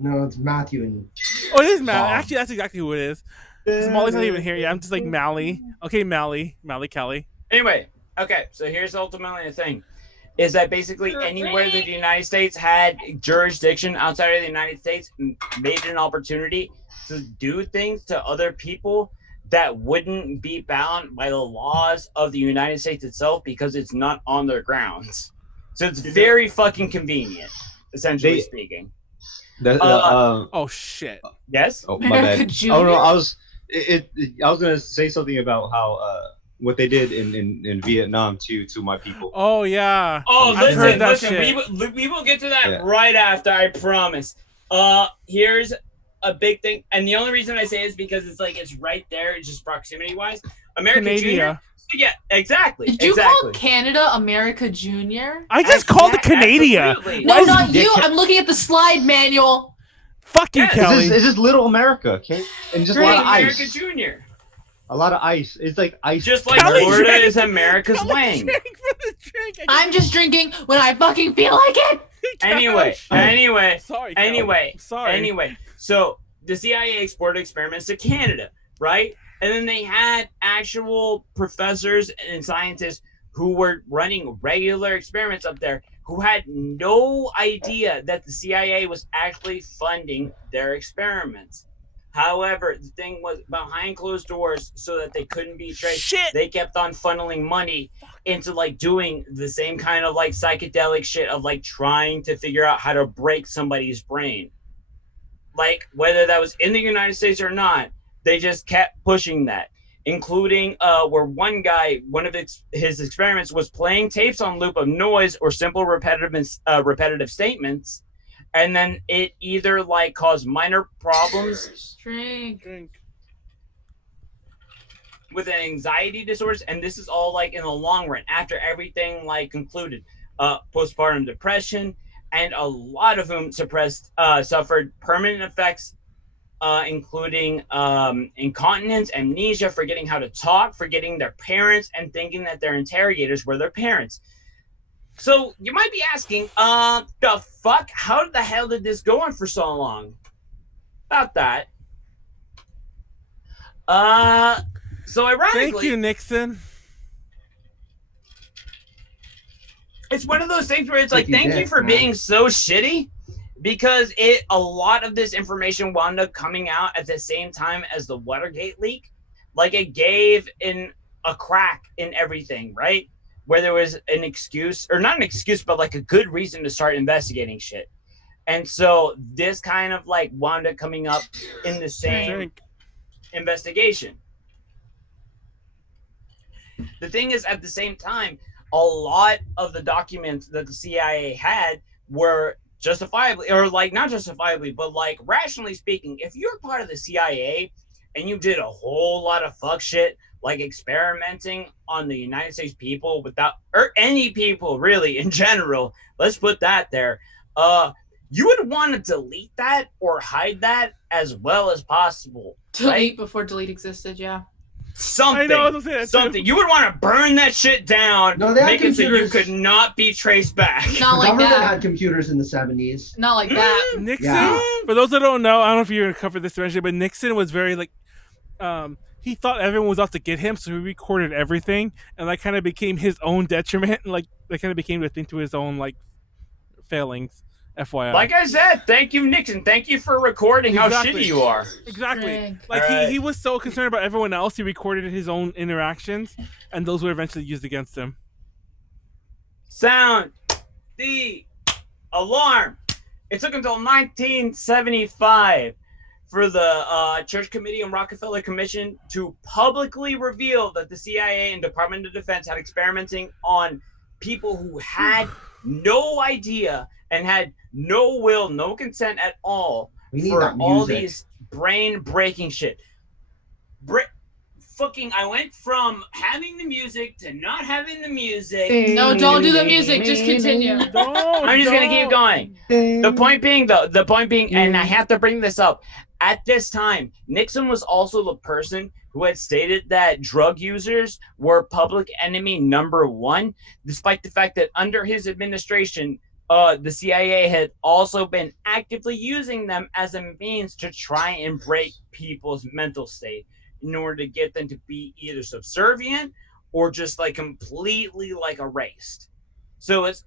No, it's Matthew and. Oh, it is Mally. Bob. Actually, that's exactly who it is. 'Cause Molly's not even here yet. I'm just like Mally. Okay, Mally, Callie. Anyway, okay, so here's ultimately the thing. Is that basically anywhere that the United States had jurisdiction outside of the United States made an opportunity to do things to other people that wouldn't be bound by the laws of the United States itself because it's not on their grounds. So it's very fucking convenient, essentially speaking. Oh shit. Yes? Oh, my America bad. Junior? Oh no, I was gonna say something about how what they did in Vietnam to my people. Oh yeah. Oh, I've heard listen, that we will get to that Yeah. right after, I promise. Here's a big thing, and the only reason I say is because it's right there, it's just proximity-wise. American Junior. Canada. Yeah, exactly. Did you exactly. call Canada America Junior? I just called it Canada. Absolutely. No, Why is not it you. dickhead? I'm looking at the slide manual. Fuck you, Yes. Kelly. It's just little America, okay? And just a Great. lot of America ice. Junior. A lot of ice. It's like ice. Just like Kelly Florida drank- is America's wing. Drink for the drink. I'm just drinking when I fucking feel like it. Anyway, Sorry. Kelly. anyway, I'm sorry. anyway. So the CIA exported experiments to Canada, right? And then they had actual professors and scientists who were running regular experiments up there who had no idea that the CIA was actually funding their experiments. However, the thing was behind closed doors so that they couldn't be traced. Shit. They kept on funneling money into doing the same kind of psychedelic shit of trying to figure out how to break somebody's brain. Whether that was in the United States or not, they just kept pushing that, including where one guy, one of his experiments was playing tapes on loop of noise or simple repetitive statements, and then it either caused minor problems Drink. with anxiety disorders, and this is all in the long run after everything concluded, postpartum depression, and a lot of whom suffered permanent effects, including incontinence, amnesia, forgetting how to talk, forgetting their parents, and thinking that their interrogators were their parents. So you might be asking, the fuck? How the hell did this go on for so long? About that. So ironically, Thank you, Nixon. it's one of those things where it's Thank you, thank you Dick, for man. being so shitty, because a lot of this information wound up coming out at the same time as the Watergate leak. It gave in a crack in everything, right? Where there was an excuse, or not an excuse, but a good reason to start investigating shit. And so this kind of wound up coming up in the same Drink. investigation. The thing is, at the same time, a lot of the documents that the CIA had were justifiably, or not justifiably, but rationally speaking, if you're part of the CIA and you did a whole lot of fuck shit, experimenting on the United States people or any people really in general, let's put that there, you would want to delete that or hide that as well as possible. Delete Right? before delete existed, yeah. Something. I know, I was gonna say that too. Something. You would want to burn that shit down, No, they had make it so you computers. could not be traced back. Not The like government that. had computers in the 70s. Not like that. Nixon. Yeah. For those that don't know, I don't know if you're gonna cover this eventually, but Nixon was very he thought everyone was out to get him, so he recorded everything, and that kind of became his own detriment. Like that kind of became the thing to his own like failings. FYI. Like I said, thank you, Nixon. Thank you for recording how Exactly. shitty you are. Exactly. Dang. Like Alright. he was so concerned about everyone else, he recorded his own interactions, and those were eventually used against him. Sound the alarm. It took until 1975 for the Church Committee and Rockefeller Commission to publicly reveal that the CIA and Department of Defense had experimenting on people who had no idea and had no will, no consent at all We need for that all music. these brain-breaking shit. I went from having the music to not having the music. No, don't do the music. Just continue. I'm just gonna keep going. The point being, and I have to bring this up. At this time, Nixon was also the person who had stated that drug users were public enemy number one, despite the fact that under his administration, the CIA had also been actively using them as a means to try and break people's mental state in order to get them to be either subservient or just like completely like erased. So it's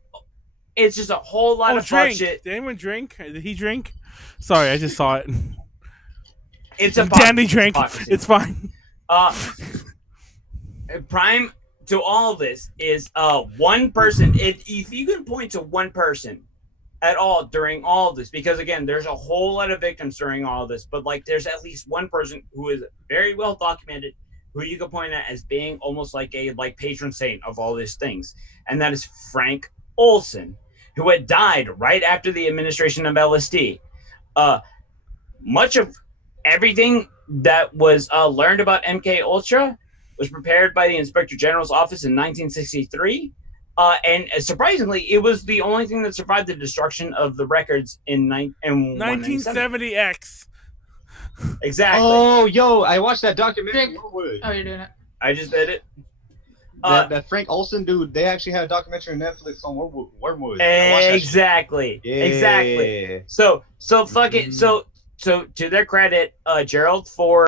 just a whole lot of fuck drink. shit. Did anyone drink? Did he drink? Sorry, I just saw it. It's a Danny drank. hypocrisy. It's fine. Prime to all this is one person. If you can point to one person at all during all this, because again, there's a whole lot of victims during all this, but like there's at least one person who is very well documented, who you can point at as being almost like a patron saint of all these things, and that is Frank Olson, who had died right after the administration of LSD. Much of everything that was learned about MKUltra was prepared by the Inspector General's office in 1963. And surprisingly, it was the only thing that survived the destruction of the records in 1970. 1970X. Exactly. Oh, yo, I watched that documentary. Drink. Wormwood. Oh, you're doing it. I just did it. That Frank Olson dude, they actually had a documentary on Netflix on Wormwood. I watched that shit. Exactly. Yeah. Exactly. So fuck it. So to their credit, Gerald Ford.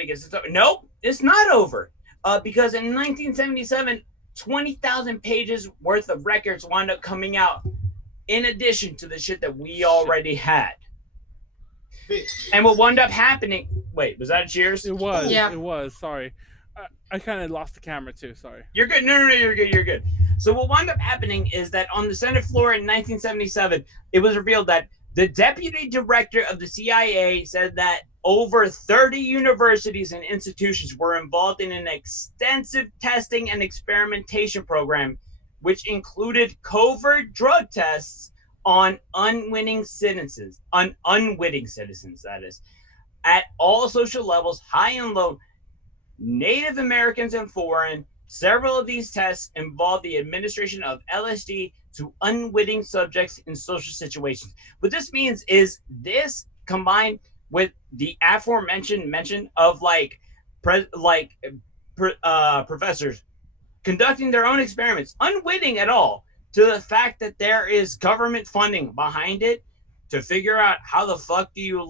I guess it's over. Nope, it's not over. Because in 1977, 20,000 pages worth of records wound up coming out in addition to the shit that we already had. And what wound up happening... Wait, was that cheers? It was. Yeah. It was. Sorry. I kind of lost the camera too. Sorry. You're good. No, you're good. You're good. So what wound up happening is that on the Senate floor in 1977, it was revealed that the deputy director of the CIA said that over 30 universities and institutions were involved in an extensive testing and experimentation program, which included covert drug tests on unwitting citizens, that is, at all social levels, high and low, Native Americans and foreign. Several of these tests involved the administration of LSD to unwitting subjects in social situations. What this means is this combined with the aforementioned mention of professors conducting their own experiments, unwitting at all, to the fact that there is government funding behind it to figure out how the fuck do you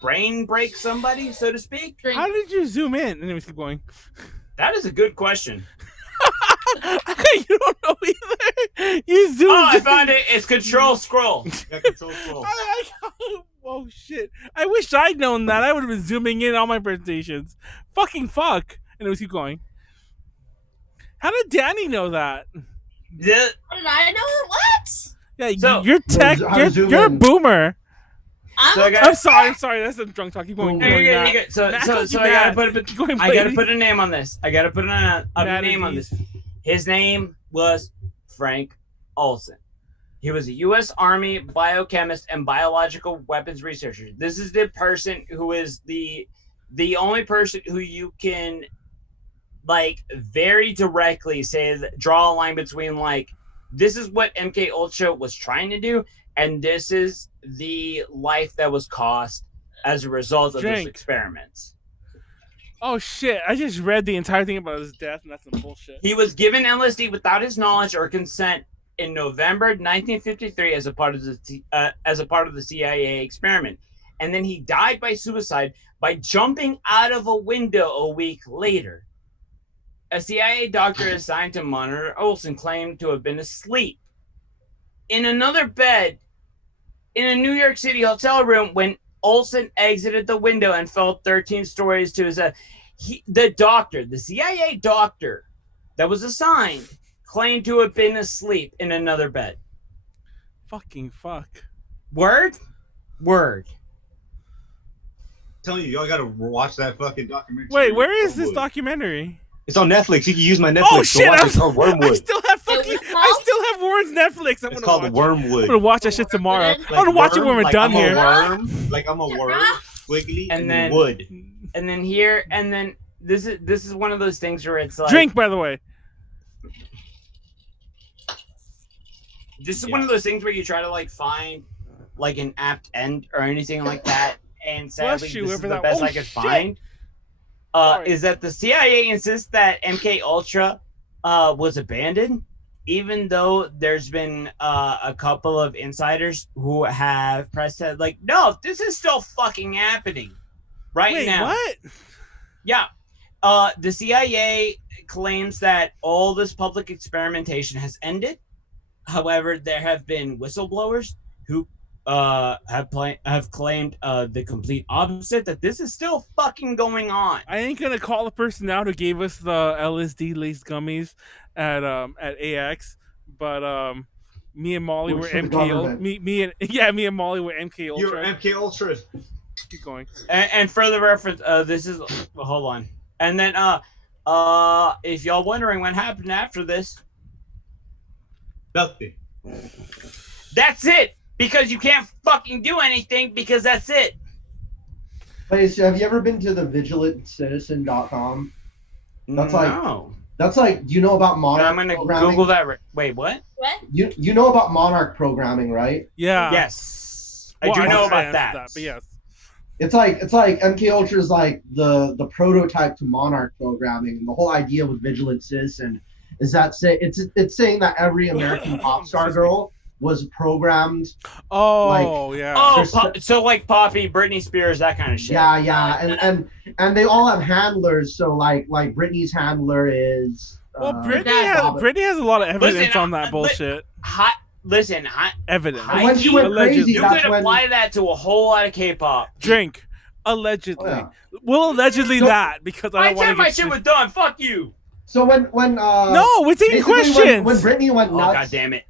brain break somebody, so to speak. Drink. How did you zoom in? Anyways, keep going. That is a good question. You don't know either. You zoomed. Oh, I found it. It's control scroll. Yeah, control scroll. Oh shit! I wish I'd known that. I would have been zooming in on my presentations. Fucking fuck. Anyways, keep going. How did Danny know that? The, How did I know what? Yeah, So- you're tech. How to zoom You're a in. boomer. so I I'm got, I'm sorry. That's a drunk talk. Keep going. no, you're good, Matt. you're good. So Matt, I don't gotta be mad. put Keep going, I gotta please. put a name on this. I gotta put a Matt, name on please. this. His name was Frank Olson. He was a U.S. Army biochemist and biological weapons researcher. This is the person who is the the only person who you can like very directly say that, draw a line between like this is what MK Ultra was trying to do, and this is the life that was caused as a result of those experiments. Oh shit! I just read the entire thing about his death, and that's some bullshit. He was given LSD without his knowledge or consent in November 1953 as a part of the CIA experiment, and then he died by suicide by jumping out of a window a week later. A CIA doctor assigned to monitor Olson claimed to have been asleep in another bed in a New York City hotel room when Olson exited the window and fell 13 stories to his death. The CIA doctor that was assigned claimed to have been asleep in another bed. Fucking fuck. Word. I'm telling you, y'all gotta watch that fucking documentary. Wait, where is this documentary? It's on Netflix. You can use my Netflix. Oh shit! It's called Wormwood. I still have Warren's Netflix. It's called Wormwood. I'm gonna watch that shit tomorrow. Like I'm gonna watch it when we're done here. Like I'm a worm, squiggly, and then wood. And then here, and then this is one of those things where it's like drink. By the way, this is one of those things where you try to like find like an apt end or anything like that, and sadly, this is the best I could find. Is that the CIA insists that MK Ultra was abandoned, even though there's been a couple of insiders who have pressed that like, no, this is still fucking happening right now. What? Yeah. The CIA claims that all this public experimentation has ended. However, there have been whistleblowers who have claimed the complete opposite, that this is still fucking going on. I ain't gonna call the person out who gave us the LSD laced gummies at AX, but me and Molly were MK. Me and Molly were MK Ultra. You're MK Ultra. Keep going. And for the reference, this is hold on. And then if y'all wondering what happened after this, nothing. That's it. Because you can't fucking do anything because that's it. Hey, so have you ever been to the vigilantcitizen.com? That's no. That's like, do you know about Monarch? I'm gonna Google that. Wait, what? What? You know about Monarch programming, right? Yeah. Yes. I do know about that. But yes. It's like MK Ultra is like the prototype to Monarch programming. And the whole idea with Vigilant Citizen is that it's saying that every American pop star girl was programmed. Oh, like, yeah. Oh, so like Poppy, Britney Spears, that kind of shit. Yeah, and they all have handlers. So like Britney's handler is. Well, Britney has a lot of evidence on that bullshit. Evidence. When she went crazy, you could apply that to a whole lot of K-pop. Drink. Allegedly. Oh, yeah. Well, allegedly that, because I don't want to get... my shit was done. Fuck you. So when No, we're taking questions. When Britney went nuts... Oh, God damn it.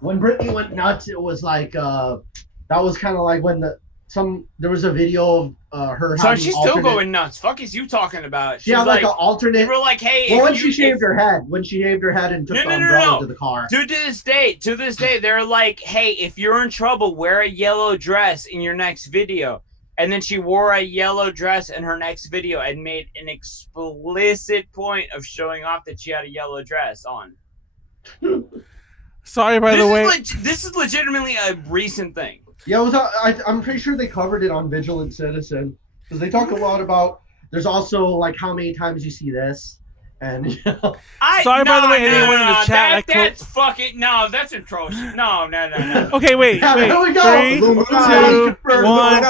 When Britney went nuts, it was like that was kind of like when there was a video of her. So she's still going nuts. Fuck is you talking about? She had like an alternate. They were like, hey, well, when she shaved her head and took the umbrella to the car. To this day, they're like, hey, if you're in trouble, wear a yellow dress in your next video. And then she wore a yellow dress in her next video and made an explicit point of showing off that she had a yellow dress on. Sorry, by the way. This is legitimately a recent thing. Yeah, it was. I'm pretty sure they covered it on Vigilant Citizen because they talk a lot about. There's also like how many times you see this, and. You know. Sorry, by the way, anyone in the chat. That's fucking that's atrocious. No. Okay, wait. Here we go. 3, 2, 1.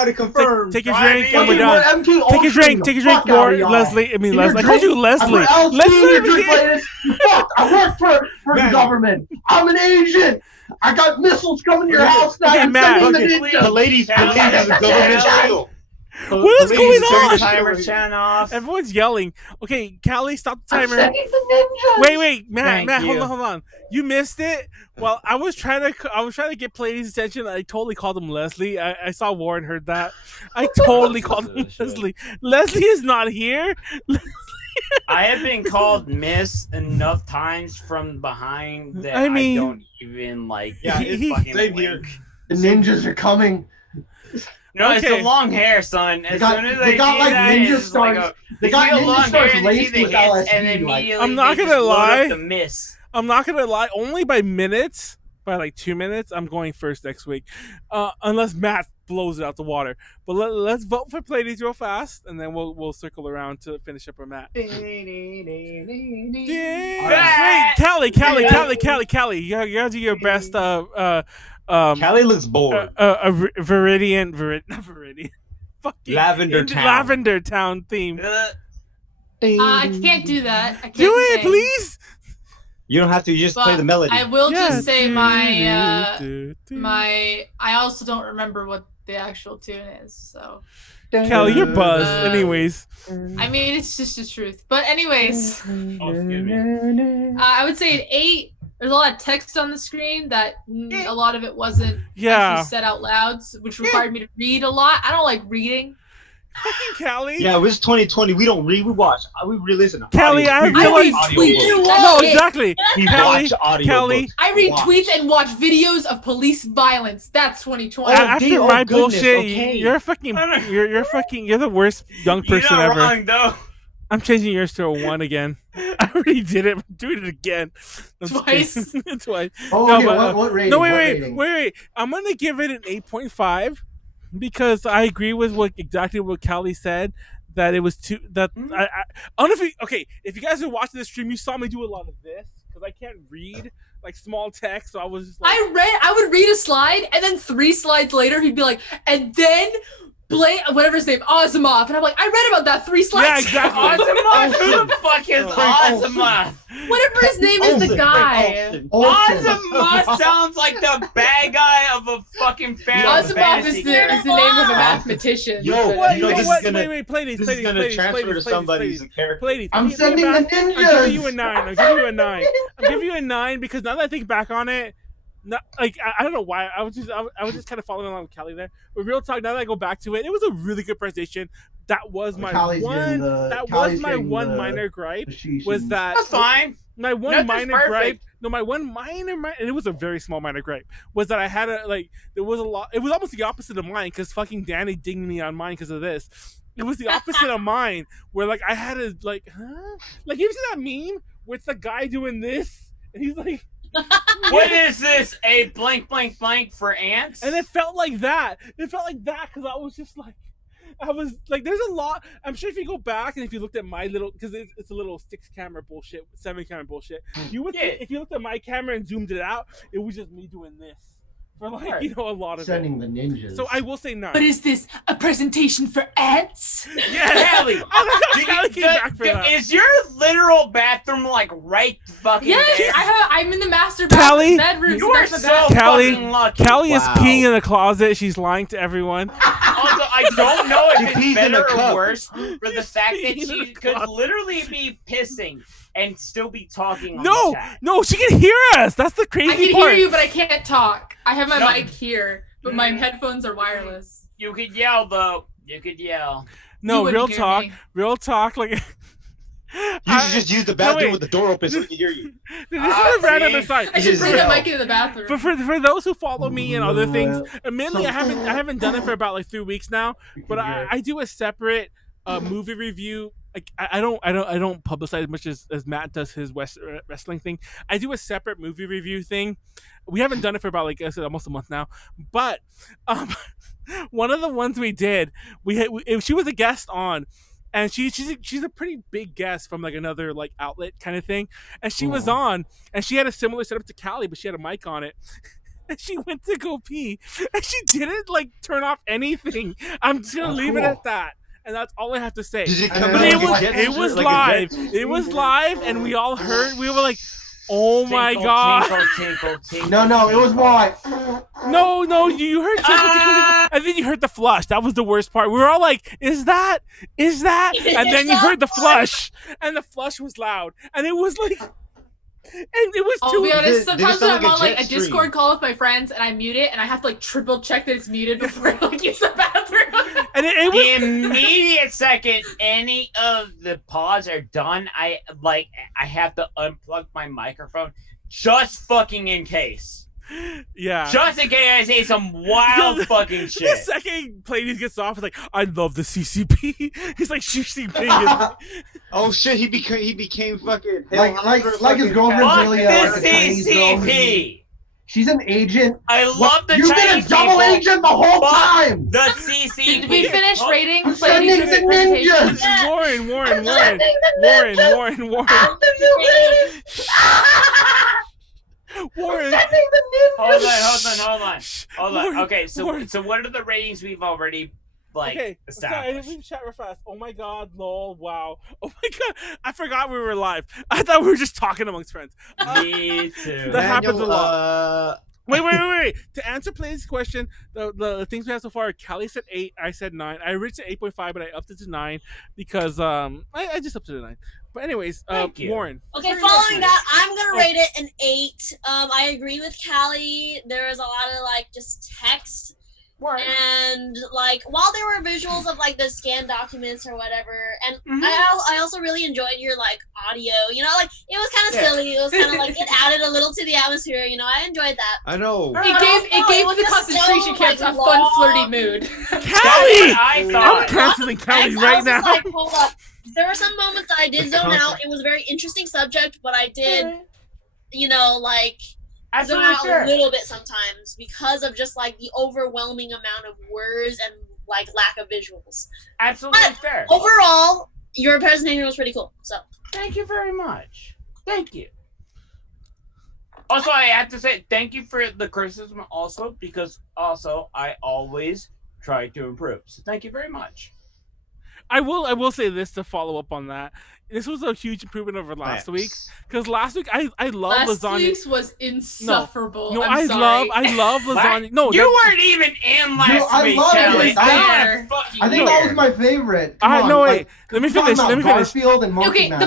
Take a drink and we're done. Take a drink, Warren. Leslie. I called you Leslie. Leslie. Fuck! I work for the government. I'm an agent. I got missiles coming to your house now. Okay, Matt. The ladies is a government jail. What is going on? Timer turn off. Everyone's yelling. Okay, Callie, stop the timer. Wait, Matt, hold on. You missed it. Well, I was trying to get Pleiades' attention. I totally called him Leslie. I saw Warren heard that. I totally called him Leslie. Leslie is not here. I have been called Miss enough times from behind that I don't even like. Yeah, it's fucking same here. The ninjas are coming. No, it's Okay. the long hair, son. As got- soon as they I got, see like, that, ninja it's just like stars. a, They got see the ninja long stars hair and laced see the with hits, LSD, and then like- immediately I'm not they gonna just load up lie. the miss. I'm not gonna lie. Only by minutes, by like 2 minutes, I'm going first next week, unless Matt blows it out the water. But let's vote for Pleiades real fast, and then we'll circle around to finish up our Matt. Yeah. Wait, Callie, you gotta do your best. Callie looks bored. Not Viridian. Fucking Lavender Town. Lavender Town theme. I can't do that. I can't Do it, sing. please. You don't have to. You just play But the melody. I will just say Do. my. I also don't remember what the actual tune is. So Callie, you're buzzed. Uh, Anyways, I mean, it's just the truth. But anyways, Oh, excuse me. I would say an 8. There's a lot of text on the screen that a lot of it wasn't yeah. actually said out loud, which required me to read a lot. I don't like reading. Fucking Callie. Yeah, it was 2020. We don't read. We watch. We re-listen. to Callie, I audio- feel we like- watch tweet audiobooks. you No, watch it. exactly. We Callie, watch audio Callie, books. I read Watch. tweets and watch videos of police violence. That's 2020. Oh, After oh, my goodness, bullshit, okay. you're fucking, you're the worst young You're person not ever. wrong, though. I'm changing yours to a 1 again. I already did it. I'm doing it again. I'm just Twice? kidding. Twice. Oh, No, okay. but, What rating? No, What wait. rating? I'm gonna give it an 8.5 because I agree with exactly what Callie said. That it was too. That I don't know if if you guys are watching this stream, you saw me do a lot of this because I can't read like small text, so I was just like. I would read a slide, and then 3 slides later, he'd be like, and then whatever his name, Asimov. And I'm like, I read about that 3 slides. Yeah, exactly. Asimov? Who the fuck is Asimov? Whatever his name is, the guy. Asimov sounds like the bad guy of a fucking Final Asimov Fantasy is the name of a mathematician. Yo, What? you know, You know this is what? gonna- Wait, Pleiades, This is gonna transfer to somebody who's a character. Pleiades. I'm Give me sending the back- I'll give you a ninjas. 9. I'll give you a 9. I'll give you a 9 because now that I think back on it, not like I don't know why I was just kind of following along with Callie there. But real talk, now that I go back to it, it was a really good presentation. That was my Callie's one. getting the- That Callie's was my getting one the- minor gripe. Sheesh. Was that That's fine. my one Nothing's minor perfect. gripe? No, my one minor, and it was a very small minor gripe. Was that I had there was a lot. It was almost the opposite of mine because fucking Danny dinged me on mine because of this. It was the opposite of mine where like I had to like, huh? Like you see that meme where it's the guy doing this and he's like. What is this? A blank blank blank for ants? And it felt like that. It felt like that because I was just like, I was like, there's a lot. I'm sure if you go back and if you looked at my little, because it's a little 6 camera bullshit, 7 camera bullshit. You would if you looked at my camera and zoomed it out, it was just me doing this for like Right. a lot of Sending it. the ninjas. So I will say 9. But is this a presentation for ants? Yeah, Callie, Callie came back for that. Is your literal bathroom like right fucking Yes, there? I'm in the master Callie, bedroom. You are That's the so bathroom. Callie- fucking lucky. Callie is Wow. peeing in the closet. She's lying to everyone. Also, I don't know She if pees it's in a better or cup. worse for the She's fact that peeing in she a could closet. literally be pissing and still be talking on No, the chat. no, she can hear us. That's the crazy I can part. hear you, but I can't talk. I have my No. mic here, but my headphones are wireless. You could yell, though. You could yell. No, You wouldn't real hear talk. me. Real talk. Like. You should just use the bathroom wait. with the door open so we can hear you. This is a random see? aside. I should bring the Israel. mic into the bathroom. But for those who follow me and other things, admittedly I haven't done it for about like 3 weeks now. But I do a separate movie review. Like I don't publicize as much as Matt does his wrestling thing. I do a separate movie review thing. We haven't done it for about like I said almost a month now. But one of the ones we did, she was a guest on. And she's a pretty big guest from like another like outlet kind of thing, and she was on, and she had a similar setup to Callie, but she had a mic on it, and she went to go pee, and she didn't like turn off anything. I'm just gonna leave it at that, and that's all I have to say. Did it come But out it like a was jet it ski- was like a live. jet- It was live, and we all heard. We were like, "Oh my Tinkle, god!" Tinkle, tinkle, tinkle, No, it was more like. No, you heard tinkle, tinkle, tinkle, and then you heard the flush. That was the worst part. We were all like, "Is that?" And then you heard the flush, and the flush was loud, and it was like, and it was I'll too. be Did honest, it sometimes sound when I'm like a on like jet a stream? Discord call with my friends and I mute it and I have to like triple check that it's muted before I like use the bathroom. And it The was. immediate second any of the pods are done, I have to unplug my microphone just fucking in case. Yeah. Just in case I say some wild fucking The shit. second Pleiades gets off, it's like, I love the CCP. He's like, CCP. Oh shit, he became fucking Like his girlfriend's Fuck really the like a Chinese girl. CCP. She's an agent. I love the You've been a Chinese double people. agent the whole Fuck time. The CCP. Did we finish Oh, rating I'm Pleiades' sending the presentation? ninjas. Warren. Warren. Sending the ninjas. Hold on. Warren, Okay, so Warren. what are the ratings we've already Okay, sorry, I didn't established? read chat real fast. Oh my god, lol, wow. Oh my god, I forgot we were live. I thought we were just talking amongst friends. Me too. That happens a lot. Wait. To answer Pleiades' question, the things we have so far, Callie said 8, I said 9. I reached 8.5, but I upped it to 9 because I just upped it to 9. But anyways, Thank you. Warren. Okay, following that, I'm gonna rate it an 8. I agree with Callie. There was a lot of like just text, and like while there were visuals of like the scanned documents or whatever, and I also really enjoyed your like audio. You know, like it was kind of silly. It was kind of like it added a little to the atmosphere. You know, I enjoyed that. I know. It gave was the just concentration so, camps like, a fun, long. flirty mood. Callie! I I'm thought. canceling Callie I right was now. just like, hold up. There were some moments that I did zone out. It was a very interesting subject, but I did, you know, like zone Absolutely out fair. a little bit sometimes because of just like the overwhelming amount of words and like lack of visuals. Absolutely But fair. overall, your presentation was pretty cool. So Thank you very much. Thank you. Also, I have to say thank you for the criticism also, because also I always try to improve. So thank you very much. I will say this to follow up on that. This was a huge improvement over last week's, because last week I love Last lasagna. week's was insufferable. No, I'm I sorry. love lasagna. No, You that- weren't even in last No, I week, love it. Kelly. I- I think that was my favorite. Come on, no, wait. like, Let me we're talking finish. about Let me finish. Garfield and Monkey Okay, Master.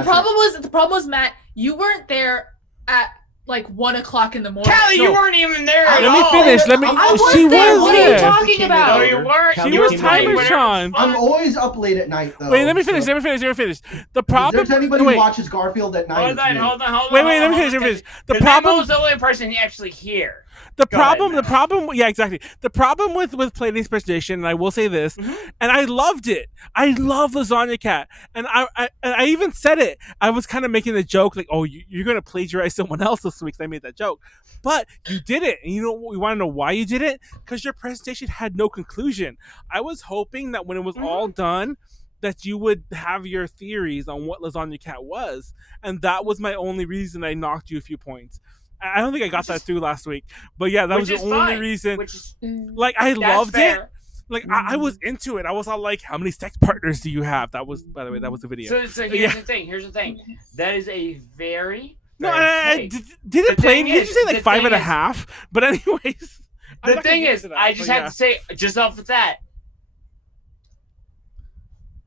the problem was Matt, you weren't there at like 1 o'clock in the morning. Kelly, No. you weren't even there Let at Let me all. finish. Let me. I was She there. was What are you there. talking about? No, you weren't. She You was were timer whatever Sean. the fuck. I'm always up late at night though. Wait, let me finish. so- Let me finish. The If problem. there's anybody wait, who watches Garfield at night, Hold it's on, me. hold on. wait. Let me finish. The problem. was the only person actually here. The Go ahead, problem, Matt. yeah, exactly. The problem with Pleiades' presentation, and I will say this, and I loved it. I love Lasagna Cat, and I even said it. I was kind of making a joke, like, "Oh, you're gonna plagiarize someone else this week." So I made that joke, but you did it, and you know we want to know why you did it? Because your presentation had no conclusion. I was hoping that when it was all done, that you would have your theories on what Lasagna Cat was, and that was my only reason I knocked you a few points. I don't think I got that through last week, but yeah, that was the only reason. Which is Like I loved fair. it. Like I was into it. I was all like, "How many sex partners do you have?" That was, by the way, that was the video. So here's Yeah. the thing. Here's the thing. That is a very No, fair I take. did it The play? thing Did you is- say like the 5.5? thing But anyways, I'm The not gonna thing get is, into that, I just but have to say, just off of that,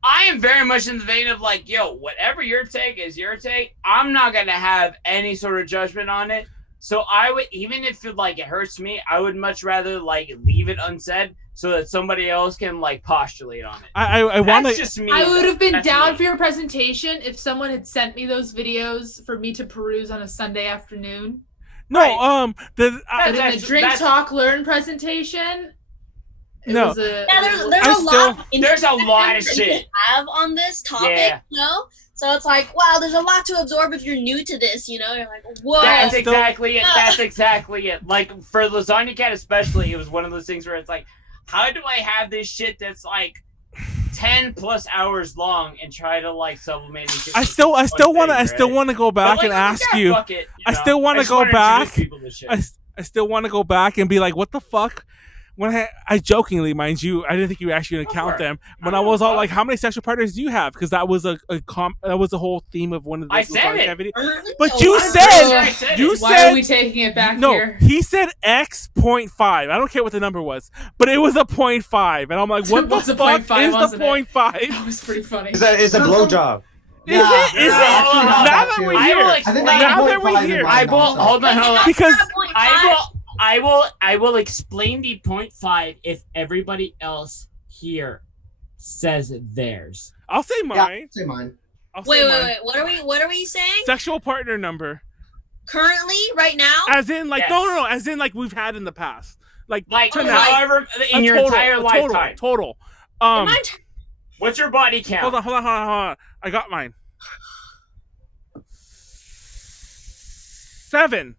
I am very much in the vein of like, yo, whatever your take is your take. I'm not gonna have any sort of judgment on it. So I would, even if it hurts me, I would much rather like leave it unsaid so that somebody else can like postulate on it. I want That's to. just me. I would have been That's down me. for your presentation if someone had sent me those videos for me to peruse on a Sunday afternoon. No, Right. But in the That's- Drink that's- Talk Learn presentation, it No. was a, yeah, it there's was- a I lot. Of There's a lot of that you shit. have on this topic, Yeah. you know. So it's like, wow, there's a lot to absorb if you're new to this, you know. You're like, whoa. That's still- exactly it. That's exactly it. Like for Lasagna Cat especially, it was one of those things where it's like, how do I have this shit that's like 10 plus hours long and try to like sublimate it? I still want to go back and ask you. I still want to go back. I still want to go back and be like, what the fuck? When I jokingly, mind you, I didn't think you were actually gonna count them. When I was all like, "How many sexual partners do you have?" Because that was that was the whole theme of one of the I said it. videos. But you Why said you Why said are we taking it back no. here? He said X.5. I don't care what the number was, but it was a 0.5, and I'm like, what It the was a fuck 0.5, is the wasn't it? 0.5? That was pretty funny. It's a blowjob. Is it? Is it? Yeah. Now that we're I will here, explain. I think now that's that we're 0.5 in here, mine I will also. hold on. Because I will explain the 0.5 if everybody else here says theirs. I'll say Yeah, mine. say mine. I'll say Wait, mine. wait. What are we saying? Sexual partner number. Currently, right now. As in, like, Yes. no, as in, like, we've had in the past. Like to now. however, in your entire lifetime. Total. What's your body count? Hold on. I got mine. 7.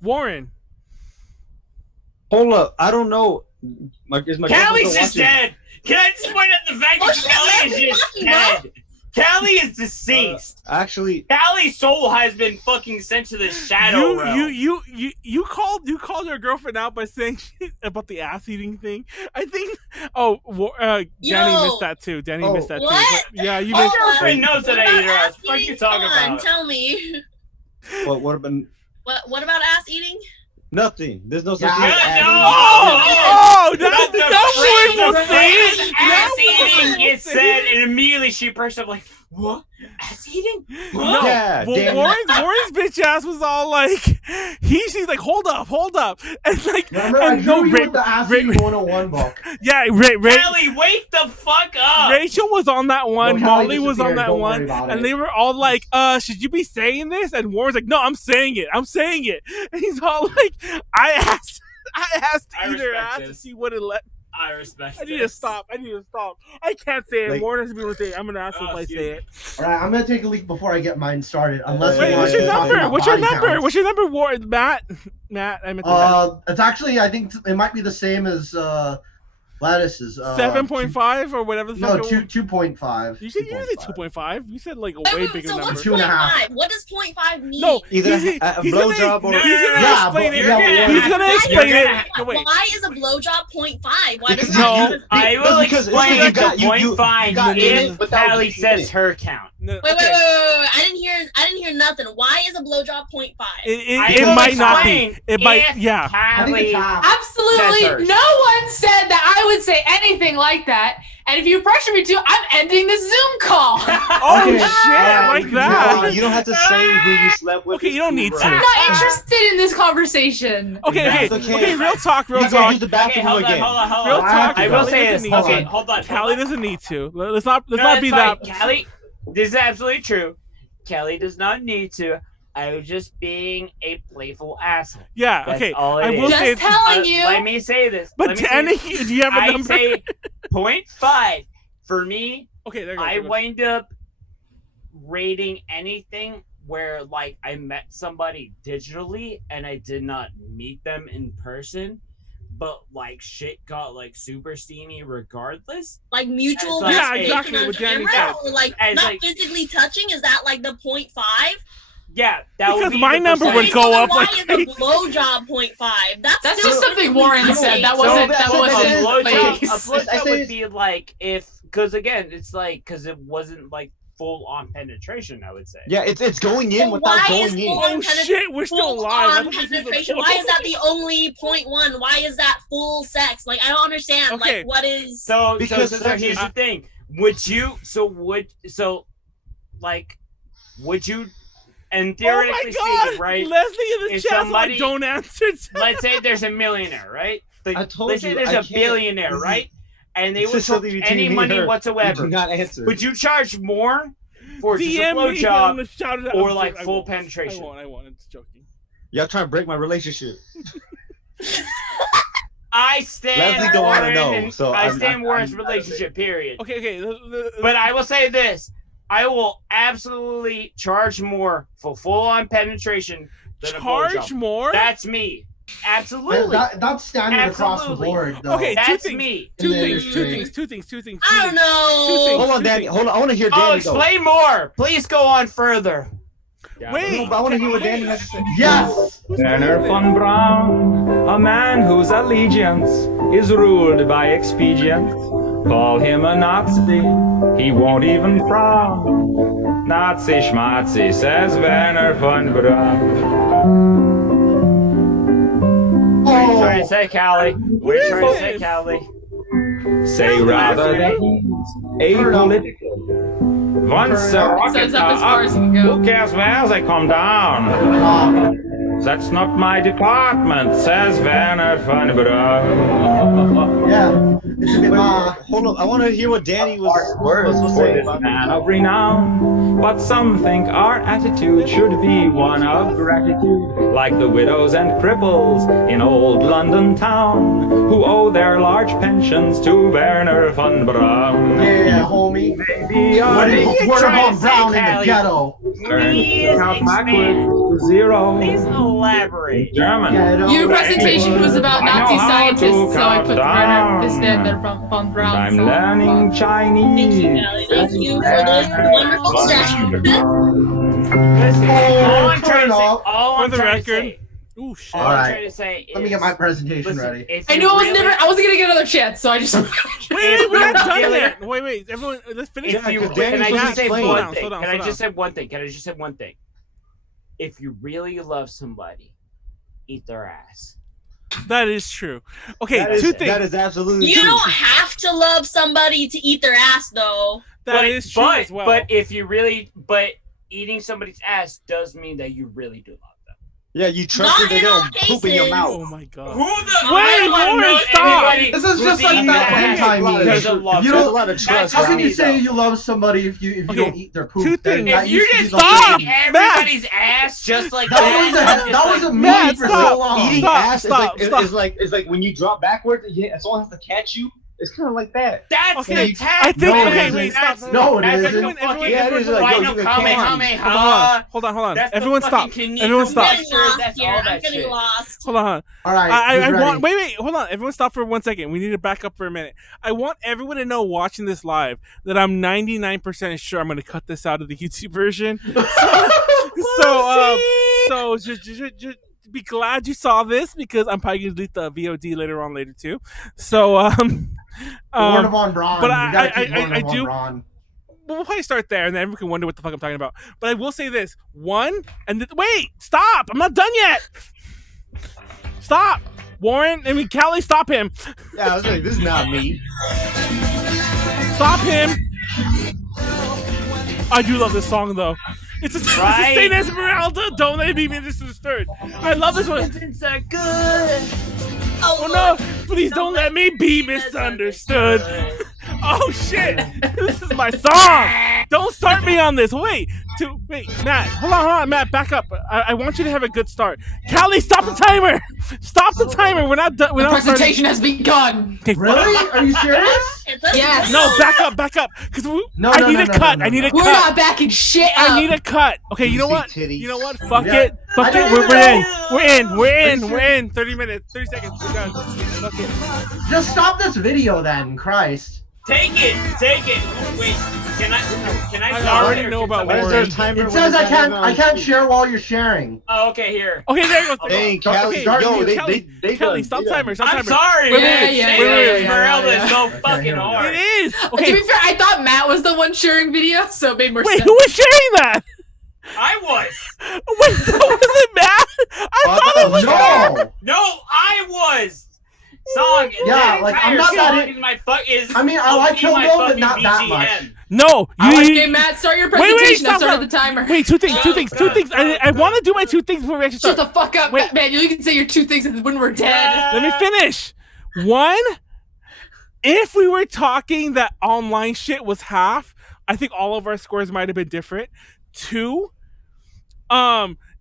Warren. Hold up, I don't know. Is my Callie's girlfriend just still watching? dead. Can I just point out the fact that Callie is just dead? Callie is deceased. Actually, Callie's soul has been fucking sent to the shadow realm. You called your girlfriend out by saying about the ass eating thing. I think. Oh, Danny missed that too. Danny missed that what? too. But yeah, you My missed. girlfriend knows that I eat her ass. Ass What are eating? you talking Come on, about? Tell me. what have been What about ass eating? nothing? There's no such Yeah, thing as Yeah, ass no! Oh, Not that's the Warren will say phrase it. ass Now eating Warren gets will say said, it. and immediately she bursts up like, what? Ass eating? No, What? Yeah, well, damn. Warren's bitch ass was all like, she's like, hold up, and like, Remember, I and drew no, you Ray, with the Ass Ray, Eating 101 book. yeah, Callie, wake the fuck up! Rachel was on that one, No, Callie Molly was on disappeared, that don't worry one, about and it. they were all like, should you be saying this? And Warren's like, no, I'm saying it, and he's all like, I asked I either respect ass, this. and she wouldn't let. I respect I need to stop. I can't say it. Like- Warren has to be able to say it. I'm gonna ask if I excuse say me. it. All right, I'm gonna take a leak before I get mine started. Unless Wait, we what's want your to talk number? about What's your body number? counts. What's your number, Warren? Matt, I meant to It's actually, I think it might be the same as Gladys's. 7.5 or whatever the No, fuck. 2.5. You said usually 2.5. You said like a way Wait, bigger so number. what's 2.5. 0.5? What does 0.5 mean? No, Either he's a gonna- blowjob or No, he's gonna Yeah, explain but- it. yeah, He's gonna Why- explain you're it. gonna- No, wait. Why is a blowjob 0.5? Why does Because- that No, matter? I will because explain you it got- to you- point you five got if it without Callie reading says it. her count. No, Wait, okay. I didn't hear nothing. Why is a blowjob 0.5? It will might not be. explain It might. if Yeah. I think it's Callie, half. Absolutely That's hers. no one said that I would say anything like that. And if you pressure me to, I'm ending this Zoom call. Oh Okay, shit! Like No, that. you don't have to say who you slept with. Okay, you don't need to. I'm not interested in this conversation. Okay. That's okay. Okay. Real talk. Real You gotta talk. use the Okay, bathroom hold on, again. Real I talk. have to I will go. say this. Callie doesn't Okay, need to. hold on. Callie doesn't need to. Let's not No, be that's that. fine. Callie, this is absolutely true. Callie does not need to. I was just being a playful asshole. Yeah. That's Okay. all it I will is. say. Just telling you. Let me say this. But Let me say Danny, this. do you have a I number? say 0.5. For me, Okay. There you go. I there you go. wind up rating anything where like I met somebody digitally and I did not meet them in person, but like shit got like super steamy regardless. Like mutual Yeah, masturbation exactly on what Danny camera, said. or like As not like- physically touching? Is that like the 0.5? Yeah, that would Because be my the number percentage. would go then up why like is crazy. a blowjob 0.5? That's just something Warren said. That So wasn't. that- That so wasn't. a blowjob, Please. a blowjob I say would it's- be like if, because again, it's like because it wasn't like full on penetration. I would say. Yeah, it's going in But without why is going in. full- Oh shit! We're still full alive. I on thought this was a penetration. joke. Why is that the only 0.1? Why is that full sex? Like I don't understand. Okay. Like what is? So Because so sex here's is- the thing. Would you? Like, would you? And Oh my theoretically god! speaking, right? Leslie in the If chat somebody- like, don't answer. Let's say there's a millionaire, right? I told let's say you, there's I a can't- billionaire, this is- right? And they this would is charge something between any me and money her. whatsoever. Do not answer. Would you charge more for just a DM me. I'm blowjob gonna shout it out. or like I full won't. penetration? I won't. It's joking. Y'all trying to break my relationship. I stand Leslie don't wanna Warren know, and so I I'm- stand Warren's I'm- relationship, period. Okay. But I will say this. I will absolutely charge more for full-on penetration than a charge blowjob. more. That's me. Absolutely. That's standard across the Absolutely. board, though. Okay, That's things. me. Two in the things. industry. Two things. I don't know. Hold on, Danny. Hold on. I want to hear Danny Oh, go. explain more. Please go on further. Wait. No, but I want to hear what Danny has to say. Yes. Werner von Braun, a man whose allegiance is ruled by expedient. Call him a Nazi, he won't even frown. Nazi schmazi, says Werner von Braun. What are you trying to Oh, say, Callie? What are you trying to say, Callie? Say rather that he's apolitical. Once a So rocket it's up as far up, as it can go. who cares where they come down? um, So That's not my department, says Werner von Braun. Yeah, it's a bit Hold up, I want to hear what Danny was supposed to For say this about man of renown, but some think our attitude should be one of gratitude, like the widows and cripples in old London town, who owe their large pensions to Werner von Braun. yeah, homie. Maybe What are you Word trying on to say, Brown in the Callie? ghetto. Please count expand. backwards to 0. Please elaborate. German. Ghetto. Your presentation was about I know Nazi how scientists, to so I put count Werner down. von Braun. I'm so- learning Chinese. Thank you, Callie. Thank you for this wonderful distraction. Listen, all I'm turn trying to say, off. all For I'm the trying to record. say, Ooh, shit. all All I'm right. trying to say is, Let me get my presentation listen, ready. if I you knew really, I wasn't gonna get another chance, so I just. Wait, we're not done Really? yet. Wait, everyone, let's finish. If you, Yeah, can I Danny's just say explain. one Slow down, thing? slow down, Can I slow just down. say one thing? Can I just say one thing? If you really love somebody, eat their ass. That is true. Okay, That is, two things. that is absolutely You true. don't have to love somebody to eat their ass, though. That is true as well. But if you really, but eating somebody's ass does mean that you really do love them. Yeah, you trust Not that they in all don't poop in your cases. mouth. Oh my god. Who the? Wait, I don't Lauren, know stop. anybody This is who's just like eating that ass hentai meme. because of love. You There's a don't- lot of trust. How can around you it, say though. you love somebody if you Okay, don't eat their poop? two That- things. that If you used to be just the stop! eat thing. everybody's ass just like That that, that was a meme Matt, for stop. so long. Eating Stop, ass stop, is stop. like when you drop backwards, yeah, someone has to catch you. It's kind of like that. That's Okay, the tag. I think- No, okay, it wait, isn't. stop. No, it That's isn't. the Everyone- fucking Yeah, it is like, yo, Rhino you Kamehameha. Hold on. That's the Everyone fucking stop. Kaneko Everyone stop. I'm getting lost That's here. all I'm that getting shit. lost. Hold on. All right, I who's want. ready? Wait. Hold on. Everyone, stop for 1 second. We need to back up for a minute. I want everyone to know watching this live that I'm 99% sure I'm going to cut this out of the YouTube version. So just be glad you saw this because I'm probably going to delete the VOD later too. So Word of on Braun. but We I- gotta keep I- Word I of on do- Braun. we'll probably start there, and then everyone can wonder what the fuck I'm talking about. But I will say this: one, and wait, stop! I'm not done yet. Stop, Warren. I mean, Callie, stop him. Yeah, I was like, this is not me. Stop him. I do love this song though. It's a Right. Saint Esmeralda. Don't let me be misunderstood. I love this one. It's a good. Oh no! Please don't let me be misunderstood. Oh shit! This is my song. Don't start me on this. Wait, Matt. Hold on, Matt. Back up. I want you to have a good start. Callie, stop the timer. Stop the timer. We're not done. We're The not starting. presentation has begun. Okay, fuck. Really? Are you serious? Yes. No, back up. Because No, I no, need no, a no, cut. no, I need a no. We're cut. not backing shit up. I need a cut. Okay, you know what? Juicy titties. You know what? Fuck Yeah. it. Fuck I it. don't We're in. know. We're in. 30 minutes. 30 seconds. We're done. Fuck it. Just stop this video then, Christ. Take it. Wait, can I I start already it, or know can about somebody- Why is there a Warren. timer? It when says the I camera's can't on? share while you're sharing. Oh, okay, here. Okay, there you go. Dang, Start- Callie, start yo, me, they Kelly, done- stop they done- timer. Stop I'm timer. sorry, Wait, man. yeah, Saint yeah, Esmeralda is so Okay, fucking here we go. hard. It is. To Okay. be fair, I thought Matt was the one sharing video, so it made more Wait, sense. who was sharing that? I was. Wait, so was it Matt? I thought it was Matt. No. No, I was. Song. Yeah, that like, I'm entire not that song is my fuck is. I mean, I like OP Kill my Bill, but fucking not that BGM. much. No, Okay, Matt, start your presentation. stop, I started stop. the timer. Wait, two things. Go. I want to do my 2 things before we actually Shut start. the fuck up, Wait. man. You can say your 2 things when we're dead. Let me finish. One, if we were talking that online shit was half, I think all of our scores might have been different. 2,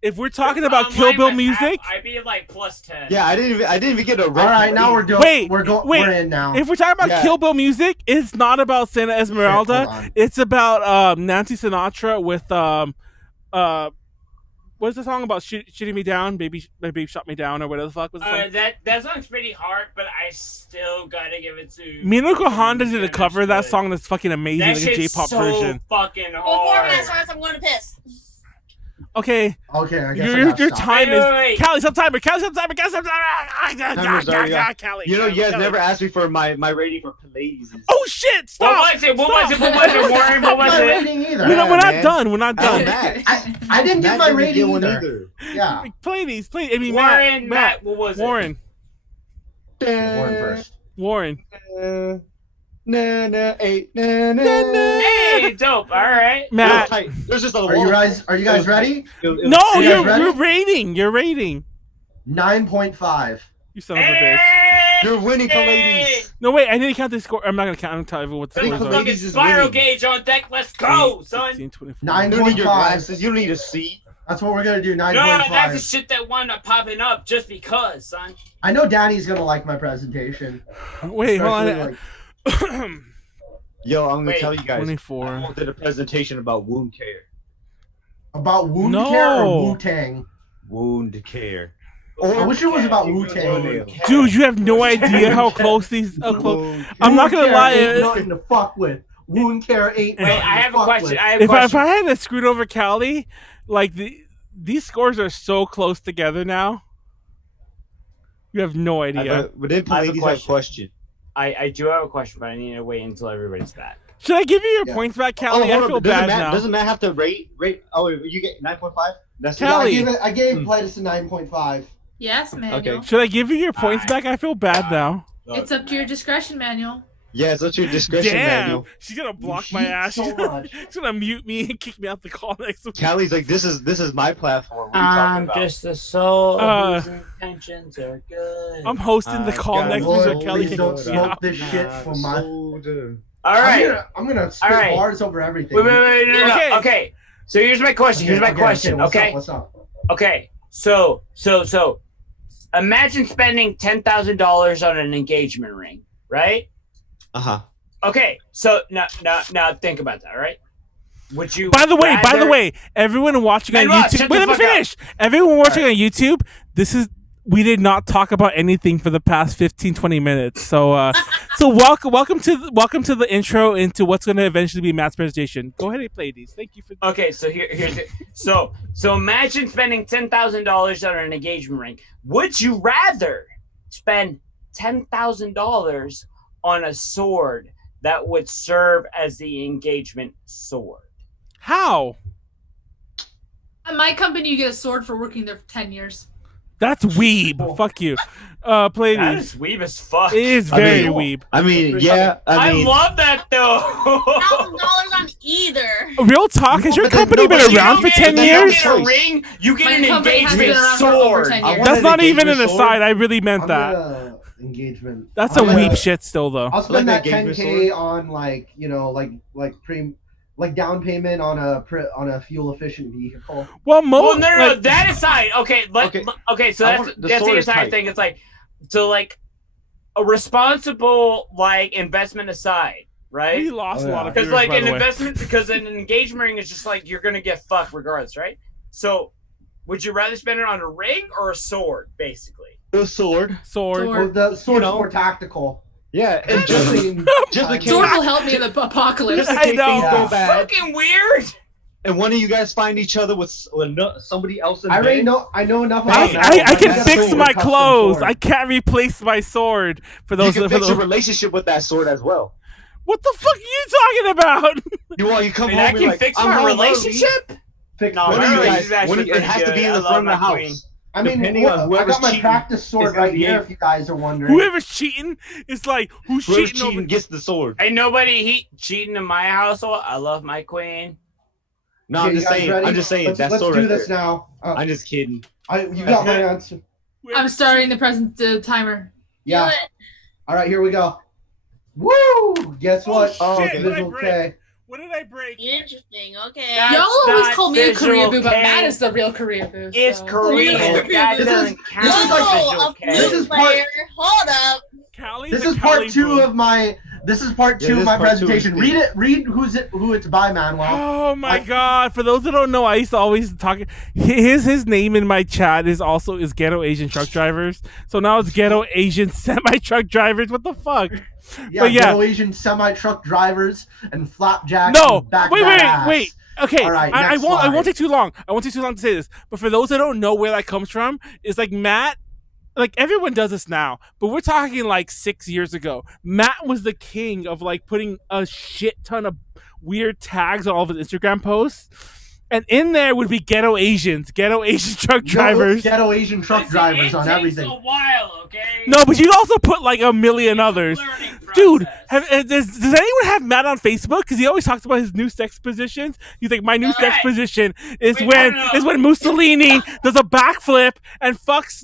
if we're talking about Kill Bill music, I'd be like +10. Yeah, I didn't even get a. All right, now we're doing. Wait, we're in now. if we're talking about Yeah. Kill Bill music, it's not about Santa Esmeralda. Hold on. It's about Nancy Sinatra with what's the song about shooting me down? Baby shot me down, or whatever the fuck was the song? That song's pretty hard, but I still gotta give it to. Minako Honda did a cover of that Good. song that's fucking amazing, That like a shit's J-pop so version. fucking Before hard. Matt starts, I'm going to piss. Okay, Okay, I guess I your gotta stop. time is. Wait. Callie, stop timer. Callie, stop timer. Callie, stop Timer's already timer. on. Callie. You know, you guys Callie. never asked me for my rating for Pleiades. Oh shit! Stop. What was it? What was it? What was it? Warren, what was My it? rating either. We're not man. done. We're not Hell, done. Matt. I didn't Matt get my didn't rating get one either. Yeah, Play these. Play. I mean, Warren, Matt. what was it? Warren. Warren first. Warren. Na na eight. Na na. Hey, dope. All right. Matt. There's just a Are you guys ready? No, Are you guys ready? you're rating. You're rating. 9.5. You son of a bitch. You're winning, Pleiades. No, wait. I didn't count the score. I'm not gonna count. I'm gonna tell everyone what the Hey, scores are. Fucking Pleiades is spiral winning. gauge on deck. Let's go, 8, son. 16, 24. You don't need your 9.5. glasses. You don't need a seat. That's what we're gonna do. No, that's the 9.5. shit that wound up popping up just because, son. I know Danny's gonna like my presentation. Wait, hold Especially, on. like, Yo, I'm gonna Wait, tell you guys. 24. I did a presentation about wound care. about wound No. care or Wu-Tang. Wound care. I wish it was about Wu-Tang. Dude, you have no idea how close these. How close. I'm not gonna Wound care lie. ain't nothing to fuck with. Wound care ain't. Wait, nothing I to have a fuck question. with. I have a If question. I had screwed over Callie, like these scores are so close together now. You have no idea. But then I have a Pleiades have a question. I do have a question, but I need to wait until everybody's back. Should I give you your Yeah. points back, Oh, Callie? I hold feel on. bad now. Doesn't Matt have to rate? Oh, you get 9.5. That's Yeah, Callie. I gave Pleiades a 9.5. Yes, Manuel. Okay. Should I give you your points back? I feel bad now. It's up to your discretion, Manuel. Yeah, it's at your discretion, Damn, Manuel. she's gonna block You my cheat ass. so She's gonna, much. she's gonna mute me and kick me out the call next week. Callie's like, this is my platform. What are you talking about? just a soul Uh, whose intentions are good. I'm hosting the call got next week so Lord, Kelly please can don't kick me smoke out. this shit from my. All right. I'm gonna spit All right. bars over everything. Wait, no. Okay. Okay. So here's my question. Here's my question. Okay. What's up? Okay. So imagine spending $10,000 on an engagement ring, right? Uh-huh. Okay. So now think about that, all right? Would you By the rather- way, everyone watching on Man, Ross, YouTube. shut Wait, the let me fuck up. finish. Everyone watching on YouTube, we did not talk about anything for the past 15-20 minutes. So welcome to the intro into what's going to eventually be Matt's presentation. Go ahead and play these. Thank you for. Okay, so here's it. So imagine spending $10,000 on an engagement ring. Would you rather spend $10,000 on a sword that would serve as the engagement sword? How? At my company, you get a sword for working there for 10 years. That's weeb. Fuck you. Play That these. is weeb as fuck. It is I very mean- weeb. I mean, yeah. I I mean, love that though. $1,000 on either. Real talk. Has your But then company been nobody- around for you 10 don't years? get You get a ring. You get My an company has been engagement around for over sword. 10 I years. want That's an not even an engagement sword. aside. I really meant I'm that. gonna engagement. That's I'm some gonna- weeb shit still, though. I'll spend like that that engagement 10K on like down payment on a fuel efficient vehicle. Well, Well, no. like, That aside, okay. Okay, so I that's want- the the sword is entire tight. thing. It's like, so like a responsible like investment aside, right? we lost Oh, a lot yeah. of Because viewers, like by an the way. investment, because an engagement ring is just like you're gonna get fucked regardless, right? So, would you rather spend it on a ring or a sword, basically? the sword. Sword. Well, the sword's know. more tactical. Yeah, and just in case, Sword will help me in the apocalypse. just in I case know. things go Yeah. bad, Fucking weird. and one of you guys find each other with somebody else in I already bed. know. I know enough about that. I can That's fix a my custom clothes. sword. I can't replace my sword for You those. can For fix your those. relationship with that sword as well. What the fuck are you talking about? You come And home I and can like, fix I'm my home relationship. Fix No, One my of you really, guys, she's actually one of you- it has to pretty be in good. the I front of love the my queen. house. I mean, Depending on I whoever's got my cheating, practice sword it's gonna right be here. in- If you guys are wondering. Whoever's cheating is like who's Whoever's cheating over. cheating gets the sword. Ain't nobody cheating in my household. I love my queen. No, Okay, I'm you just guys saying. ready? I'm just saying. Let's That sword do right this there. now. I'm just kidding. You got my answer. I'm starting the timer. Yeah. Do it. All right, here we go. Woo! Guess Oh, what? shit, okay. what did I Visual break? K. What did I break? Interesting. Okay. That's Y'all always not call me a career visual boo, but K. Matt is the real career boo. It's so. Korean. This That is- doesn't this count is as like- visual Whoa, K. a This new is part- player. Hold up. Callie's This a is part Callie 2 boo. of my. This is part Yeah, 2 this of my is part 2 of presentation. the Read thing. it. Read who it's by, Manuel. Oh my I- god! For those that don't know, I used to always talk. His name in my chat is Ghetto Asian Truck Drivers. So now it's Ghetto Asian Semi Truck Drivers. What the fuck? Yeah, But yeah. Ghetto Asian semi-truck drivers and flapjacks. No, and back wait. that ass. Okay, All right, I next won't. I slide. won't take too long. I won't take too long to say this. But for those that don't know where that comes from, it's like Matt. Like everyone does this now, but we're talking like 6 years ago. Matt was the king of like putting a shit ton of weird tags on all of his Instagram posts, and in there would be Ghetto Asian truck drivers. Ghetto Asian truck Listen, drivers it on takes everything. a while, okay? No, but you'd also put like a million others. Learning Dude, does anyone have Matt on Facebook? Because he always talks about his new sex positions. He's like, my new sex position is when Mussolini does a backflip and fucks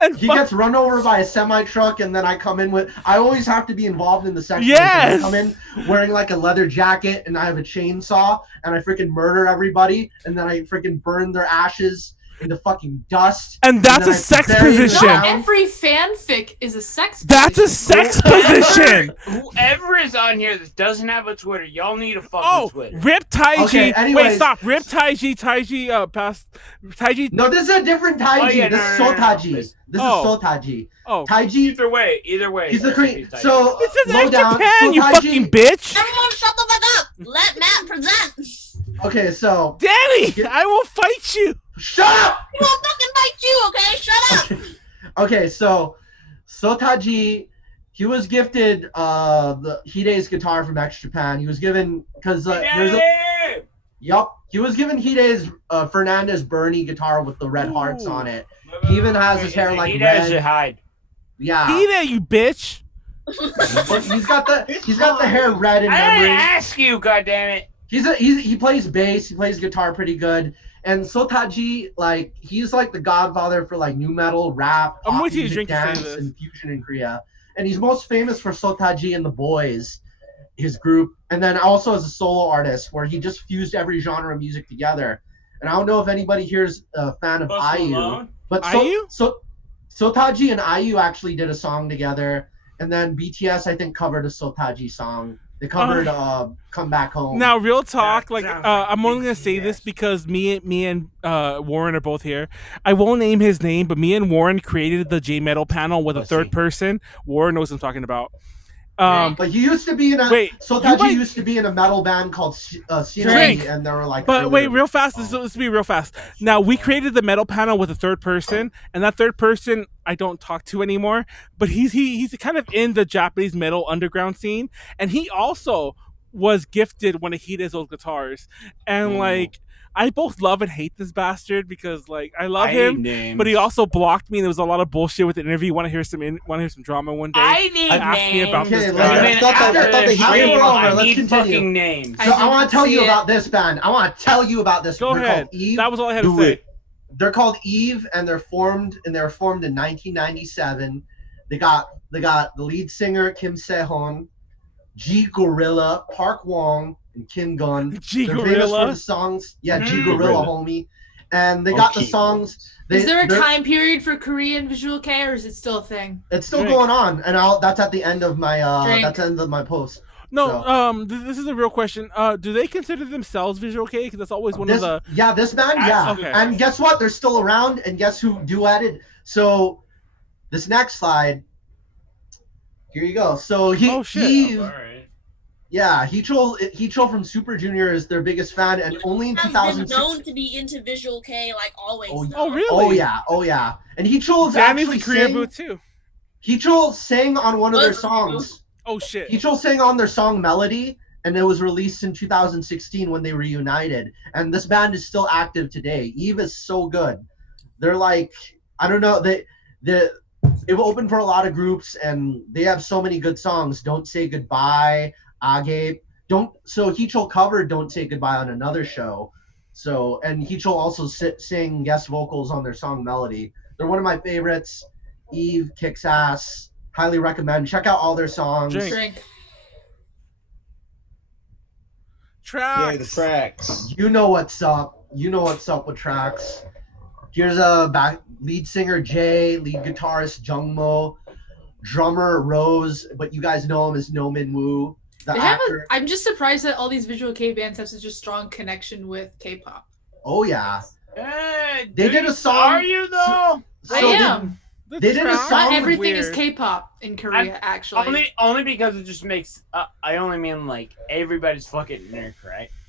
and he gets run over by a semi truck, and then I come in with. I always have to be involved in the sex. Yes. I come in wearing like a leather jacket, and I have a chainsaw, and I freaking murder everybody, and then I freaking burn their ashes into fucking dust. And that's a sex position. Not every fanfic is a sex That's a sex position. Whoever is on here that doesn't have a Twitter, y'all need a fucking Twitter. Rip Taiji. Okay, anyways. Wait, stop. Rip Taiji. Taiji. No, this is a different Taiji. This is Sotaji. This is Sotaji. Oh. Taiji. Either way. He's the Korean. So This is low down. Japan, you Sotaji- fucking bitch. Everyone shut the fuck up. Let Matt present. Okay, so Danny, I will fight you. shut up. He won't fucking fight you, okay? Shut up. Okay, so Sotaji, he was gifted the Hide's guitar from X Japan. He was given because he was given Hide's Fernandez Bernie guitar with the red hearts on it. He even has his hair like red. Hide. Yeah, Hide, you bitch. but he's got the hair red in I didn't memory. ask you, goddammit. He plays bass, he plays guitar pretty good. And Sotaji, like, he's like the godfather for like new metal, rap, I'm pop with you, music, drink to say dance, this. and fusion in Korea. And he's most famous for Sotaji and the Boys, his group, and then also as a solo artist where he just fused every genre of music together. And I don't know if anybody here's a fan of Post IU, Malone? but IU? Sotaji and IU actually did a song together, and then BTS I think covered a Sotaji song. They covered "Come Back Home." Now, real talk, That like sounds I'm only gonna BTS. say this because me and Warren are both here. I won't name his name, but me and Warren created the J Metal panel with a third person. Warren knows what I'm talking about. But he used to be in a Sotaji used to be in a metal band called Shinji, Drink. and they were like. But wait, real fast. This will be real fast. Now we created the metal panel with a third person, and that third person I don't talk to anymore. But he's kind of in the Japanese metal underground scene, and he also was gifted one of Hide's old guitars, and like. I both love and hate this bastard because like I love him, but he also blocked me. And there was a lot of bullshit with the interview. Want to hear some drama one day? I need Ask me about Okay, this like, guy. I thought the heat I were over. Let's need continue. fucking names. So I want to tell you see it. about this band. I want to tell you about this. Go They're ahead. called Eve. That was all I had to Do say. it. They're called Eve, and they were formed in 1997. They got the lead singer Kim Sehon, G Gorilla, Park Wong, and Kim Gun. G They're famous for Gorilla. the songs. Yeah, G Mhm. Gorilla, homie. And they got the Okay. songs. Is there a they're- time period for Korean visual K, or is it still a thing? It's still Drink. going on, and that's at the end of my Drink. that's the end of my post. No, So- this is a real question. Do they consider themselves visual K? Because that's always one This of the. this band, yeah. Okay. And guess what? They're still around, and guess who duetted? So this next slide. Here you go. So Oh, shit. Eve, All right. yeah, Hicho from Super Junior is their biggest fan, and only in Has been 2006. known to be into visual K like always. Oh, though. Oh really? Oh yeah. And Hicho's Danny's actually a Korea sang. boot too. Hicho sang on one of their What? songs. Oh shit. Hicho sang on their song Melody, and it was released in 2016 when they reunited. And this band is still active today. Eve is so good. They're like, I don't know, they've opened for a lot of groups, and they have so many good songs. Don't Say Goodbye, Agape. So Hicho covered Don't Say Goodbye on another show. So, and Hicho also sang guest vocals on their song Melody. They're one of my favorites. Eve kicks ass. Highly recommend. Check out all their songs. Drink. Drink. Tracks. Yeah, the tracks. You know what's up. You know what's up with tracks. Here's a lead singer Jay, lead guitarist Jungmo, drummer Rose, but you guys know him as No Min Woo. The They have actor. I'm just surprised that all these visual K bands have such a strong connection with K-pop. Oh yeah. Hey, They did a song- Are you though? So I they- am. The They did a tracks song Not are everything is weird. K-pop in Korea, actually. Only because it just makes. I only mean like everybody's fucking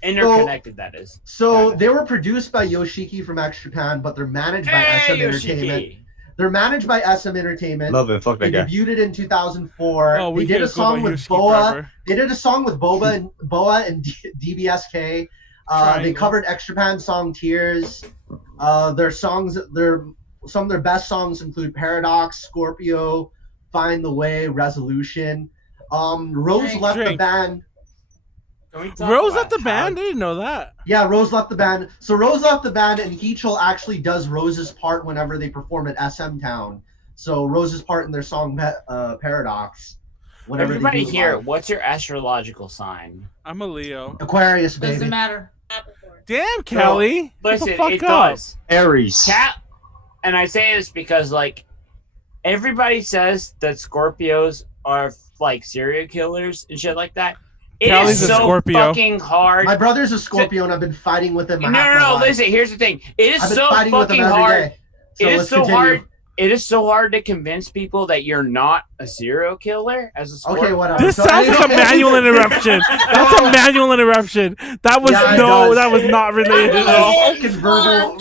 interconnected. That is. So Kinda. they were produced by Yoshiki from X Japan, but they're managed by SM Hey, Entertainment. Yoshiki. They're managed by SM Entertainment. Love it. Fuck They that guy. debuted in 2004. Oh, we they did can't a go song by with Yoshiki Boa. forever. They did a song with Boa and DBSK. They Triangle. covered X Japan song Tears. Some of their best songs include Paradox, Scorpio, Find the Way, Resolution. Rose left the Drink. band. Rose left the band? I didn't know that. Yeah, Rose left the band. So Rose left the band, and Heechul actually does Rose's part whenever they perform at SM Town. So Rose's part in their song Paradox. Whenever Everybody they do it here, live. what's your astrological sign? I'm a Leo. Aquarius, baby. Doesn't matter. Damn, Callie. Listen, Shut the fuck it up. does. Aries. And I say this because, like, everybody says that Scorpios are, like, serial killers and shit like that. It Callie's is a so Scorpio. fucking hard. My brother's a Scorpio, and I've been fighting with him. No. Listen, here's the thing. It is I've been so fighting with him fucking every hard. day. So It is let's so continue. hard. It is so hard to convince people that you're not a serial killer as a Scorpio. Okay, whatever. This So sounds like a anyway- manual interruption. That's a manual interruption. That was Yeah, it no, does. that was not related at all. Fucking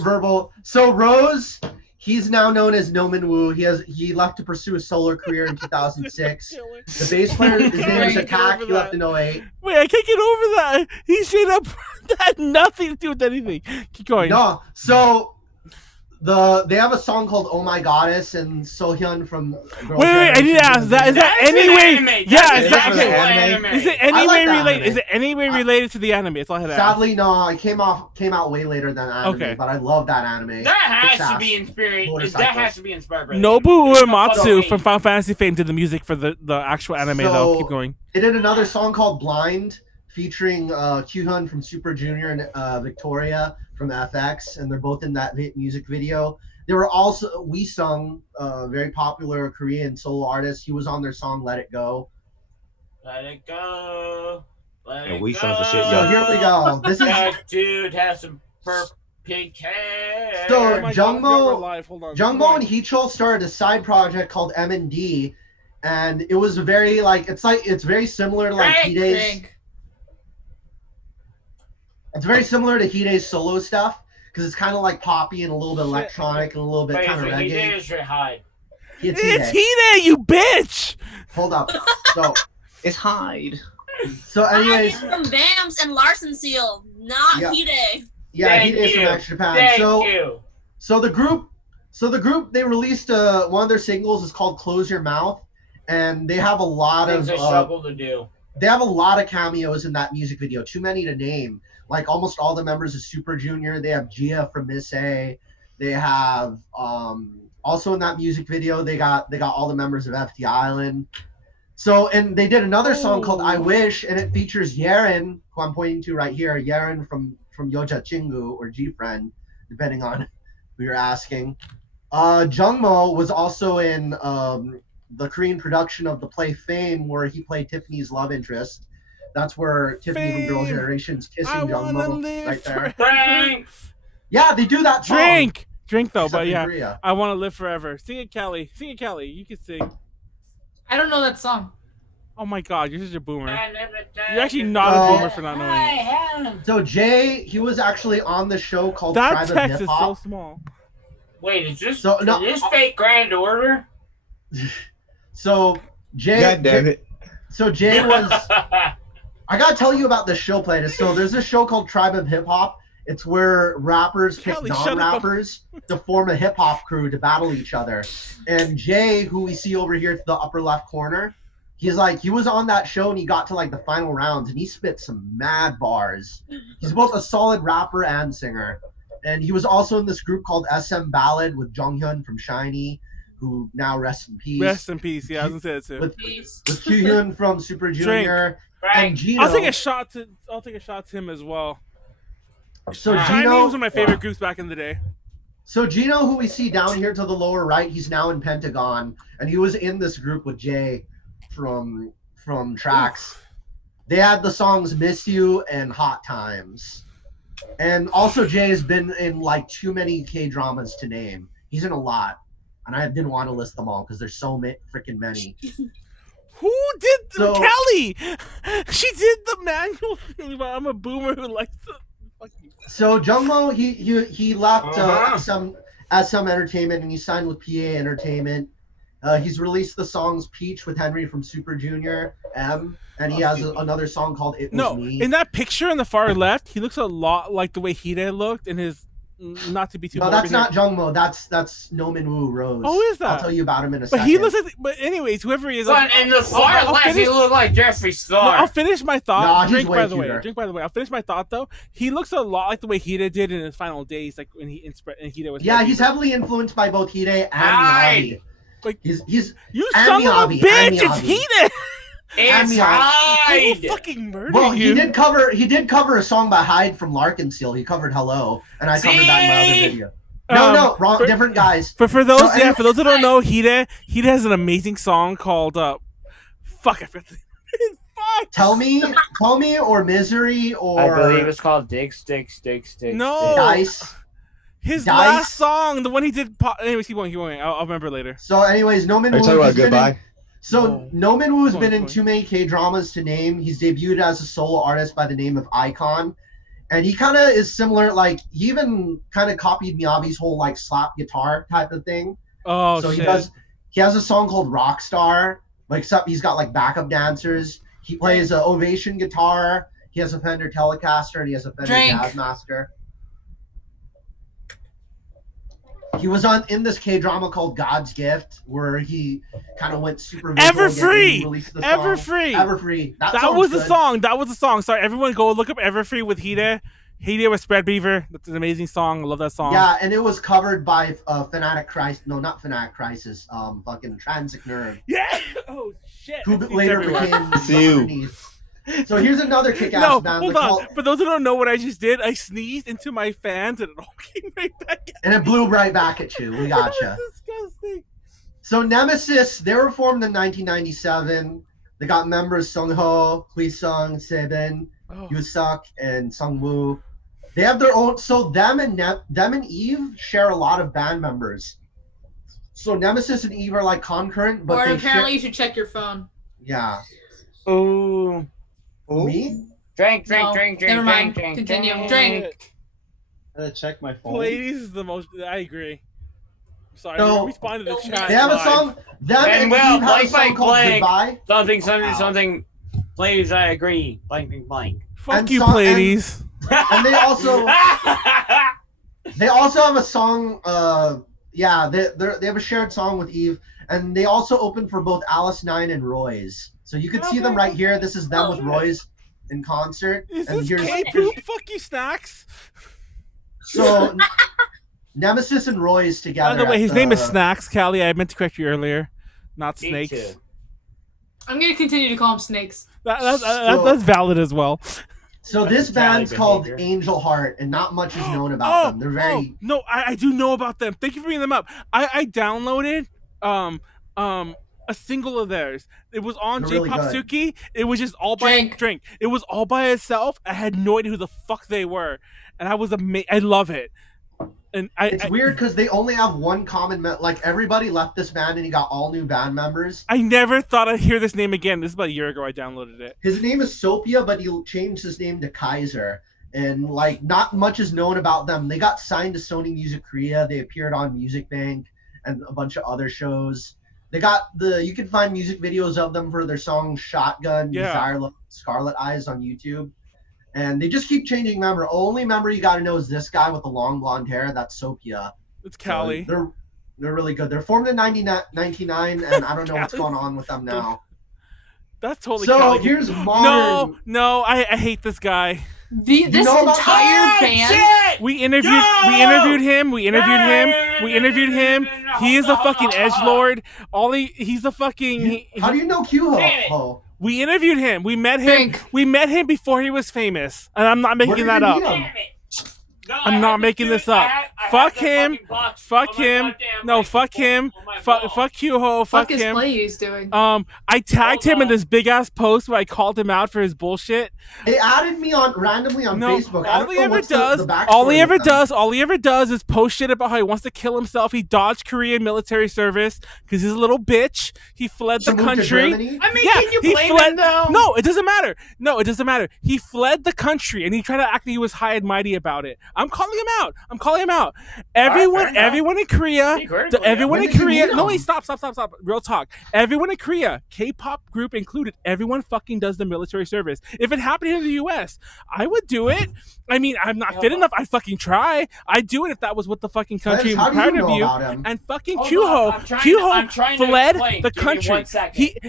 verbal. So Rose, he's now known as No Min Woo. He left to pursue a solo career in 2006. The bass player, his name is Get Attack. over He left that. in 08. Wait, I can't get over that. He straight up that had nothing to do with anything. Keep going. No, so they have a song called "Oh My Goddess" and Sohyun from. Wait, I need to ask that. Is that That's an anyway? anime. Yeah, That's is that an okay? actual Is it I any like way that related? anime. Is it any way related to the anime? That's all I had to ask. Sadly, no. It came out way later than anime, Okay. but I love that anime. That has It's to be fast. inspired. That Motorcycles. has to be inspired by the Nobu anime. Uematsu Okay. from Final Fantasy fame did the music for the actual anime though. So- Keep going. They did another song called "Blind," featuring Kyuhyun from Super Junior and Victoria from FX, and they're both in that music video. They were also Sung, very popular Korean solo artist. He was on their song "Let It Go." Let it go. Let Yeah, it we go. sounds the shit, So yo. here we go. This is That dude has some pink hair. So- Oh my God, Jungmo- I forgot we're live. Hold on. Jungmo and Heechul started a side project called M&D, and it was very it's very similar to like Drink, Hide's. Drink. It's very similar to Hide's solo stuff because it's kind of like poppy and a little bit electronic and a little bit Wait, kind of so he did reggae. is your hide. It's It's Hide. Hide, you bitch. Hold up. So It's Hyde. anyways, Hyde from Vamps and Larson Seal, not Yeah. Hide. yeah, Thank Hide from you. X Japan. Thank So you. So the group they released one of their singles is called "Close Your Mouth," and they have a lot It's of a struggle to do. they have a lot of cameos in that music video. Too many to name. Like almost all the members of Super Junior. They have Gia from Miss A. They have also in that music video they got all the members of FT Island. So and they did another song called "I Wish," and it features Yeren, who I'm pointing to right here. Yeren from Yoja Chingu or G Friend, depending on who you're asking. Jungmo was also in the Korean production of the play Fame, where he played Tiffany's love interest. That's where Tiffany from Girls' Fame. Generation's kissing I wanna Jungmo live right there. forever. Thanks. Yeah, they do that song. Drink though, except but in yeah. Korea. I want to live forever. Sing it, Callie. Sing it, Callie. You can sing. I don't know that song. Oh my God, you're such a boomer. You're actually not No. a boomer for not knowing it. So Jay, he was actually on the show called That Tribe of text Hip is so Hop. small. Wait, is this So, no, is this fake grand order? So Jay, God damn it. So Jay was. I gotta tell you about the show playlist. So there's a show called Tribe of Hip Hop. It's where rappers pick Callie, shut up. non-rappers to form a hip hop crew to battle each other. And Jay, who we see over here to the upper left corner, he was on that show and he got to like the final rounds and he spit some mad bars. He's both a solid rapper and singer. And he was also in this group called SM Ballad with Jonghyun from SHINee, who now rests in peace. Rest in peace. Yeah, I was gonna say it too. With Peace. Kyuhyun from Super Junior and Frank. Gino. I'll take a shot to him as well. So SHINee Gino was one of my favorite groups back in the day. So Gino, who we see down here to the lower right, he's now in Pentagon, and he was in this group with Jay from Tracks. They had the songs "Miss You" and "Hot Times," and also Jay has been in like too many K-dramas to name. He's in a lot, and I didn't want to list them all because there's so freaking many. Who did So- Callie? She did the manual thing, but I'm a boomer who likes the fucking. So Jungmo, he left Uh-huh. SM Entertainment and he signed with PA Entertainment. He's released the songs Peach with Henry from Super Junior and he has another song called "It Was No, Me." in that picture on the far left, he looks a lot like the way Hide looked in his not to be too. No, morbid that's here. not Jungmo. That's No Minwoo Rose. Oh, is that? I'll tell you about him in a But second. he looks like. But anyways, whoever he is. But in the far I'll left, he finish- looked like Jeffree No, Star. I'll finish my thought. Nah, he's Drink way by the way. cuter. Drink by the way. I'll finish my thought though. He looks a lot like the way Hida did in his final days, like when he and Hida was. Yeah, he's heavily influenced by both Hide and Hide. Miyabi. Like, He's you and son of a Miyabi, bitch! and It's Miyabi. Hida. It's Miyabi. I will Hyde. fucking murder well, you. he did cover a song by Hyde from Larkin Seal. He covered Hello, and I covered that in my other See? video. No, wrong, for- different guys. For those, So for those who don't know, Hida has an amazing song called fuck, I forgot the fuck. Tell me, or Misery, or I believe it's called Dig, Stick. No. Dice. His Dice. last song, the one he did. Anyways, keep going. I'll remember later. So, anyways, No Are you Minwoo talking about has been in, Goodbye? so No Minwoo has Go been on, in go on. too many K-dramas to name. He's debuted as a solo artist by the name of Icon. And he kind of is similar, like, he even kind of copied Miyabi's whole, like, slap guitar type of thing. Oh So shit. he has a song called Rockstar, like, except he's got, like, backup dancers. He plays an Ovation guitar. He has a Fender Telecaster, and he has a Fender Drink. Jazzmaster. He was in this K-drama called God's Gift, where he kind of went super visual again, and he released the song. Everfree. That That song's was the good. song. That was the song. Sorry, everyone go look up Everfree with Hida. Hida with Spread Beaver. That's an amazing song. I love that song. Yeah, and it was covered by Fanatic Crisis. No, not Fanatic Crisis. Fucking Transic Nerve, Yeah. Oh shit. who I see it later everywhere. became See you. Underneath. So here's another kick-ass No, band. hold They're on. called- For those who don't know what I just did, I sneezed into my fans and it all came right back. and it blew right back at you. We That gotcha. was disgusting. So Nemesis, they were formed in 1997. They got members Sungho, Huisung, Seben, Oh. Yuseok, and Sungwoo. They have their own. So them and Eve share a lot of band members. So Nemesis and Eve are like concurrent, but Or they apparently share. you should check your phone. Yeah. Ooh. Me? Drink. No, never mind. Continue. Drink. I gotta check my phone. Pleiades is the most. I agree. Sorry, So- respond to the chat. They have a live. song. Them and Eve Manuel, have a blank, song blank, called blank. Goodbye. Something. Please, I agree. Blank. Fuck and you, song- Pleiades. And they also have a song. They have a shared song with Eve, and they also open for both Alice 9 and Roy's. So you can see them right here. This is them with Roy's in concert. Is And this here's- K-poop? Fuck you, Snacks. So Nemesis and Roy's together. By the way, at his name is Snacks, Callie. I meant to correct you earlier. Not Me Snakes. too. I'm gonna continue to call them snakes. That's valid as well. So this That's Cali band's called behavior. Angel Heart, and not much is known about them. They're very. no, I do know about them. Thank you for bringing them up. I downloaded a single of theirs. It was on They're J really Pop good. Suki. It was just all by Drink. It was all by itself. I had no idea who the fuck they were, and I was I love it. And It's weird because they only have one common. Like everybody left this band, and he got all new band members. I never thought I'd hear this name again. This is about a year ago. I downloaded it. His name is Sophia, but he changed his name to Kaiser. And like, not much is known about them. They got signed to Sony Music Korea. They appeared on Music Bank and a bunch of other shows. They got you can find music videos of them for their song Shotgun, Yeah. Desire, Scarlet Eyes on YouTube. And they just keep changing member. Only member you got to know is this guy with the long blonde hair. That's Sophia. It's So Callie. they're really good. They're formed in 99, and I don't know what's going on with them now. That's totally So Callie. here's modern. No, I hate this guy. This know about- entire band. Shit! We interviewed him. We interviewed him. He is a fucking edgelord. He's a fucking. How do you know Q-Ho? Damn it. Oh, We interviewed him. We met him. Drink. We met him before he was famous, and I'm not where making did that you up. meet him? Damn it. No, I'm I not had to making do this it. up. I had Fuck the him. fucking box Fuck on my him. goddamn, No, like, fuck him. on my wall. Fuck you, ho. Fuck Fuck is him. Pleiades doing? I tagged Hold him in on. this big ass post where I called him out for his bullshit. They added me randomly on No, Facebook. I all don't he know ever what's does, the backstory all he with ever them. does is post shit about how he wants to kill himself. He dodged Korean military service because he's a little bitch. He fled To the move to country. Germany? I mean, Yeah, can you he blame fled. him though? No, it doesn't matter. He fled the country and he tried to act like he was high and mighty about it. I'm calling him out. Everyone in Korea, everyone in Korea. No, wait, stop. Real talk. Everyone in Korea, K-pop group included, everyone fucking does the military service. If it happened in the U.S., I would do it. I mean, I'm not fit enough. I'd fucking try. I'd do it if that was what the fucking country required of you. And fucking Kyuho fled the country.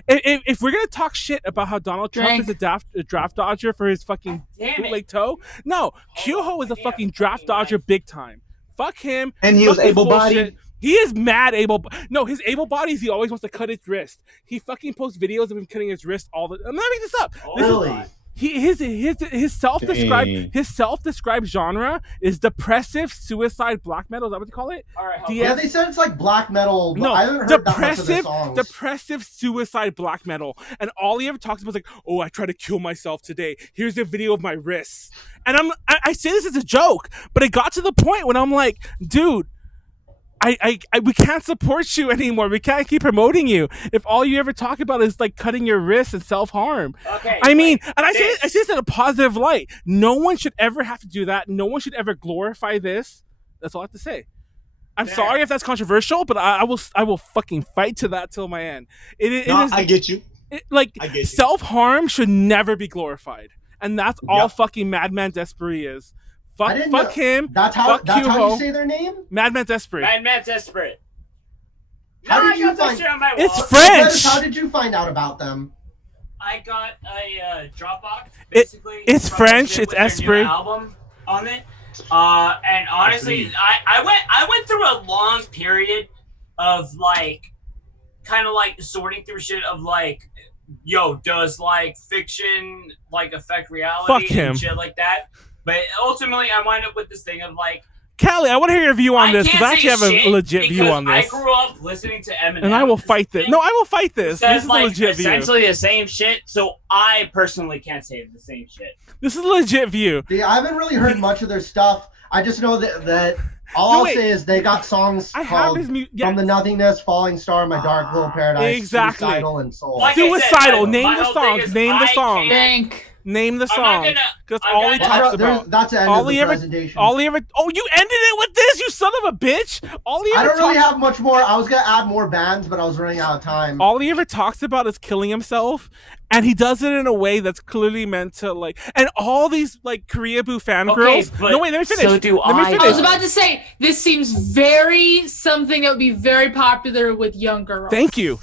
If we're gonna talk shit about how Donald Trump is a draft dodger for his fucking bootleg toe, no, Kyuho is a fucking draft dodger big time. Fuck him. And he was able-bodied. He is mad able. No, his able bodies. He always wants to cut his wrist. He fucking posts videos of him cutting his wrist all the. I'm not making this up. Really? His self-described genre is depressive suicide black metal. Is that what you call it? All right. Yeah, they said it's like black metal, but no, I haven't heard that much of their songs. Depressive suicide black metal, and all he ever talks about is like, oh, I tried to kill myself today. Here's a video of my wrists, and I say this as a joke, but it got to the point when I'm like, dude. We can't support you anymore. We can't keep promoting you if all you ever talk about is like cutting your wrists and self-harm. Okay. I mean, and I say this in a positive light. No one should ever have to do that. No one should ever glorify this. That's all I have to say. I'm sorry if that's controversial, but I will fucking fight to that till my end. I get you. Self-harm should never be glorified, and that's all fucking Madman Desperate is. Fuck him. That's how you say their name? Madman Desperate. Madman Desperate. How did you find? It's French. How did you find out about them? I got a Dropbox. Basically, it's French. It's Esprit. Album on it. And honestly, I went through a long period of like, kind of like sorting through shit of like, yo, does like fiction like affect reality? Fuck him. And shit like that. But ultimately, I wind up with this thing of like, Callie, I want to hear your view on this because I actually have a legit view on this. I grew up listening to Eminem, and I will fight this. No, I will fight this. This is like a legit view. Essentially the same shit. So I personally can't say the same shit. This is a legit view. See, I haven't really heard much of their stuff. I just know that all I'll say is they got songs called From the Nothingness, Falling Star, My Dark Little Paradise, exactly. Suicidal, and Soul. Like Suicidal. Name the songs. Name the songs. Name the song. Because all he talks about. That's the end of the presentation. Oh, you ended it with this, you son of a bitch. I don't really have much more. I was going to add more bands, but I was running out of time. All he ever talks about is killing himself. And he does it in a way that's clearly meant to like, and all these like Koreaboo fangirls. No, wait, let me finish. So do I. I was about to say this seems very something that would be very popular with young girls. Thank you.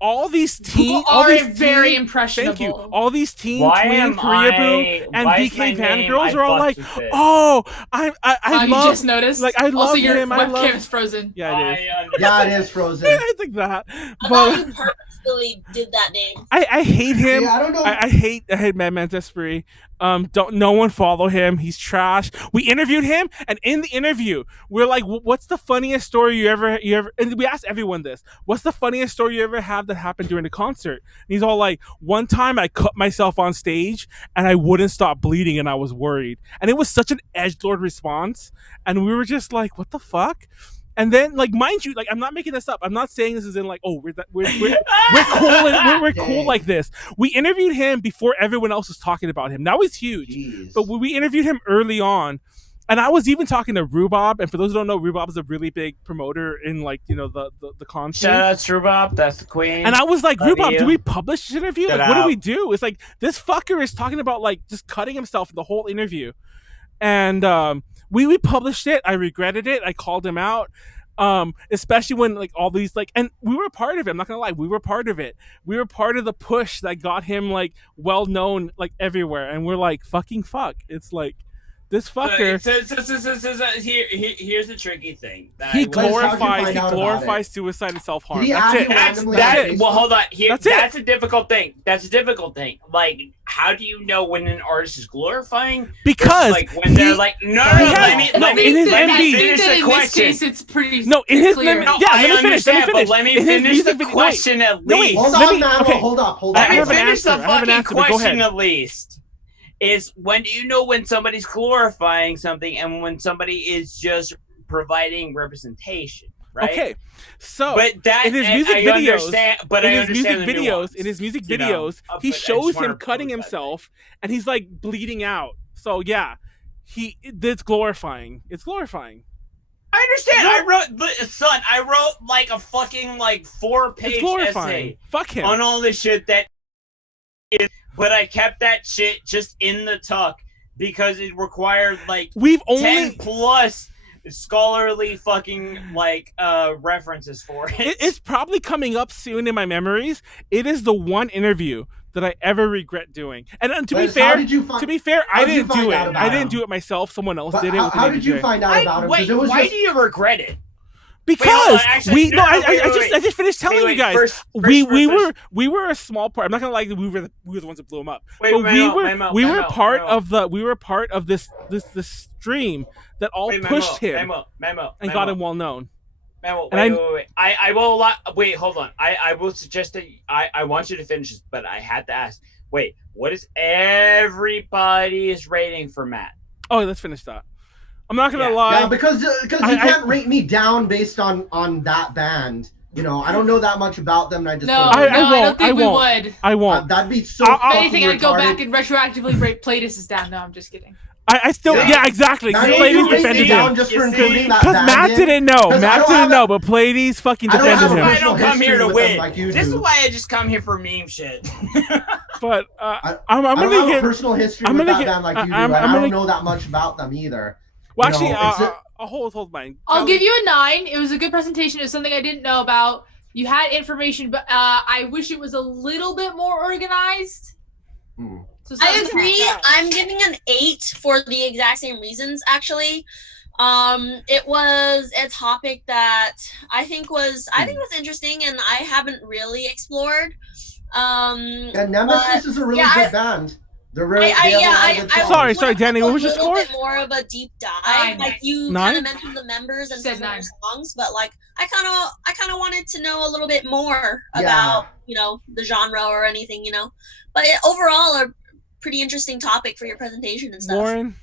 All these teen, very impressionable. Thank you. All these teen, tween, Koreaboo, and BK fangirls are all like, oh, I love. You just noticed. Like I love also, your him. webcam is frozen. Yeah, it is. Yeah, it is frozen. I think that. I thought you purposely did that name. I hate him. Yeah, I don't know. I hate Madman Desperate. No one follow him. He's trash. We interviewed him, and in the interview, we're like, "What's the funniest story you ever?" And we asked everyone this. What's the funniest story you ever have that happened during the concert? And he's all like, "One time I cut myself on stage, and I wouldn't stop bleeding, and I was worried." And it was such an edgelord response, and we were just like, "What the fuck?" And then, like, mind you, like, I'm not making this up. I'm not saying this is in like, oh, we're cool and we're cool like this. We interviewed him before everyone else was talking about him. Now he's huge. Jeez. But we interviewed him early on, and I was even talking to Rhubarb. And for those who don't know, Rhubarb is a really big promoter in like the con scene. Shout out to Rhubarb, that's the queen. And I was like, Love Rhubarb, you. do we publish this interview? Get Like, what do out. we do? It's like this fucker is talking about like just cutting himself the whole interview, and we published it. I regretted it. I called him out. Especially when like all these like, and we were part of it. I'm not gonna lie, we were part of it. We were part of the push that got him like well known like everywhere. And we're like, fucking fuck. It's like this fucker. Here's the tricky thing. He How'd you find out about glorifies suicide and self harm. Did he That's ask it. you That's randomly that. on Facebook? Well, hold on. That's it. a difficult thing. That's a difficult thing. Like, how do you know when an artist is glorifying? Because like when they're like, no, let me finish the in question. this case, it's pretty No, in his clear. yeah, let me finish. But let me In his finish music the video- question at No, wait. least. Hold Let on, me- Manuel. okay. Hold up. Let I me have an finish the answer. I have an fucking answer, but go question ahead. at least. Is when do you know when somebody's glorifying something and when somebody is just providing representation, right? Okay, so But that in his and music I videos, understand, but I understand the nuance, in his music you know? videos, he But I just shows wanna him cutting prove that himself, and he's like bleeding out. So yeah, It's glorifying. It's glorifying. I understand. I wrote like a fucking like 4-page It's glorifying. essay Fuck him. on all this shit that is, but I kept that shit just in the tuck because it required like 10 plus scholarly fucking like references for it. It's probably coming up soon in my memories. It is the one interview that I ever regret doing. And to be fair, I didn't do it. I didn't do it myself. Someone else did it. How did you find out about him? Wait, why do you regret it? Because I just finished telling you guys we were a small part. I'm not gonna lie, we were the ones that blew him up. We were part of this stream that all pushed him and got him well known. Wait. I will wait. Hold on. I will suggest that I want you to finish this, but I had to ask. Wait, what is everybody's rating for Matt? Oh, let's finish that. I'm not gonna lie. Yeah, because you can't rate me down based on that band. You know, I don't know that much about them. And I don't think we would. I won't. That'd be so. If anything, I'd go back and retroactively rate Pleiades down. No, I'm just kidding. I still, exactly. Because Pleiades defended him. Because Matt didn't know. Matt didn't know, but Pleiades fucking defended him. I don't come here to win. This is why I just come here for meme shit. But I'm gonna get have a personal history with that band like you do. I don't know that much about them either. Well, actually, I'll hold mine. I'll give you a 9. It was a good presentation. It was something I didn't know about. You had information, but I wish it was a little bit more organized. So I agree. I'm giving an 8 for the exact same reasons, actually. It was a topic that I think was interesting and I haven't really explored. Nemesis is a really good band. They're really sorry, Danny, what was your score? A little bit more of a deep dive. Like you kind of mentioned the members and some of their songs, but like I kind of wanted to know a little bit more about the genre or anything, But overall, a pretty interesting topic for your presentation and stuff. Lauren,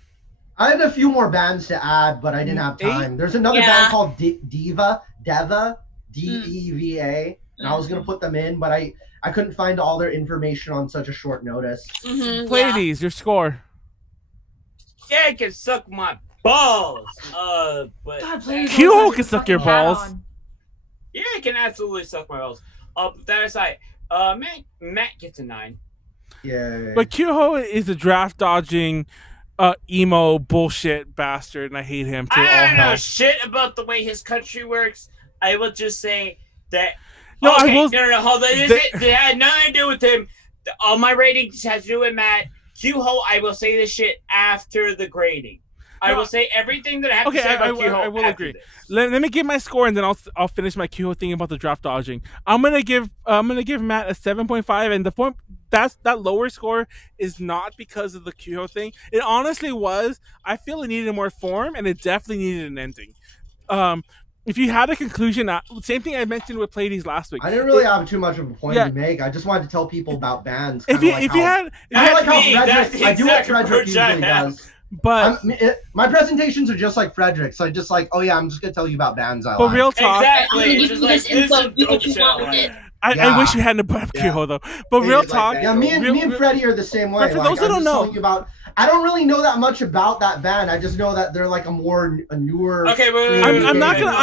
I had a few more bands to add, but I didn't have time. There's another band called Deva, D-E-V-A, and I was gonna put them in, but I couldn't find all their information on such a short notice. Pleiades, your score. Yeah, it can suck my balls. But Q-Ho can suck your balls. Yeah, it can absolutely suck my balls. That aside, Matt gets a 9. Yeah. But Q-Ho is a draft dodging, emo bullshit bastard, and I hate him too. I don't know shit about the way his country works. I will just say that. No, okay, I will. No, hold on. It had nothing to do with him. All my ratings has to do with Matt. Q-Ho, I will say this shit after the grading. I will say everything that I have to say about Q-Ho. I will agree. Let me give my score, and then I'll finish my Q-Ho thing about the draft dodging. I'm gonna give Matt a 7.5, and the point that lower score is not because of the Q-Ho thing. It honestly was. I feel it needed more form, and it definitely needed an ending. If you had a conclusion, same thing I mentioned with Pleiades last week. I didn't really have too much of a point to make. I just wanted to tell people about bands. I do what Frederick usually does. But my presentations are just like Frederick's. So I'm just like, I'm just gonna tell you about bands I like. But real talk, I wish you hadn't brought up Q-Ho though. But real talk, me and Freddie are the same way. For those who don't know, I don't really know that much about that band. I just know that they're like a newer. Okay, I'm not gonna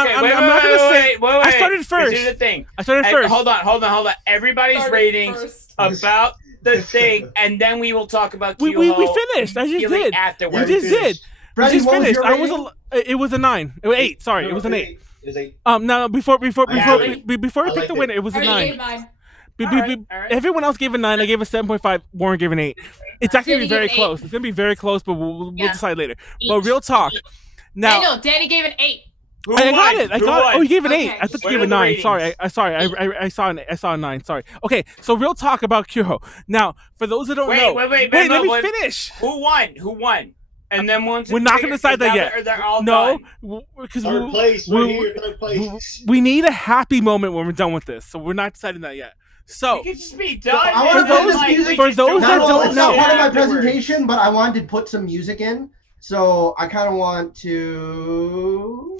say. I started first. Here's the thing. I started first. Hold on. Everybody's ratings about the thing, and then we will talk about Q-Ho. We finished. I just did. Afterwards. We just did. Freddie, just finished. It was a 9. It was 8. Sorry, it was an 8. It was 8. Now before we pick the winner, it was a 9. Everyone else gave a 9. I gave a 7.5. Warren gave an 8. It's actually gonna be very close. It's gonna be very close, but we'll decide later. But real talk. Now, I know Danny gave an 8. I got it. Oh, you gave an 8. I thought you gave a 9. Sorry. I saw a 9. Sorry. Okay. So real talk about Q-Ho. Now, for those that don't know, wait. Let me finish. Who won? And then once we're not gonna decide that yet. No, because we need a happy moment when we're done with this. So we're not deciding that yet. So it could just be done. For those that don't know, part of my afterwards. presentation, but I wanted to put some music in. So I kind of want to.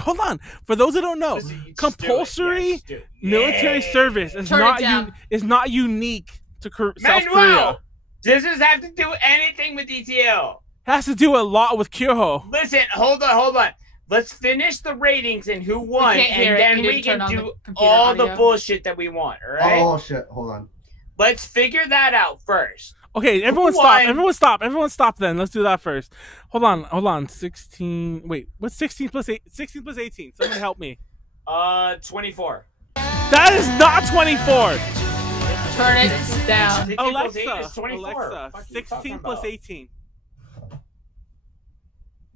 Hold on. For those that don't know, compulsory military service is not unique to South Manuel, Korea. does this have to do anything with ETL? Has to do a lot with Kyoho. Listen, hold on. Let's finish the ratings and who won, can't hear and it. then You we didn't turn can on do the computer all the audio. bullshit that we want. All right. Oh shit! Hold on. Let's figure that out first. Okay, everyone Who stop. won? Everyone stop then. Let's do that first. Hold on. 16. Wait, what's 16 plus 8? 16 plus 18. Someone help me. 24. That is not 24. Turn it down. 16 plus 8 Alexa, is 24. Alexa, What are you 16 talking plus about? 18.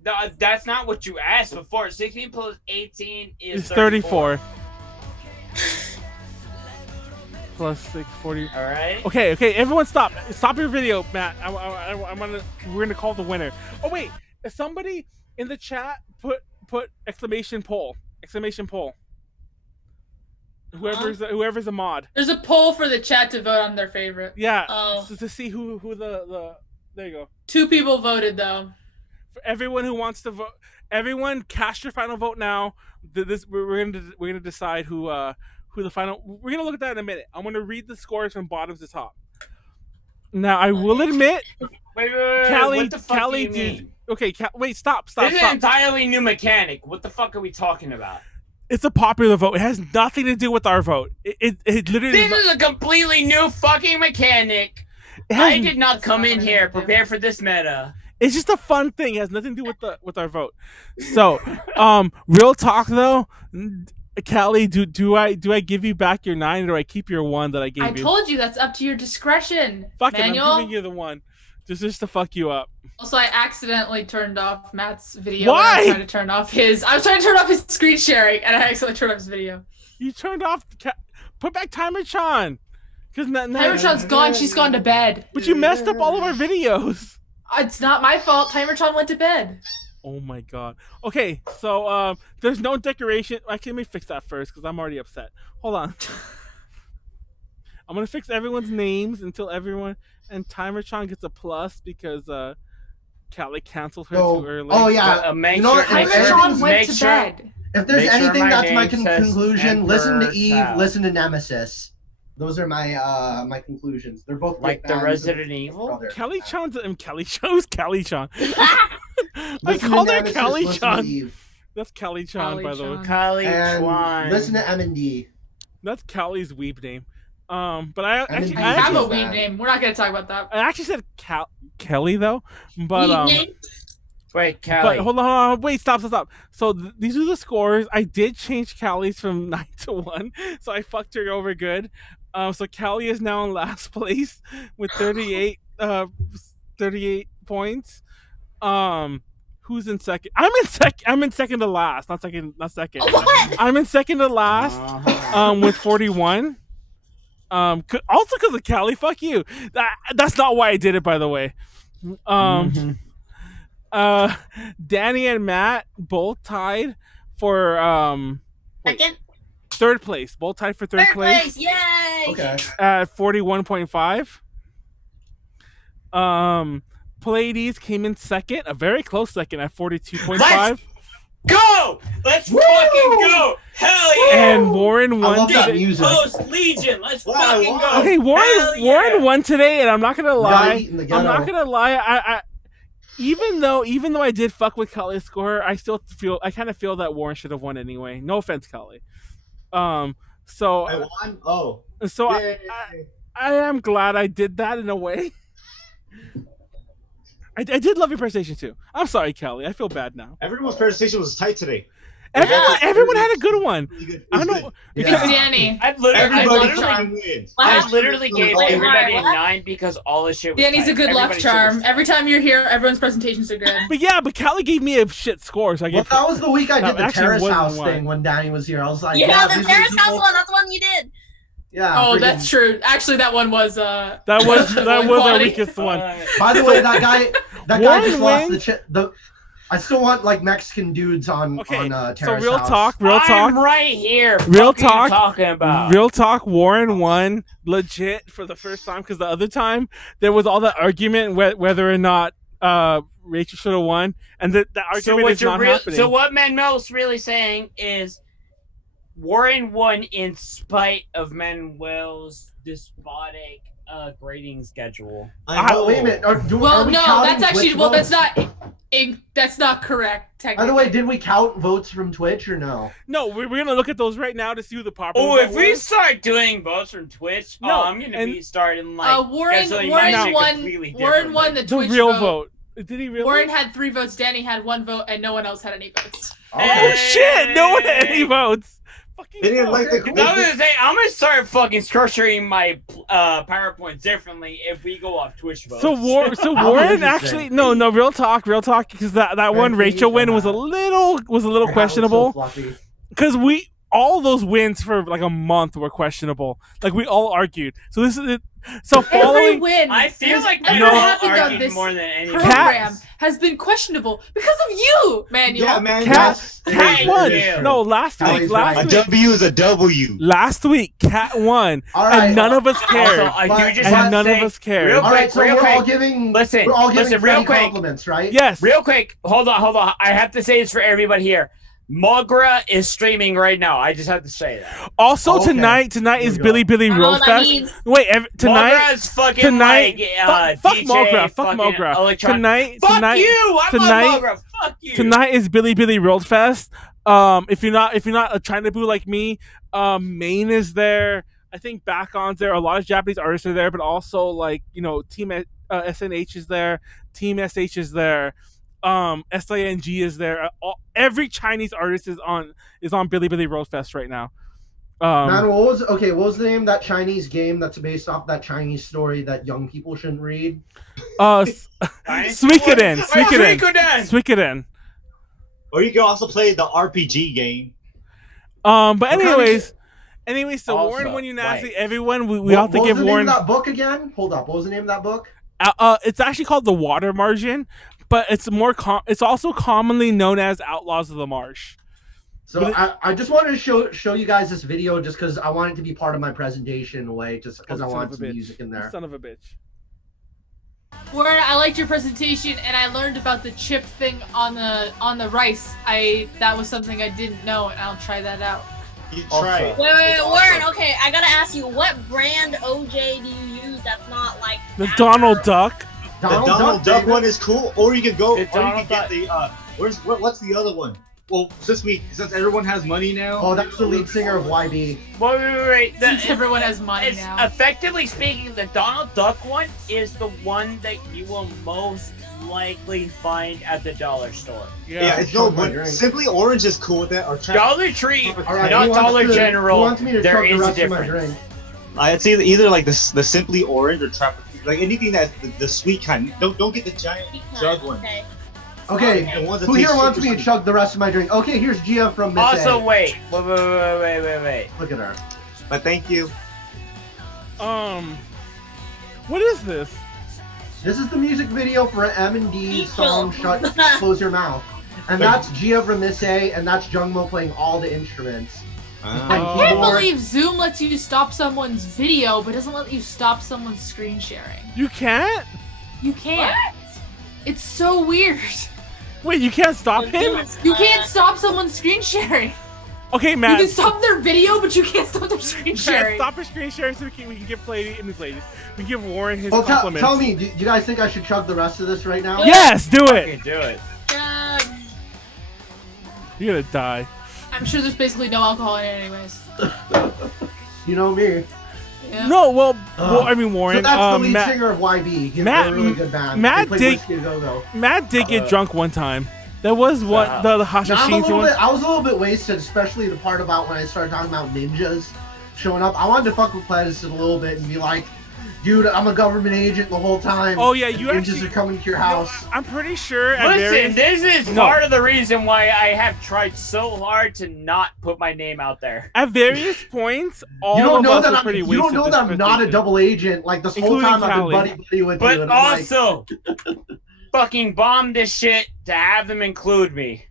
No, that's not what you asked before. 16 plus 18 is It's 34. Plus 6, 40. All right. Okay, everyone stop. Stop your video, Matt. We're gonna call the winner. Oh wait, if somebody in the chat put exclamation poll. Whoever's a mod. There's a poll for the chat to vote on their favorite. Yeah. Oh. So to see who the there you go. 2 people voted though. For everyone who wants to vote, everyone cast your final vote now. We're gonna decide who the final. We're gonna look at that in a minute. I'm gonna read the scores from bottom to top. Now I will admit, Wait. Callie, What the fuck Callie do you mean? Okay, wait, stop. This is an entirely new mechanic. What the fuck are we talking about? It's a popular vote. It has nothing to do with our vote. It literally. This is a completely new fucking mechanic. I did not come in here prepared for this meta. It's just a fun thing. It has nothing to do with our vote. So, real talk though, Callie, do I give you back your 9 or do I keep your 1 that I gave you? I told you that's up to your discretion. Fuck it, Manuel. I'm giving you the 1. Just to fuck you up. Also, I accidentally turned off Matt's video. Why? I was trying to turn off his screen sharing, and I accidentally turned off his video. You turned off. Put back Timer-chan. Timer-chan's gone. She's gone to bed. But you messed up all of our videos. It's not my fault. Timer-chan went to bed. Oh my god. Okay, so there's no decoration. Actually, let me fix that first because I'm already upset. Hold on. I'm gonna fix everyone's names until everyone and Timer-chan gets a plus because Callie canceled her too early. Oh yeah. Make You know sure, what? make Timer-chan sure, went make to sure, bed. If there's Make sure anything my that's my name says conclusion, listen to Emperor Eve, Tao. listen to Nemesis. Those are my my conclusions. They're both like big the fans of Resident Evil. brother. Kelly-chan's Who's Kelly-chan? I Listen to called her Nemesis, listen to Kelly-chan. Eve. That's Kelly-chan, by the way. Kelly-chan. Callie And Chuan. listen to M&D. That's Callie's weeb name. But I And actually, I have a Actually- weeb name. We're not gonna talk about that. I actually said Kelly though, but Nickname? Wait, but Callie. hold on, wait, stop. So these are the scores. I did change Callie's from 9 to 1, so I fucked her over good. So Callie is now in last place with 38 points. Who's in second? I'm in second to last, not second. What? I'm in second to last. With 41. Also because of Callie. Fuck you. That's not why I did it, by the way. Danny and Matt both tied for Second? third place. Both tied for third place Yay! Okay. at 41.5. Pleiades came in second, a very close second at 42.5. Go! Let's fucking go! Hell yeah! And Warren I won love that today. music. Post Legion, let's Wow, fucking wow. go! Okay, Hell yeah! Warren won today, and I'm not gonna lie. eat in the I'm not ghetto. gonna lie. I even though I did fuck with Callie's score, I kind of feel that Warren should have won anyway. No offense, Callie. So I won? Oh. so Yay. I am glad I did that in a way. I did love your presentation too. I'm sorry, Callie. I feel bad now. Everyone's presentation was tight today. Everyone had a good one. Really good. It I was don't. good. It's Yeah. Danny. I Everybody luck fucking wins. I literally gave Wait, everybody a what? 9 because all this shit was Danny's tight. a good luck Everybody shit charm. was- Every time you're here, everyone's presentations are good. But Callie gave me a shit score, so I Well, gave. that was the week I That did the actually terrace wasn't house one. thing when Danny was here. I was like, Yeah, these the are terrace house people- one, that's the one you did. Yeah. Oh, freaking- that's true. Actually, that one was That was our quality. weakest one. By the way, that guy Warren just lost wins. the I still want like Mexican dudes on Okay, terrace so real house. talk. I'm right here. Real Fuck are you talk. talking about? Real talk. Warren won legit for the first time because the other time there was all that argument whether or not Rachel should have won, and the argument is not happening. So what Manuel's really saying is Warren won in spite of Manuel's despotic grading schedule. Wait a minute. Are we no, counting that's actually Twitch votes? that's not correct. Technically. By the way, did we count votes from Twitch or no? No, we're gonna look at those right now to see who the popular. Oh, vote if we was. start doing votes from Twitch, No, I'm gonna be starting like Warren won the Twitch real vote. Did he really? Warren had 3 votes. Danny had 1 vote, and no one else had any votes. Oh shit! No one had any votes. They didn't like the. I was gonna say I'm gonna start fucking structuring my PowerPoints differently if we go off Twitch votes. So Warren actually no real talk because that one Rachel win was a little questionable because all those wins for like a month were questionable. Like we all argued. So this is it. So following every win, I feel like we ever all happened on argued this more than any program has been questionable because of you, Manuel. Yeah, man. Cat won. No, last week. A W is a W. Last week, Cat won, and none of us cared. Also, I do just and have none to say, of us cared. Real All quick, right, so real we're quick. all giving. Listen, we're all giving real Freddie quick. compliments, right? Yes. Real quick, hold on. I have to say this for everybody here. Mogra is streaming right now. I just have to say that. Also tonight is Billy Road Fest. Wait, tonight. Mogra's fucking tonight. like fuck DJ, Mogra. Fuck fucking Mogra. Electronic. Tonight. Fuck you. I love Mogra. Fuck you. Tonight is Billy Road Fest. If you're not a China boo like me, Maine is there. I think Back On's there. A lot of Japanese artists are there, but also like Team SNH is there. Team SH is there. SING is there. Every Chinese artist is on Billy Road Fest right now. Man, what was the name of that Chinese game that's based off that Chinese story that young people shouldn't read? Suikoden. Or you can also play the RPG game. But anyways, so also, Warren won unanimously. Everyone, we have to give Warren. What was the name of that book again? Hold up. What was the name of that book? It's actually called The Water Margin, but it's it's also commonly known as Outlaws of the Marsh. So I just wanted to show you guys this video just because I want it to be part of my presentation in a way, just because I want some music in there. Son of a bitch. Warren, I liked your presentation, and I learned about the chip thing on the rice. That was something I didn't know, and I'll try that out. You try it. Wait, Warren. Okay, I gotta ask you, what brand OJ do you use that's not like the Donald Duck? The Donald Duck one is cool, or you could go, or you could get the what's the other one? Well, since everyone has money now. Oh, that's the lead singer of YB. Wait. Since everyone has money now. Effectively speaking, the Donald Duck one is the one that you will most likely find at the dollar store. Yeah, it's no, but Simply Orange is cool with that. Or Dollar Tree, not Dollar General. There is a difference. It's either like the Simply Orange or Trapper, like anything that's the sweet kind. Don't get the giant jug one. Okay, who here wants me to chug the rest of my drink? Okay, here's Gia from Miss Also, A. wait. Look at her. But thank you. What is this? This is the music video for an M&D song, Close Your Mouth. And that's Gia from Miss A, and that's Jungmo playing all the instruments. I can't believe Zoom lets you stop someone's video, but doesn't let you stop someone's screen sharing. You can't? You can't. What? It's so weird. Wait, you can't stop him? You can't stop someone's screen sharing. Okay, Matt. You can stop their video, but you can't stop their screen sharing. Stop your screen sharing so we can give Pleiades. We give Warren his compliments. Tell me, do you guys think I should chug the rest of this right now? Yes, do it. Okay, do it. You're gonna die. I'm sure there's basically no alcohol in it anyways. You know me. Yeah. No, well, I mean Warren. So that's the lead singer of YB. He's a really good band. Matt did get drunk one time. That was what the Hashashin one. I was a little bit wasted, especially the part about when I started talking about ninjas showing up. I wanted to fuck with Pleiades a little bit and be like, dude, I'm a government agent the whole time. Oh yeah, you ninjas are coming to your house. I'm pretty sure. Listen, this is part of the reason why I have tried so hard to not put my name out there. At various points, all of us were pretty wasted. You don't know that I'm not a double agent. Like this whole time I've been buddy with you. But also, fucking bomb this shit to have them include me.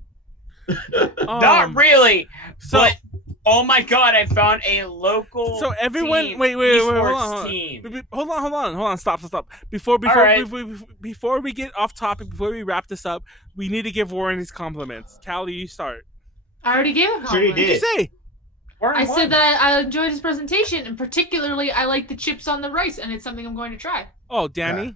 Not really, but. Oh my god, I found a local everyone wait, hold on, stop. Before we get off topic, before we wrap this up, we need to give Warren his compliments. Callie, you start. I already gave him compliments. Sure you did. What did you say? I said that I enjoyed his presentation, and particularly I like the chips on the rice, and it's something I'm going to try. Oh, Danny?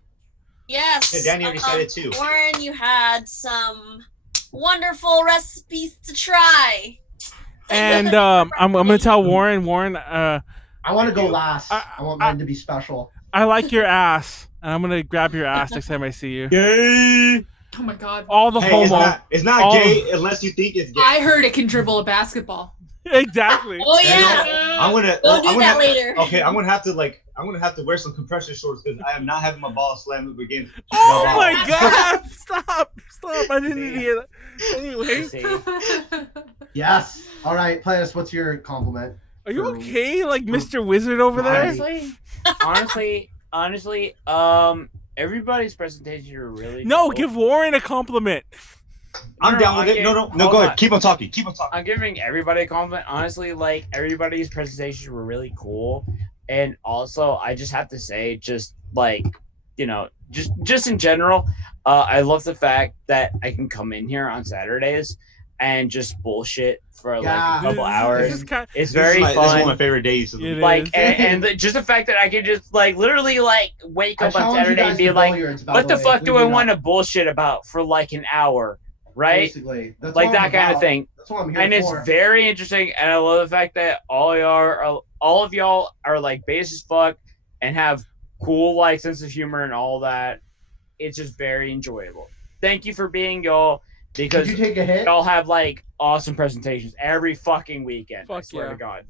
Yes. Yeah, Danny already said it too. Warren, you had some wonderful recipes to try. And I'm gonna tell Warren. I want to go last. I want mine to be special. I like your ass, and I'm gonna grab your ass next time I see you. Gay. Oh my god. All the homo. It's not gay unless you think it's gay. I heard it can dribble a basketball. Exactly. Oh yeah. I'm gonna do that later. Okay, I'm gonna have to wear some compression shorts because I am not having my balls slammed up again. Oh my god! Stop! I didn't need to hear that. Anyway. Yes. All right, Pleiades, what's your compliment? Are you okay? Like Mr. Wizard over there? Honestly, everybody's presentation are really No, cool. give Warren a compliment. I'm down with it. No, go ahead. Keep on talking. I'm giving everybody a compliment. Honestly, like everybody's presentations were really cool, and also I just have to say, just like just in general, I love the fact that I can come in here on Saturdays and just bullshit for like a couple hours. It's very fun. This is one of my favorite days. And just the fact that I can just like literally like wake up on Saturday and be like, what the fuck do I want to bullshit about for like an hour? Right? Basically. That's like that kind of thing. That's what I'm here and for. It's very interesting, and I love the fact that all of y'all are like base as fuck and have cool like sense of humor and all that. It's just very enjoyable. Thank you for being y'all, because Did you take a hit? y'all have like awesome presentations every fucking weekend. I swear to God.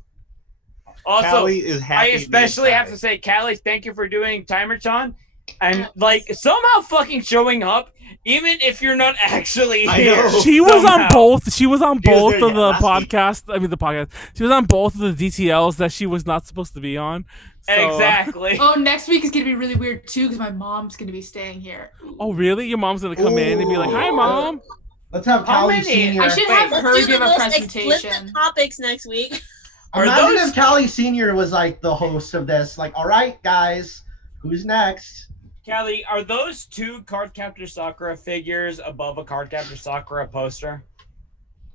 Also, Callie is happy I especially have to say, Callie, thank you for doing Timer-chan and like somehow fucking showing up, even if you're not actually here. She was on both. She was on both of the podcast. She was on both of the DTLs that she was not supposed to be on. So, exactly. Oh, next week is gonna be really weird too, because my mom's gonna be staying here. Oh, really? Your mom's gonna come in and be like, "Hi, mom." Let's have Callie Senior. I should have her Let's do give the a most presentation. explicit topics next week. Imagine if Callie Senior was like the host of this. Like, all right, guys, who's next? Callie, are those two Cardcaptor Sakura figures above a Cardcaptor Sakura poster?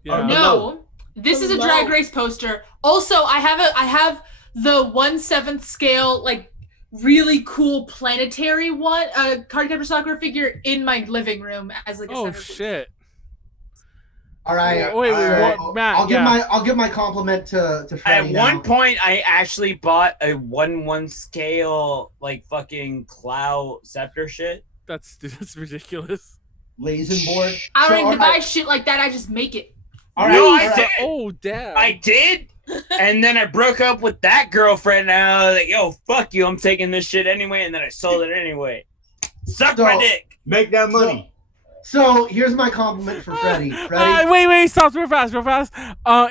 Yeah. No, this is a Drag Race poster. Also, I have the 1/7 scale like really cool planetary one Cardcaptor Sakura figure in my living room as like a Oh center shit. All right. Wait, what, Matt? I'll give my compliment to Freddie. At one point, I actually bought a 1/1 scale like fucking Clow scepter shit. That's ridiculous. Lazing board. I don't even buy shit like that. I just make it. All No, right. I did. Oh damn. I did. And then I broke up with that girlfriend, and I was like, "Yo, fuck you! I'm taking this shit anyway." And then I sold it anyway. Suck my dick. Make that money. So here's my compliment for Freddie. Freddie. Wait, stop real fast.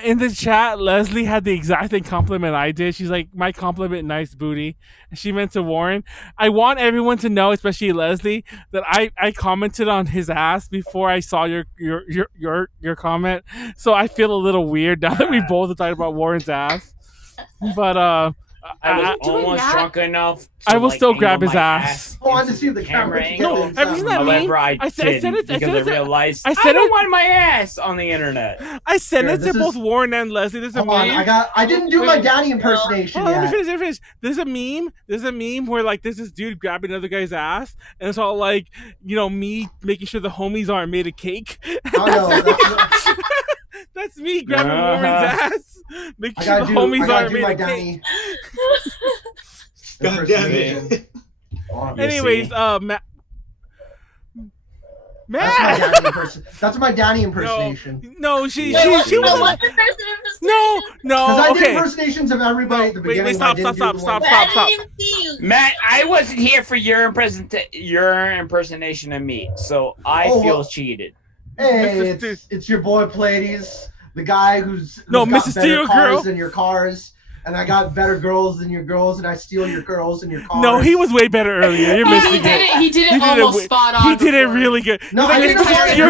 In the chat, Leslie had the exact same compliment I did. She's like, my compliment, nice booty. And she meant to Warren. I want everyone to know, especially Leslie, that I commented on his ass before I saw your comment. So I feel a little weird now that we both are talking about Warren's ass. But I was almost drunk enough. I will still grab his ass. I wanted to see the camera. No, have you seen that meme? However, I said it because I realized I don't want my ass on the internet. I sent it to both Warren and Leslie. There's a meme. I didn't do my daddy impersonation yet. Let me finish. There's a meme where like there's this dude grabbing another guy's ass, and it's all like, me making sure the homies aren't made of cake. Oh no, that's me grabbing Warren's ass. Making sure the homies aren't made of cake. God damn it. Anyways, Matt. That's my daddy impersonation. No, she was. No. Because I did Okay. impersonations of everybody at the beginning. Wait, stop. Matt, I wasn't here for your impersonation of me, so I feel cheated. Hey, it's your boy Pleiades, the guy who's got Mrs. better Steel cars Girl than your cars. And I got better girls than your girls, and I steal your girls and your cars. No, he was way better earlier. You're missing it. He did it almost spot on. He did it really good. No, your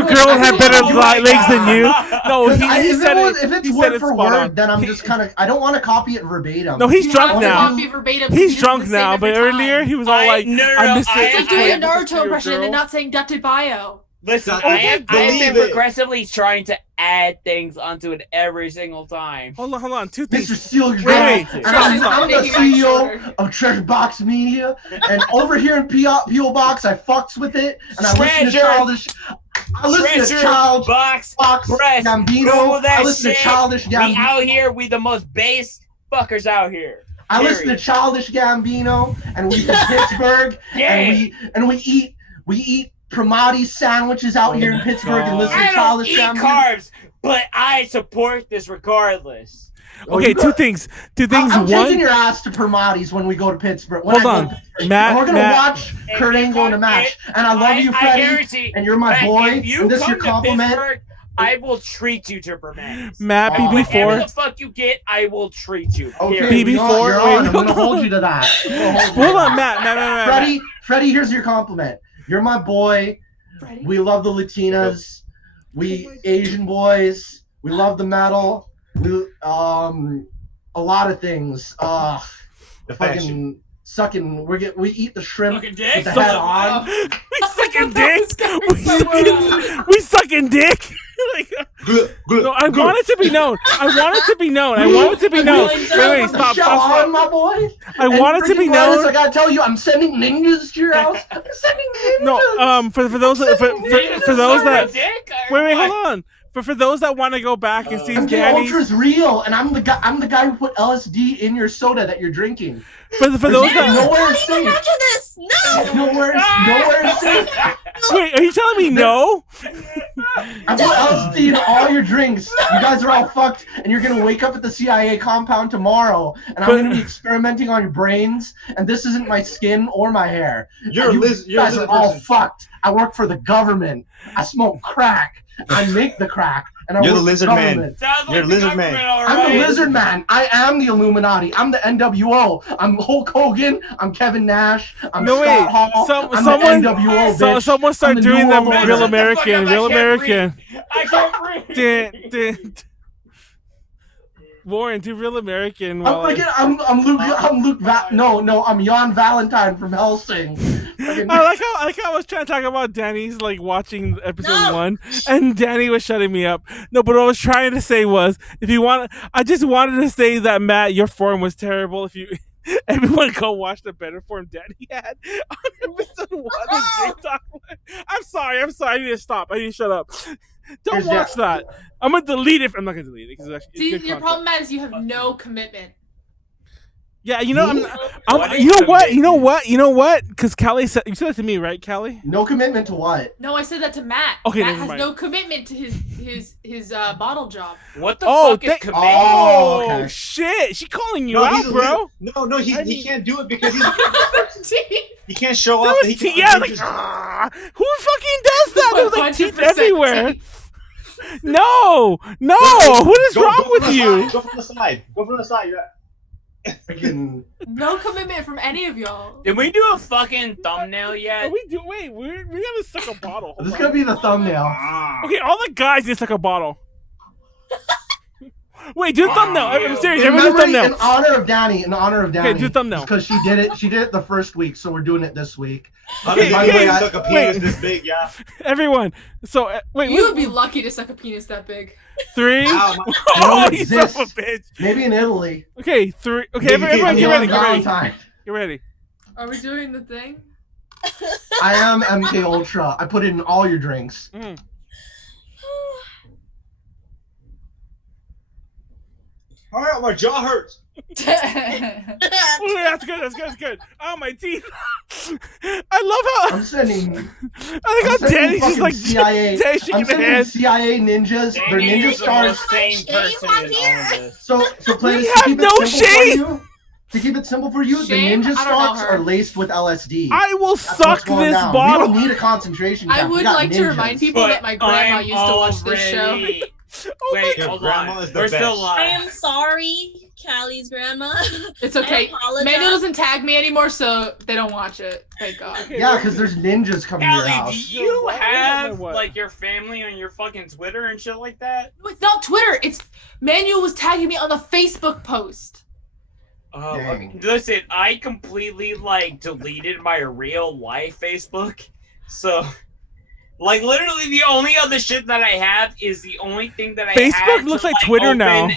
girl had better legs than you. No, he said it. If it's word for word, then I'm just kind of. I don't want to copy it verbatim. No, he's drunk now. He's drunk just now, but earlier he was all like, "I'm just like doing a Naruto impression and not saying Date Bio." Listen, I have been progressively trying to add things onto it every single time. Hold on. Two things. Mr. Steel's Wait. And I'm the CEO of Treasure Box Media, and over here in P.O. Box, I fucks with it, and I listen to childish. I listen to Box Gambino. I listen to Childish Gambino. We out here, we the most base fuckers out here. I listen to Childish Gambino, and we from Pittsburgh, and we eat Primati sandwiches out here in Pittsburgh and listen to Childish Gambino. I don't eat carbs, but I support this regardless. Okay, two things. I'm taking your ass to Primati's when we go to Pittsburgh. Hold on, Matt. And we're gonna watch Kurt Angle in a match, and I love you, Freddie, and you're my boy. And this is your compliment. I will treat you to Primati's. Matt, BB4. Whatever the fuck you get, I will treat you. Okay, BB4. I'm gonna hold you to that. Hold on, Matt. Freddie, here's your compliment. You're my boy. Freddie? We love the Latinas. We Asian boys. We love the metal. We a lot of things. Fucking sucking. We eat the shrimp with the head on. We sucking dick. We sucking dick. No, I want it to be known. I want it to be known. Wait, stop. On, my boy. I want it to be known. I gotta tell you, I'm sending ninjas to your house. I'm sending ninjas. No, for those that wait, hold on. But for those that want to go back and see Danny's, MKULTRA's real, and I'm the guy who put LSD in your soda that you're drinking. For those that nowhere is safe. Nowhere is safe. Wait, are you telling me no? I put LSD in all your drinks. You guys are all fucked, and you're gonna wake up at the CIA compound tomorrow, and I'm gonna be experimenting on your brains. And this isn't my skin or my hair. You guys are all fucked. I work for the government. I smoke crack. I make the crack, and You're the lizard man. You're the lizard man. I'm the lizard man. I am the Illuminati. I'm the NWO. I'm Hulk Hogan. I'm Kevin Nash. I'm Scott Hall. I'm the NWO, bitch. Someone start doing the Real American. I can't breathe. Warren, do Real American. I'm Jan Valentine from Helsing. I like how I was trying to talk about Danny's like watching episode 1, and Danny was shutting me up. No, but what I was trying to say was, I just wanted to say that Matt, your form was terrible. If you, everyone go watch the better form Danny had on episode 1 of TikTok. I'm sorry. I need to stop. I need to shut up. Don't watch that. I'm gonna delete it. I'm not gonna delete it because it's actually. See, your problem is you have no commitment. Yeah, you know, you know what? Because Callie said, you said that to me, right, Callie? No commitment to what? No, I said that to Matt. Okay, Matt has no commitment to his bottle job. What the fuck is commitment? Oh, shit! She calling you out, bro. No, he can't do it because he can't show off. Who fucking does that? There's like teeth everywhere. No. What is wrong with you? Go from the side. No commitment from any of y'all. Did we do a fucking thumbnail yet? We gotta suck a bottle. This is gonna be the thumbnail. Okay, all the guys need to suck a bottle. Wait, do a thumbnail. I'm serious. Everyone do a thumbnail. In honor of Danny. Okay, do a thumbnail. Because she did it the first week, so we're doing it this week. By the way, I suck a penis this big, yeah. Everyone. So wait, you would be lucky to suck a penis that big. 3. Oh, you son of a bitch. Maybe in Italy. Okay, 3. Okay, everyone, get ready. Are we doing the thing? I am MKULTRA. I put it in all your drinks. All right, my jaw hurts. That's good. Oh, my teeth. I love how I'm sending. I like how Danny's just like CIA. I'm sending CIA ninjas. They're ninja stars. Same person in all of this. So we have no shame. To keep it simple for you, the ninja stars are laced with LSD. I will suck this bottle. We don't need a concentration camp. I would like to remind people that my grandma used to watch this show. Wait, hold on. We're still live. I am sorry, Callie's grandma. It's okay. Manuel doesn't tag me anymore, so they don't watch it. Thank God. Yeah, because there's ninjas coming to your house. Do you have like your family on your fucking Twitter and shit like that? It's not Twitter. It's Manuel was tagging me on the Facebook post. Listen, I completely like deleted my real life Facebook, so Like literally, the only other shit that I have is the only thing that I Facebook had looks to, like Twitter open. now.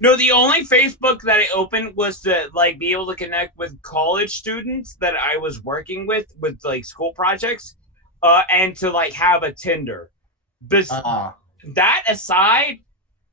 No, the only Facebook that I opened was to like be able to connect with college students that I was working with like school projects, and to like have a Tinder. That aside,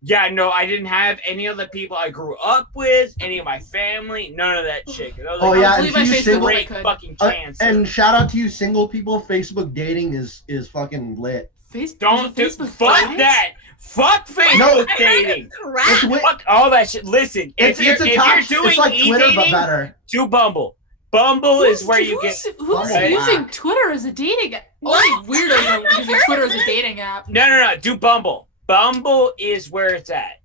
yeah, no, I didn't have any of the people I grew up with, any of my family, none of that shit. Yeah, delete my Facebook when I great could. fucking chance. and shout out to you, single people. Facebook dating is fucking lit. Don't do Facebook fuck dating? that. Fuck Facebook dating. Crap. Fuck all that shit. Listen, if you're doing it's like Twitter but e-dating, better. do Bumble. Bumble is where you get. Who's Right. using Twitter as a dating app? What? Only weirdos are using Twitter as a dating app. No. Do Bumble. Bumble is where it's at.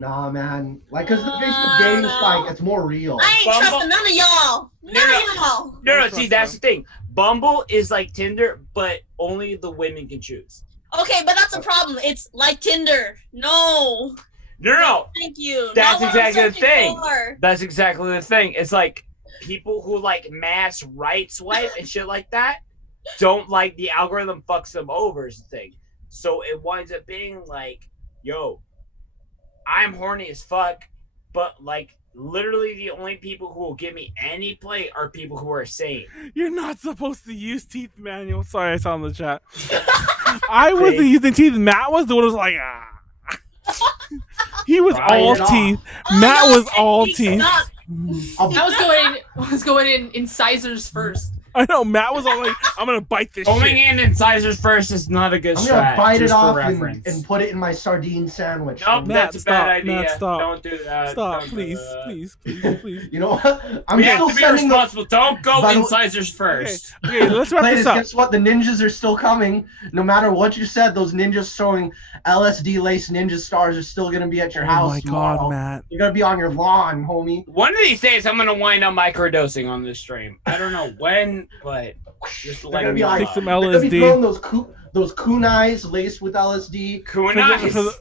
Nah, man. Like, cause the Facebook dating site, it's more real. I ain't Bumble- trusting none of y'all. None of y'all. No. See, that's the thing. Bumble is like Tinder, but only the women can choose. Okay, but that's a problem. It's like Tinder. No. No. Thank you. That's Not what I'm exactly the searching thing. for. That's exactly the thing. It's like people who like mass right swipe and shit like that don't like the algorithm fucks them over is the thing. So it winds up being like, yo, I'm horny as fuck, but like literally the only people who will give me any play are people who are sane. You're not supposed to use teeth, Manuel. Sorry, I saw in the chat. I wasn't using teeth. Matt was the one who was like, ah. He was Try all it off. teeth. Oh, Matt no, was all techniques teeth. suck. I was going in incisors first. I know, Matt was all like, I'm gonna bite this Going shit. in incisors first is not a good I'm gonna strat. bite it just for off reference. and put it in my sardine sandwich. Nope, Matt, that's a stop. bad idea. Matt, stop. Don't do that. Stop, Don't do please, that. please. You know what? I'm We still have to be sending the responsible. Don't go By the- incisors first. Okay, let's wrap Players, this up. guess what? The ninjas are still coming. No matter what you said, those ninjas showing LSD lace ninja stars are still gonna be at your house. Oh my tomorrow. god, Matt. They're gonna be on your lawn, homie. One of these days, I'm gonna wind up microdosing on this stream. I don't know when, but just They're let gonna me be know. like, Take some they're gonna be LSD. throwing those kunais laced with LSD. Kunais.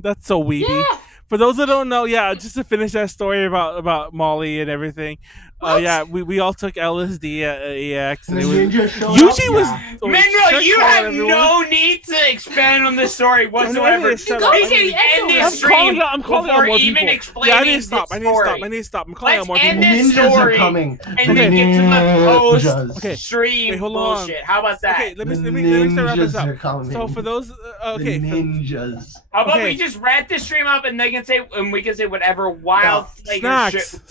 That's so weeby. Yeah. For those that don't know, yeah, just to finish that story about Molly and everything. Yeah, we all took LSD at EX, And and the it was ninja showed Yuji up. was. Yeah. oh, Manuel, shit you call have everyone. no need to expand on this story I whatsoever. need to shut go up. to I need- the End end this of stream I'm calling out before more even people. explaining Yeah, I need to stop. this I need to stop. story. I need to stop. I'm calling Let's out more end people. this Ninjas story are coming. and then get to the Ninjas. Okay. post-stream Wait, hold on. bullshit. How about that? Okay, let me The start wrapping this ninjas are up. coming. So for those, okay, The for- ninjas. How about okay. we just wrap this stream up and they can say, and we can say whatever wild snacks.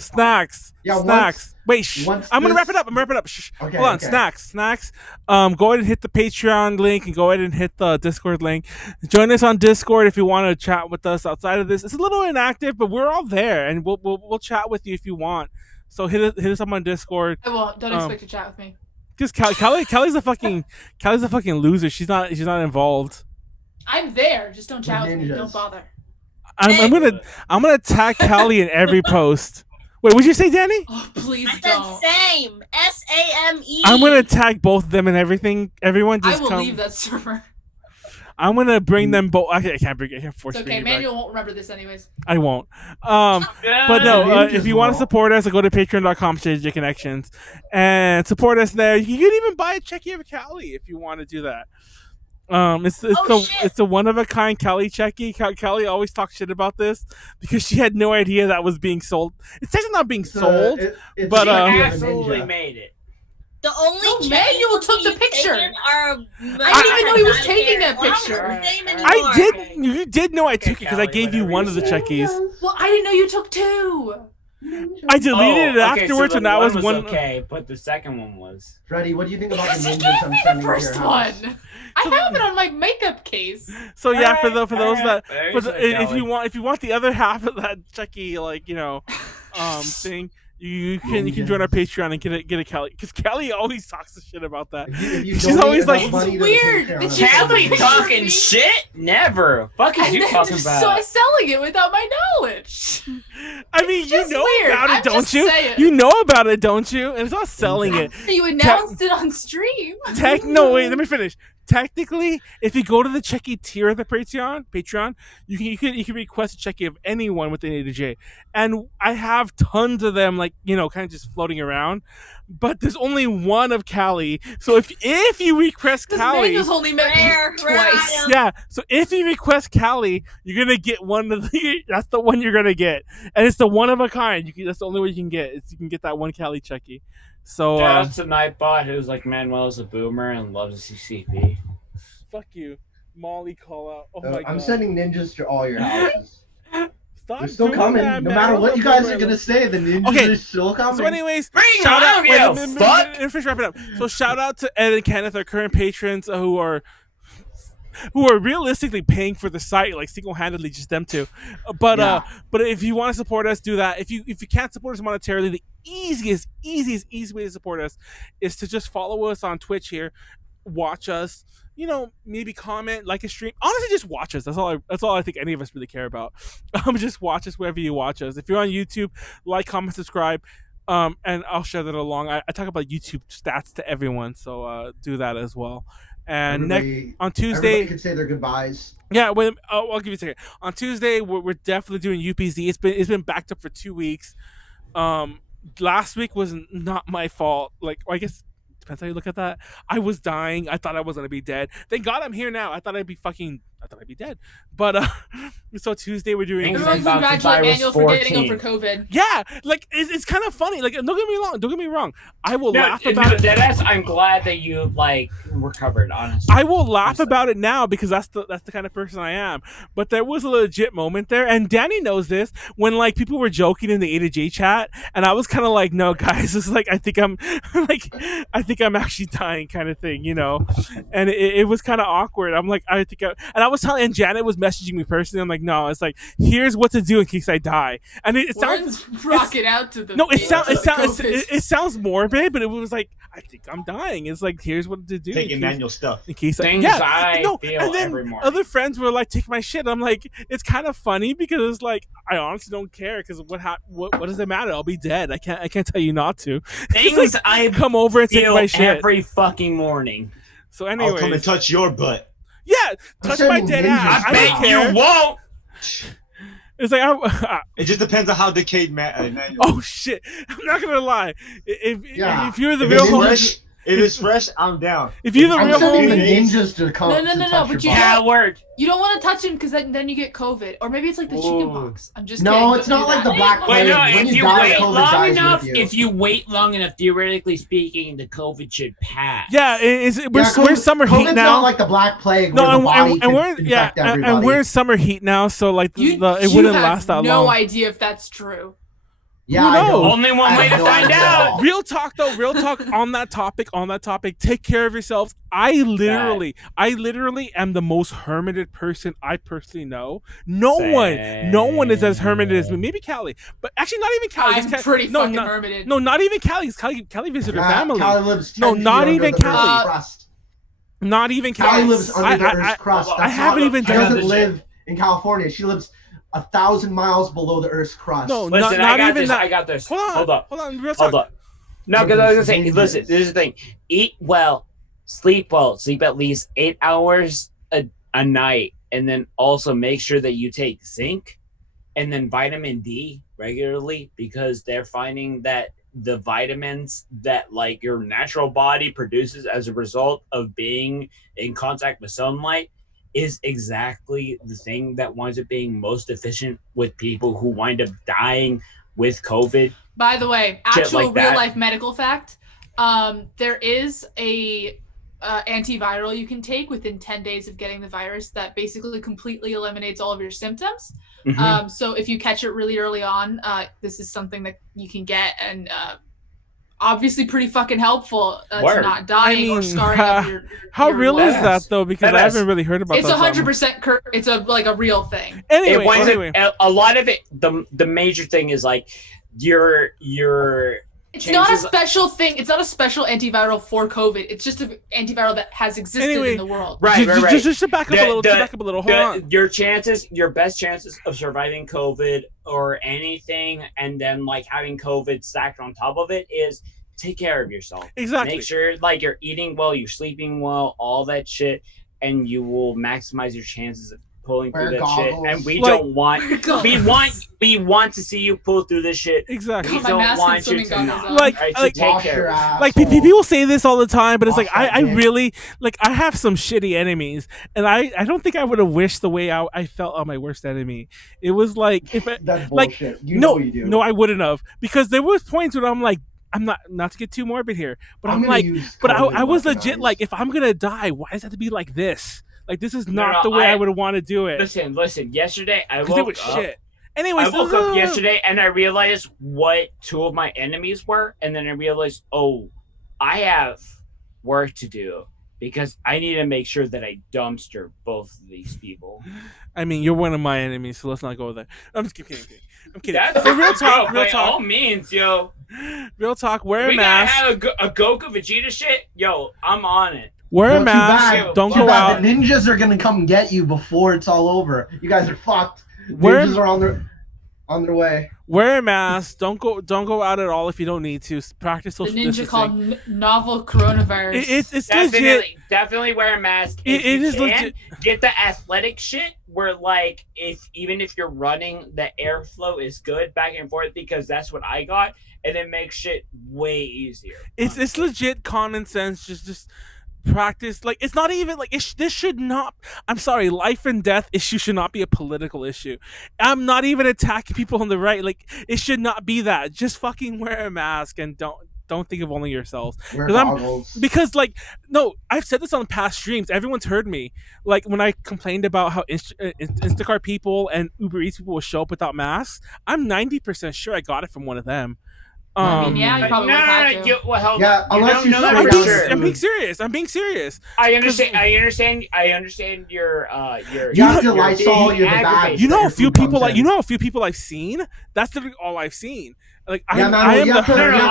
Yeah, Snacks. Wait, shh. once I'm gonna this- wrap it up. I'm wrapping up. Shh. Okay, Hold on. okay. Snacks. Go ahead and hit the Patreon link and go ahead and hit the Discord link. Join us on Discord if you want to chat with us outside of this. It's a little inactive, but we're all there, and we'll chat with you if you want. So hit us up on Discord. I won't. Don't expect to chat with me. Because Callie's a fucking loser. She's not involved. I'm there. Just don't chat with me. ninjas. Don't bother. I'm gonna tag Callie in every post. Wait, what'd you say, Danny? Oh, please I don't. said same. SAME. I'm gonna tag both of them and everything. Everyone I just will come. leave that server. I'm gonna bring them both. I can't force It's bring okay. you back. Manuel won't remember this anyways. I won't. But no, Ninjas if you want to will. support us, go to patreon.com/JConnections and support us there. You can even buy a checky of Callie if you want to do that. It's a one of a kind Callie checky. Callie always talks shit about this because she had no idea that was being sold. It's actually not being sold. It's but, a You ninja. absolutely made it. The only No, check Manuel will took be the picture. taken are- I didn't even know he was taking that Well, I'm picture. not saying I anymore. did. You did know I took it because I Callie, gave you whatever one you of the say. checkies. Well, I didn't know you took two. I deleted it okay, afterwards, so and the that was one one. okay, but the second one was. Freddie, what do you think about Because the he ninjas gave I'm me the sending to first your one. house? I have it on my makeup case. So yeah, for those Alright, that there's a if Callie. you want the other half of that checky thing, you can join our Patreon and get a Callie because Callie always talks the shit about that. If you She's donate always enough like, money It's to the weird Patreon, that she's I'm Callie Picture talking of me. shit? Never. Fuck is And you then talking just about? selling it without my knowledge. I mean, you just know weird. about it, I'm don't just you? saying. You know about it, don't you? And it's not selling it. You announced it on stream. No, wait, let me finish. technically, if you go to the Checky tier of the Patreon, you can request a Checky of anyone within A to J, and I have tons of them, like kind of just floating around. But there's only one of Callie, so if you request Callie, Manuel's only met me Rare twice. item. yeah. So if you request Callie, you're gonna get one of the. That's the one you're gonna get, and it's the one of a kind. That's the only way you can get. You can get that one Callie Checky. So That's a Nightbot who's like Manuel is a boomer and loves CCP. fuck you, Molly. Call out. Oh my god. I'm sending ninjas to all your houses. Stop They're still doing coming. that, No man. matter I'm what you not guys doing are gonna that. say, the ninjas Okay, are still coming. So, anyways, Bring shout them, out. I don't give a fuck. Let me finish wrapping up. So, shout out to Ed and Kenneth, our current patrons, who are realistically paying for the site, like single-handedly, just them two. But if you want to support us, do that. If you can't support us monetarily, the easiest way to support us is to just follow us on Twitch here, watch us. Maybe comment, like a stream. Honestly, just watch us. That's all I think any of us really care about. Just watch us wherever you watch us. If you're on YouTube, like, comment, subscribe, and I'll share that along. I talk about YouTube stats to everyone, so do that as well. And on Tuesday, everybody can say their goodbyes. Yeah, wait. I'll give you a second. On Tuesday, we're definitely doing UPZ. It's been backed up for 2 weeks. Last week was not my fault. Like, I guess depends how you look at that. I was dying. I thought I was gonna be dead. Thank God I'm here now. I thought I'd be dead. But so Tuesday we're doing. Everyone congratulate Manuel for getting over COVID. Yeah, like it's kind of funny. Like, don't get me wrong. I will laugh about it. Deadass, I'm glad that you recovered. Honestly, I will laugh about it now because that's the kind of person I am. But there was a legit moment there, and Danny knows this, when like people were joking in the A to J chat, and I was kind of like, no guys, it's like I think I'm actually dying, kind of thing, and it was kind of awkward. I'm like, and I was telling, and Janet was messaging me personally. I'm like, no, it's like, here's what to do in case I die, and it sounds rocket out to the. No, it sounds morbid, but it was like, I think I'm dying. It's like, here's what to do. Taking manual stuff. In case I feel and then every morning. Other friends were like, take my shit. I'm like, it's kind of funny because it's like, I honestly don't care because what does it matter? I'll be dead. I can't tell you not to. Things like, I come over and take my shit every fucking morning. So anyways, I'll come and touch your butt. Yeah, touch my dead ass. I don't care. You won't. It's like it just depends on how decayed Manuel. Oh shit! I'm not gonna lie. If you're the real fresh, if it's fresh, I'm down. If you're the real sending homie, the ninjas to come. No, but you don't want to touch him because then you get COVID, or maybe it's like the chickenpox. I'm just no, kidding. it's not like the black plague. Wait, no, When if you die, wait COVID long dies enough, with you. if you wait long enough, theoretically speaking, the COVID should pass. Yeah, we're summer heat COVID's now. not like the black plague. No, where the body and can we're infect everybody. and we're in summer heat now, so like it wouldn't last that long. No idea if that's true. Yeah, who knows? Only one way to find out. Real talk though, on that topic, take care of yourselves. I literally am the most hermited person I personally know. No one is as hermited as me. Maybe Callie, but actually not even Callie. I'm pretty fucking hermited. No, not even Callie. Callie visited her family. Callie lives 10 no, feet not under even the Callie. Earth's crust. Not even Callie Callie. lives under the Earth's crust. I haven't even She done doesn't this live in California. She lives 1,000 miles below the Earth's crust. No, Listen, not I got even this. that. I got this. Hold on. Real talk. Hold up. No, because I was gonna say, listen, this is the thing. Eat well, sleep well, sleep at least 8 hours a night, and then also make sure that you take zinc and then vitamin D regularly, because they're finding that the vitamins that like your natural body produces as a result of being in contact with sunlight is exactly the thing that winds up being most efficient with people who wind up dying with COVID. By the way, actual like that. real life medical fact, there is a antiviral you can take within 10 days of getting the virus that basically completely eliminates all of your symptoms. Mm-hmm. So if you catch it really early on, this is something that you can get, and obviously pretty fucking helpful to not dying or scarring up your how your real lungs. is that though? Because I haven't really heard about It's that. 100%. It's a real thing. Anyway, a lot of it. The major thing is like your. It's not a special thing. It's not a special antiviral for COVID. It's just an antiviral that has existed in the world. Right. Just to back up a little. Hold on. Your best chances of surviving COVID or anything, and then like having COVID stacked on top of it, is take care of yourself. Exactly. Make sure like you're eating well, you're sleeping well, all that shit, and you will maximize your chances of pulling through that shit. And we don't want we want to see you pull through this shit. Exactly. We don't want you to not. Like, right? So like, take care. Like people say this all the time, but it's like I really like I have some shitty enemies, and I don't think I would have wished the way I felt on my worst enemy. It was like if That's like bullshit. You know you do. no, I wouldn't have, because there was points when I'm like, I'm not to get too morbid here, but I'm like, but I was legit like, if I'm gonna die, why does it have to be like this? Like, this is not the way I would want to do it. Listen. Yesterday, I woke it was up. shit. Anyways, I woke up yesterday and I realized what two of my enemies were, and then I realized, oh, I have work to do because I need to make sure that I dumpster both of these people. I mean, you're one of my enemies, so let's not go there. I'm just kidding. I'm kidding. That's real talk. by all means, yo. Real talk. Wear a we mask. gotta have a Goku Vegeta shit. Yo, I'm on it. Wear a mask. Don't go out. The ninjas are gonna come get you before it's all over. You guys are fucked. Ninjas are on their way. Wear a mask. Don't go out at all if you don't need to. Practice social distancing. The ninja called novel coronavirus. It's legit. Definitely wear a mask. It is legit. Get the athletic shit where like even if you're running, the airflow is good back and forth, because that's what I got, and it makes shit way easier. It's legit common sense. Just practice. Like, it's not even like this should not, I'm sorry, life and death issue should not be a political issue. I'm not even attacking people on the right. Like, it should not be that. Just fucking wear a mask and don't think of only yourselves. Because like, no, I've said this on past streams. Everyone's heard me. Like, when I complained about how Instacart people and Uber Eats people will show up without masks, I'm 90% sure I got it from one of them. I mean, yeah, you probably would have to. Unless you I'm being serious. I'm being serious. I understand your you have to Lysol your bag. You know a few people I've seen. That's literally all I've seen. Like, I am the hermit.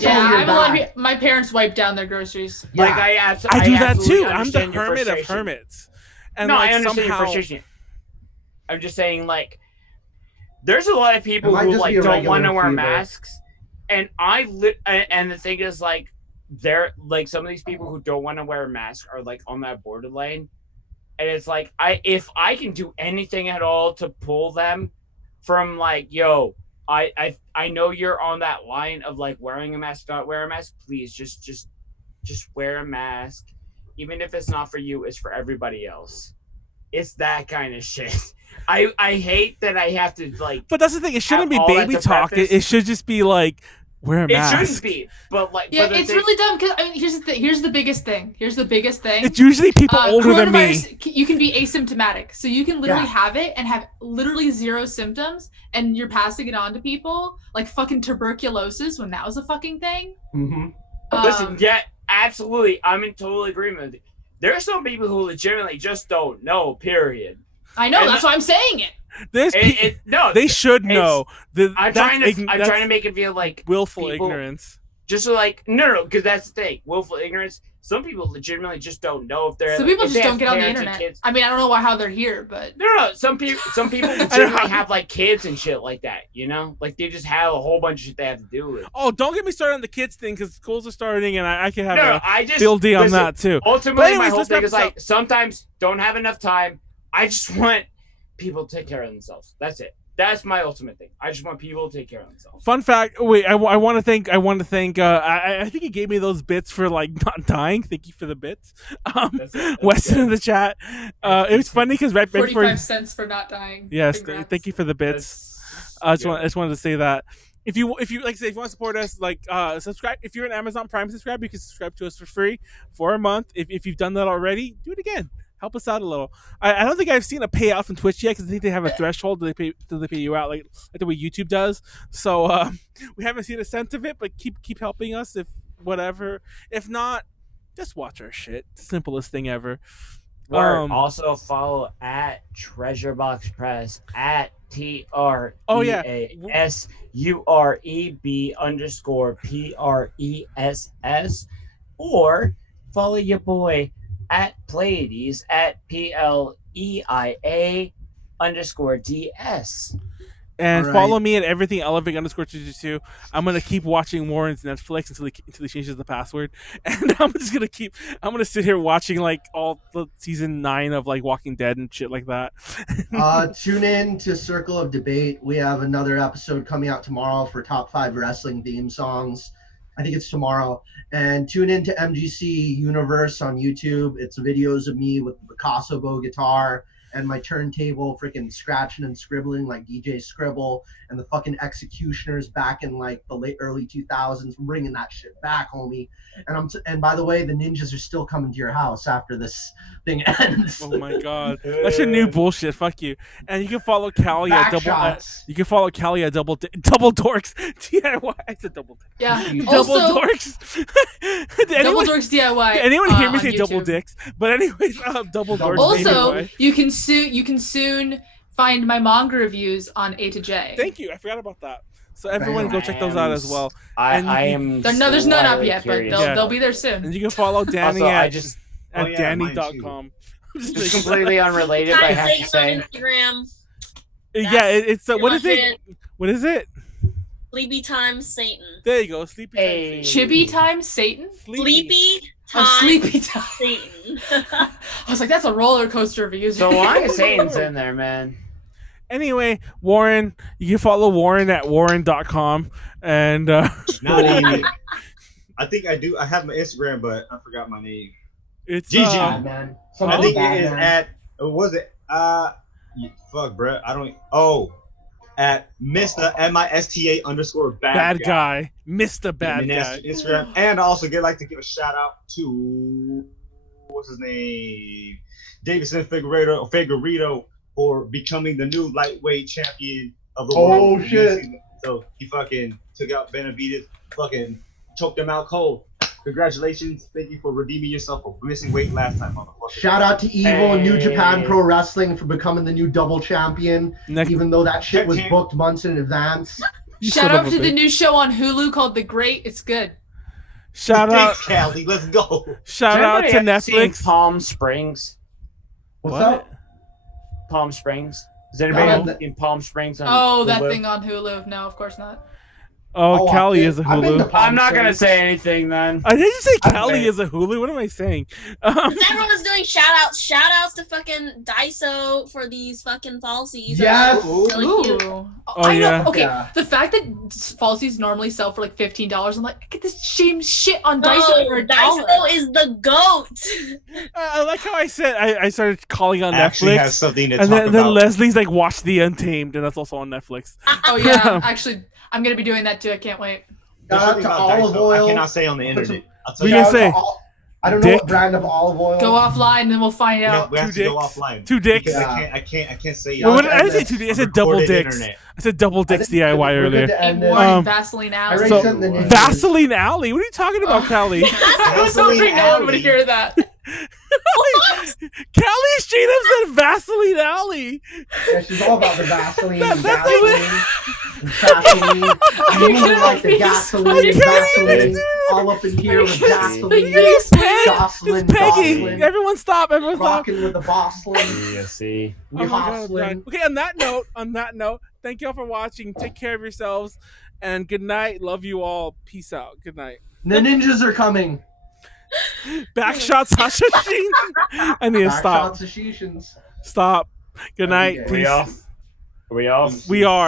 Yeah, my parents wipe down their groceries. Yeah. Like I do that too. I'm the hermit of hermits. And no, like, I understand your frustration. I'm just saying, like, there's a lot of people who like don't want to wear masks, and and the thing is, like, they're like, some of these people who don't want to wear a mask are like on that borderline, and it's like, if I can do anything at all to pull them from like, yo, I know you're on that line of like wearing a mask, not wear a mask, please just wear a mask, even if it's not for you, it's for everybody else. It's that kind of shit. I hate that I have to like. But that's the thing. It shouldn't be baby talk. It should just be like, wear a mask. It shouldn't be. But like, yeah, it's really dumb. Because I mean, here's the biggest thing. It's usually people older than me. You can be asymptomatic, so you can literally have it and have literally zero symptoms, and you're passing it on to people, like fucking tuberculosis when that was a fucking thing. Mm-hmm. Listen, yeah, absolutely. I'm in total agreement with you. There are some people who legitimately just don't know. Period. I know, that's why I'm saying it. They should know. I'm trying to make it feel like willful ignorance. Just so like no, because that's the thing. Willful ignorance. Some people legitimately just don't know if they're. Some people just don't get on the internet. I mean, I don't know how they're here, but no. Some people legitimately have like kids and shit like that. You know, like they just have a whole bunch of shit they have to do with. Oh, don't get me started on the kids thing, because schools are starting, and I can have field D on that too. Ultimately, my whole thing is like, sometimes don't have enough time. I just want people to take care of themselves. That's it. That's my ultimate thing. I just want people to take care of themselves. Fun fact. Wait, I want to thank. I think he gave me those bits for like not dying. Thank you for the bits. Weston in the chat. It was funny because right before 45 cents for not dying. Yes, thank you for the bits. I just wanted to say that. If you like I say, if you want to support us, like subscribe. If you're an Amazon Prime subscriber, you can subscribe to us for free for a month. If you've done that already, do it again. Help us out a little. I don't think I've seen a payout from Twitch yet, because I think they have a threshold that they pay you out like the way YouTube does. So we haven't seen a cent of it, but keep helping us if whatever. If not, just watch our shit. Simplest thing ever. Also follow at Treasurebox Press at TRESUREB_PRESS, or follow your boy at Pleiades at PLEIA_DS. And All follow right. me at everything elevate_22. I'm gonna keep watching Warren's Netflix until he changes the password, and I'm gonna sit here watching like all the season 9 of like Walking Dead and shit like that. Tune in to Circle of Debate. We have another episode coming out tomorrow for top 5 wrestling theme songs. I think it's tomorrow. And tune in to MGC Universe on YouTube. It's videos of me with the Picasso bow guitar and my turntable freaking scratching and scribbling like DJ Scribble, and the fucking Executioners back in like the early 2000s, bringing that shit back, homie. And by the way, the ninjas are still coming to your house after this thing ends. Oh my god, that's your new bullshit. Fuck you. And you can follow Callie at double dorks DIY. I said double. Yeah. Double Also, dorks. Double Dorks DIY. Did anyone hear me on say double YouTube. dicks? But anyways, double dorks. Also, DIY. you can soon find my manga reviews on A to J. Thank you. I forgot about that. So everyone go check those out as well. I And am. There's none up yet, curious. but Yeah. they'll be there soon. And you can follow Danny Also, at, I just at Oh, yeah, mine danny.com. just completely unrelated, but I have to say. on Instagram. Yeah, it's pretty what is much it? What is it? Sleepy time Satan. There you go. Sleepy time. Hey. Satan. Chibi time Satan? Sleepy time Oh, sleepy time. Satan. I was like, that's a roller coaster of a user. So long as Satan's in there, man. Anyway, Warren, you can follow Warren at warren.com. And Not even. I think I do. I have my Instagram, but I forgot my name. it's Gigi. Bad man. I Something think bad it is man. at. Was it? Fuck, bro. I don't. At Mr. MISTA_ bad guy. Mr. Bad And that's Guy. Instagram. And I also like to give a shout out to what's his name, Davison Figueredo for becoming the new lightweight champion of the world. Oh, shit. So he fucking took out Benavidez, fucking choked him out cold. Congratulations. Thank you for redeeming yourself for missing weight last time, motherfucker. Shout out to Evil and New Hey. Japan Pro Wrestling for becoming the new double champion, Next, even though that shit was booked months in advance. you Shout son of out a to the bitch. new show on Hulu called The Great. It's good. Shout out, Thanks, Callie. Let's go. shout Has out to anybody seen Netflix. Palm Springs. What's What? up? Palm Springs. Has anybody No. seen Palm Springs? On Oh, that Hulu? thing on Hulu. No, of course not. Oh, Callie is a I've been to Hulu. Palm I'm not gonna Springs. say anything then. I did you say I'm Callie saying- is a Hulu? What am I saying? Because everyone's doing shout outs to fucking Daiso for these fucking falsies. Yes. Really cute. Ooh. Oh, I know. yeah. Okay, Yeah. the fact that falsies normally sell for like $15, I'm like, I get this same shit on No, Daiso for $1. Daiso is the goat. I like how I said I started calling on Actually Netflix. has something to And talk then about. Leslie's like, watch The Untamed, and that's also on Netflix. Oh yeah, actually, I'm gonna be doing that too. I can't wait. There's Shout out something to about olive Daiso oil. I cannot say on the internet. I'll tell We you. gonna Shout out say to I don't know dick? what brand of olive oil. Go offline, and then we'll find We out. have Two to go dicks. offline. 2 dicks. Because Yeah. I can't say. Well, Shout what, out I to didn't say Netflix. 2 dicks. I said double Recorded dicks. internet. I said double dicks DIY We're good earlier. to end this. Warren Um, Vaseline I Alley. already So- sent the name. Vaseline Alley. What are you talking about, Callie? I was hoping no one would Alley. hear that. Callie straight up said Vaseline Alley. Yeah, she's all about the Vaseline. That- and that's Vaseline. And Vaseline. Moving like the gasoline and Vaseline. All up in here with Vaseline. It's Peg. Jocelyn, It's Peggy. Jocelyn. Everyone stop. Everyone stop. Rocking with the Bosslin. Yeah, see. Oh my God, I'm Jocelyn. dying. Okay, on that note, thank y'all for watching. Take care of yourselves. And good night. Love you all. Peace out. Good night. The ninjas are coming. Backshots Hashashin. I need to stop. Backshots of Shishins. Stop. Good night. Okay. Are we Peace. off? Are we off? We are.